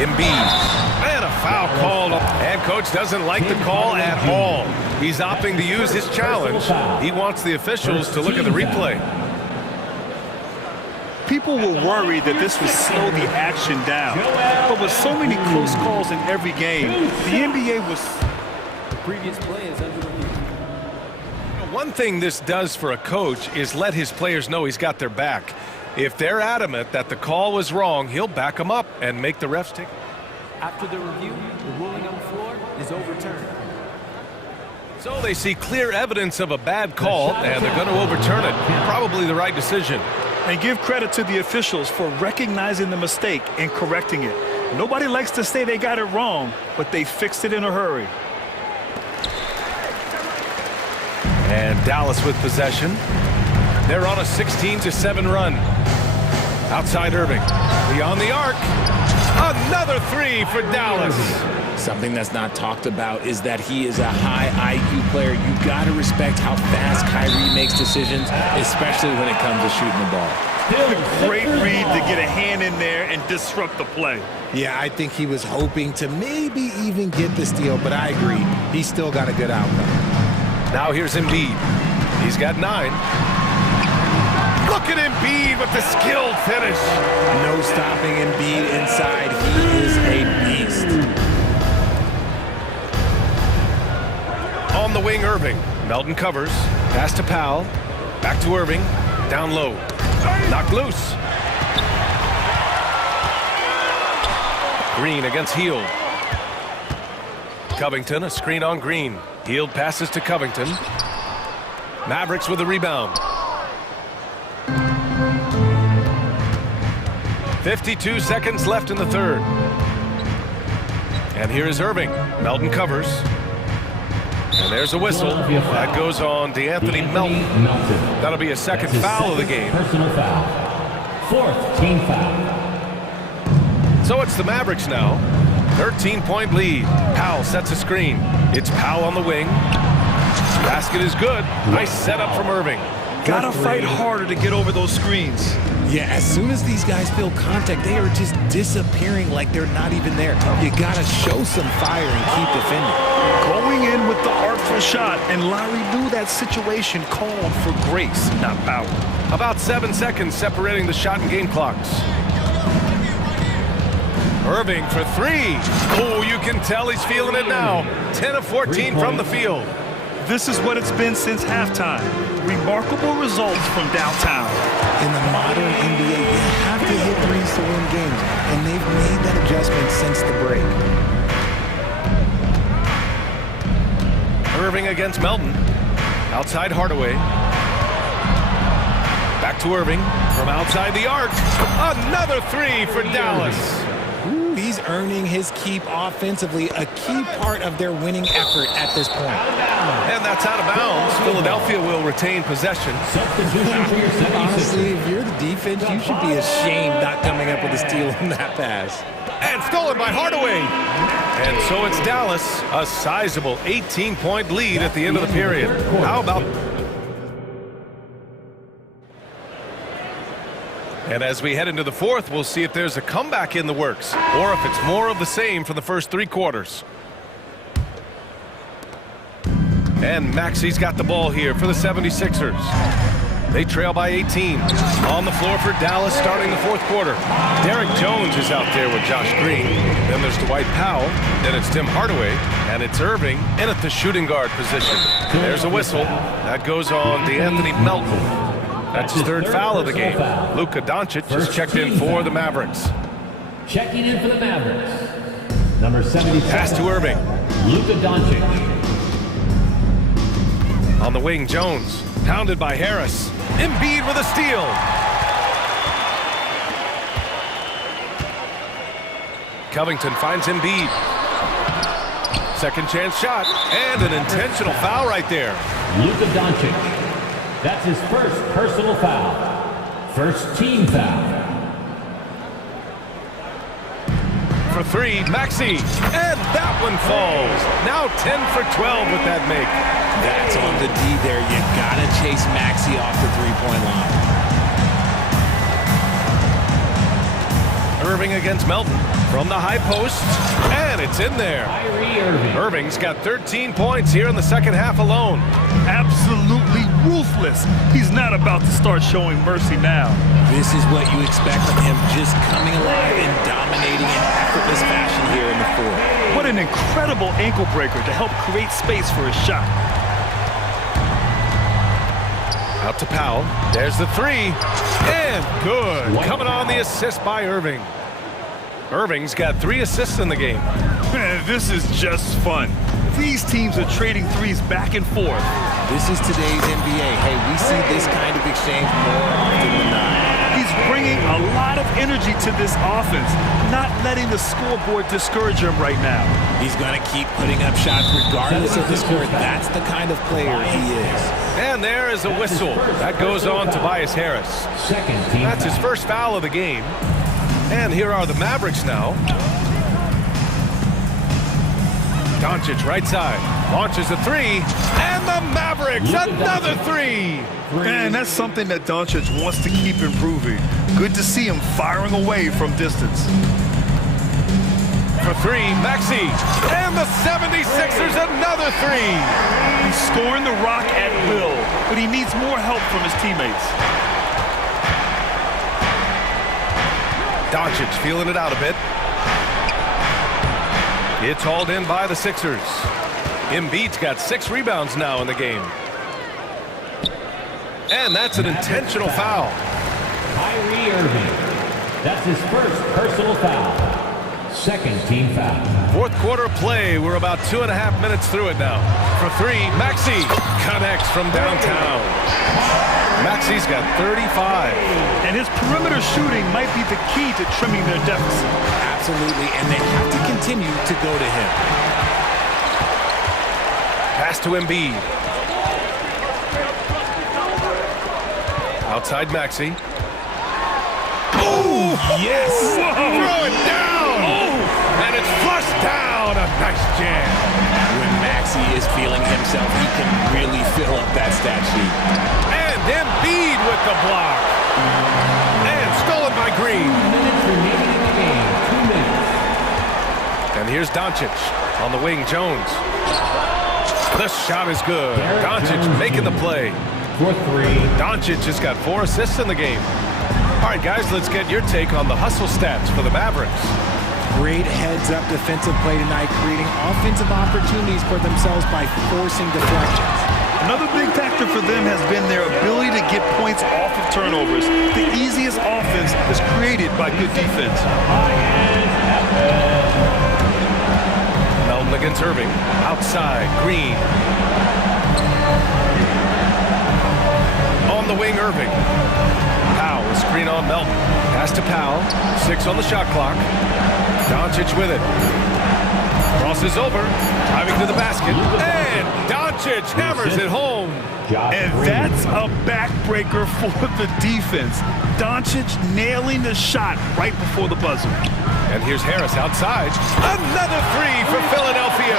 Embiid. And a foul called. And coach doesn't like the call at all. He's opting to use his challenge. He wants the officials to look at the replay. People were worried that this would slow the action down. But with so many close calls in every game, the NBA was... The previous play is under review. One thing this does for a coach is let his players know he's got their back. If they're adamant that the call was wrong, he'll back them up and make the refs take it. After the review, the ruling on the floor is overturned. So they see clear evidence of a bad call, and they're going to overturn it. Probably the right decision. And give credit to the officials for recognizing the mistake and correcting it. Nobody likes to say they got it wrong, but they fixed it in a hurry. And Dallas with possession. They're on a 16-7 run. Outside Irving. Beyond the arc. Another 3 for Dallas. Something that's not talked about is that he is a high IQ player. You got to respect how fast Kyrie makes decisions, especially when it comes to shooting the ball. A great read to get a hand in there and disrupt the play. Yeah, I think he was hoping to maybe even get the steal, but I agree. He still got a good outcome. Now here's Embiid. He's got 9. Look at Embiid with the skilled finish. No stopping Embiid inside. He is a beast. On the wing, Irving. Melton covers. Pass to Powell. Back to Irving. Down low. Knocked loose. Green against Hield. Covington, a screen on Green. Hield passes to Covington. Mavericks with a rebound. 52 seconds left in the third. And here is Irving. Melton covers. And there's a whistle. That goes on DeAnthony Melton. That'll be a second foul of the game. Personal foul. 4th team foul. So it's the Mavericks now. 13-point lead. Powell sets a screen. It's Powell on the wing. Basket is good. Nice setup from Irving. Gotta fight harder to get over those screens. Yeah, as soon as these guys feel contact, they are just disappearing like they're not even there. You gotta show some fire and keep defending. Going in with the artful shot, and Lowry knew that situation called for grace, not power. About 7 seconds separating the shot and game clocks. Irving for 3. Oh, you can tell he's feeling it now. 10 of 14 from the field. This is what it's been since halftime. Remarkable results from downtown. In the modern NBA, you have to hit threes to win games, and they've made that adjustment since the break. Irving against Melton. Outside Hardaway. Back to Irving from outside the arc. Another 3 for Dallas. Ooh, he's earning his keep offensively, a key part of their winning effort at this point. And that's out of bounds. Philadelphia will retain possession. Honestly, if you're the defense, you should be ashamed not coming up with a steal on that pass. And stolen by Hardaway. And so it's Dallas, a sizable 18-point lead at the end of the period. How about... And as we head into the fourth, we'll see if there's a comeback in the works, or if it's more of the same for the first 3 quarters. And Maxi's got the ball here for the 76ers. They trail by 18. On the floor for Dallas starting the fourth quarter. Derek Jones is out there with Josh Green. Then there's Dwight Powell. Then it's Tim Hardaway. And it's Irving in at the shooting guard position. There's a whistle. That goes on DeAnthony Melton. That's his 3rd foul of the game. Luka Doncic is checked in for the Mavericks. Checking in for the Mavericks. Number 77. Pass to Irving. Luka Doncic. On the wing, Jones. Pounded by Harris. Embiid with a steal. Covington finds Embiid. Second chance shot. And an intentional foul right there. Luka Doncic. That's his 1st personal foul. 1st team foul. For 3, Maxi. And that one falls. Now 10 for 12 with that make. That's on the D there. You gotta chase Maxi off the three-point line. Irving against Melton from the high post. And it's in there. Irving's got 13 points here in the second half alone. Absolutely ruthless. He's not about to start showing mercy now. This is what you expect from him, just coming alive and dominating in effortless fashion here in the fourth. What an incredible ankle breaker to help create space for his shot. Out to Powell. There's the 3. And good. Coming on the assist by Irving. Irving's got 3 assists in the game. Man, this is just fun. These teams are trading threes back and forth. This is today's NBA. Hey, we see this kind of exchange more often than not. He's bringing a lot of energy to this offense, not letting the scoreboard discourage him right now. He's going to keep putting up shots regardless of the score. That's the kind of player he is. And there is a whistle. That goes on Tobias Harris. That's his 1st foul of the game. And here are the Mavericks now. Doncic right side, launches a three, and the Mavericks another three. And that's something that Doncic wants to keep improving. Good to see him firing away from distance. For three, Maxey, and the 76ers another three. He's scoring the rock at will, but he needs more help from his teammates. Doncic feeling it out a bit. It's hauled in by the Sixers. Embiid's got 6 rebounds now in the game. And that's an intentional foul. Kyrie Irving. That's his first personal foul. Second team foul. Fourth quarter play. We're about 2.5 minutes through it now. For three, Maxey connects from downtown. Maxey's got 35. And his perimeter shooting might be the key to trimming their deficit. Absolutely, and they have to continue to go to him. Pass to Embiid. Outside Maxey. Oh, yes! Throw it down! And it's flushed down. A nice jam. When Maxey is feeling himself, he can really fill up that stat sheet. And Embiid with the block. And stolen by Green. 2 minutes remaining in the game. 2 minutes. And here's Doncic on the wing. Jones. The shot is good. Doncic making the play. For three. Doncic has got 4 assists in the game. All right, guys, let's get your take on the hustle stats for the Mavericks. Great heads-up defensive play tonight, creating offensive opportunities for themselves by forcing deflections. Another big factor for them has been their ability to get points off of turnovers. The easiest offense is created by good defense. Melton against Irving. Outside, Green. On the wing, Irving. Powell, screen on Melton. Pass to Powell. 6 on the shot clock. Doncic with it. Crosses over. Driving to the basket. And Doncic hammers it home. And that's a backbreaker for the defense. Doncic nailing the shot right before the buzzer. And here's Harris outside. Another three for Philadelphia.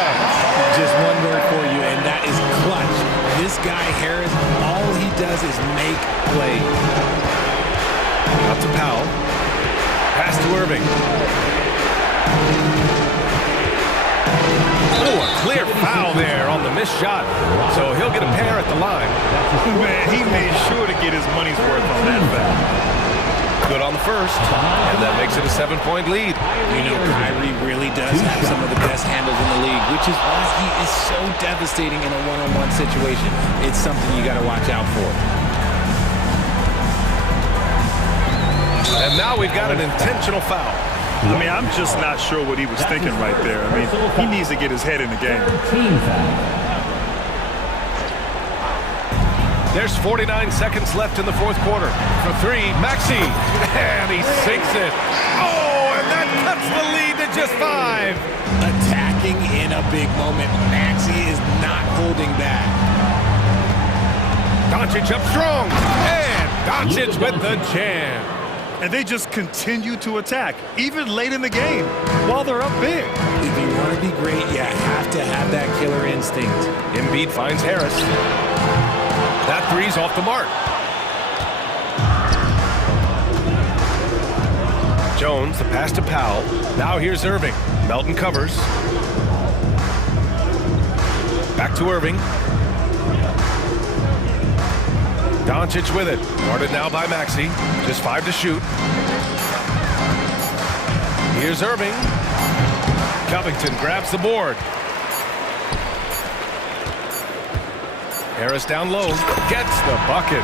Just one word for you, and that is clutch. This guy, Harris, all he does is make plays. Up to Powell. Pass to Irving. Oh, a clear foul there on the missed shot. So he'll get a pair at the line. Man, he made sure to get his money's worth on that foul. Good on the first, and that makes it a 7-point lead. You know, Kyrie really does have some of the best handles in the league, which is why he is so devastating in a one-on-one situation. It's something you got to watch out for. And now we've got an intentional foul. I mean, I'm just not sure what he was thinking right there. I mean, he needs to get his head in the game. There's 49 seconds left in the fourth quarter. For three, Maxey. And he sinks it. Oh, and that cuts the lead to just 5. Attacking in a big moment. Maxey is not holding back. Doncic up strong. And Doncic with the jam. And they just continue to attack, even late in the game, while they're up big. If you want to be great, you have to have that killer instinct. Embiid finds Harris. That three's off the mark. Jones, the pass to Powell. Now here's Irving. Melton covers. Back to Irving. Doncic with it. Guarded now by Maxey. Just 5 to shoot. Here's Irving. Covington grabs the board. Harris down low. Gets the bucket.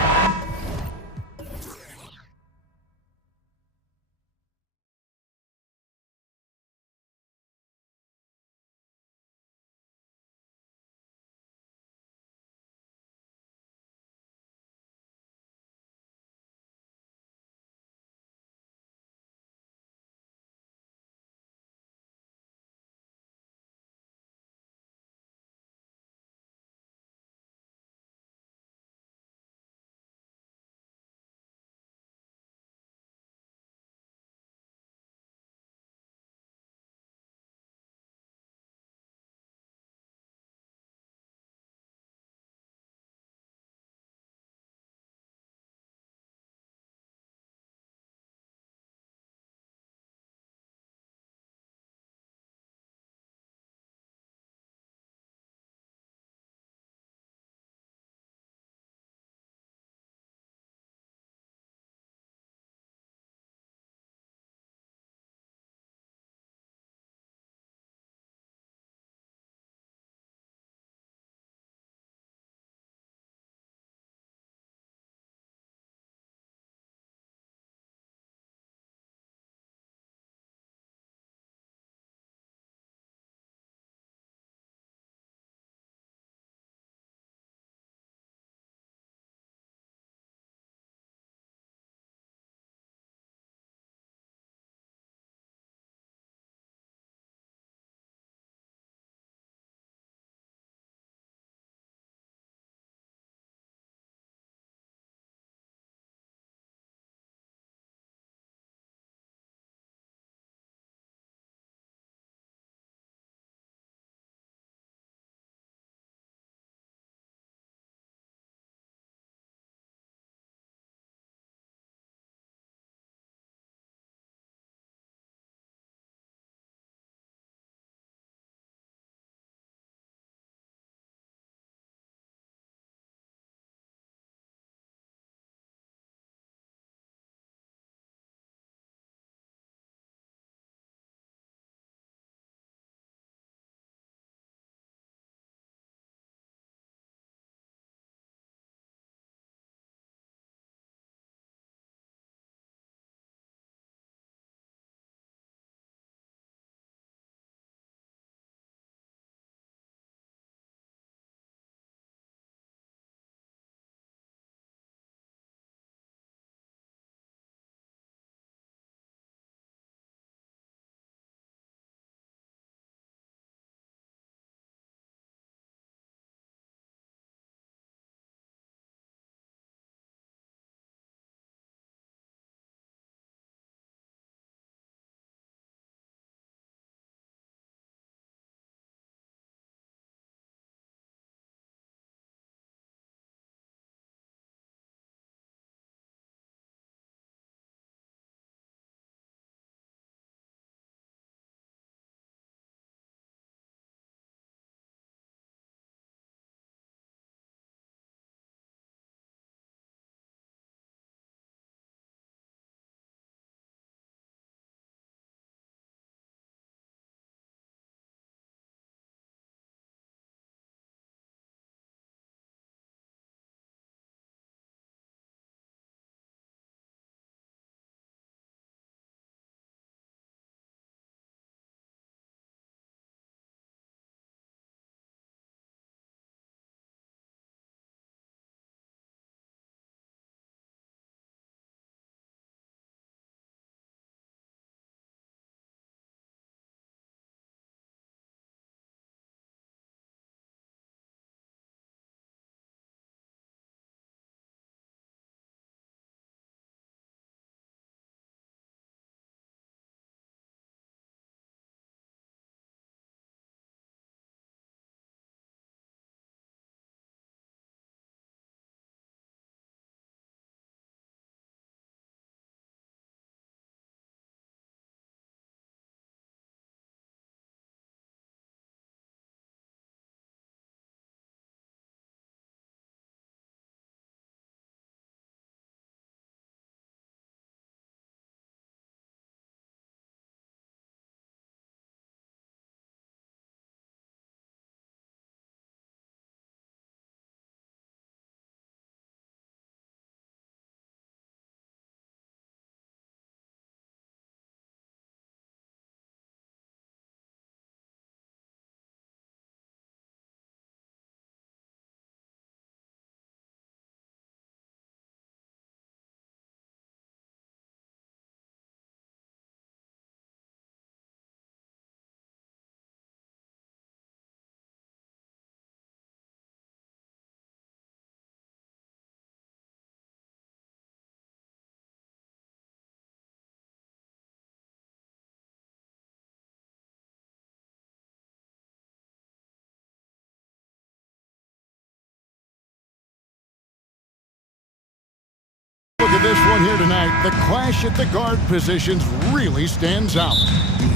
with this one here tonight. The clash at the guard positions really stands out.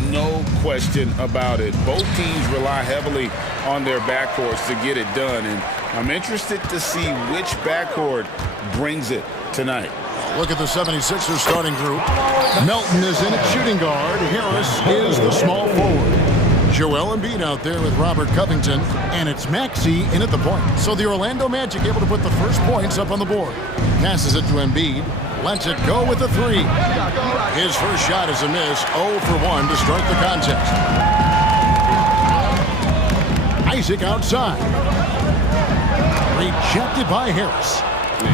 No question about it. Both teams rely heavily on their backcourts to get it done, and I'm interested to see which backcourt brings it tonight. Look at the 76ers starting group. Melton is in at shooting guard. Harris is the small forward. Joel Embiid out there with Robert Covington, and it's Maxey in at the point. So the Orlando Magic able to put the first points up on the board. Passes it to Embiid. Lets it go with the three. His first shot is a miss. 0 for 1 to start the contest. Isaac outside. Rejected by Harris.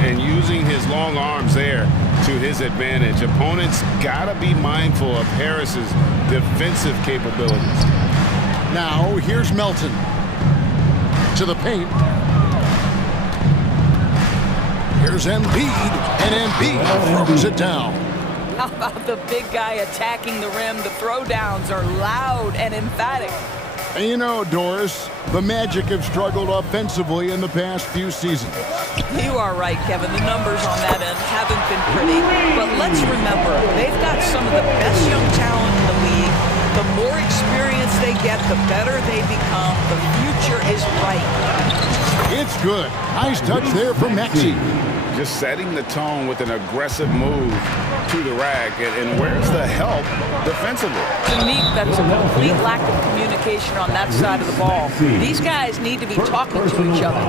And using his long arms there to his advantage. Opponents got to be mindful of Harris's defensive capabilities. Now here's Melton. To the paint. Here's Embiid, and Embiid throws it down. How about the big guy attacking the rim? The throwdowns are loud and emphatic. And you know, Doris, the Magic have struggled offensively in the past few seasons. You are right, Kevin. The numbers on that end haven't been pretty. But let's remember, they've got some of the best young talent in the league. The more experience they get, the better they become. The future is bright. It's good. Nice touch there from Maxey. Just setting the tone with an aggressive move to the rack. And where's the help defensively? To me, that's a complete lack of communication on that side of the ball. These guys need to be talking to each other.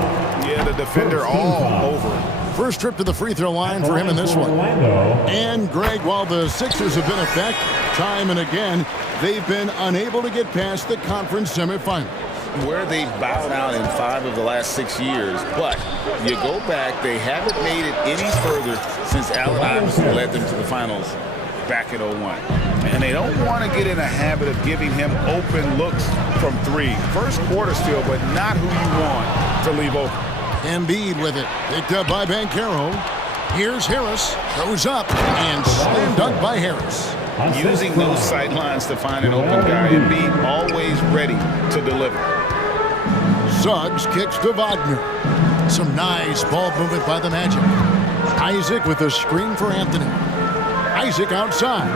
Yeah, the defender all over. First trip to the free throw line for him in this one. And Greg, while the Sixers have been effective time and again, they've been unable to get past the conference semifinal. Where they bowed out in 5 of the last 6 years, but you go back, they haven't made it any further since Allen Iverson led them to the finals back in 01. And they don't want to get in a habit of giving him open looks from 3. First quarter still, but not who you want to leave open. Embiid with it, picked up by Banchero. Here's Harris, throws up, and slam dunk by Harris. Using those sight lines to find an open guy, Embiid always ready to deliver. Suggs kicks to Wagner. Some nice ball movement by the Magic. Isaac with a screen for Anthony. Isaac outside.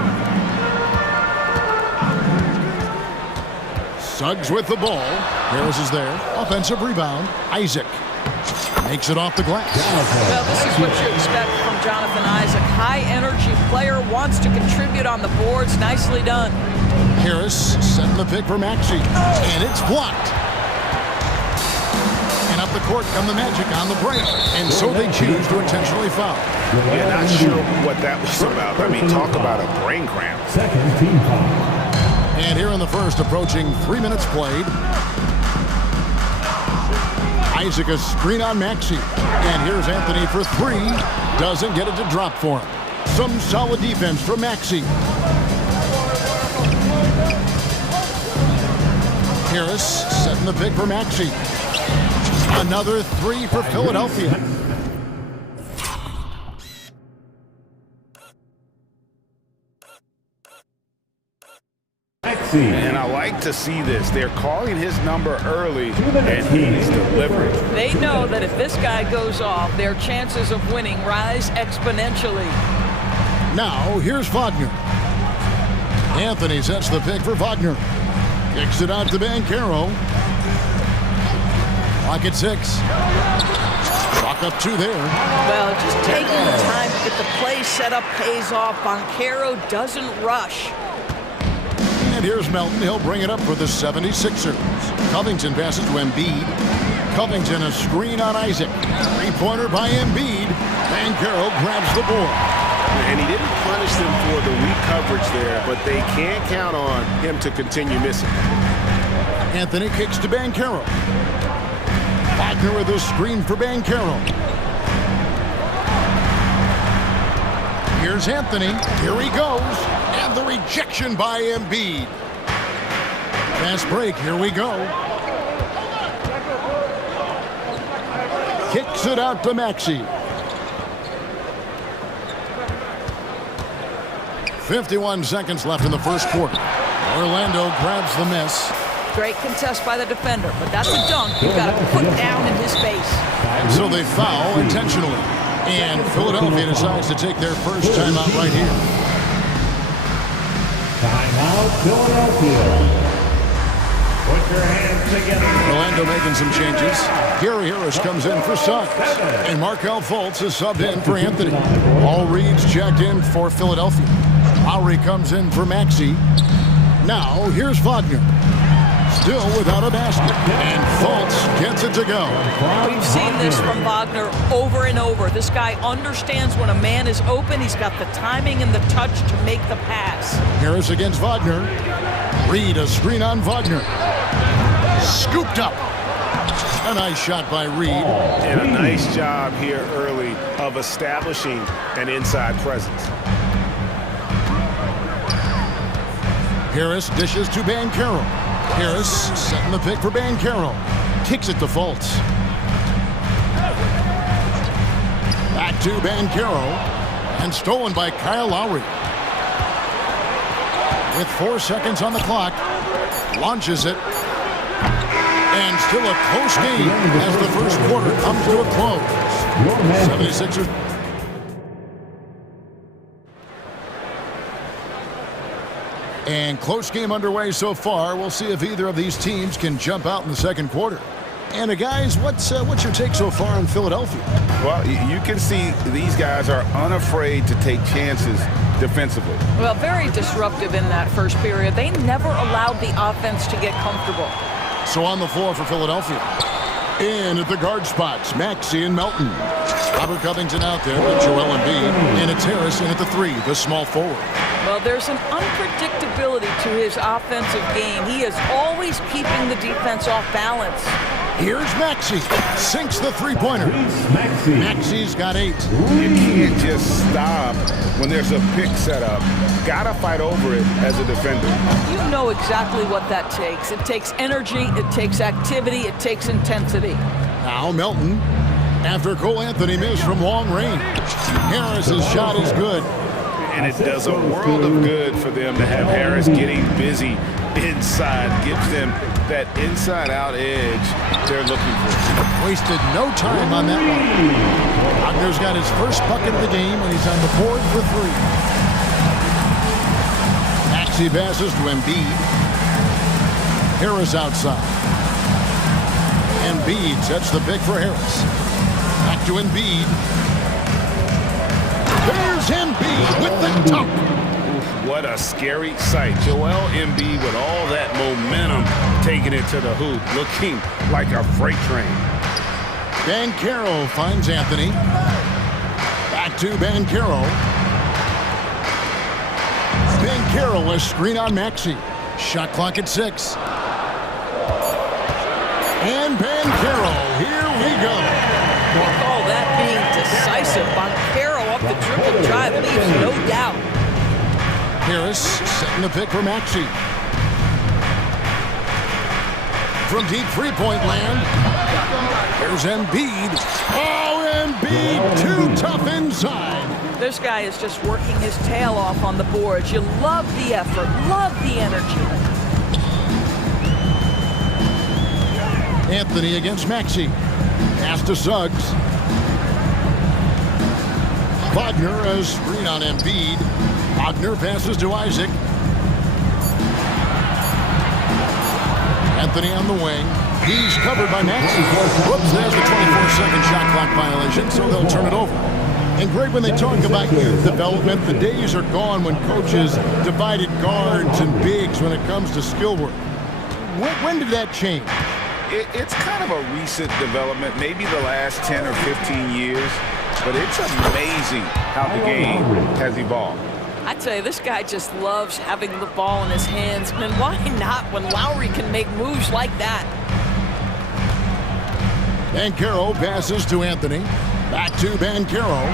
Suggs with the ball. Harris is there. Offensive rebound. Isaac makes it off the glass. Well, this is what you expect from Jonathan Isaac. High-energy player, wants to contribute on the boards. Nicely done. Harris setting the pick for Maxey. And it's blocked. And up the court come the Magic on the break. And so they choose to intentionally foul. Yeah, not sure what that was about. I mean, talk about a brain cramp. Second team foul. And here in the first, approaching 3 minutes played. Isaac a screen on Maxey. And here's Anthony for 3. Doesn't get it to drop for him. Some solid defense from Maxey. Harris setting the pick for Maxey. Another 3 for Philadelphia. And I like to see this. They're calling his number early, and he's delivering. They know that if this guy goes off, their chances of winning rise exponentially. Now, here's Wagner. Anthony sets the pick for Wagner. Kicks it out to Banchero. Clock at 6. Clock up 2 there. Well, just taking the time to get the play set up pays off. Banchero doesn't rush. And here's Melton. He'll bring it up for the 76ers. Covington passes to Embiid. Covington a screen on Isaac. Three-pointer by Embiid. Banchero grabs the board. And he didn't punish them for the weak coverage there, but they can't count on him to continue missing. Anthony kicks to Banchero. Wagner with a screen for Banchero. Here's Anthony. Here he goes. And the rejection by Embiid. Fast break. Here we go. Kicks it out to Maxey. 51 seconds left in the first quarter. Orlando grabs the miss. Great contest by the defender, but that's a dunk you've got to put down in his face. And so they foul intentionally. And Philadelphia decides to take their first timeout right here. Timeout, Philadelphia. Put your hands together. Orlando making some changes. Gary Harris comes in for Suggs. And Markelle Fultz is subbed in for Anthony. All Reeds checked in for Philadelphia. Lowry comes in for Maxey. Now, here's Wagner. Still without a basket. And Fultz gets it to go. We've seen this from Wagner over and over. This guy understands when a man is open. He's got the timing and the touch to make the pass. Harris against Wagner. Reed, a screen on Wagner. Scooped up. A nice shot by Reed. And a nice job here early of establishing an inside presence. Harris dishes to Banchero. Harris setting the pick for Banchero. Kicks it to Fultz. Back to Banchero. And stolen by Kyle Lowry. With 4 seconds on the clock. Launches it. And still a close game as the first quarter comes to a close. 76ers. And close game underway so far. We'll see if either of these teams can jump out in the second quarter. And guys, what's your take so far on Philadelphia? Well, you can see these guys are unafraid to take chances defensively. Well, very disruptive in that first period. They never allowed the offense to get comfortable. So on the floor for Philadelphia. In at the guard spots, Maxey and Melton. Robert Covington out there with Joel Embiid. And it's Harris in at the 3, the small forward. Well, there's an unpredictability to his offensive game. He is always keeping the defense off balance. Here's Maxey. Sinks the three-pointer. Maxey's got 8. You can't just stop when there's a pick set up. Gotta fight over it as a defender. You know exactly what that takes. It takes energy, it takes activity, it takes intensity. Now Melton. After Cole Anthony missed from long range. Harris's shot is good. And it does a world of good for them to have Harris getting busy inside. Gives them that inside-out edge they're looking for. Wasted no time on that one. Wagner's got his first bucket of the game, and he's on the board for 3. Maxey passes to Embiid. Harris outside. Embiid sets the pick for Harris. Back to Embiid. There's Embiid with the dunk. What a scary sight. Joel Embiid with all that momentum taking it to the hoop, looking like a freight train. Banchero finds Anthony. Back to Banchero. Banchero, a screen on Maxey. Shot clock at 6. And Banchero, here we go. We call that being decisive. Banchero up the triple drive leaves no doubt. Harris setting the pick for Maxey. From deep three-point land. Here's Embiid. Oh, Embiid, too tough inside. This guy is just working his tail off on the boards. You love the effort, love the energy. Anthony against Maxey. Pass to Suggs. Wagner, a screen on Embiid. Wagner passes to Isaac. Anthony on the wing. He's covered by Maxey. Whoops, there's the 24-second shot clock violation, so they'll turn it over. And Greg, when they talk about youth development, the days are gone when coaches divided guards and bigs when it comes to skill work. When did that change? It's kind of a recent development, maybe the last 10 or 15 years, but it's amazing how the game has evolved. I tell you, this guy just loves having the ball in his hands. And why not when Lowry can make moves like that? Banchero passes to Anthony. Back to Banchero.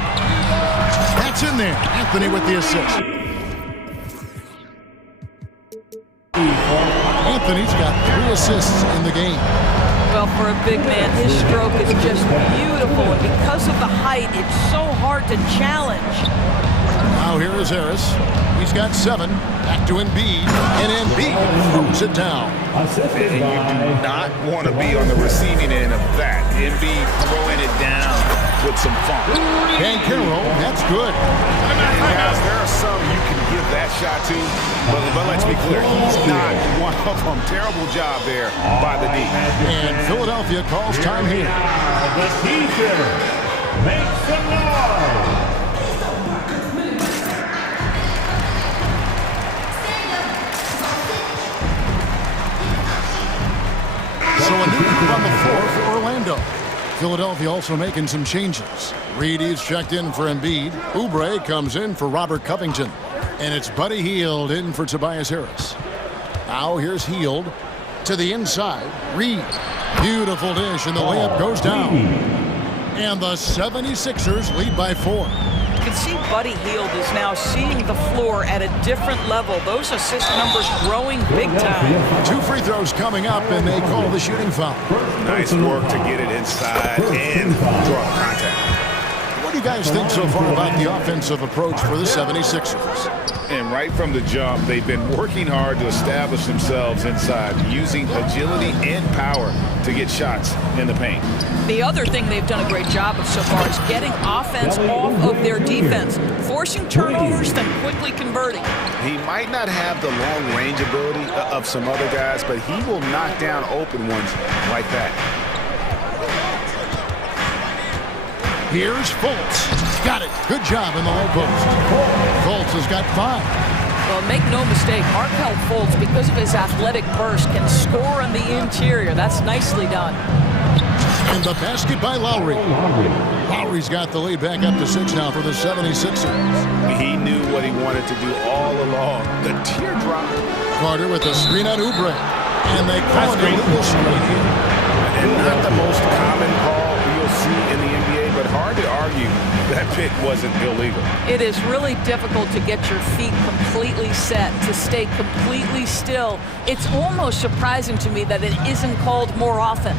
That's in there. Anthony with the assist. Anthony's got 3 assists in the game. Well, for a big man, his stroke is just beautiful. And because of the height, it's so hard to challenge. Now here is Harris. He's got 7. Back to Embiid. And Embiid throws it down. And you do not want to be on the receiving end of that. Embiid throwing it down with some funk. Banchero, that's good. And guys, there are some you can give that shot to, but let's be clear, he's not one of them. Terrible job there by the D. And Philadelphia calls time here. The teacher makes some noise. So a new group on the floor for Orlando. Philadelphia also making some changes. Reedy's checked in for Embiid. Oubre comes in for Robert Covington. And it's Buddy Hield in for Tobias Harris. Now here's Hield to the inside. Reed. Beautiful dish, and the layup goes down. And the 76ers lead by 4. You can see Buddy Hield is now seeing the floor at a different level. Those assist numbers growing big time. 2 free throws coming up, and they call the shooting foul. Nice work to get it inside and draw contact. What do you guys think so far about the offensive approach for the 76ers? And right from the jump, they've been working hard to establish themselves inside, using agility and power to get shots in the paint. The other thing they've done a great job of so far is getting offense off of their defense, forcing turnovers, then quickly converting. He might not have the long range ability of some other guys, but he will knock down open ones like that. Here's Fultz. Got it. Good job in the low post. Fultz has got 5. Well, make no mistake, Markelle Fultz, because of his athletic burst, can score on the interior. That's nicely done. And the basket by Lowry. Lowry's got the lead back up to 6 now for the 76ers. He knew what he wanted to do all along. The teardrop. Carter with the screen on Oubre. And they call it a little screen here. And not the most common call you'll see in the NBA, but hard to argue that pick wasn't illegal. It is really difficult to get your feet completely set, to stay completely still. It's almost surprising to me that it isn't called more often.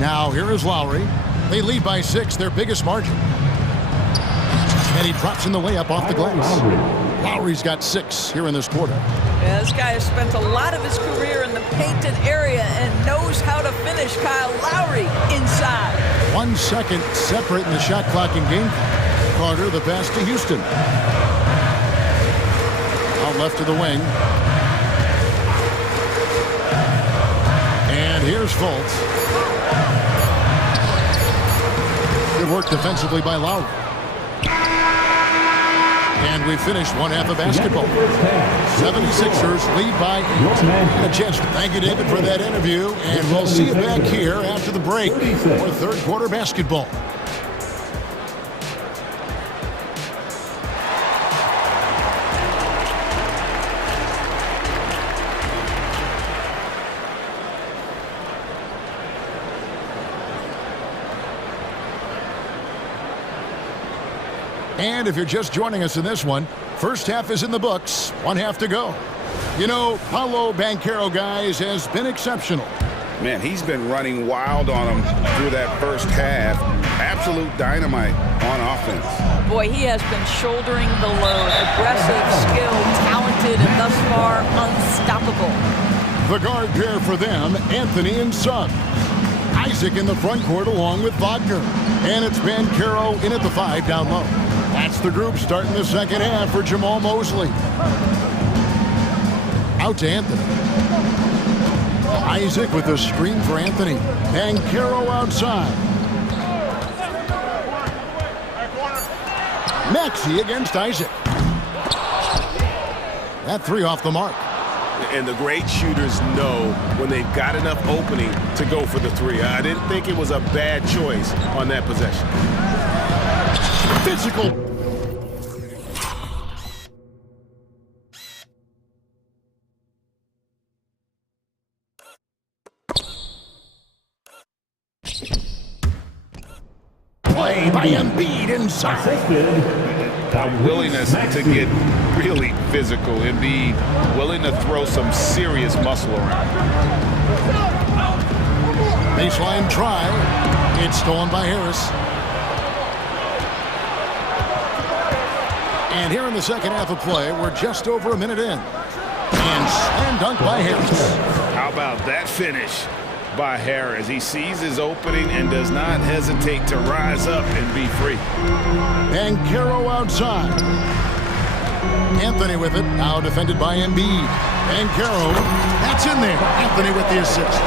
Now here is Lowry. They lead by 6, their biggest margin. And he drops in the layup off the glass. Lowry's got 6 here in this quarter. Yeah, this guy has spent a lot of his career in the painted area and knows how to finish. Kyle Lowry inside. 1 second separating the shot clock in game. Carter the pass to Houston. Out left to the wing. And here's Fultz. Good work defensively by Lowry. And we finished one half of basketball. 76ers lead by 8. A chance to thank you, David, for that interview. And we'll see you back here after the break for third quarter basketball. And if you're just joining us in this one, first half is in the books, 1 half to go. You know, Paolo Banchero, guys, has been exceptional. Man, he's been running wild on him through that first half. Absolute dynamite on offense. Boy, he has been shouldering the load. Aggressive, skilled, talented, and thus far unstoppable. The guard pair for them, Anthony and Suggs. Isaac in the front court along with Wagner. And it's Banchero in at the 5 down low. That's the group starting the second half for Jamal Mosley. Out to Anthony. Isaac with the screen for Anthony. Banchero outside. Maxey against Isaac. That 3 off the mark. And the great shooters know when they've got enough opening to go for the 3. I didn't think it was a bad choice on that possession. Physical. Play by Embiid inside. A willingness to get really physical. Embiid willing to throw some serious muscle around. Baseline try. It's stolen by Harris. And here in the second half of play, we're just over a minute in. And slam dunk by Harris. How about that finish? by Harris. He sees his opening and does not hesitate to rise up and be free. Banchero outside. Anthony with it, now defended by Embiid. Banchero, that's in there. Anthony with the assist.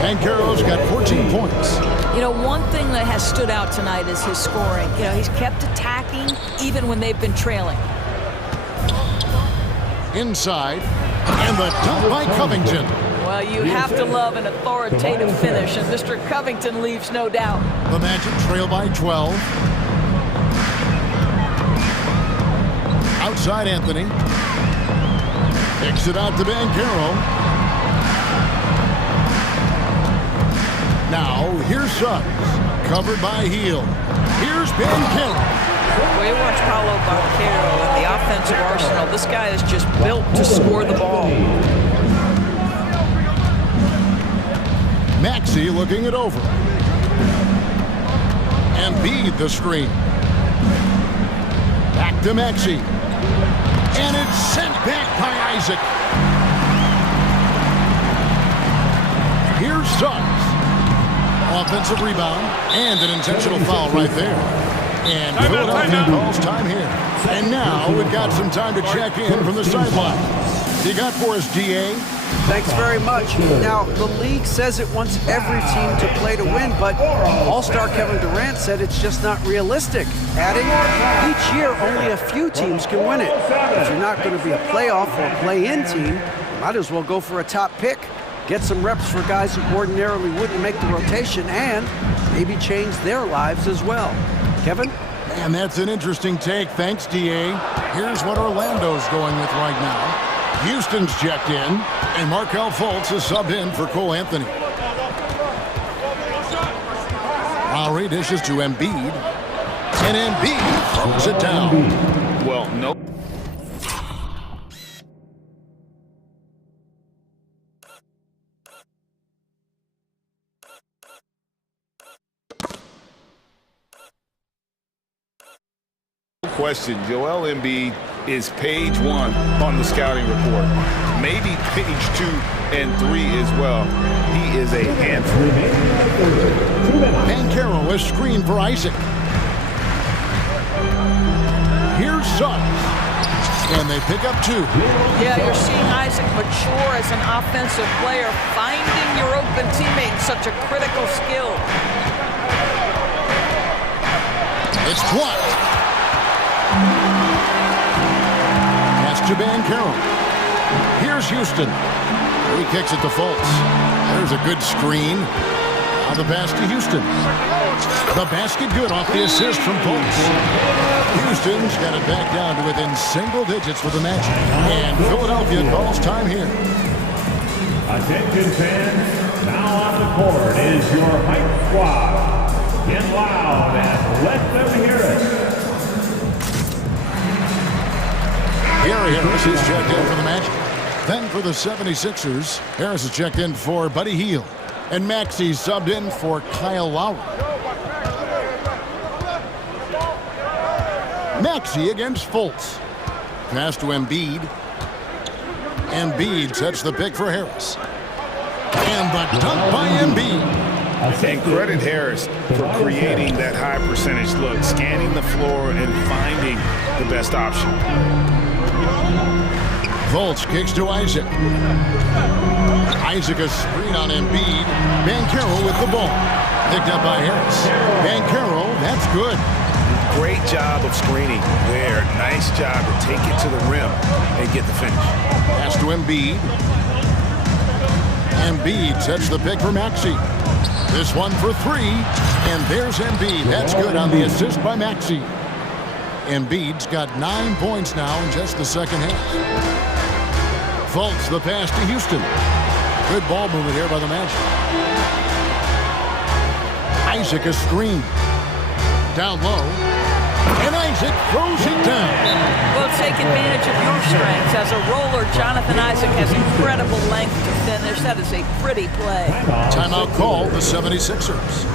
Banchero's got 14 points. You know, one thing that has stood out tonight is his scoring. You know, he's kept attacking even when they've been trailing. Inside, and the dunk by Covington. Well, you have to love an authoritative finish, and Mr. Covington leaves no doubt. The Magic trail by 12. Outside Anthony. Kicks it out to Banchero. Now, here's Suggs. Covered by Heel. Here's Banchero. Well, you watch Paolo Banchero in the offensive arsenal. This guy is just built to score the ball. Maxey looking it over. Embiid the screen. Back to Maxey. And it's sent back by Isaac. Here's Suggs. Offensive rebound and an intentional foul right there. And Philadelphia calls time here. And now we've got some time to check in from the sideline. You got for us, DA? Thanks very much. Now, the league says it wants every team to play to win, but All-Star Kevin Durant said it's just not realistic, adding, each year only a few teams can win it. If you're not going to be a playoff or play-in team, you might as well go for a top pick, get some reps for guys who ordinarily wouldn't make the rotation, and maybe change their lives as well. Kevin? And that's an interesting take. Thanks, DA. Here's what Orlando's going with right now. Houston's checked in, and Markelle Fultz is subbed in for Cole Anthony. Lowry dishes to Embiid, and Embiid throws it down. Well, no. Question, Joel Embiid is page 1 on the scouting report. Maybe page 2 and 3 as well. He is a handful. Banchero is screened for Isaac. Here's Suggs. And they pick up 2. Yeah, you're seeing Isaac mature as an offensive player. Finding your open teammate, such a critical skill. It's blocked. Pass to Banchero. Here's Houston. He kicks it to Fultz. There's a good screen. Now the pass to Houston. The basket good off the assist from Fultz. Houston's got it back down to within single digits with the match. And Philadelphia calls time here. Attention fans, now on the court is your hype squad. Get loud and let them hear it. Gary Harris is checked in for the match. Then for the 76ers, Harris is checked in for Buddy Hield. And Maxey subbed in for Kyle Lowry. Maxey against Fultz. Pass to Embiid. Embiid sets the pick for Harris. And the dunk by Embiid. And credit Harris for creating that high percentage look, scanning the floor and finding the best option. Fultz kicks to Isaac. Isaac a screen on Embiid. Banchero with the ball. Picked up by Harris. Banchero, that's good. Great job of screening there. Nice job to take it to the rim and get the finish. Pass to Embiid. Embiid sets the pick for Maxey. This one for 3. And there's Embiid. That's good on the assist by Maxey. Embiid's got 9 points now in just the second half. Fultz the pass to Houston. Good ball movement here by the Magic. Isaac a screen. Down low. And Isaac throws it down. Well, take advantage of your strengths. As a roller, Jonathan Isaac has incredible length to finish. That is a pretty play. Timeout call, the 76ers.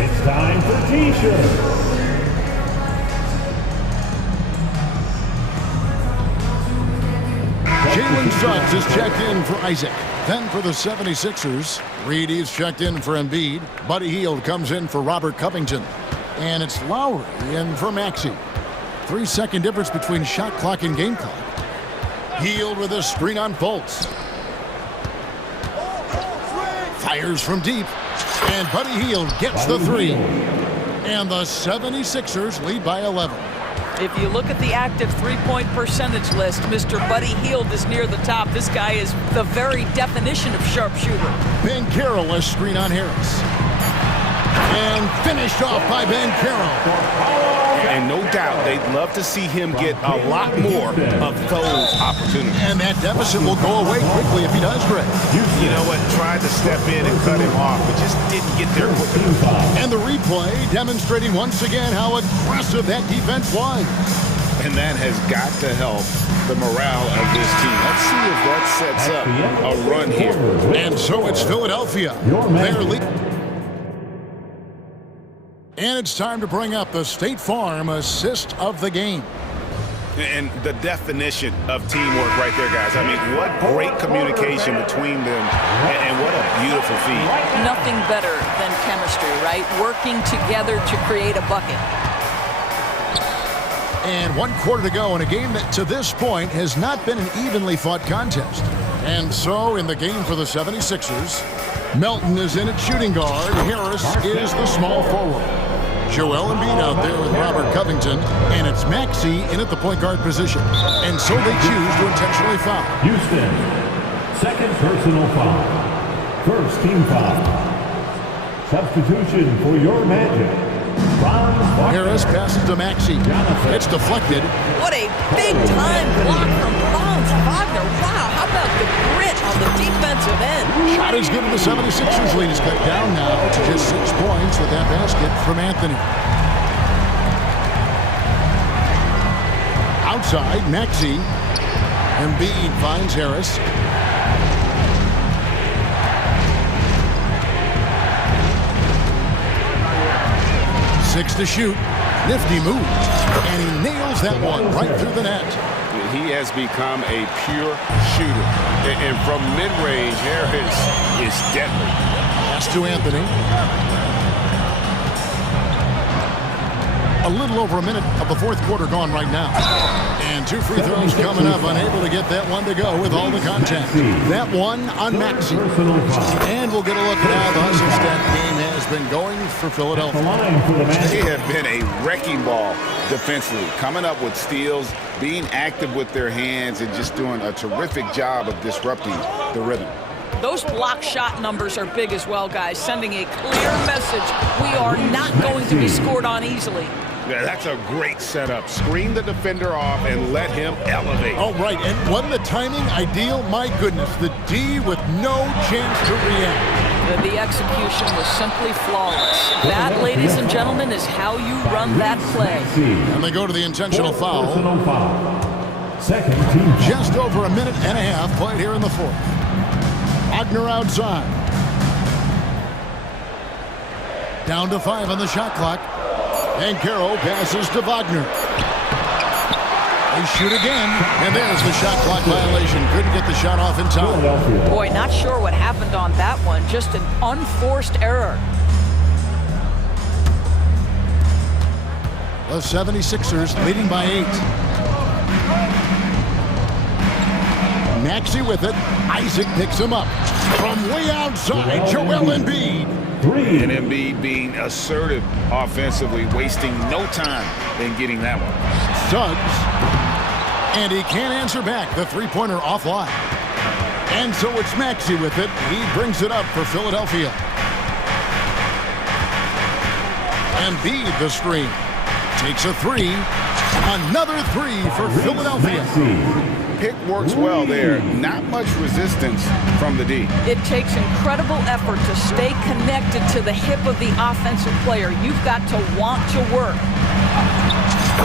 It's time for T-shirts. Jalen Suggs is checked in for Isaac. Then for the 76ers, Reedy's checked in for Embiid. Buddy Hield comes in for Robert Covington. And it's Lowry in for Maxey. 3-second difference between shot clock and game clock. Hield with a screen on Fultz. Fires from deep. And Buddy Hield gets the three. And the 76ers lead by 11. If you look at the active three-point percentage list, Mr. Buddy Hield is near the top. This guy is the very definition of sharpshooter. Banchero, a screen on Harris. And finished off by Banchero. And no doubt, they'd love to see him get a lot more of those opportunities. And that deficit will go away quickly if he does, Greg. You know what? Tried to step in and cut him off, but just didn't get there quick enough. And the replay demonstrating once again how aggressive that defense was. And that has got to help the morale of this team. Let's see if that sets up a run here. And so it's Philadelphia. They're leading. And it's time to bring up the State Farm assist of the game. And the definition of teamwork right there, guys. I mean, what great communication between them, and what a beautiful feed. Nothing better than chemistry, right? Working together to create a bucket. And 1 quarter to go in a game that to this point has not been an evenly fought contest. And so in the game for the 76ers, Melton is in at shooting guard. Harris is the small forward. Joel Embiid out there with Robert Covington, and it's Maxey in at the point guard position. And so they choose to intentionally foul. Houston, second personal foul. First team foul. Substitution for your Magic. Harris passes to Maxey. It's deflected. What a big-time block from Franz Wagner. Wow, how about the grit on the defensive end? Shot is good, and the 76ers lead is cut down now to just 6 points with that basket from Anthony. Outside, Maxey. Embiid finds Harris. Six to shoot. Nifty move. And he nails that one right through the net. He has become a pure shooter. And from mid-range, Harris is deadly. Pass to Anthony. A little over a minute of the fourth quarter gone right now. And 2 free throws coming up, unable to get that one to go with all the contact. That one on Maxey. And we'll get a look at how the hustle stat game has been going for Philadelphia. They have been a wrecking ball defensively, coming up with steals, being active with their hands, and just doing a terrific job of disrupting the rhythm. Those block shot numbers are big as well, guys, sending a clear message. We are not going to be scored on easily. Yeah, that's a great setup. Screen the defender off and let him elevate. Oh, right. And wasn't the timing ideal? My goodness, the D with no chance to react. The execution was simply flawless. That, ladies and gentlemen, is how you run that play. And they go to the intentional foul. Second team. Just over a minute and a half played here in the fourth. Wagner outside. Down to 5 on the shot clock. And Banchero passes to Wagner. They shoot again, and there's the shot clock violation. Couldn't get the shot off in time. Boy, not sure what happened on that one. Just an unforced error. The 76ers leading by 8. Maxey with it. Isaac picks him up. From way outside, Joel Embiid. And Embiid being assertive offensively, wasting no time in getting that one. Suggs. And he can't answer back. The three-pointer offline. And so it's Maxey with it. He brings it up for Philadelphia. Embiid the screen. Takes a 3. Another 3 for Philadelphia. Pick works well there. Not much resistance from the D. It takes incredible effort to stay connected to the hip of the offensive player. You've got to want to work.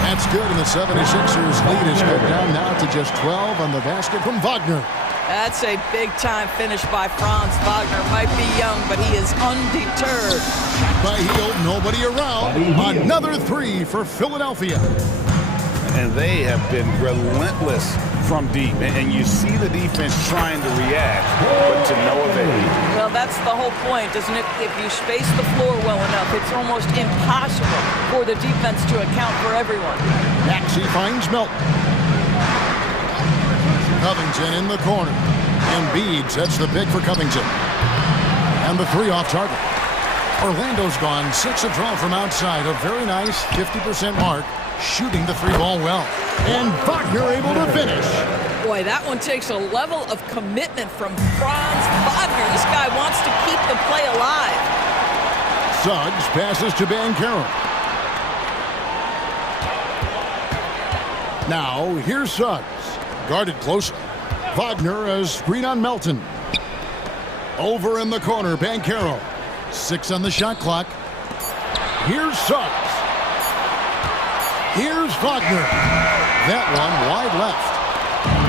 That's good, and the 76ers lead is cut down now to just 12 on the basket from Wagner. That's a big-time finish by Franz Wagner. Might be young, but he is undeterred. By Hield, nobody around. Another 3 for Philadelphia. And they have been relentless from deep. And you see the defense trying to react, but to no avail. Well, that's the whole point, isn't it? If you space the floor well enough, it's almost impossible for the defense to account for everyone. Maxey finds Milton. Covington in the corner. Embiid sets the pick for Covington. And the three off target. Orlando's gone 6 of 12 from outside. A very nice 50% mark. Shooting the three ball well. And Wagner able to finish. Boy, that one takes a level of commitment from Franz Wagner. This guy wants to keep the play alive. Suggs passes to Banchero. Now, here's Suggs. Guarded closely. Wagner a screen on Melton. Over in the corner, Banchero. 6 on the shot clock. Here's Suggs. Here's Wagner. That one wide left.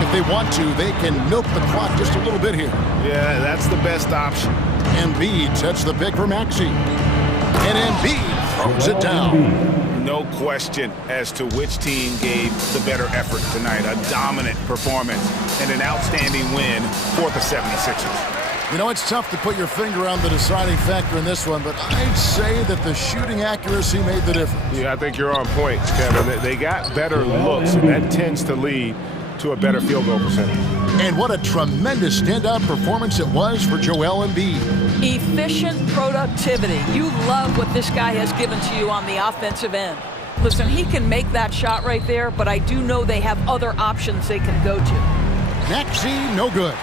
If they want to, they can milk the clock just a little bit here. Yeah, that's the best option. Embiid sets the pick for Maxey. And Embiid throws it down. No question as to which team gave the better effort tonight. A dominant performance and an outstanding win for the 76ers. You know, it's tough to put your finger on the deciding factor in this one, but I'd say that the shooting accuracy made the difference. Yeah, I think you're on point, Kevin. They got better looks, and that tends to lead to a better field goal percentage. And what a tremendous standout performance it was for Joel Embiid. Efficient productivity. You love what this guy has given to you on the offensive end. Listen, he can make that shot right there, but I do know they have other options they can go to. Maxey, no good.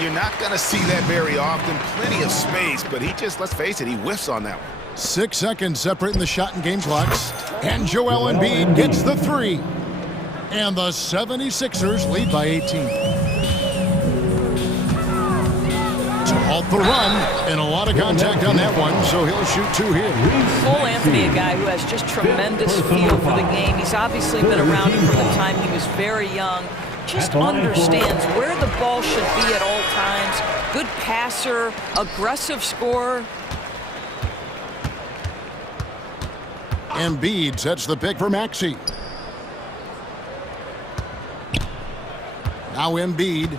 You're not going to see that very often. Plenty of space, but he just, let's face it, he whiffs on that one. 6 seconds separating the shot and game clocks. And Joel Embiid gets the three. And the 76ers lead by 18. To halt the run, and a lot of contact on that one, so he'll shoot 2 here. Cole Anthony, a guy who has just tremendous feel for the game. He's obviously been around it from the time he was very young. Just understands where the ball should be at all times. Good passer, aggressive scorer. Embiid sets the pick for Maxey. Now Embiid.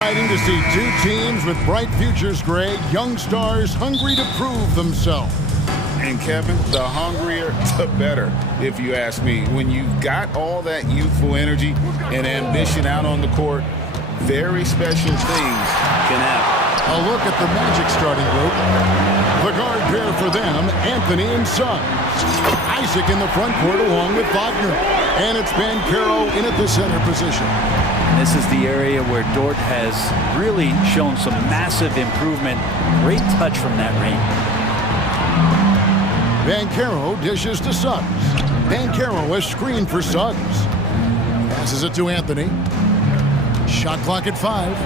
Exciting to see two teams with bright futures, Greg. Young stars hungry to prove themselves. And Kevin, the hungrier, the better, if you ask me. When you've got all that youthful energy and ambition out on the court, very special things can happen. A look at the Magic starting group. The guard pair for them, Anthony and Suggs. Isaac in the front court along with Wagner. And it's Banchero in at the center position. This is the area where Dort has really shown some massive improvement. Great touch from that range. Banchero dishes to Suggs. Banchero is screened for Suggs. Passes it to Anthony. Shot clock at 5.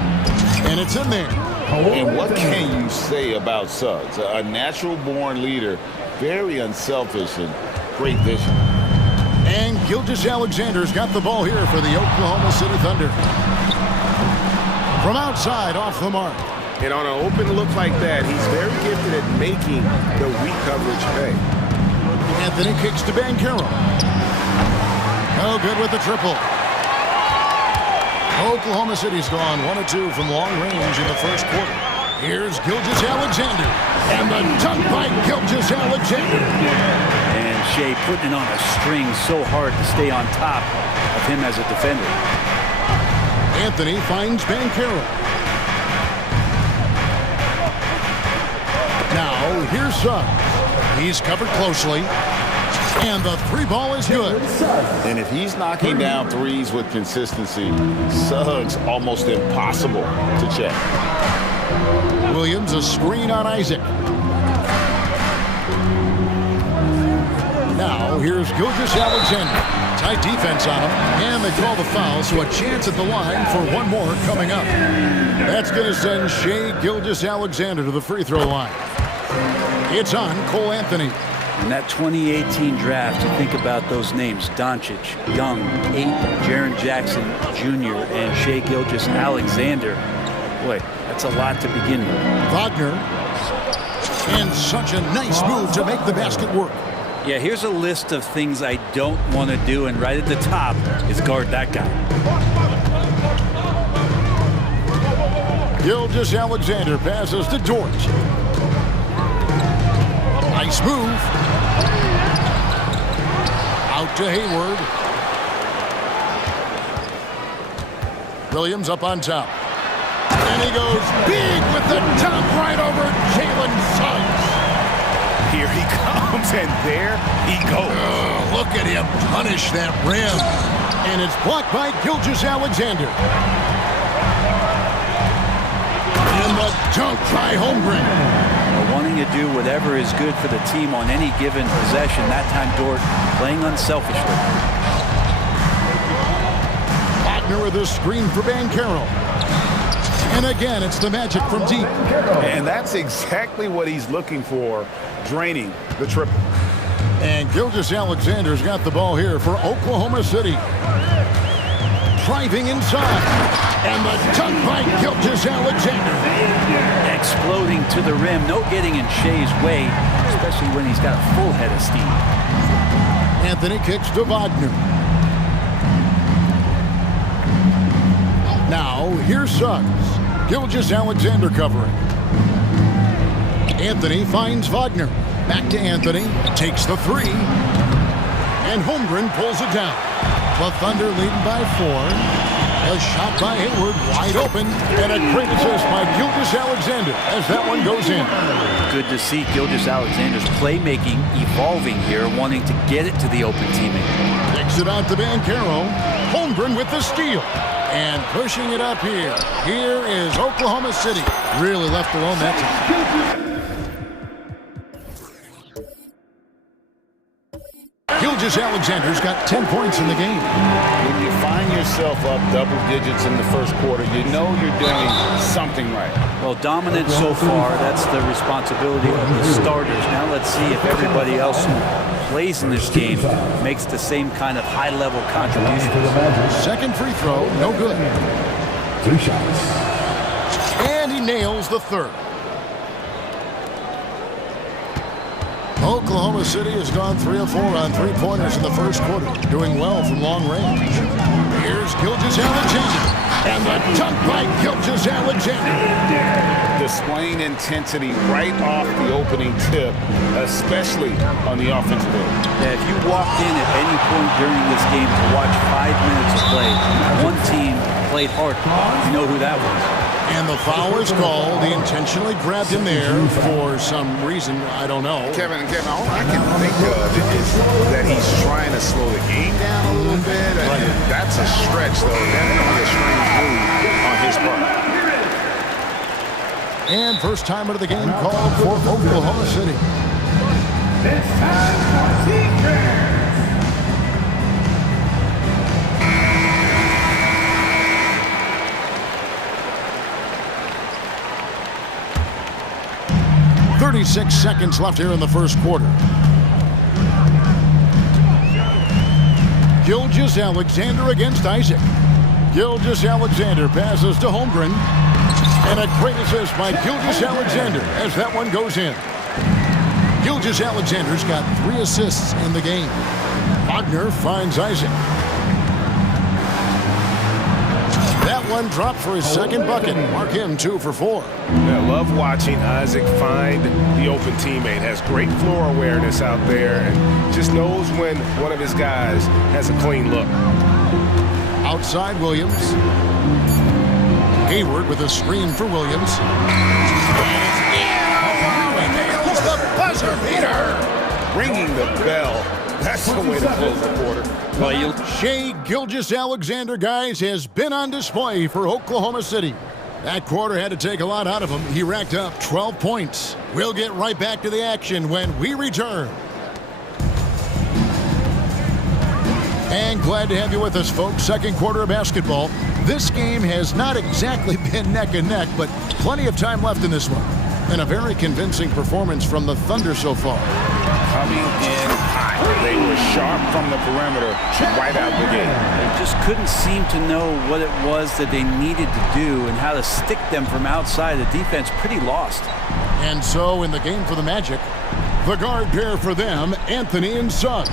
And it's in there. And what can you say about Suggs? A natural-born leader, very unselfish and great vision. And Gilgeous-Alexander's got the ball here for the Oklahoma City Thunder. From outside, off the mark. And on an open look like that, he's very gifted at making the weak coverage pay. Anthony kicks to Banchero. No good with the triple. Oklahoma City's gone 1 of 2 from long range in the first quarter. Here's Gilgeous-Alexander. And the dunk by Gilgeous-Alexander. And Shea putting it on a string so hard to stay on top of him as a defender. Anthony finds Banchero. Now, here's Suggs. He's covered closely. And the three ball is good. And if he's knocking down threes with consistency, Suggs almost impossible to check. Williams, a screen on Isaac. Now, here's Gilgeous-Alexander. Tight defense on him, and they call the foul, so a chance at the line for one more coming up. That's going to send Shea Gilgeous-Alexander to the free throw line. It's on Cole Anthony. In that 2018 draft, you think about those names: Doncic, Young, Ayton, Jaren Jackson Jr., and Shea Gilgeous-Alexander. Boy, that's a lot to begin with. Wagner. And such a nice move to make the basket work. Yeah, here's a list of things I don't want to do, and right at the top is guard that guy. Gilgeous-Alexander passes to Dort. Nice move. Out to Hayward. Williams up on top. And he goes big with the dunk right over Jalen Suggs. Here he comes, and there he goes. Oh, look at him punish that rim. And it's blocked by Gilgeous-Alexander. And the dunk by Holmgren. Wanting to do whatever is good for the team on any given possession. That time, Dort playing unselfishly. Wagner with a screen for Banchero. And again, it's the Magic from deep. And that's exactly what he's looking for, draining the triple. And Gilgeous-Alexander's got the ball here for Oklahoma City. Driving inside. And the dunk by Gilgeous-Alexander. Exploding to the rim. No getting in Shea's way, especially when he's got a full head of steam. Anthony kicks to Wagner. Now, here's Suggs. Gilgeous-Alexander covering. Anthony finds Wagner. Back to Anthony. Takes the three. And Holmgren pulls it down. The Thunder leading by 4. A shot by Hayward, wide open, and a great assist by Gilgeous-Alexander as that one goes in. Good to see Gilgeous-Alexander's playmaking evolving here, wanting to get it to the open teammate. Kicks it out to Banchero. Holmgren with the steal. And pushing it up here. Here is Oklahoma City. Really left alone that time. Gilgeous-Alexander's got 10 points in the game. When you find yourself up double digits in the first quarter, you know you're doing something right. Well, dominant so far. That's the responsibility of the starters. Now let's see if everybody else who plays in this game makes the same kind of high-level contributions. Second free throw, no good. 3 shots. And he nails the third. Oklahoma City has gone 3 of 4 on three-pointers in the first quarter, doing well from long range. Here's Gilgeous-Alexander. And the dunk by Gilgeous Alexander. Displaying intensity right off the opening tip, especially on the offensive end. Yeah, if you walked in at any point during this game to watch 5 minutes of play, one team played hard. You know who that was. And the foul is called. He intentionally grabbed him there for some reason. I don't know. Kevin, all I can think of is that he's trying to slow the game down a little bit. That's a stretch, though. Definitely a strange move on his part. And first time out of the game called for Oklahoma City. This time for Teacher. 36 seconds left here in the first quarter. Gilgeous Alexander against Isaac. Gilgeous Alexander passes to Holmgren. And a great assist by Gilgeous Alexander as that one goes in. Gilgeous Alexander's got 3 assists in the game. Wagner finds Isaac. That one dropped for his second bucket. Mark him 2 for 4. I love watching Isaac find the open teammate. Has great floor awareness out there and just knows when one of his guys has a clean look. Outside Williams. Hayward with a screen for Williams. And nails the buzzer beater. Ringing the bell. That's the way to close the quarter. Well, Shai Gilgeous-Alexander, guys, has been on display for Oklahoma City. That quarter had to take a lot out of him. He racked up 12 points. We'll get right back to the action when we return. And glad to have you with us, folks. Second quarter of basketball. This game has not exactly been neck and neck, but plenty of time left in this one. And a very convincing performance from the Thunder so far. Coming in hot. They were sharp from the perimeter right out the gate. They just couldn't seem to know what it was that they needed to do and how to stick them from outside. The defense pretty lost. And so in the game for the Magic, the guard pair for them, Anthony and Suggs.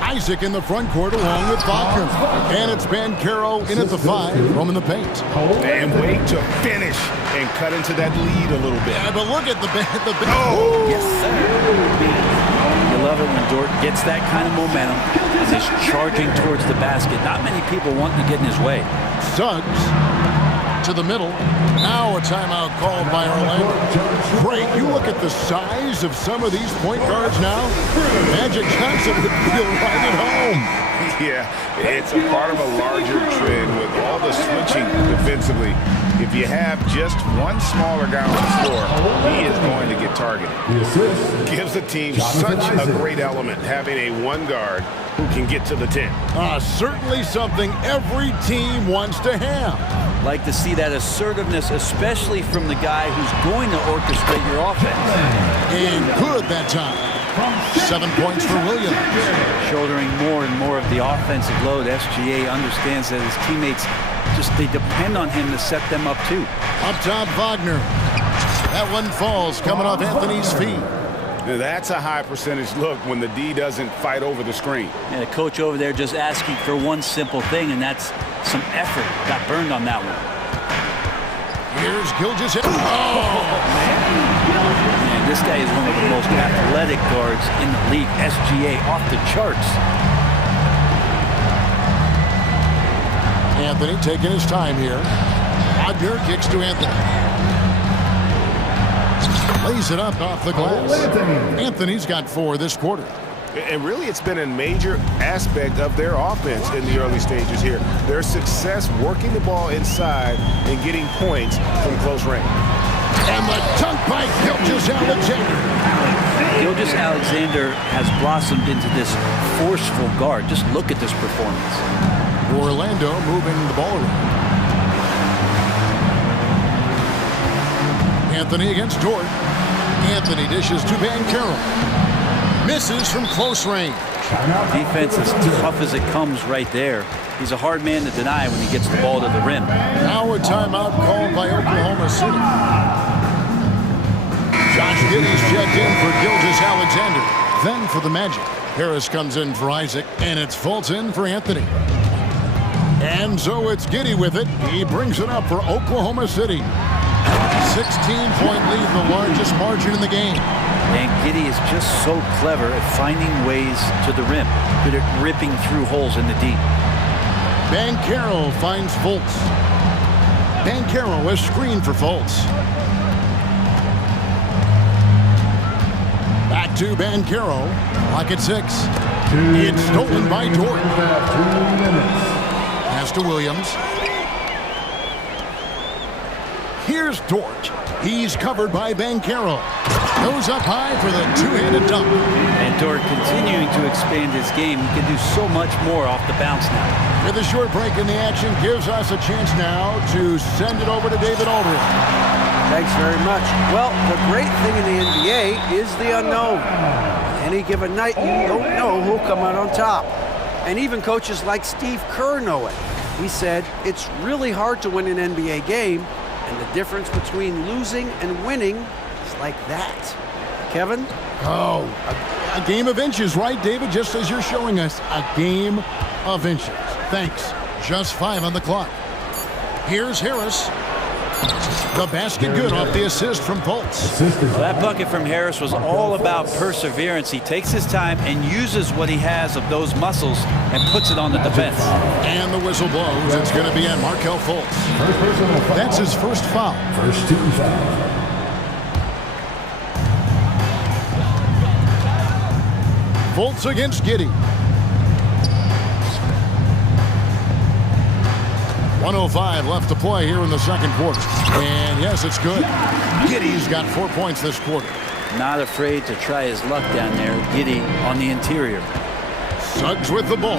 Isaac in the front court along with Wagner. And it's Banchero in at the 5, roaming the paint. And wait to finish and cut into that lead a little bit. Yeah, but look at the oh! Yes, sir. You love it when Dort gets that kind of momentum and is charging towards the basket. Not many people want to get in his way. Suggs to the middle. Now a timeout called by Orlando. Great. You look at the size of some of these point guards now. Magic Johnson would feel right at home. Yeah, it's a part of a larger trend with all the switching defensively. If you have just one smaller guy on the floor, he is going to get targeted. Gives the team such a great element, having a one guard who can get to the 10. Certainly something every team wants to have. Like to see that assertiveness, especially from the guy who's going to orchestrate your offense. And good that time. 7 points for Williams. Shouldering more and more of the offensive load, SGA understands that his teammates they depend on him to set them up too. Up top, Wagner. That one falls, coming off Anthony's feet. Now that's a high percentage look when the D doesn't fight over the screen. And the coach over there just asking for one simple thing, and that's some effort. Got burned on that one. Here's Gilgeous. Man, this guy is one of the most athletic guards in the league. SGA off the charts. Anthony taking his time here. Wagner kicks to Anthony. Lays it up off the glass. Anthony's got 4 this quarter. And really, it's been a major aspect of their offense in the early stages here. Their success working the ball inside and getting points from close range. And the dunk by Gilgeous Alexander. Gilgeous Alexander has blossomed into this forceful guard. Just look at this performance. Orlando moving the ball around. Anthony against Dort. Anthony dishes to Banchero. Misses from close range. Defense is tough as it comes right there. He's a hard man to deny when he gets the ball to the rim. Now a timeout called by Oklahoma City. Josh Giddey's checked in for Gilgeous Alexander. Then for the Magic. Harris comes in for Isaac, and it's Fulton for Anthony. And so it's Giddey with it. He brings it up for Oklahoma City. 16-point lead, the largest margin in the game. And Giddey is just so clever at finding ways to the rim, good at ripping through holes in the deep. Banchero finds Fultz. Banchero is screened for Fultz. Back to Banchero. Clock at 6. It's stolen by Dort. Pass to Williams. Here's Dort. He's covered by Banchero. Goes up high for the two-handed dunk. And Dort continuing to expand his game. He can do so much more off the bounce now. With a short break in the action, gives us a chance now to send it over to David Aldridge. Thanks very much. Well, the great thing in the NBA is the unknown. Any given night, you don't know who'll come out on top. And even coaches like Steve Kerr know it. He said, it's really hard to win an NBA game, and the difference between losing and winning is like that. Kevin? Oh, a game of inches, right, David? Just as you're showing us, a game of inches. Thanks. Just 5 on the clock. Here's Harris. The basket good off the assist from Fultz. Well, that bucket from Harris was all about perseverance. He takes his time and uses what he has of those muscles and puts it on the defense. And the whistle blows. It's going to be on Markelle Fultz. That's his first foul. First team foul. Fultz against Giddey. 1:05 left to play here in the second quarter. And yes, it's good. Giddey's got 4 points this quarter. Not afraid to try his luck down there. Giddey on the interior. Suggs with the ball.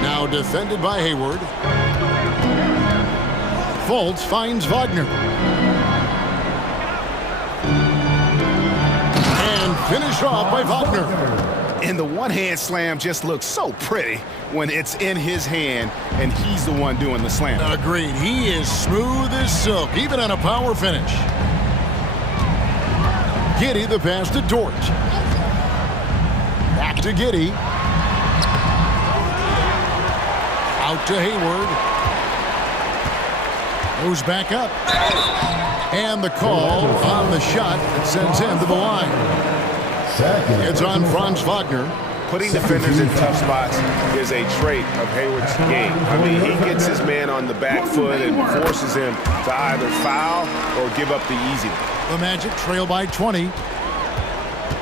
Now defended by Hayward. Fultz finds Wagner. And finished off by Wagner. And the one-hand slam just looks so pretty when it's in his hand and he's the one doing the slam. Agreed. He is smooth as silk, even on a power finish. Giddey the pass to Dort. Back to Giddey. Out to Hayward. Goes back up. And the call on the shot that sends him to the line. It's on Franz Wagner. Putting defenders in tough spots is a trait of Hayward's game. I mean, he gets his man on the back foot and forces him to either foul or give up the easy one. The Magic trail by 20.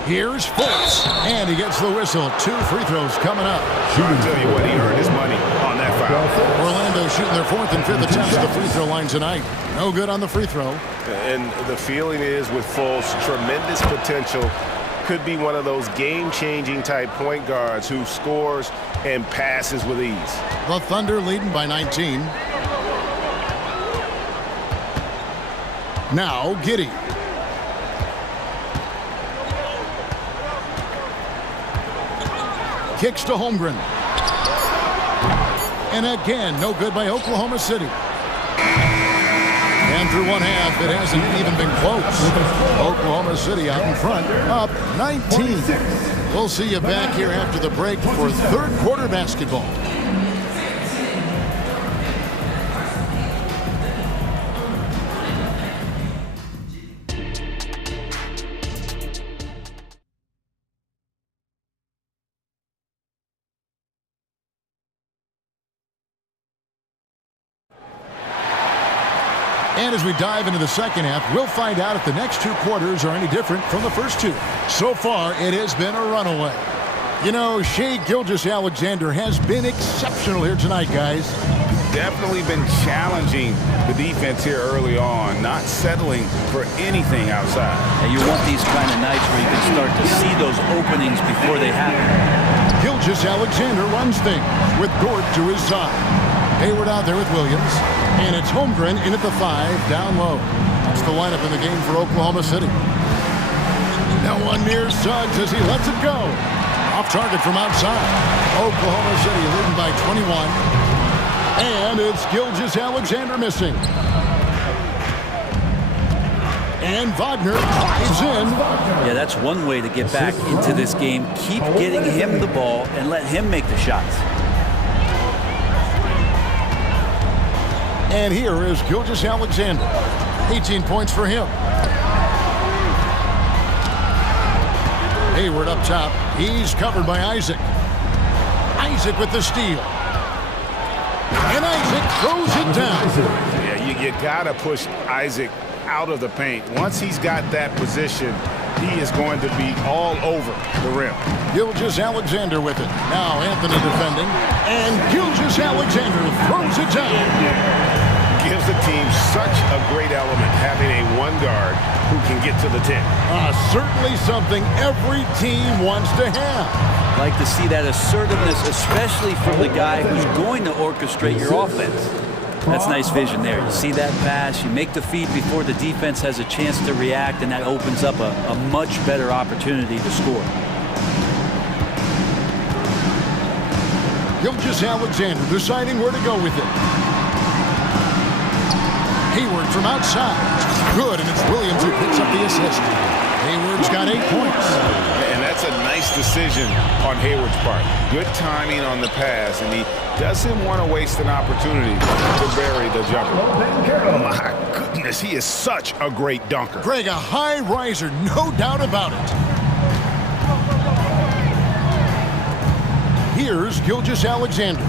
Here's Fultz, and he gets the whistle. 2 free throws coming up. I'll tell you what, he earned his money on that foul. Orlando shooting their 4th and 5th attempts at the free throw line tonight. No good on the free throw. And the feeling is with Fultz, tremendous potential. Could be one of those game-changing type point guards who scores and passes with ease. The Thunder leading by 19. Now Giddey. Kicks to Holmgren. And again, no good by Oklahoma City. And through one half, it hasn't even been close. Oklahoma City out in front, up 19. We'll see you back here after the break for third quarter basketball. And as we dive into the second half, we'll find out if the next 2 quarters are any different from the first 2. So far, it has been a runaway. You know, Shai Gilgeous-Alexander has been exceptional here tonight, guys. Definitely been challenging the defense here early on, not settling for anything outside. And you want these kind of nights where you can start to see those openings before they happen. Gilgeous-Alexander runs things with Dort to his side. Hayward out there with Williams. And it's Holmgren in at the 5, down low. That's the lineup in the game for Oklahoma City. No one near Suggs as he lets it go. Off target from outside. Oklahoma City leading by 21. And it's Gilgeous-Alexander missing. And Wagner drives in. Yeah, that's one way to get back into this game. Keep getting him the ball and let him make the shots. And here is Gilgeous-Alexander. 18 points for him. Hayward up top. He's covered by Isaac. Isaac with the steal. And Isaac throws it down. Yeah, you gotta push Isaac out of the paint. Once he's got that position, he is going to be all over the rim. Gilgeous-Alexander with it. Now Anthony defending. And Gilgeous-Alexander throws it down. Gives the team such a great element having a one guard who can get to the 10. Certainly something every team wants to have. Like to see that assertiveness, especially from the guy who's going to orchestrate your offense. That's nice vision there. You see that pass, you make the feed before the defense has a chance to react, and that opens up a much better opportunity to score. Gilgeous-Alexander deciding where to go with it. Hayward from outside. Good, and it's Williams who picks up the assist. Hayward's got 8 points. And that's a nice decision on Hayward's part. Good timing on the pass, and he doesn't want to waste an opportunity to bury the jumper. My goodness, he is such a great dunker. Greg, a high riser, no doubt about it. Here's Gilgeous-Alexander.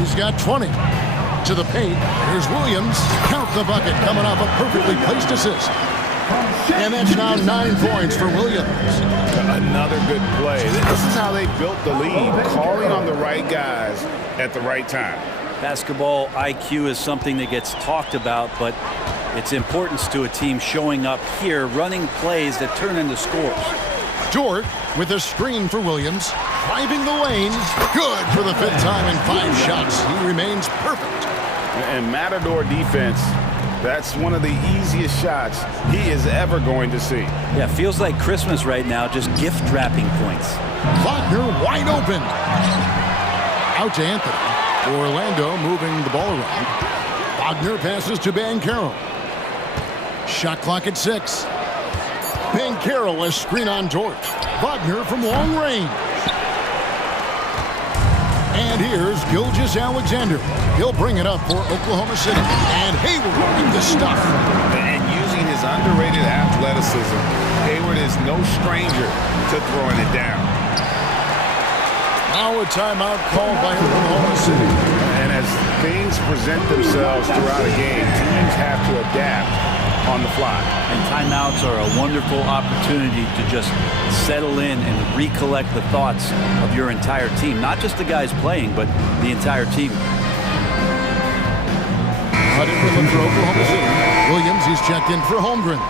He's got 20. To the paint. Here's Williams. Count the bucket coming off a perfectly placed assist. And that's now 9 points for Williams. Another good play. This is how they built the lead, calling on the right guys at the right time. Basketball IQ is something that gets talked about, but its importance to a team showing up here, running plays that turn into scores. Dort with a screen for Williams. Driving the lane. Good for the 5th time in 5 shots. He remains perfect. And Matador defense, that's one of the easiest shots he is ever going to see. Yeah, feels like Christmas right now, just gift wrapping points. Wagner wide open. Out to Anthony. Orlando moving the ball around. Wagner passes to Banchero. Shot clock at 6. Banchero a screen on Dort. Wagner from long range. And here's Gilgeous-Alexander. He'll bring it up for Oklahoma City. And Hayward with the stuff. And using his underrated athleticism, Hayward is no stranger to throwing it down. Now a timeout called by Oklahoma City. And as things present themselves throughout a game, teams have to adapt on the fly. And timeouts are a wonderful opportunity to just settle in and recollect the thoughts of your entire team. Not just the guys playing, but the entire team. Cut in for Oklahoma City. Williams, he's checked in for Holmgren.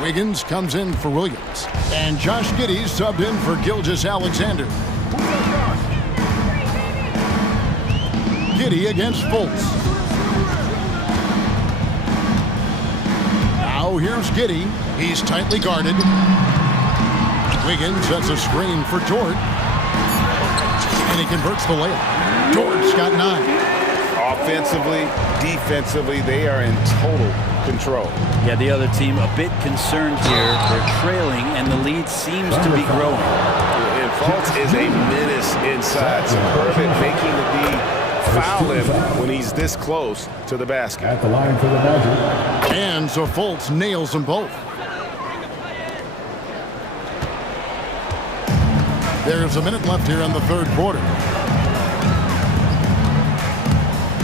Wiggins comes in for Williams. And Josh Giddey's subbed in for Gilgeous-Alexander. Giddey against Fultz. Now here's Giddey. He's tightly guarded. Wiggins sets a screen for Dort. And he converts the layup. Dort's got 9. Offensively, defensively, they are in total control. Yeah, the other team a bit concerned here. They're trailing, and the lead seems to be growing. And Fultz is a menace inside. Superb at making the D foul him when he's this close to the basket. At the line for the Magic. And so Fultz nails them both. There's a minute left here in the 3rd quarter.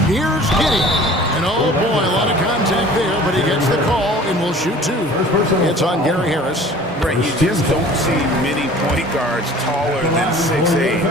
Here's Giddey. And oh boy, a lot of contact there, but he gets the call and will shoot 2. It's on Gary Harris. Brett, you just don't see many point guards taller than 6'8",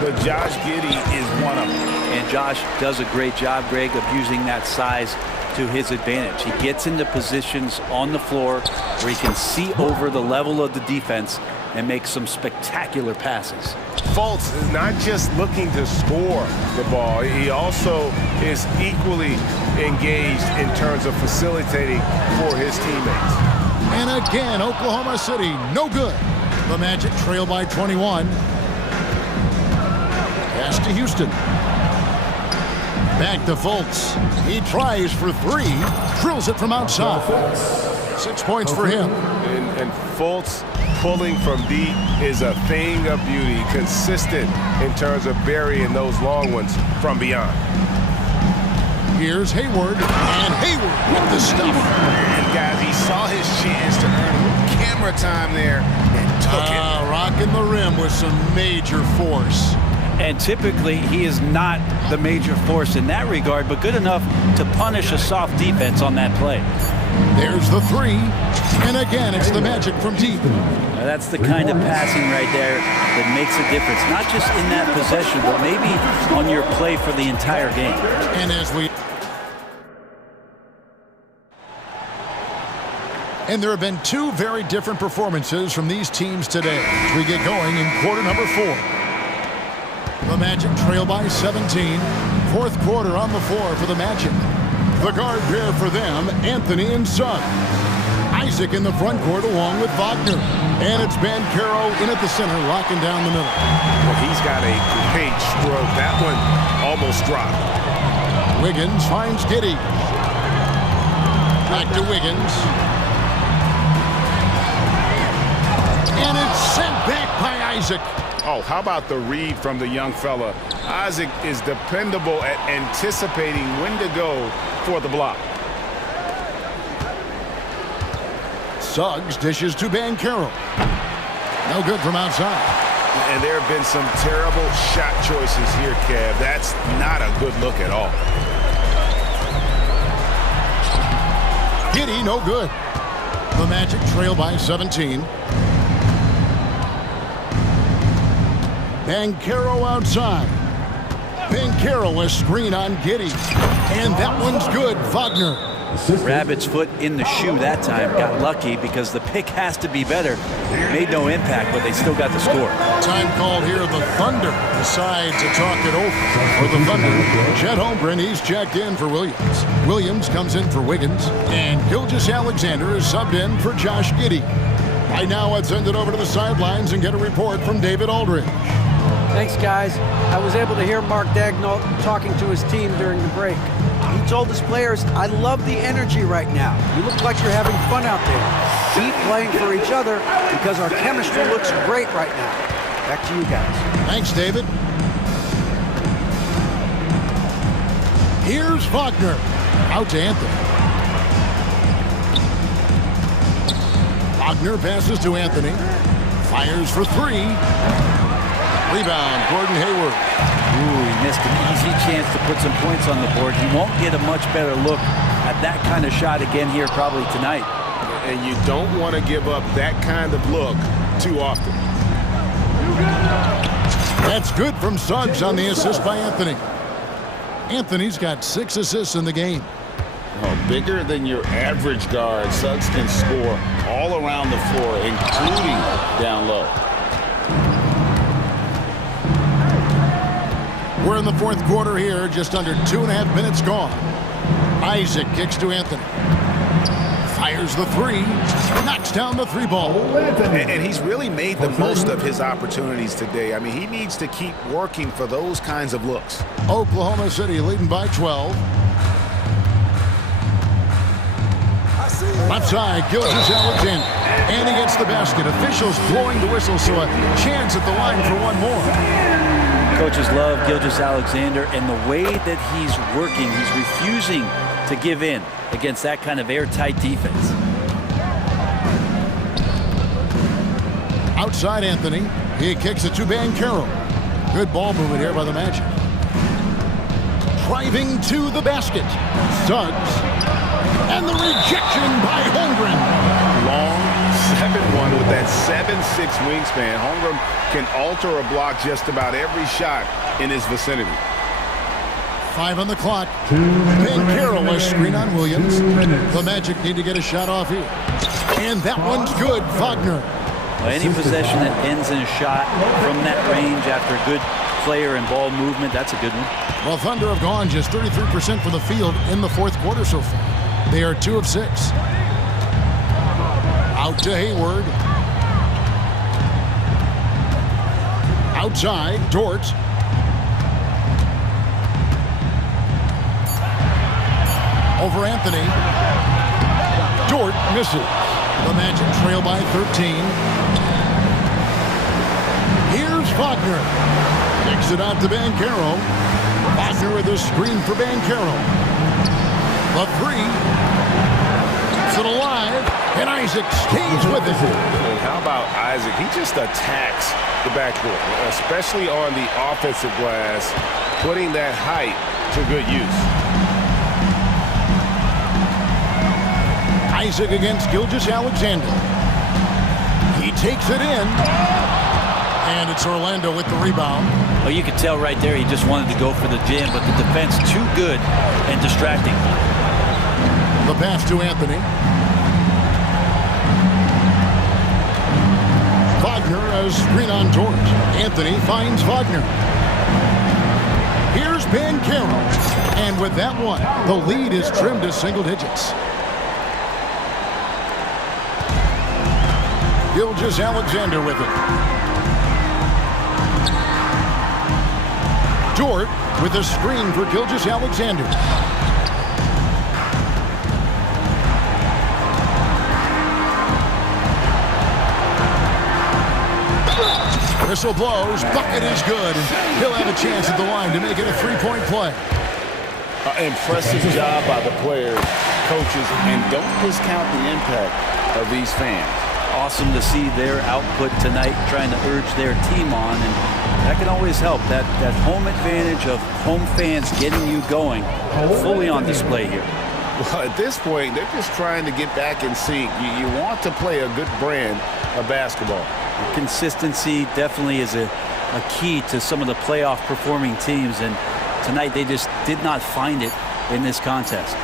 but Josh Giddey is one of them. And Josh does a great job, Greg, of using that size to his advantage. He gets into positions on the floor where he can see over the level of the defense and make some spectacular passes. Fultz is not just looking to score the ball, he also is equally engaged in terms of facilitating for his teammates. And again, Oklahoma City, no good. The Magic trail by 21. Pass to Houston. Back to Fultz. He tries for 3, drills it from outside. 6 points for him. And Fultz pulling from deep is a thing of beauty, consistent in terms of burying those long ones from beyond. Here's Hayward, and Hayward with the stuff. And guys, he saw his chance to earn a little camera time there and took it. Rocking the rim with some major force. And typically, he is not the major force in that regard, but good enough to punish a soft defense on that play. There's the three. And again, it's the Magic from deep. Now, that's the kind of passing right there that makes a difference, not just in that possession, but maybe on your play for the entire game. And there have been two very different performances from these teams today as we get going in quarter number 4. The Magic trail by 17. Fourth quarter on the floor for the Magic. The guard pair for them, Anthony and Suggs. Isaac in the front court along with Wagner. And it's Banchero in at the center, locking down the middle. Well, he's got a great stroke. That one almost dropped. Wiggins finds Giddey. Back to Wiggins. And it's sent back by Isaac. Oh, how about the read from the young fella? Isaac is dependable at anticipating when to go for the block. Suggs dishes to Banchero. No good from outside. And there have been some terrible shot choices here, Kev. That's not a good look at all. Giddey, no good. The Magic trail by 17. Banchero outside. Banchero a screen on Giddey. And that one's good. Wagner. Rabbit's foot in the shoe that time. Got lucky because the pick has to be better. Made no impact, but they still got the score. Time called here. The Thunder decide to talk it over. For the Thunder, Chet Holmgren, he's checked in for Williams. Williams comes in for Wiggins. And Gilgeous-Alexander is subbed in for Josh Giddey. Right now, let's send it over to the sidelines and get a report from David Aldridge. Thanks, guys. I was able to hear Mark Daigneault talking to his team during the break. He told his players, I love the energy right now. You look like you're having fun out there. Keep playing for each other because our chemistry looks great right now. Back to you guys. Thanks, David. Here's Wagner. Out to Anthony. Wagner passes to Anthony. Fires for three. Rebound, Gordon Hayward. Ooh, he missed an easy chance to put some points on the board. He won't get a much better look at that kind of shot again here probably tonight. And you don't want to give up that kind of look too often. That's good from Suggs on the assist by Anthony. Anthony's got 6 assists in the game. Oh, bigger than your average guard, Suggs can score all around the floor, including down low. We're in the fourth quarter here, just under 2.5 minutes gone. Isaac kicks to Anthony. Fires the three. Knocks down the three ball. And he's really made the most of his opportunities today. I mean, he needs to keep working for those kinds of looks. Oklahoma City leading by 12. Left side, Gilgeous-Alexander. And he gets the basket. Officials blowing the whistle, so a chance at the line for one more. Coaches love Gilgeous-Alexander, and the way that he's working, he's refusing to give in against that kind of airtight defense. Outside Anthony. He kicks it to Banchero. Good ball movement here by the Magic. Driving to the basket. Suggs. And the rejection by Holmgren. Long 7-1 with that 7'6" wingspan. Holmgren can alter a block just about every shot in his vicinity. 5 on the clock. Banchero a screen on Williams. The Magic need to get a shot off here. And that one's good. Wagner. Well, any possession that ends in a shot from that range after a good player and ball movement, that's a good one. Well, Thunder have gone just 33% from the field in the fourth quarter so far. They are 2 of 6. Out to Hayward. Outside, Dort. Over Anthony. Dort misses. The Magic trail by 13. Here's Wagner. Kicks it out to Banchero. Wagner with a screen for Banchero. The three. Keeps it alive. And Isaac stays with it. And how about Isaac? He just attacks the backcourt, especially on the offensive glass, putting that height to good use. Isaac against Gilgeous-Alexander. He takes it in. And it's Orlando with the rebound. Well, you could tell right there he just wanted to go for the jam, but the defense too good and distracting. The pass to Anthony. Wagner as screen on George. Anthony finds Wagner. Here's Bancaro. And with that one, the lead is trimmed to single digits. Gilgeous-Alexander with it. George with a screen for Gilgeous-Alexander. Whistle blows, bucket is good, and he'll have a chance at the line to make it a three-point play. Impressive job by the players, coaches, and don't discount the impact of these fans. Awesome to see their output tonight, trying to urge their team on, and that can always help. That home advantage of home fans getting you going, fully on display here. Well, at this point, they're just trying to get back in sync. You want to play a good brand of basketball. Consistency definitely is a key to some of the playoff performing teams, and tonight they just did not find it in this contest.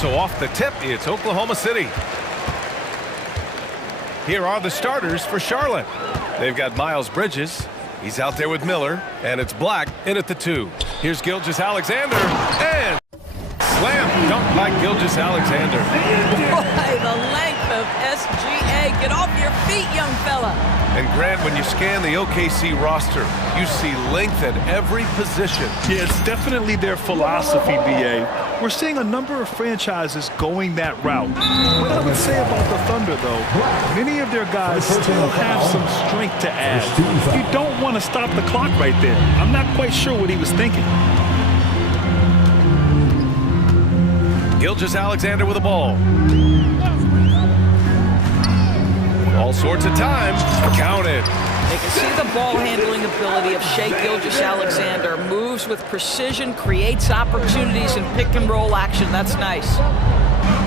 so off the tip, it's Oklahoma City. Here are the starters for Charlotte. They've got Miles Bridges. He's out there with Miller, and it's Black in at the 2. Here's Gilgeous-Alexander, and slam dunk by Gilgeous-Alexander. Boy, the length of SGA. Get off your feet, young fella. And Grant, when you scan the OKC roster, you see length at every position. Yeah, it's definitely their philosophy, BA. We're seeing a number of franchises going that route. What I would say about the Thunder, though, many of their guys still have some strength to add. You don't want to stop the clock right there. I'm not quite sure what he was thinking. Gilgeous-Alexander with the ball. All sorts of time. Counted. They can see the ball handling ability of Shai Gilgeous-Alexander. Moves with precision, creates opportunities in pick and roll action. That's nice.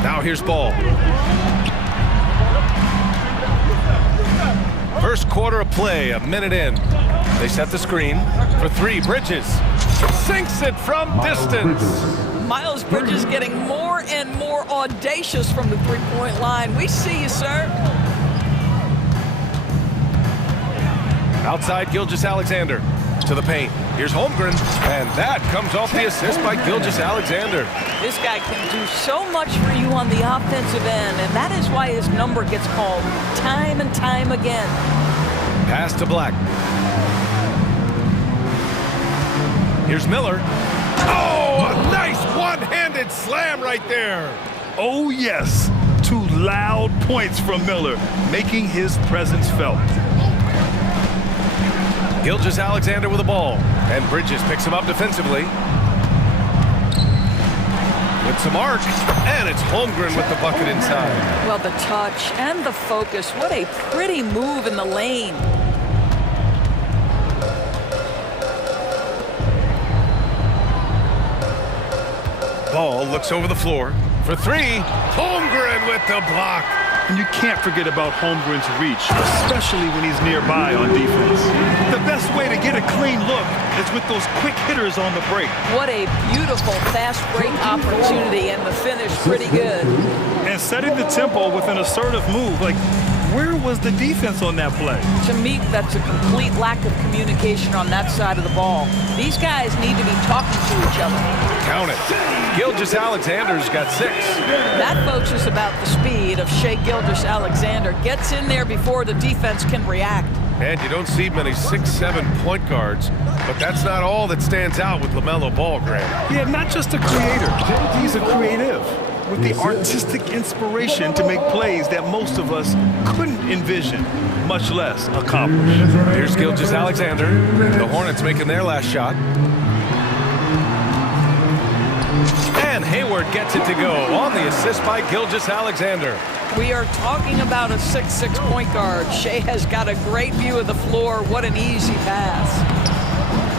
Now here's ball. First quarter of play, a minute in. They set the screen for 3. Bridges sinks it from distance. Miles Bridges getting more and more audacious from the three-point line. We see you, sir. Outside Gilgeous-Alexander to the paint. Here's Holmgren, and that comes off the assist by Gilgeous-Alexander. This guy can do so much for you on the offensive end, and that is why his number gets called time and time again. Pass to Black. Here's Miller. Oh, a nice one-handed slam right there. Oh, yes. 2 loud points from Miller, making his presence felt. Gilgeous-Alexander with the ball, and Bridges picks him up defensively. With some arc, and it's Holmgren with the bucket inside. Well, the touch and the focus, what a pretty move in the lane. Ball looks over the floor for 3. Holmgren with the block. And you can't forget about Holmgren's reach, especially when he's nearby on defense. The best way to get a clean look is with those quick hitters on the break. What a beautiful fast break opportunity, and the finish pretty good. And setting the tempo with an assertive move. Like, where was the defense on that play? To me, that's a complete lack of communication on that side of the ball. These guys need to be talking to each other. Count it. Gilgeous-Alexander's got 6. That, folks, is about the speed of Shai Gilgeous-Alexander. Gets in there before the defense can react. And you don't see many 6'7" point guards, but that's not all that stands out with LaMelo Ball, Grant. Yeah, not just a creator. He's a creative with the artistic inspiration to make plays that most of us couldn't envision, much less accomplish. Here's Gilgeous-Alexander. The Hornets making their last shot. And Hayward gets it to go on the assist by Gilgeous-Alexander. We are talking about a 6'6" point guard. Shai has got a great view of the floor. What an easy pass.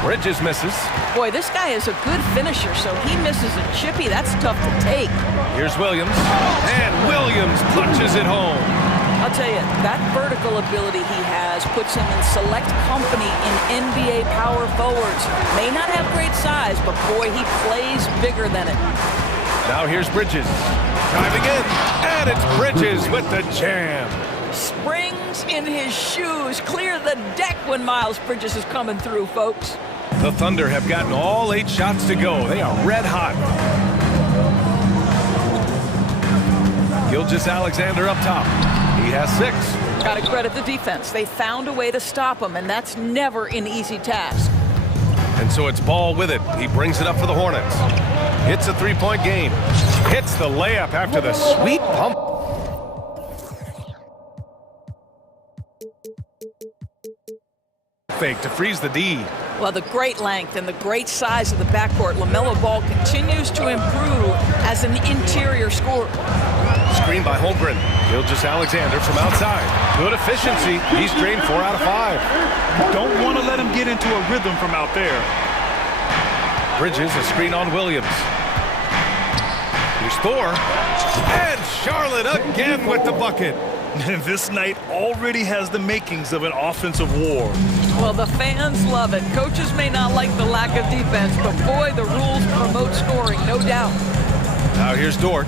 Bridges misses. Boy, this guy is a good finisher, so he misses a chippy. That's tough to take. Here's Williams. And Williams punches it home. I'll tell you, that vertical ability he has puts him in select company in NBA power forwards. May not have great size, but boy, he plays bigger than it. Now here's Bridges. Diving in, and it's Bridges with the jam. Springs in his shoes. Clear the deck when Miles Bridges is coming through, folks. The Thunder have gotten all 8 shots to go. They are red hot. Gilgeous-Alexander up top. He has 6. Got to credit the defense. They found a way to stop him, and that's never an easy task. And so it's Ball with it. He brings it up for the Hornets. Hits a 3-point game. Hits the layup after the sweet pump. Fake to freeze the D. Well, the great length and the great size of the backcourt, LaMelo Ball continues to improve as an interior scorer. Screen by Holmgren. Gilgeous-Alexander from outside. Good efficiency. He's drained 4 out of 5. Don't want to let him get into a rhythm from out there. Bridges, a screen on Williams. Here's Thor. And Charlotte again with the bucket. And this night already has the makings of an offensive war. Well, the fans love it. Coaches may not like the lack of defense, but boy, the rules promote scoring, no doubt. Now here's Dort.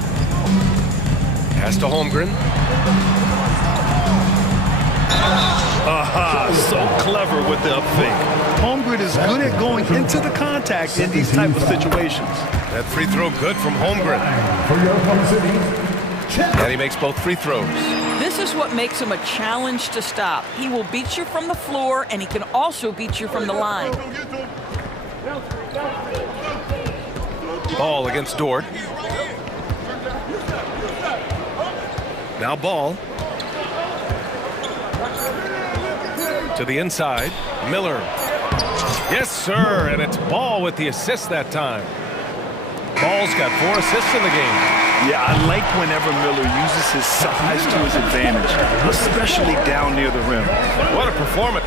Pass to Holmgren. Aha, so clever with the up fake. Holmgren is good at going into the contact in these type of situations. That free throw good from Holmgren. And he makes both free throws. This is what makes him a challenge to stop. He will beat you from the floor, and he can also beat you from the line. Ball against Dort. Now Ball. To the inside. Miller. Yes, sir. And it's Ball with the assist that time. Ball's got 4 assists in the game. Yeah, I like whenever Miller uses his size to his advantage, especially down near the rim. What a performance.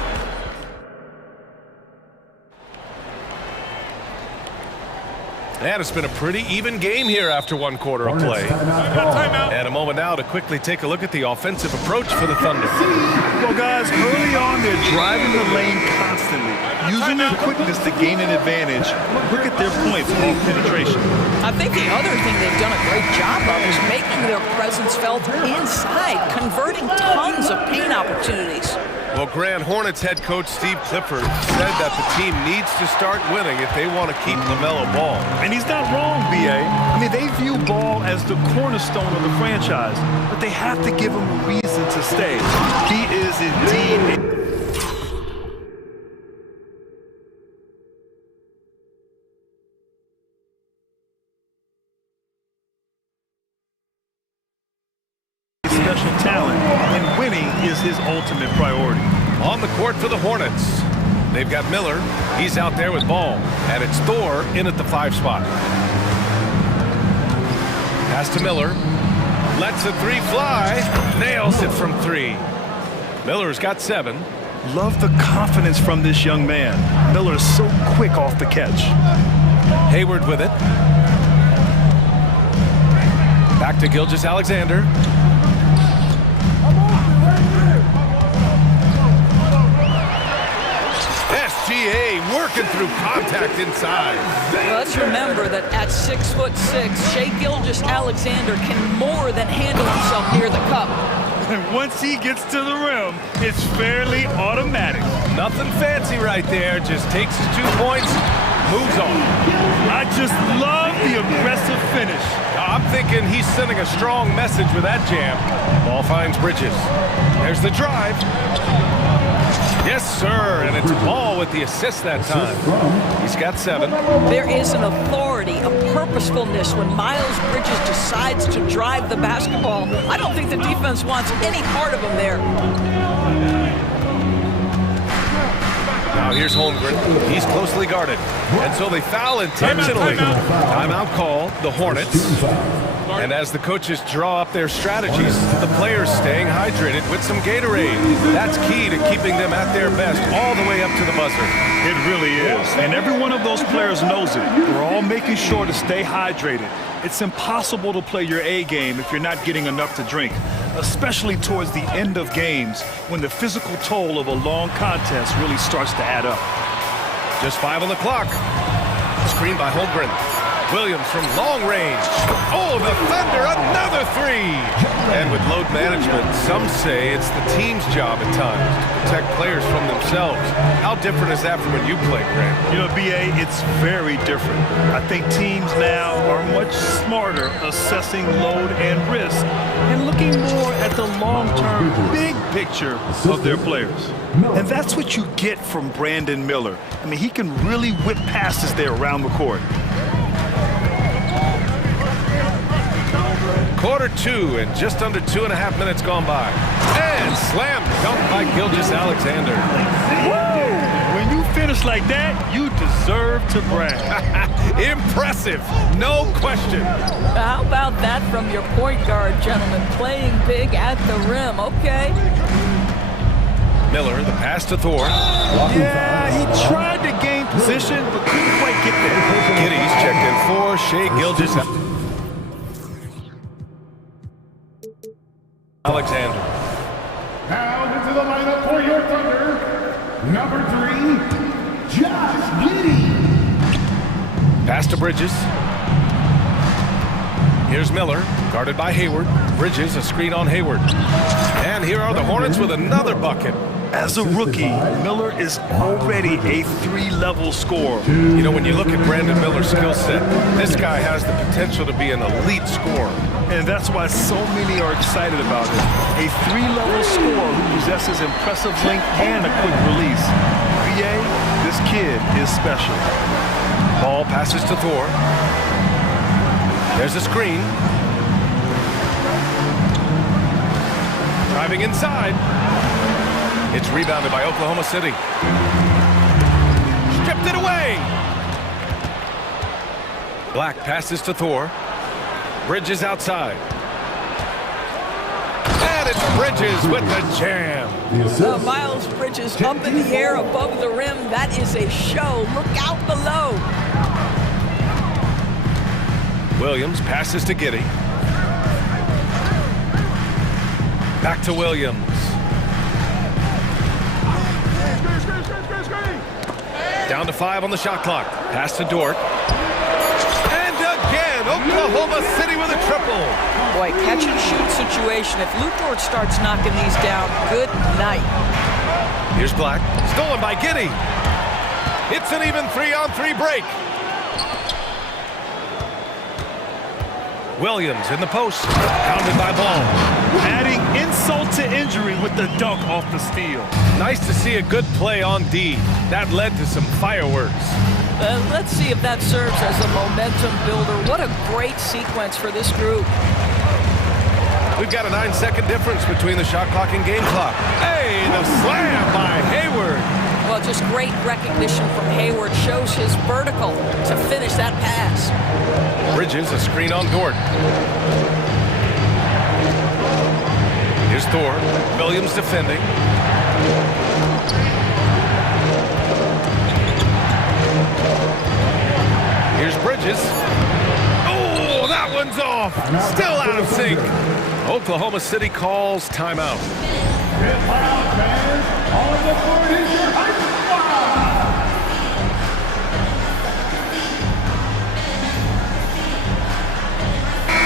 And it's been a pretty even game here after 1 quarter of play. And a moment now to quickly take a look at the offensive approach for the Thunder. Well, guys, early on they're driving the lane constantly, using their quickness to gain an advantage. Look at their points off penetration. I think the other thing they've done a great job of is making their presence felt inside, converting tons of paint opportunities. Well, Grand Hornets head coach Steve Clifford said that the team needs to start winning if they want to keep LaMelo Ball. And he's not wrong, B.A. I mean, they view Ball as the cornerstone of the franchise, but they have to give him a reason to stay. He is indeed a special talent, and winning is his ultimate priority. On the court for the Hornets. They've got Miller. He's out there with Ball. And it's Thor in at the 5 spot. Pass to Miller. Lets a 3 fly. Nails it from 3. Miller's got 7. Love the confidence from this young man. Miller is so quick off the catch. Hayward with it. Back to Gilgeous-Alexander. SGA working through contact inside. Let's remember that at 6'6", Shai Gilgeous-Alexander can more than handle himself near the cup. And once he gets to the rim, it's fairly automatic. Nothing fancy right there. Just takes his 2 points, moves on. I just love the aggressive finish. I'm thinking he's sending a strong message with that jam. Ball finds Bridges. There's the drive. Yes, sir, and it's Ball with the assist that time. He's got 7. There is an authority, a purposefulness when Miles Bridges decides to drive the basketball. I don't think the defense wants any part of him there. Now here's Holmgren. He's closely guarded. And so they foul intentionally. Timeout call, the Hornets. And as the coaches draw up their strategies, the players staying hydrated with some Gatorade. That's key to keeping them at their best all the way up to the buzzer. It really is. And every one of those players knows it. We're all making sure to stay hydrated. It's impossible to play your A game if you're not getting enough to drink, especially towards the end of games when the physical toll of a long contest really starts to add up. Just 5 on the clock. Screen by Holmgren. Williams from long range. Oh, the Thunder, another 3. And with load management, some say it's the team's job at times to protect players from themselves. How different is that from when you played, Grant? You know, B.A., it's very different. I think teams now are much smarter assessing load and risk and looking more at the long-term big picture of their players. And that's what you get from Brandon Miller. I mean, he can really whip passes there around the court. Quarter 2 and just under 2.5 minutes gone by. And slam dunk by Gilgeous-Alexander. Woo! When you finish like that, you deserve to brag. Impressive, no question. How about that from your point guard, gentlemen? Playing big at the rim, okay. Miller, the pass to Thor. Yeah, he tried to gain position, but couldn't quite get there. Giddy's checked in for Shai Gilgeous-Alexander. Now into the lineup for your Thunder, number 3, Josh Giddey. Pass to Bridges. Here's Miller. Guarded by Hayward. Bridges, a screen on Hayward. And here are the Hornets with another bucket. As a rookie, Miller is already a 3-level scorer. You know, when you look at Brandon Miller's skill set, this guy has the potential to be an elite scorer. And that's why so many are excited about it. A 3-level scorer who possesses impressive length and a quick release. VA, this kid is special. Ball passes to Thor. There's a screen. Driving inside. It's rebounded by Oklahoma City. Stripped it away. Black passes to Thor. Bridges outside. And it's Bridges with the jam. Miles Bridges up in the air above the rim. That is a show. Look out below. Williams passes to Giddey. Back to Williams. Down to 5 on the shot clock. Pass to Dort. And again, Oklahoma City with a triple. Boy, catch and shoot situation. If Luke Dort starts knocking these down, good night. Here's Black. Stolen by Giddey. It's an even 3-on-3 break. Williams in the post. Pounded by Ball. Adding insult to injury with the dunk off the steal. Nice to see a good play on D. That led to some fireworks. Let's see if that serves as a momentum builder. What a great sequence for this group. We've got a 9-second difference between the shot clock and game clock. Hey, the slam by Hayward. Well, just great recognition from Hayward. Shows his vertical to finish that pass. Bridges, a screen on Dort. Here's Thor. Williams defending. Here's Bridges. Oh, that one's off. Still out of sync. Oklahoma City calls timeout. On the board is your high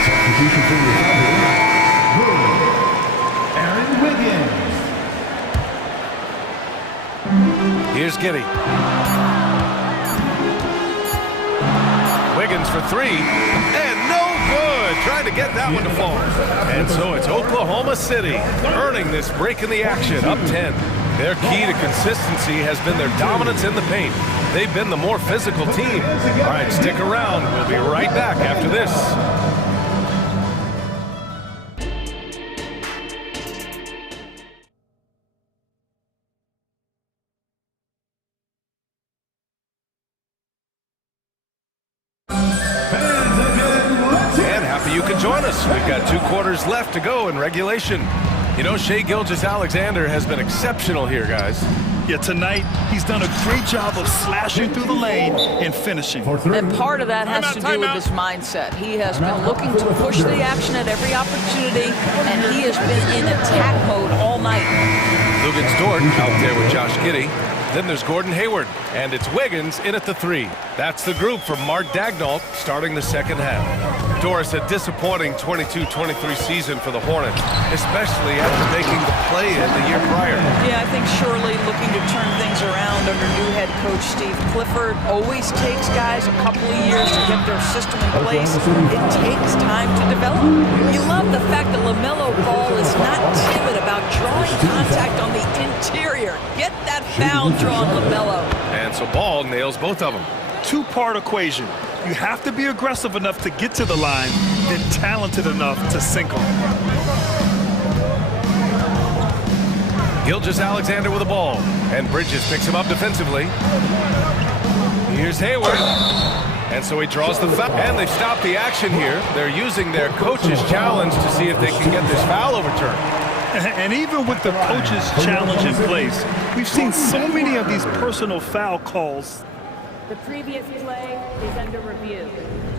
Substitution for Aaron Wiggins. Here's Giddey. Wiggins for 3. And no good. Trying to get that one to fall. And so it's Oklahoma City earning this break in the action, up 10. Their key to consistency has been their dominance in the paint. They've been the more physical team. All right, stick around. We'll be right back after this. And happy you could join us. We've got 2 quarters left to go in regulation. You know, Shai Gilgeous-Alexander has been exceptional here, guys. Yeah, tonight he's done a great job of slashing through the lane and finishing. And part of that has to do with his mindset. He has been looking to push the action at every opportunity, and he has been in attack mode all night. Lugens Dort out there with Josh Giddey. Then there's Gordon Hayward, and it's Wiggins in at the 3. That's the group from Mark Daigneault starting the second half. Doris, a disappointing 22-23 season for the Hornets, especially after making the play-in the year prior. Yeah, I think surely looking to turn things around under new head coach Steve Clifford. Always takes guys a couple of years to get their system in place. It takes time to develop. You love the fact that LaMelo Ball is not timid about drawing contact on the interior. Get that foul drawn, LaMelo. And so Ball nails both of them. 2-part equation. You have to be aggressive enough to get to the line, then talented enough to sink them. Gilgeous-Alexander with the ball, and Bridges picks him up defensively. Here's Hayward, and so he draws the foul, and they stop the action here. They're using their coach's challenge to see if they can get this foul overturned. And even with the coach's challenge in place, we've seen so many of these personal foul calls. The previous play is under review.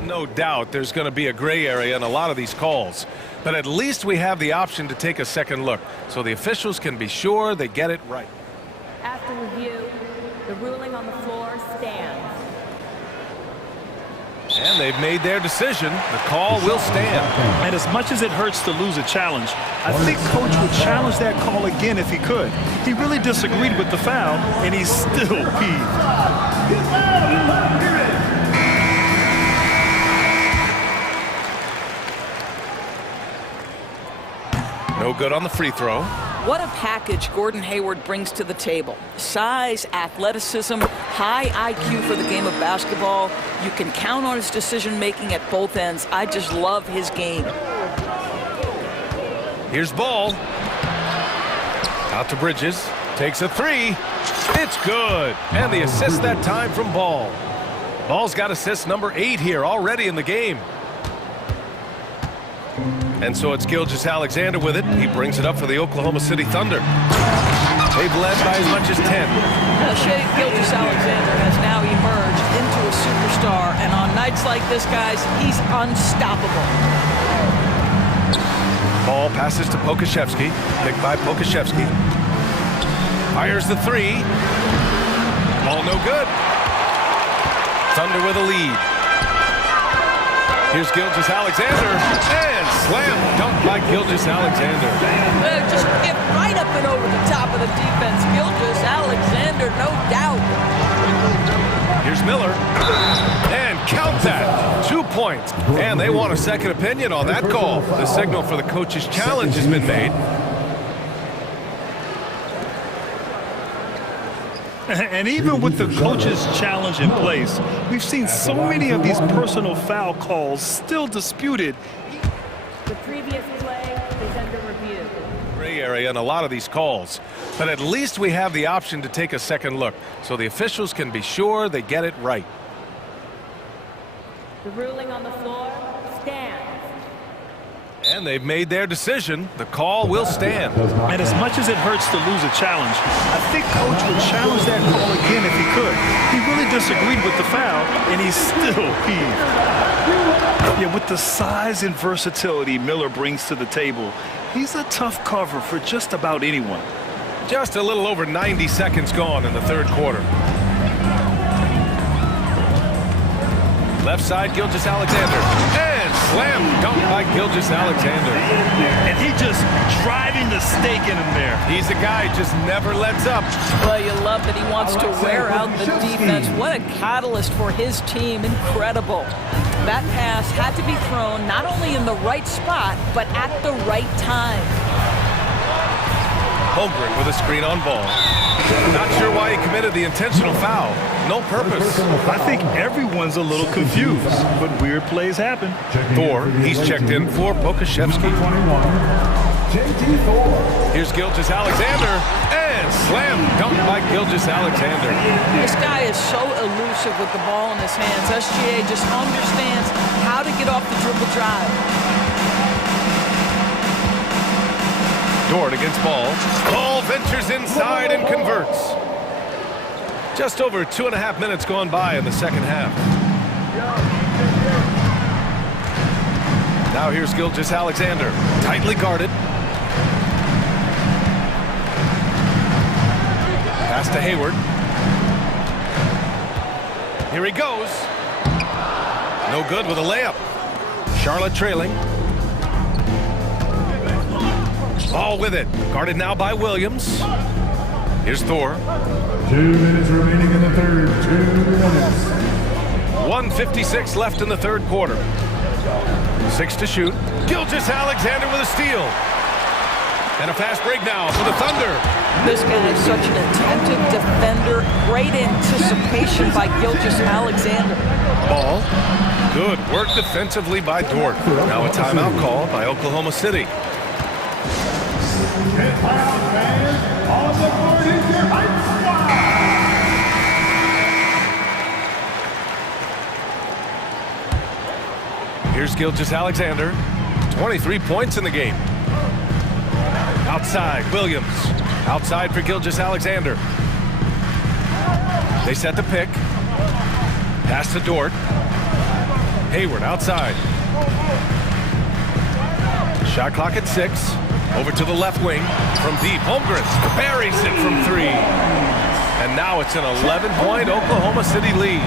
No doubt there's going to be a gray area in a lot of these calls, but at least we have the option to take a second look so the officials can be sure they get it right. After review, the ruling on the floor stands. And they've made their decision. The call will stand. And as much as it hurts to lose a challenge, I think Coach would challenge that call again if he could. He really disagreed with the foul, and he's still peeved. No good on the free throw. What a package Gordon Hayward brings to the table. Size, athleticism, high IQ for the game of basketball. You can count on his decision-making at both ends. I just love his game. Here's Ball. Out to Bridges. Takes a three. It's good. And the assist that time from Ball. Ball's got assist number 8 here already in the game. And so it's Gilgeous-Alexander with it. He brings it up for the Oklahoma City Thunder. They've led by as much as 10. Shea Gilgeous-Alexander has now emerged into a superstar, and on nights like this, guys, he's unstoppable. Ball passes to Pokashevsky. Picked by Pokashevsky. Fires the three. Ball no good. Thunder with a lead. Here's Gilgeous-Alexander, and slam dunk by Gilgeous-Alexander. Just get right up and over the top of the defense. Gilgeous-Alexander, no doubt. Here's Miller, and count that. 2 points, and they want a second opinion on that call. The signal for the coach's challenge has been made. And even with the coach's challenge in place, we've seen so many of these personal foul calls still disputed. The previous play is under review. Gray area in a lot of these calls, but at least we have the option to take a second look, so the officials can be sure they get it right. The ruling on the floor stands. And they've made their decision. The call will stand. And as much as it hurts to lose a challenge, I think Coach would challenge that call again if he could. He really disagreed with the foul, and he's still peeved. Yeah, with the size and versatility Miller brings to the table, he's a tough cover for just about anyone. Just a little over 90 seconds gone in the third quarter. Left side, Gilgeous-Alexander. And slam dunk by Gilgeous-Alexander. And he just driving the stake in him there. He's a guy who just never lets up. Well, you love that he wants to wear out the defense. What a catalyst for his team. Incredible. That pass had to be thrown not only in the right spot, but at the right time. Holmgren with a screen on Ball. Not sure why he committed the intentional foul. No purpose. I think everyone's a little confused, but weird plays happen. Thor, he's checked in for Pokashevsky. Here's Gilgeous-Alexander, and slam dunk by Gilgeous-Alexander. This guy is so elusive with the ball in his hands. SGA just understands how to get off the dribble drive. Dort against Ball. Ball ventures inside and converts. Just over 2.5 minutes gone by in the second half. Now here's Gilgeous-Alexander. Tightly guarded. Pass to Hayward. Here he goes. No good with a layup. Charlotte trailing. Ball with it. Guarded now by Williams. Here's Thor. 2 minutes remaining in the third. 2 minutes. 1:56 left in the third quarter. 6 to shoot. Gilgeous-Alexander with a steal. And a fast break now for the Thunder. This guy is such an attentive defender. Great anticipation by Gilgeous-Alexander. Ball. Good work defensively by Dort. Now a timeout call by Oklahoma City. Here's Gilgeous-Alexander. 23 points in the game. Outside, Williams. Outside for Gilgeous-Alexander. They set the pick. Pass to Dort. Hayward outside. Shot clock at 6. Over to the left wing. From deep, Holmgren buries it from 3. And now it's an 11-point Oklahoma City lead.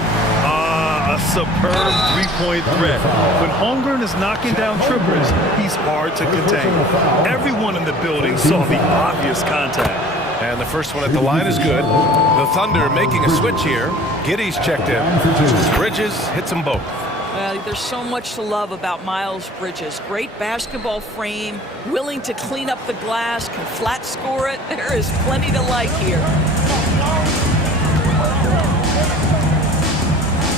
A superb three-point threat. When Holmgren is knocking down trippers, he's hard to contain. Everyone in the building saw the obvious contact. And the first one at the line is good. The Thunder making a switch here. Giddy's checked in. Bridges hits them both. There's so much to love about Miles Bridges. Great basketball frame, willing to clean up the glass, can flat score it. There is plenty to like here.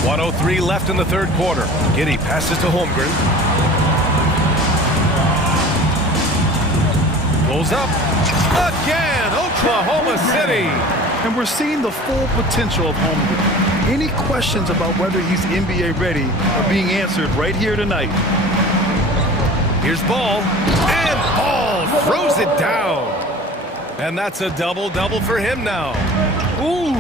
1:03 left in the third quarter. Giddy passes to Holmgren. Pulls up. Again, Oklahoma City. And we're seeing the full potential of Holmgren. Any questions about whether he's NBA ready are being answered right here tonight. Here's Ball. And Ball throws it down. And that's a double-double for him now. Ooh,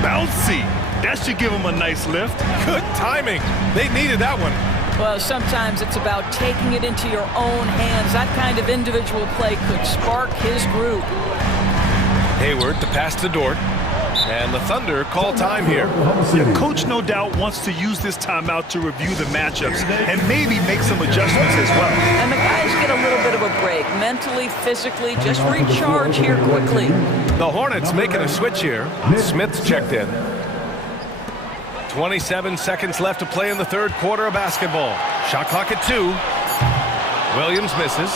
bouncy. That should give him a nice lift. Good timing. They needed that one. Well, sometimes it's about taking it into your own hands. That kind of individual play could spark his group. Hayward, the pass to Dort. And the Thunder call time here. Yeah, Coach no doubt wants to use this timeout to review the matchups and maybe make some adjustments as well. And the guys get a little bit of a break, mentally, physically, just recharge here quickly. The Hornets making a switch here. Smith's checked in. 27 seconds left to play in the third quarter of basketball. Shot clock at 2. Williams misses.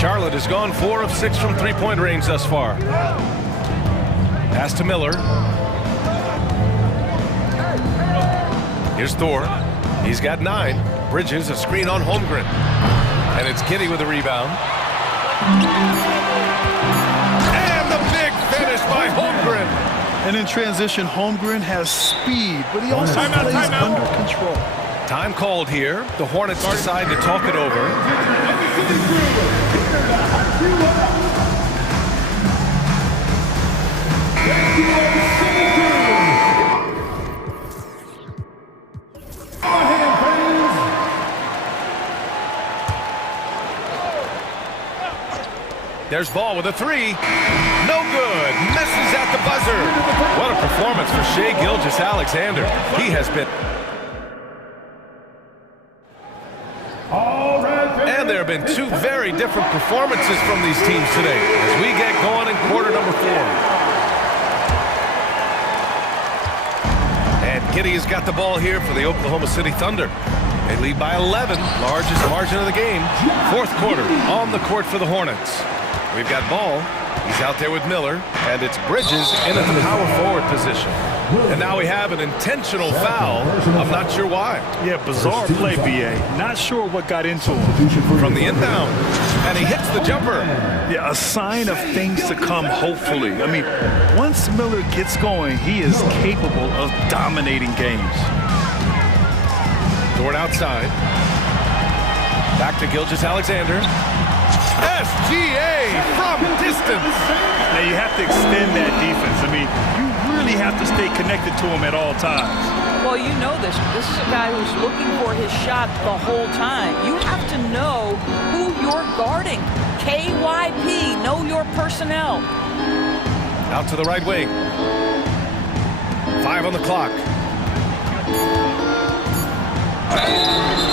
Charlotte has gone 4 of 6 from three-point range thus far. Pass to Miller. Here's Thor. He's got 9. Bridges, a screen on Holmgren. And it's Giddy with a rebound. And the big finish by Holmgren. And in transition, Holmgren has speed, but he also plays under control. Time called here. The Hornets decide to talk it over. There's Ball with a 3. No good. Misses at the buzzer. What a performance for Shai Gilgeous-Alexander. He has been... And there have been 2 very different performances from these teams today as we get going in quarter number 4. And Giddy has got the ball here for the Oklahoma City Thunder. They lead by 11, largest margin of the game. Fourth quarter on the court for the Hornets. We've got Ball. He's out there with Miller, and it's Bridges in at the power forward position. And now we have an intentional foul. I'm not sure why. Yeah, bizarre play, B.A. Not sure what got into him. From the inbound, and he hits the jumper. Yeah, a sign of things to come, hopefully. I mean, once Miller gets going, he is capable of dominating games. Dort outside. Back to Gilgeous-Alexander. SGA from distance. Now you have to extend that defense. I mean, you really have to stay connected to him at all times. Well, you know this. This is a guy who's looking for his shot the whole time. You have to know who you're guarding. KYP, know your personnel. Out to the right wing. 5 on the clock.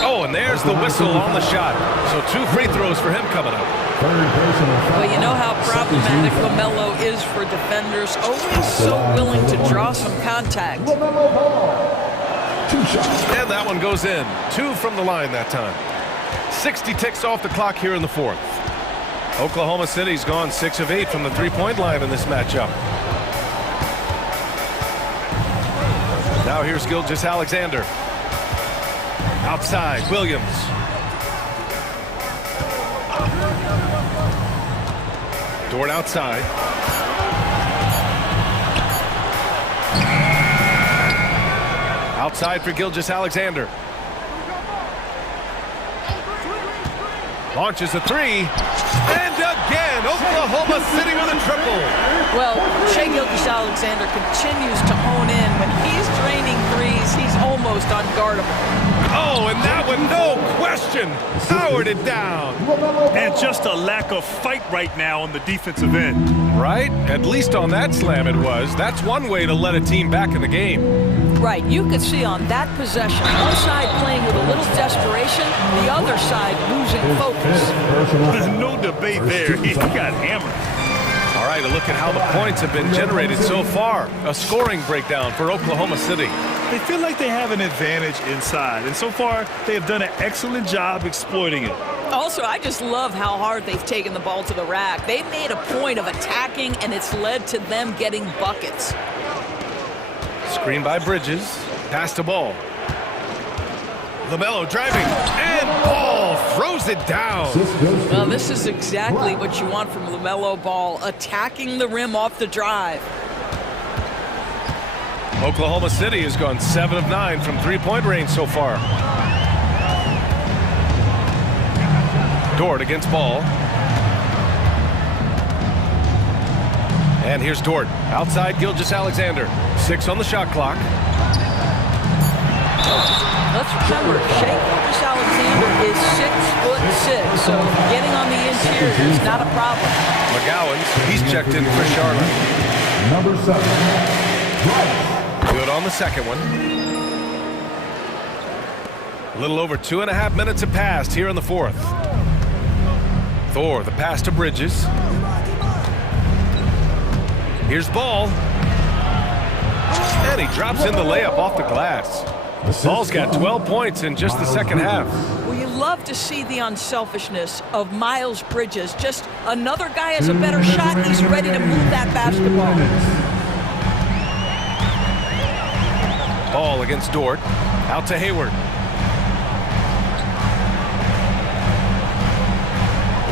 Oh, and there's the whistle on the shot. So 2 free throws for him coming up. Well, you know how problematic LaMelo is for defenders. Always so willing to draw some contact. And that one goes in. 2 from the line that time. 60 ticks off the clock here in the fourth. Oklahoma City's gone 6 of 8 from the three-point line in this matchup. Now here's Gilgeous-Alexander. Outside, Williams. Dort outside. Outside for Gilgeous-Alexander. Launches a 3. And again, Oklahoma City with a triple. Well, Shai Gilgeous-Alexander continues to hone in. When he's draining threes, he's almost unguardable. Oh, and that one, no question, powered it down. And just a lack of fight right now on the defensive end. Right? At least on that slam it was. That's one way to let a team back in the game. Right. You could see on that possession, one side playing with a little desperation, the other side losing focus. There's no debate there. He got hammered. All right, a look at how the points have been generated so far. A scoring breakdown for Oklahoma City. They feel like they have an advantage inside, and so far they have done an excellent job exploiting it. Also, I just love how hard they've taken the ball to the rack. They've made a point of attacking, and it's led to them getting buckets. Screen by Bridges. Pass to Ball. LaMelo driving, and Ball throws it down. Well, this is exactly what you want from LaMelo Ball, attacking the rim off the drive. Oklahoma City has gone 7 of 9 from three-point range so far. Dort against Ball. And here's Dort. Outside Gilgeous-Alexander. 6 on the shot clock. Let's remember, Shai Gilgeous-Alexander is 6'6", so getting on the interior is not a problem. McGowan's, he's checked in for Charlotte. Number 7. Good on the second one. A little over 2.5 minutes have passed here in the fourth. Thor, the pass to Bridges. Here's Ball. And he drops in the layup off the glass. Ball's got 12 points in just the second half. Well, you love to see the unselfishness of Miles Bridges. Just another guy has a better shot. He's ready to move that basketball. Ball against Dort. Out to Hayward.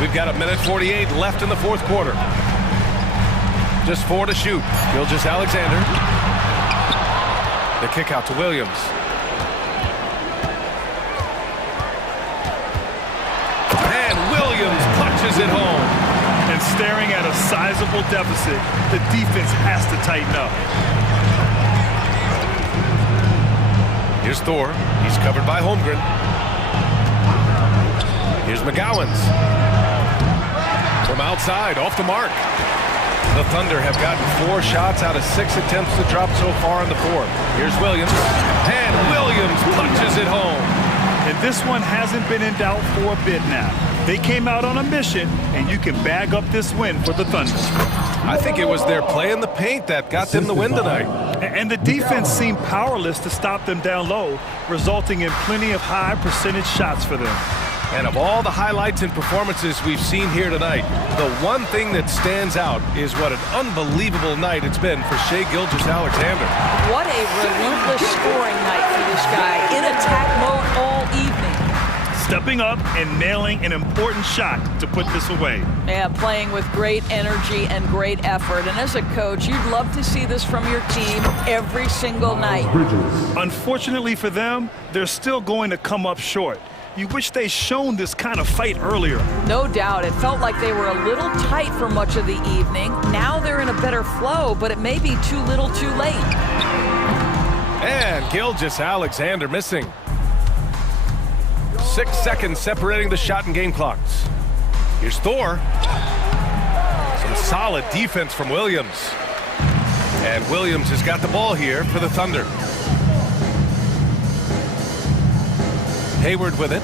We've got 1:48 left in the fourth quarter. Just 4 to shoot. Gilgeous-Alexander. The kick out to Williams. And Williams punches it home. And staring at a sizable deficit, the defense has to tighten up. Here's Thor. He's covered by Holmgren. Here's McGowan's. From outside, off the mark. The Thunder have gotten 4 shots out of 6 attempts to drop so far in the fourth. Here's Williams. And Williams punches it home. And this one hasn't been in doubt for a bit now. They came out on a mission, and you can bag up this win for the Thunder. I think it was their play in the paint that got them the win tonight. And the defense seemed powerless to stop them down low, resulting in plenty of high percentage shots for them. And of all the highlights and performances we've seen here tonight, the one thing that stands out is what an unbelievable night it's been for Shai Gilgeous-Alexander. What a relentless scoring night for this guy. In attack mode all evening. Stepping up and nailing an important shot to put this away. Yeah, playing with great energy and great effort. And as a coach, you'd love to see this from your team every single night. Unfortunately for them, they're still going to come up short. You wish they'd shown this kind of fight earlier. No doubt. It felt like they were a little tight for much of the evening. Now they're in a better flow, but it may be too little too late. And Gilgeous-Alexander missing. 6 seconds separating the shot and game clocks. Here's Thor. Some solid defense from Williams. And Williams has got the ball here for the Thunder. Hayward with it.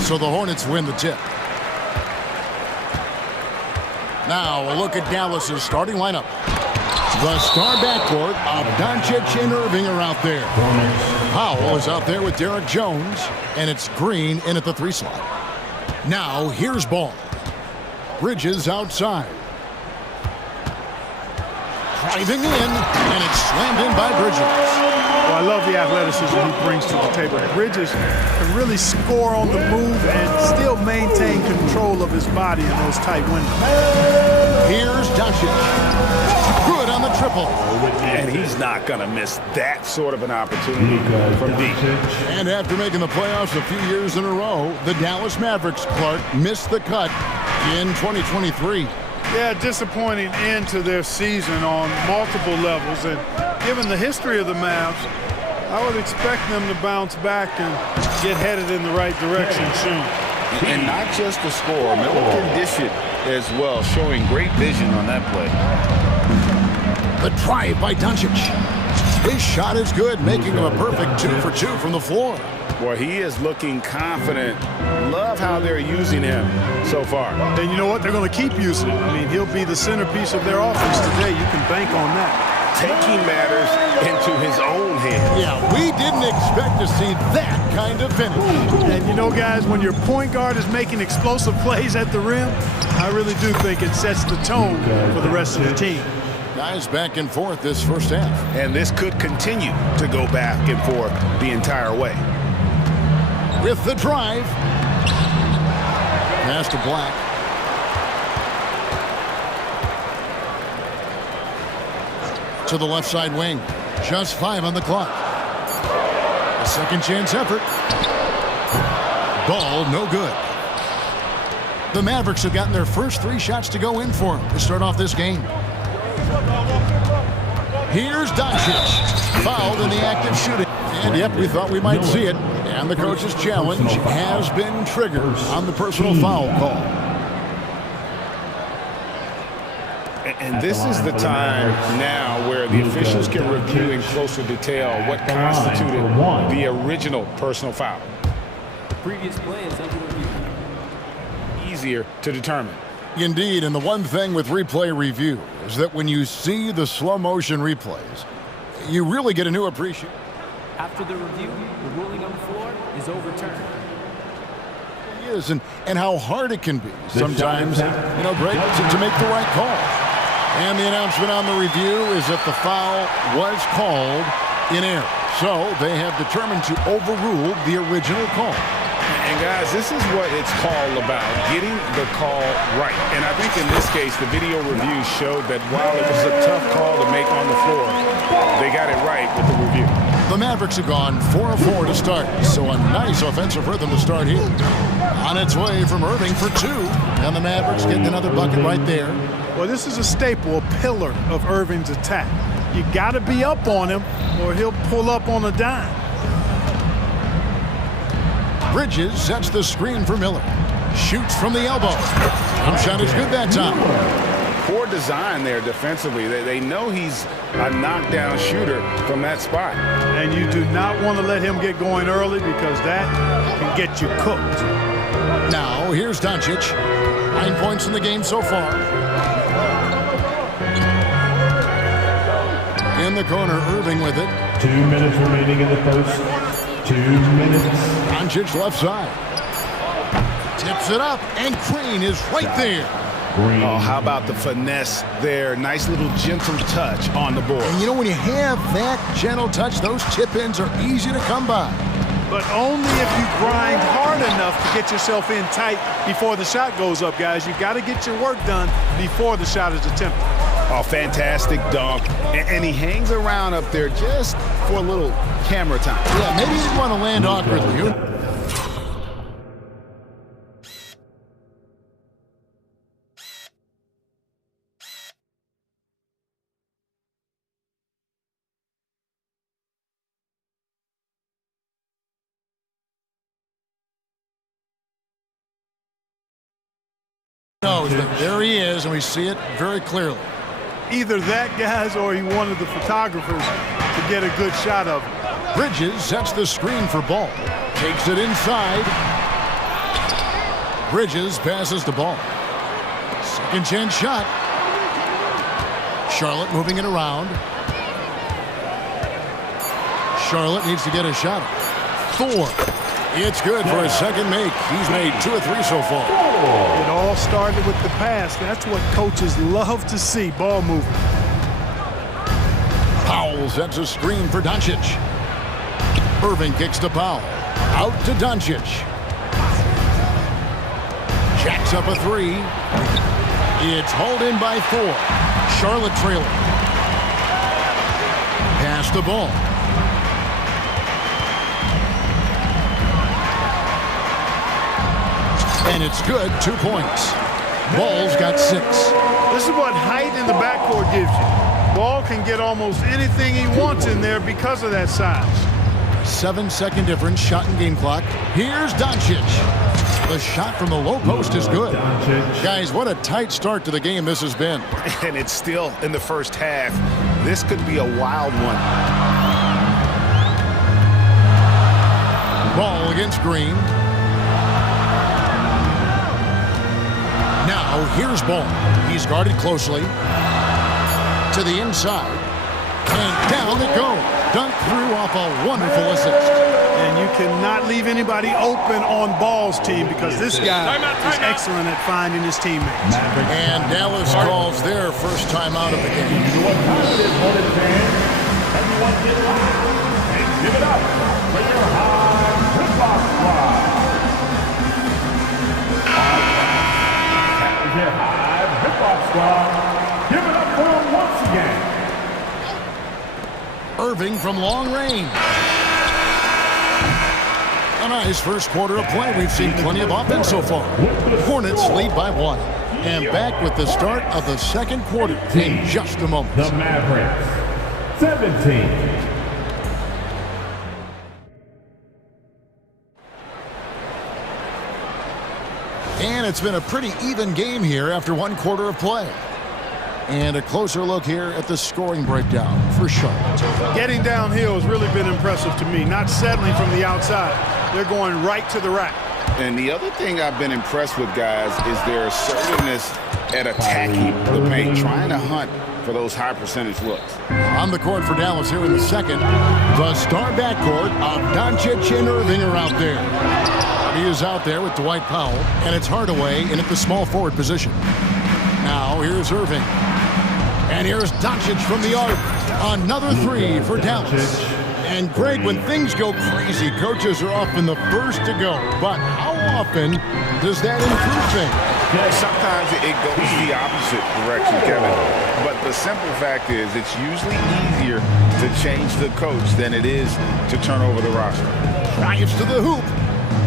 So the Hornets win the tip. Now a look at Dallas's starting lineup. The star backcourt of Doncic and Irving are out there. Powell is out there with Derek Jones, and it's Green in at the 3 slot. Now here's Ball. Bridges outside. Driving in, and it's slammed in by Bridges. Well, I love the athleticism he brings to the table. Bridges can really score on the move and still maintain control of his body in those tight windows. Here's Doncic. Good on the triple. And he's not going to miss that sort of an opportunity from deep. And after making the playoffs a few years in a row, the Dallas Mavericks, Clark, missed the cut in 2023. Yeah, disappointing end to their season on multiple levels. And given the history of the Mavs, I would expect them to bounce back and get headed in the right direction soon. And not just the score, Miller can dish it as well, showing great vision on that play. The drive by Doncic. His shot is good, making him a perfect 2 for 2 from the floor. Boy, he is looking confident. Love how they're using him so far. And you know what? They're going to keep using him. I mean, he'll be the centerpiece of their offense today. You can bank on that. Taking matters into his own hands. Yeah, we didn't expect to see that kind of finish. And you know, guys, when your point guard is making explosive plays at the rim, I really do think it sets the tone for the rest of the team. Guys back and forth this first half. And this could continue to go back and forth the entire way. With the drive. Pass to Black. To the left side wing. Just 5 on the clock. A second chance effort. Ball no good. The Mavericks have gotten their first 3 shots to go in for them to start off this game. Here's Doncic. Fouled in the act of shooting. And yep, we thought we might see it. And the coach's challenge has been triggered on the personal foul call. And this is the time now where the officials can review in closer detail what constituted the original personal foul. The previous play is under review. Easier to determine. Indeed, and the one thing with replay review is that when you see the slow motion replays, you really get a new appreciation. After the review, the ruling on the floor is overturned. It is, and how hard it can be sometimes, great to make the right call. And the announcement on the review is that the foul was called in error. So they have determined to overrule the original call. And guys, this is what it's all about, getting the call right. And I think in this case, the video review showed that while it was a tough call to make on the floor, they got it right with the review. The Mavericks have gone 4 of 4 to start, so a nice offensive rhythm to start here. On its way from Irving for 2, and the Mavericks getting another bucket right there. Well, this is a staple, a pillar of Irving's attack. You got to be up on him, or he'll pull up on a dime. Bridges sets the screen for Miller. Shoots from the elbow. Jump shot is good that time. Poor design there defensively. They know he's a knockdown shooter from that spot. And you do not want to let him get going early because that can get you cooked. Now, here's Doncic. 9 points in the game so far. In the corner, Irving with it. 2 minutes remaining in the first. 2 minutes. Doncic left side. Tips it up, and Green is right there. Oh, how about the finesse there? Nice little gentle touch on the board. And when you have that gentle touch, those chip-ins are easy to come by. But only if you grind hard enough to get yourself in tight before the shot goes up, guys. You got to get your work done before the shot is attempted. Oh, fantastic dunk. And he hangs around up there just for a little camera time. Yeah, maybe he didn't want to land awkwardly. There he is, and we see it very clearly. Either that, guys, or he wanted the photographers to get a good shot of him. Bridges sets the screen for Ball. Takes it inside. Bridges passes the ball. Second chance shot. Charlotte moving it around. Charlotte needs to get a shot. Thor. It's good for his second make. He's made 2 or 3 so far. It all started with the pass. That's what coaches love to see, ball movement. Powell sets a screen for Doncic. Irving kicks to Powell. Out to Doncic. Jacks up a 3. It's hauled in by Thor. Charlotte trailing. Pass the ball. And it's good, 2 points. Ball's got 6. This is what height in the backcourt gives you. Ball can get almost anything he wants in there because of that size. 7-second difference, shot and game clock. Here's Doncic. The shot from the low post is good. Guys, what a tight start to the game this has been. And it's still in the first half. This could be a wild one. Ball against Green. Now here's Ball. He's guarded closely. To the inside. And down it goes. Dunk through off a wonderful assist. And you cannot leave anybody open on Ball's team because this guy is excellent at finding his teammates. And Dallas calls their first time out of the game. Everyone get loud and give it up for your high hip-hop squad. That is your high hip-hop squad. Give it up for them once again. Irving from long range. A nice first quarter of play. We've seen plenty of offense so far. Hornets lead by 1. And back with the start of the second quarter in just a moment. The Mavericks, 17. And it's been a pretty even game here after 1 quarter of play. And a closer look here at the scoring breakdown for Charlotte. Getting downhill has really been impressive to me. Not settling from the outside. They're going right to the rack. And the other thing I've been impressed with, guys, is their assertiveness at attacking the paint, trying to hunt for those high percentage looks. On the court for Dallas here in the second, the star backcourt of Doncic and Irving are out there. He is out there with Dwight Powell, and it's Hardaway in at the small forward position. Now here's Irving. And here's Doncic from the arc. Another 3 for Dallas. And Greg, when things go crazy, coaches are often the first to go. But how often does that improve things? Sometimes it goes the opposite direction, Kevin. But the simple fact is it's usually easier to change the coach than it is to turn over the roster. Drives to the hoop.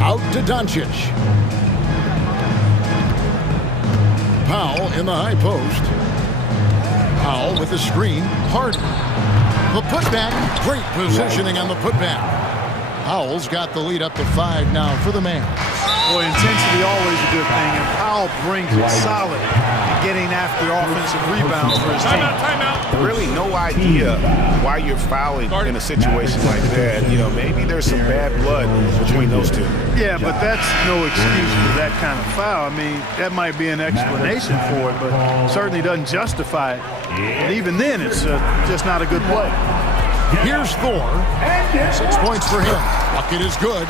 Out to Doncic. Powell in the high post. Powell with the screen. Harden. The putback. Great positioning on the putback. Powell's got the lead up to 5 now for the man. Boy, intensity always a good thing, and Powell brings it solid, getting after offensive rebounds for his team. Timeout. Really no idea why you're fouling in a situation like that. You know, maybe there's some bad blood between those two. Yeah, but that's no excuse for that kind of foul. I mean, that might be an explanation for it, but certainly doesn't justify it. And even then, it's just not a good play. Here's Thor. 6 points for him. Bucket is good.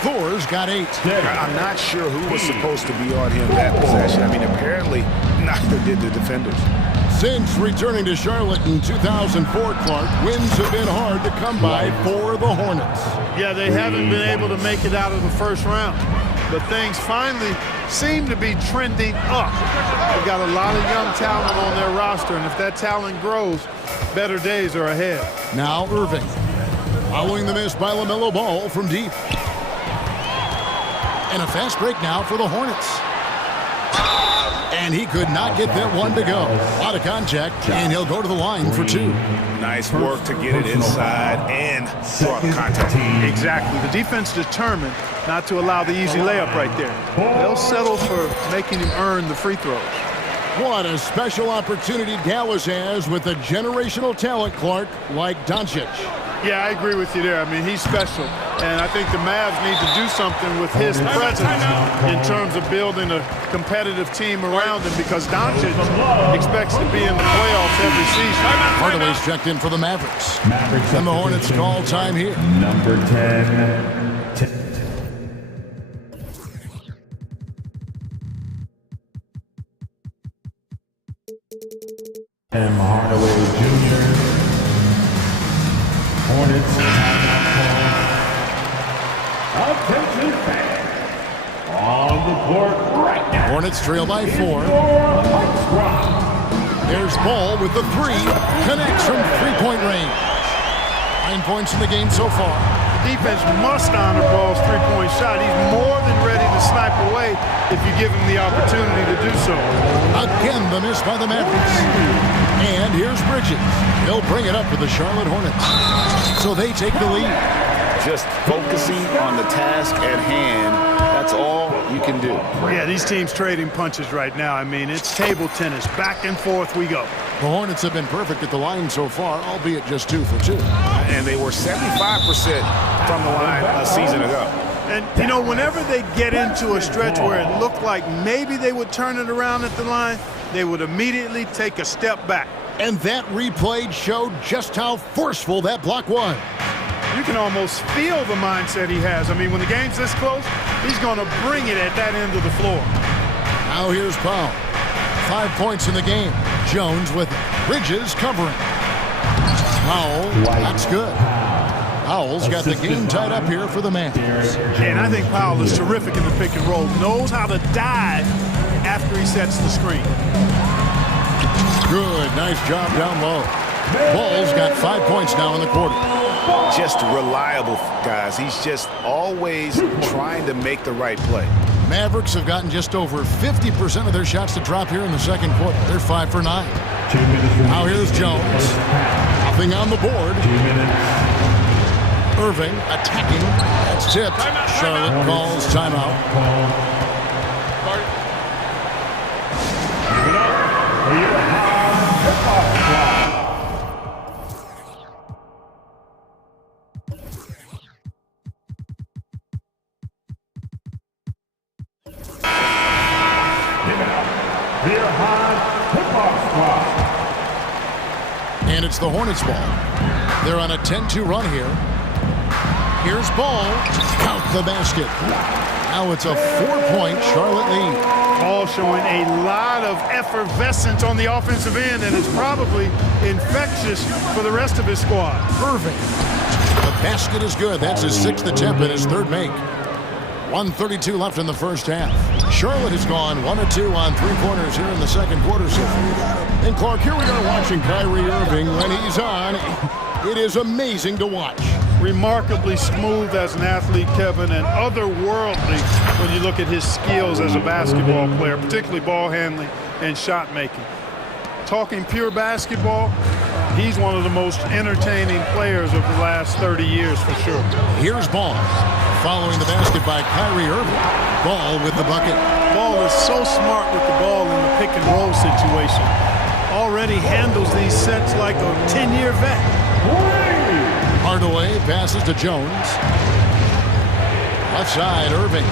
Thor's got 8. I'm not sure who was supposed to be on him that possession. I mean, apparently neither did the defenders. Since returning to Charlotte in 2004, Clark, wins have been hard to come by for the Hornets. Yeah, they haven't been able to make it out of the first round. But things finally seem to be trending up. They've got a lot of young talent on their roster, and if that talent grows, better days are ahead. Now Irving. Following the miss by LaMelo Ball from deep. And a fast break now for the Hornets. And he could not get that one to go. A lot of contact, and he'll go to the line for 2. Nice work to get it inside and draw the contact. Exactly. The defense determined not to allow the easy layup right there. They'll settle for making him earn the free throws. What a special opportunity Dallas has with a generational talent, Clark, like Doncic. Yeah, I agree with you there. I mean, he's special. And I think the Mavs need to do something with his presence in terms of building a competitive team around him, because Doncic expects to be in the playoffs every season. Hardaway's checked in for the Mavericks. And the Hornets call time here. Number 10. M. Hardaway Jr. Hornets timeout call. Attention fans. On the court right now. Hornets trail by 4. There's Ball with the 3. Connects from three-point range. 9 points in the game so far. The defense must honor Ball's three-point shot. He's more than ready to snipe away if you give him the opportunity to do so. Again, the miss by the Mavericks. And here's Bridges. He'll bring it up for the Charlotte Hornets. So they take the lead. Just focusing on the task at hand. That's all you can do. Yeah, these teams trading punches right now. I mean, it's table tennis. Back and forth we go. The Hornets have been perfect at the line so far, albeit just 2 for 2. And they were 75% from the line a season ago. And, you know, whenever they get into a stretch where it looked like maybe they would turn it around at the line, they would immediately take a step back. And that replay showed just how forceful that block was. You can almost feel the mindset he has. I mean, when the game's this close, he's going to bring it at that end of the floor. Now here's Powell. 5 points in the game. Jones with it. Bridges covering. Powell, that's good. Powell's got the game tied up here for the Mavs. And I think Powell is terrific in the pick and roll. Knows how to dive after he sets the screen. Good, nice job down low. Ball's got 5 points now in the quarter. Just reliable, guys. He's just always trying to make the right play. Mavericks have gotten just over 50% of their shots to drop here in the second quarter. They're 5 for 9. Now here's Jones. Nothing on the board. Irving attacking. That's tipped. Charlotte calls timeout. Give it up for your hip-hop squad. And it's the Hornets ball. They're on a 10-2 run here. Here's Ball. Count the basket. Now it's a 4-point Charlotte lead. Ball showing a lot of effervescence on the offensive end, and it's probably infectious for the rest of his squad. Irving. The basket is good. That's his 6th attempt and his 3rd make. 1:32 left in the first half. Charlotte has gone 1 of 2 on 3-pointers here in the second quarter so far. And Clark, here we are watching Kyrie Irving when he's on. It is amazing to watch. Remarkably smooth as an athlete, Kevin, and otherworldly when you look at his skills as a basketball player, particularly ball handling and shot making. Talking pure basketball, he's one of the most entertaining players of the last 30 years for sure. Here's Ball. Following the basket by Kyrie Irving. Ball with the bucket. Ball is so smart with the ball in the pick and roll situation. Already handles these sets like a 10-year vet. Hardaway passes to Jones. Left side, Irving.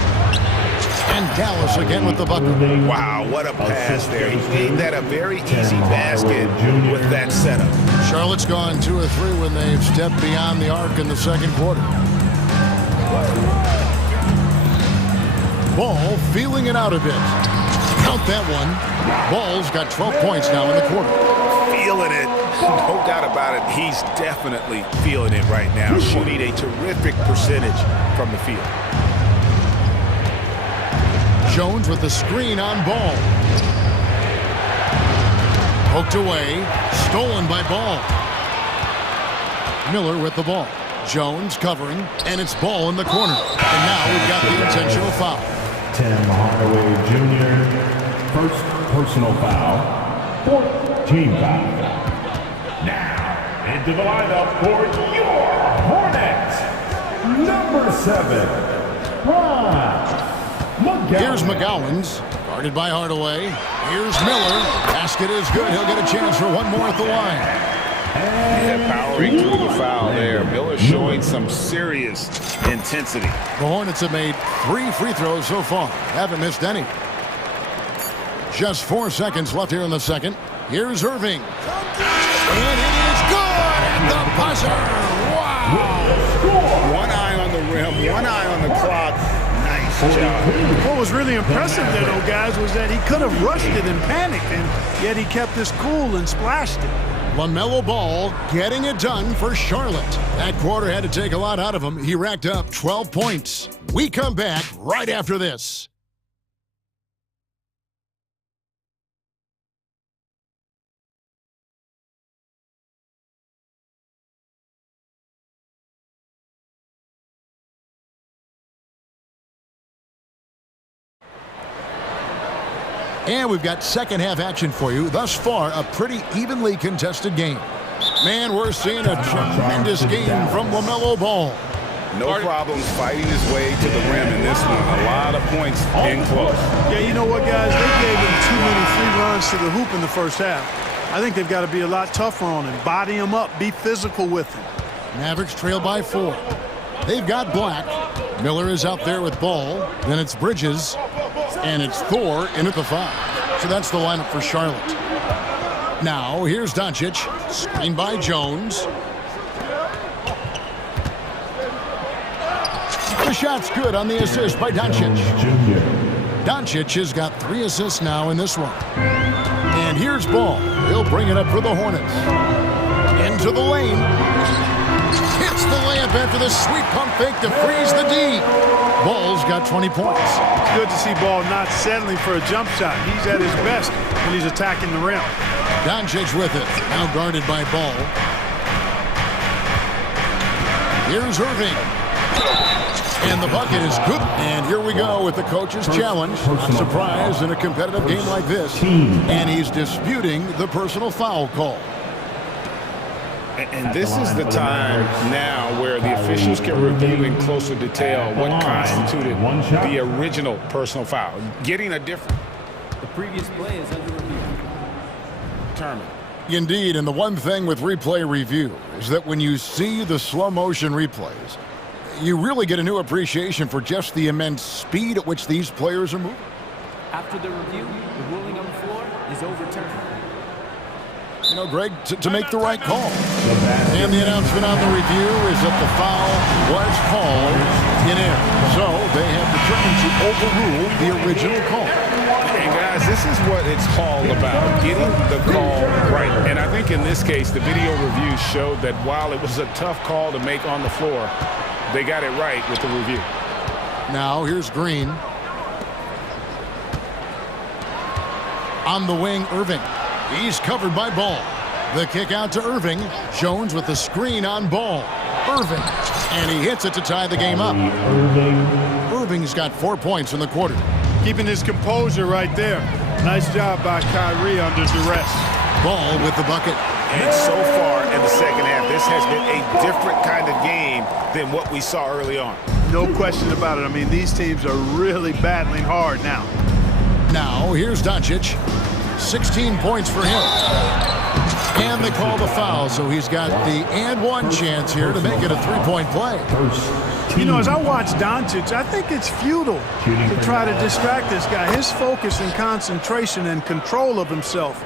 And Dallas again with the bucket. Wow, what a pass there. He made that a very easy basket with that setup. Charlotte's gone 2 of 3 when they've stepped beyond the arc in the second quarter. Ball feeling it out a bit. Count that one. Ball's got 12 points now in the quarter. Feeling it. No doubt about it. He's definitely feeling it right now. Shooting a terrific percentage from the field. Jones with the screen on Ball. Poked away. Stolen by Ball. Miller with the ball. Jones covering, and it's Ball in the corner. And now we've got the intentional foul. Tim Hardaway Jr. First personal foul. 4th team foul. Now, into the lineup for your Hornets, number 7, Ron McGowan. Here's McGowan's Guarded by Hardaway. Here's Miller. Basket is good. He'll get a chance for one more at the line. Yeah, powering through the foul there. Miller showing some serious intensity. The Hornets have made 3 free throws so far. Haven't missed any. Just 4 seconds left here in the second. Here's Irving. And it is good at the buzzer. Wow. One eye on the rim, one eye on the clock. Nice job. What was really impressive there, though, guys, was that he could have rushed it and panicked, and yet he kept his cool and splashed it. LaMelo Ball getting it done for Charlotte. That quarter had to take a lot out of him. He racked up 12 points. We come back right after this. And we've got second half action for you. Thus far, a pretty evenly contested game. Man, we're seeing a tremendous game from LaMelo Ball. No problems fighting his way to the rim in this one. A lot of points in close. Yeah, you know what, guys? They gave him too many free runs to the hoop in the first half. I think they've got to be a lot tougher on him. Body him up. Be physical with him. Mavericks trail by 4. They've got Black. Miller is out there with Ball. Then it's Bridges. And it's Thor in at the 5. So that's the lineup for Charlotte. Now, here's Doncic. Screen by Jones. The shot's good on the assist by Doncic. Doncic has got 3 assists now in this one. And here's Ball. He'll bring it up for the Hornets. Into the lane. Hits the layup after the sweet pump fake to freeze the D. Ball's got 20 points. It's good to see Ball not settling for a jump shot. He's at his best when he's attacking the rim. Doncic with it. Now guarded by Ball. Here's Irving. And the bucket is good. And here we go with the coach's challenge. Surprise in a competitive game like this. And he's disputing the personal foul call. And this is the time now where the officials can review in closer detail what constituted the original personal foul. Getting a different... The previous play is under review. Determined. Indeed, and the one thing with replay review is that when you see the slow motion replays, you really get a new appreciation for just the immense speed at which these players are moving. After the review, the ruling on the floor is overturned. You know, Greg, to make the right call. And the announcement on the review is that the foul was called in air. So they have determined to overrule the original call. And guys, this is what it's all about, getting the call right. And I think in this case, the video review showed that while it was a tough call to make on the floor, they got it right with the review. Now here's Green. On the wing, Irving. He's covered by Ball. The kick out to Irving. Jones with the screen on Ball. Irving. And he hits it to tie the game up. Irving's got 4 points in the quarter. Keeping his composure right there. Nice job by Kyrie under duress. Ball with the bucket. And so far in the second half, this has been a different kind of game than what we saw early on. No question about it. I mean, these teams are really battling hard now. Now, here's Doncic. 16 points for him. And they call the foul, so he's got the and one chance here to make it a three-point play. You know, as I watch Doncic, I think it's futile to try to distract this guy. His focus and concentration and control of himself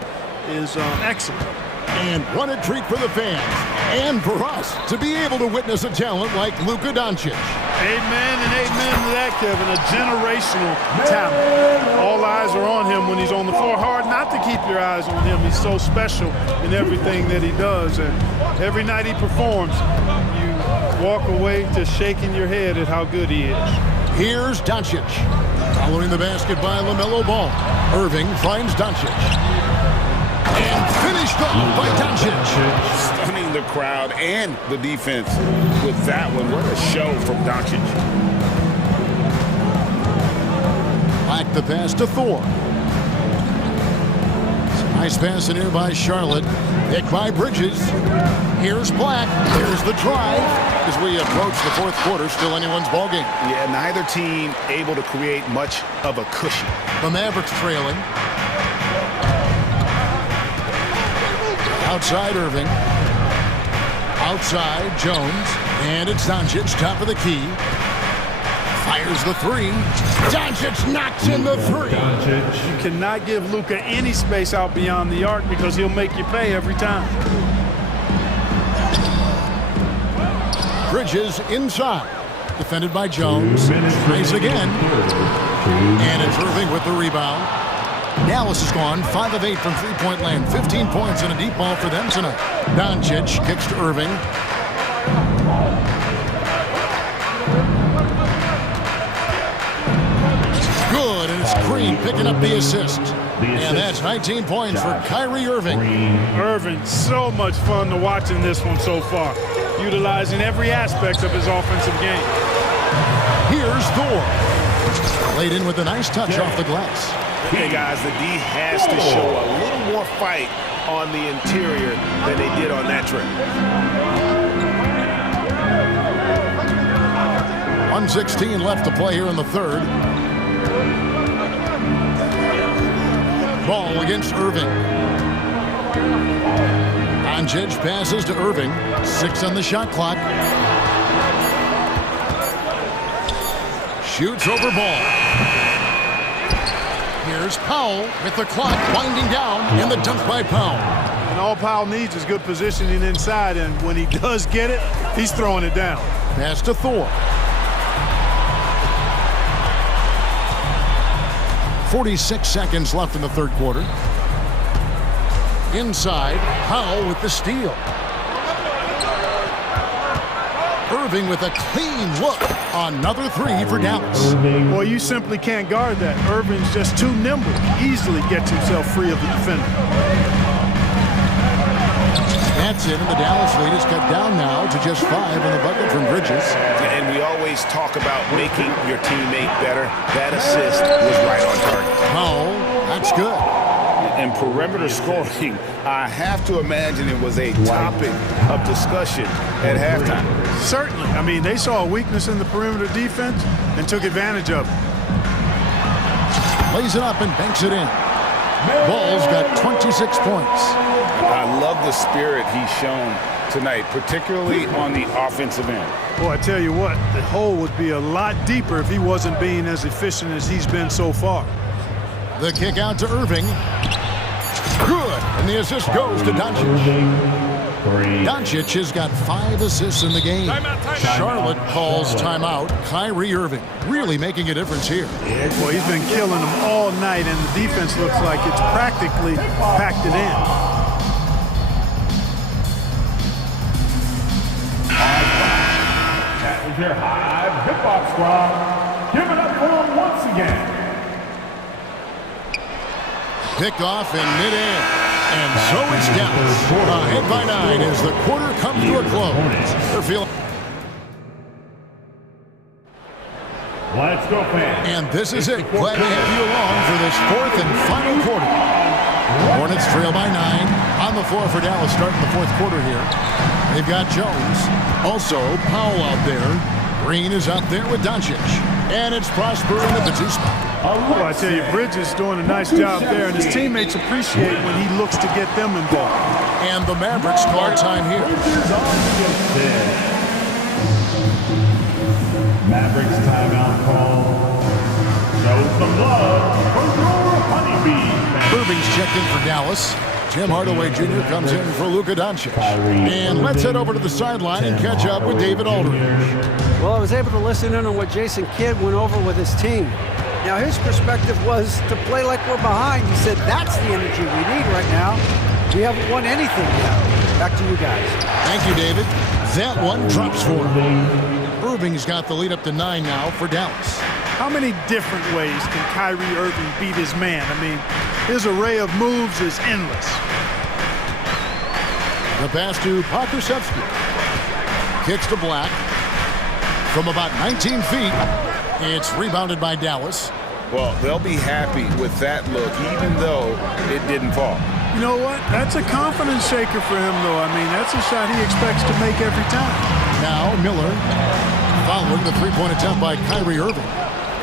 is excellent. And what a treat for the fans and for us to be able to witness a talent like Luka Doncic. Amen and amen to that, Kevin. A generational talent. All eyes are on him when he's on the floor. Hard not to keep your eyes on him. He's so special in everything that he does. And every night he performs, you walk away just shaking your head at how good he is. Here's Doncic. Following the basket by LaMelo Ball. Irving finds Doncic. And finished off by Doncic. Stunning the crowd and the defense with that one. What a show from Doncic. Back the pass to Thor. Nice pass in here by Charlotte. Picked by Bridges. Here's Black. Here's the drive. As we approach the fourth quarter, still anyone's ballgame. Yeah, neither team able to create much of a cushion. The Mavericks trailing. Outside Irving. Outside Jones. And it's Doncic, top of the key. Fires the three. Doncic knocks in the three. You cannot give Luka any space out beyond the arc because he'll make you pay every time. Bridges inside. Defended by Jones. Raise again. And it's Irving with the rebound. Dallas has gone 5 of 8 from three-point land. 15 points and a deep ball for them tonight. Doncic kicks to Irving. Good, and it's Green picking up the assist. And that's 19 points for Kyrie Irving. Irving, so much fun to watch in this one so far. Utilizing every aspect of his offensive game. Here's Thor. Laid in with a nice touch off the glass. Okay, guys, the D has to show a little more fight on the interior than they did on that trip. 1:16 left to play here in the third. Ball against Irving. Doncic passes to Irving. 6 on the shot clock. Shoots over ball. Here's Powell with the clock winding down, and the dunk by Powell. And all Powell needs is good positioning inside, and when he does get it, he's throwing it down. Pass to Thor. 46 seconds left in the third quarter. Inside, Powell with the steal. Irving with a clean look. Another three for Dallas. Well, you simply can't guard that. Irving's just too nimble. Easily gets himself free of the defender. That's it, and the Dallas lead is cut down now to just 5 on the bucket from Bridges. And we always talk about making your teammate better. That assist was right on target. Powell, that's good. And perimeter scoring, I have to imagine it was a topic of discussion at halftime. Certainly. I mean, they saw a weakness in the perimeter defense and took advantage of it. Lays it up and banks it in. Ball's got 26 points. I love the spirit he's shown tonight, particularly on the offensive end. Boy, I tell you what, the hole would be a lot deeper if he wasn't being as efficient as he's been so far. The kick out to Irving. Good, and the assist goes to Doncic. Doncic has got 5 assists in the game. Charlotte calls timeout. Kyrie Irving really making a difference here. Well, he's been killing them all night, and the defense looks like it's practically packed it in. That was your Hive hip-hop squad. Give it up for them once again. Picked off in midair. And so is Dallas. Ahead by 9 as the quarter comes to a close. They're feeling. Let's go, fans. And this is it. Glad to have you along for this fourth and final quarter. Hornets trail by 9. On the floor for Dallas starting the fourth quarter here. They've got Jones. Also, Powell out there. Green is out there with Doncic. And it's Prosper in the 2 spot. Well, I tell you, Bridges is doing a nice job there, and his teammates appreciate when he looks to get them involved. And the Mavericks call time here. Mavericks timeout call. Show some love for your honeybee. Irving's checked in for Dallas. Tim Hardaway Jr. comes in for Luka Doncic. And let's head over to the sideline and catch up with David Aldridge. Well, I was able to listen in on what Jason Kidd went over with his team. Now, his perspective was to play like we're behind. He said that's the energy we need right now. We haven't won anything yet. Back to you guys. Thank you, David. That one drops for him. Irving's got the lead up to 9 now for Dallas. How many different ways can Kyrie Irving beat his man? I mean, his array of moves is endless. The pass to Pokusevski. Kicks to Black. From about 19 feet, it's rebounded by Dallas. Well, they'll be happy with that look, even though it didn't fall. You know what? That's a confidence shaker for him, though. I mean, that's a shot he expects to make every time. Now Miller following the three-point attempt by Kyrie Irving.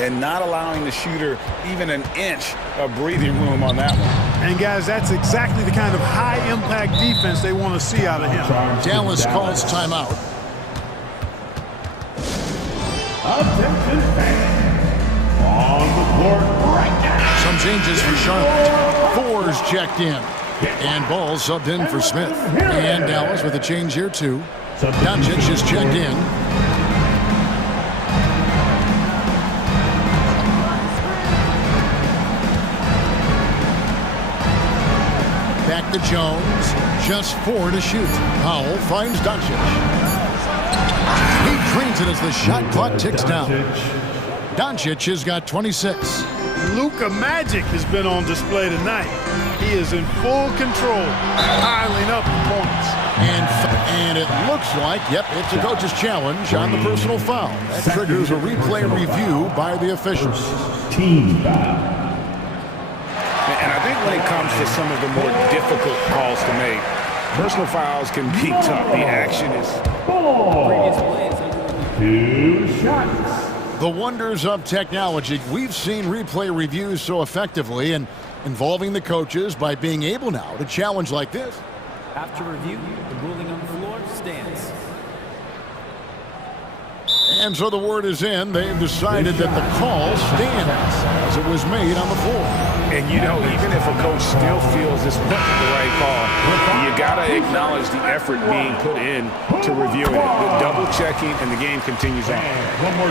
And not allowing the shooter even an inch of breathing room on that one. And, guys, that's exactly the kind of high-impact defense they want to see out of him. Dallas calls timeout. Attention fans. On the court right now. Some changes for Charlotte. Fours checked in. And Ball subbed in for Smith. And Dallas with a change here, too. Doncic is checked in. Back to Jones. Just 4 to shoot. Powell finds Doncic. He drains it as the shot clock ticks down. Doncic has got 26. Luka Magic has been on display tonight. He is in full control, piling up the points. And it looks like, yep, it's a coach's challenge on the personal foul. That triggers a replay review by the officials. Team foul. And I think when it comes to some of the more difficult calls to make, personal fouls can be tough. The action is... Ball. 2 shots. The wonders of technology. We've seen replay reviews so effectively and involving the coaches by being able now to challenge like this. After review, the ruling on the floor stands. And so the word is in. They've decided that the call stands as it was made on the floor. And, you know, even if a coach still feels this wasn't the right call, you got to acknowledge the effort being put in to reviewing it. The double-checking, and the game continues on.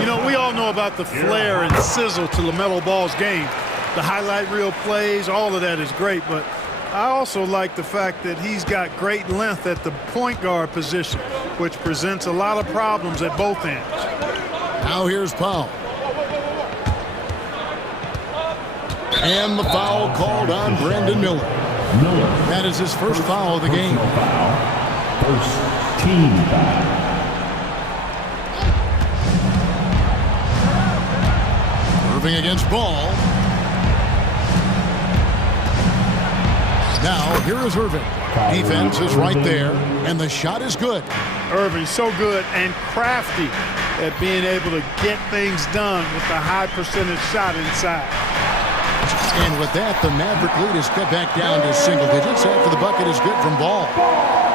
You know, we all know about the flair and sizzle to LaMelo Ball's game. The highlight reel plays, all of that is great, but I also like the fact that he's got great length at the point guard position, which presents a lot of problems at both ends. Now here's Powell. And the foul called on Brandon Miller. That is his first foul of the game. First team foul. Irving against Ball. Now, here is Irving. Defense is right there, and the shot is good. Irving's so good and crafty at being able to get things done with the high percentage shot inside. And with that, the Maverick lead is cut back down to single digits after the bucket is good from Ball.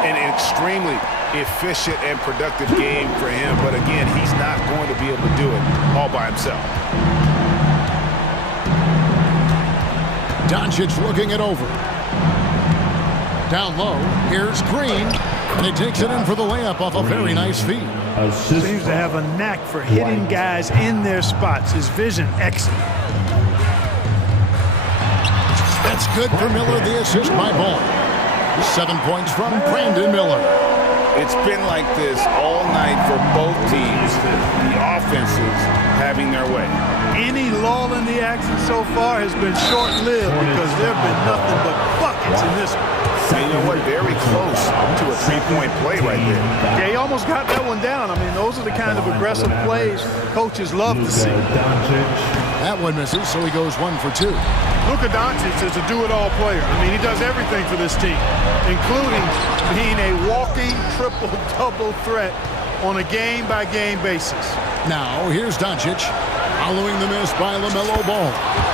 An extremely efficient and productive game for him, but again, he's not going to be able to do it all by himself. Doncic looking it over. Down low, here's Green, and he takes it in for the layup off a very nice feed. Seems to have a knack for hitting guys in their spots. His vision, excellent. That's good for Miller, the assist by Ball. 7 points from Brandon Miller. It's been like this all night for both teams. The offenses having their way. Any lull in the action so far has been short-lived because there have been nothing but buckets in this one. You know what? Very close to a three-point play right there. Yeah, he almost got that one down. I mean, those are the kind of aggressive plays coaches love to see. That one misses, so he goes 1 for 2. Luka Doncic is a do-it-all player. I mean, he does everything for this team, including being a walking triple-double threat on a game-by-game basis. Now, here's Doncic, following the miss by LaMelo Ball.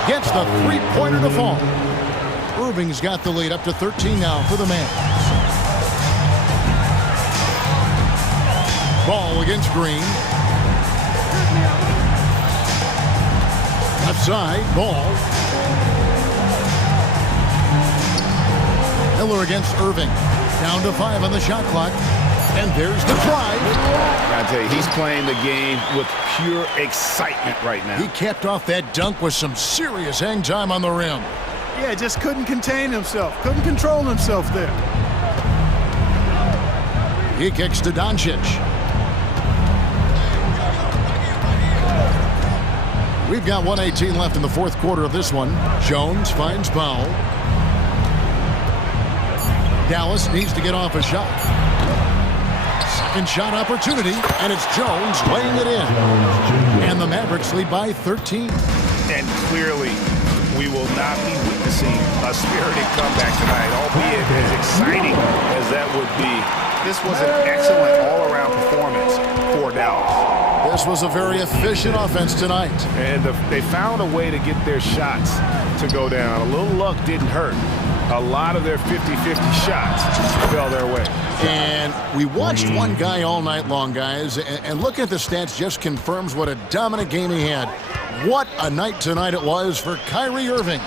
Gets the three-pointer to fall. Irving's got the lead up to 13 now for the man. Ball against Green. Left side, Ball. Miller against Irving. Down to 5 on the shot clock. And there's the drive. I tell you, he's playing the game with pure excitement right now. He capped off that dunk with some serious hang time on the rim. Yeah, just couldn't contain himself. Couldn't control himself there. He kicks to Doncic. We've got 1:18 left in the fourth quarter of this one. Jones finds Powell. Dallas needs to get off a shot. Second shot opportunity, and it's Jones laying it in. And the Mavericks lead by 13. And clearly, we will not be witnessing a spirited comeback tonight, albeit as exciting as that would be. This was an excellent all-around performance for Dallas. This was a very efficient offense tonight. And they found a way to get their shots to go down. A little luck didn't hurt. A lot of their 50-50 shots fell their way. And we watched one guy all night long, guys, and looking at the stats just confirms what a dominant game he had. What a night tonight it was for Kyrie Irving.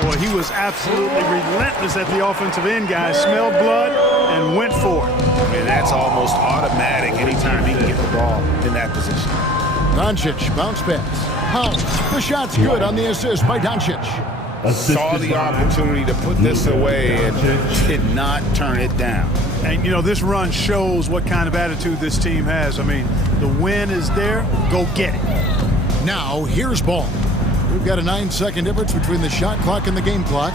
Boy, he was absolutely relentless at the offensive end, guys. Smelled blood and went for it. And that's almost automatic anytime he can get the ball in that position. Doncic, bounce pass. House, the shot's good on the assist by Doncic. Saw the opportunity to put this away and did not turn it down. And, you know, this run shows what kind of attitude this team has. I mean, the win is there. Go get it. Now, here's ball. We've got a 9-second difference between the shot clock and the game clock.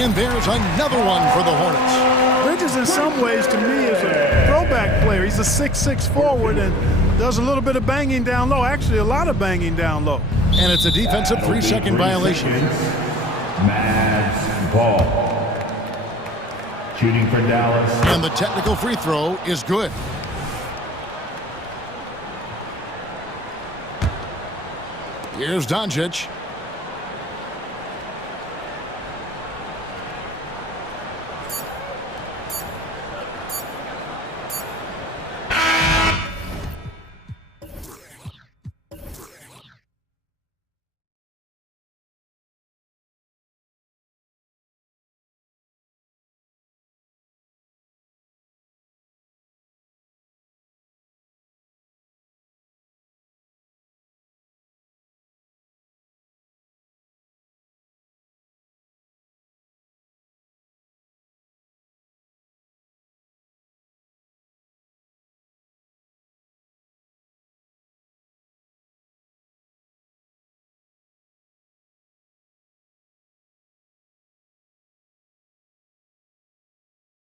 And there's another one for the Hornets. Bridges, in some ways, to me, is a throwback player. He's a 6'6" forward and does a little bit of banging down low. Actually, a lot of banging down low. And it's a defensive 3-second violation. Mads Ball. Shooting for Dallas. And the technical free throw is good. Here's Doncic.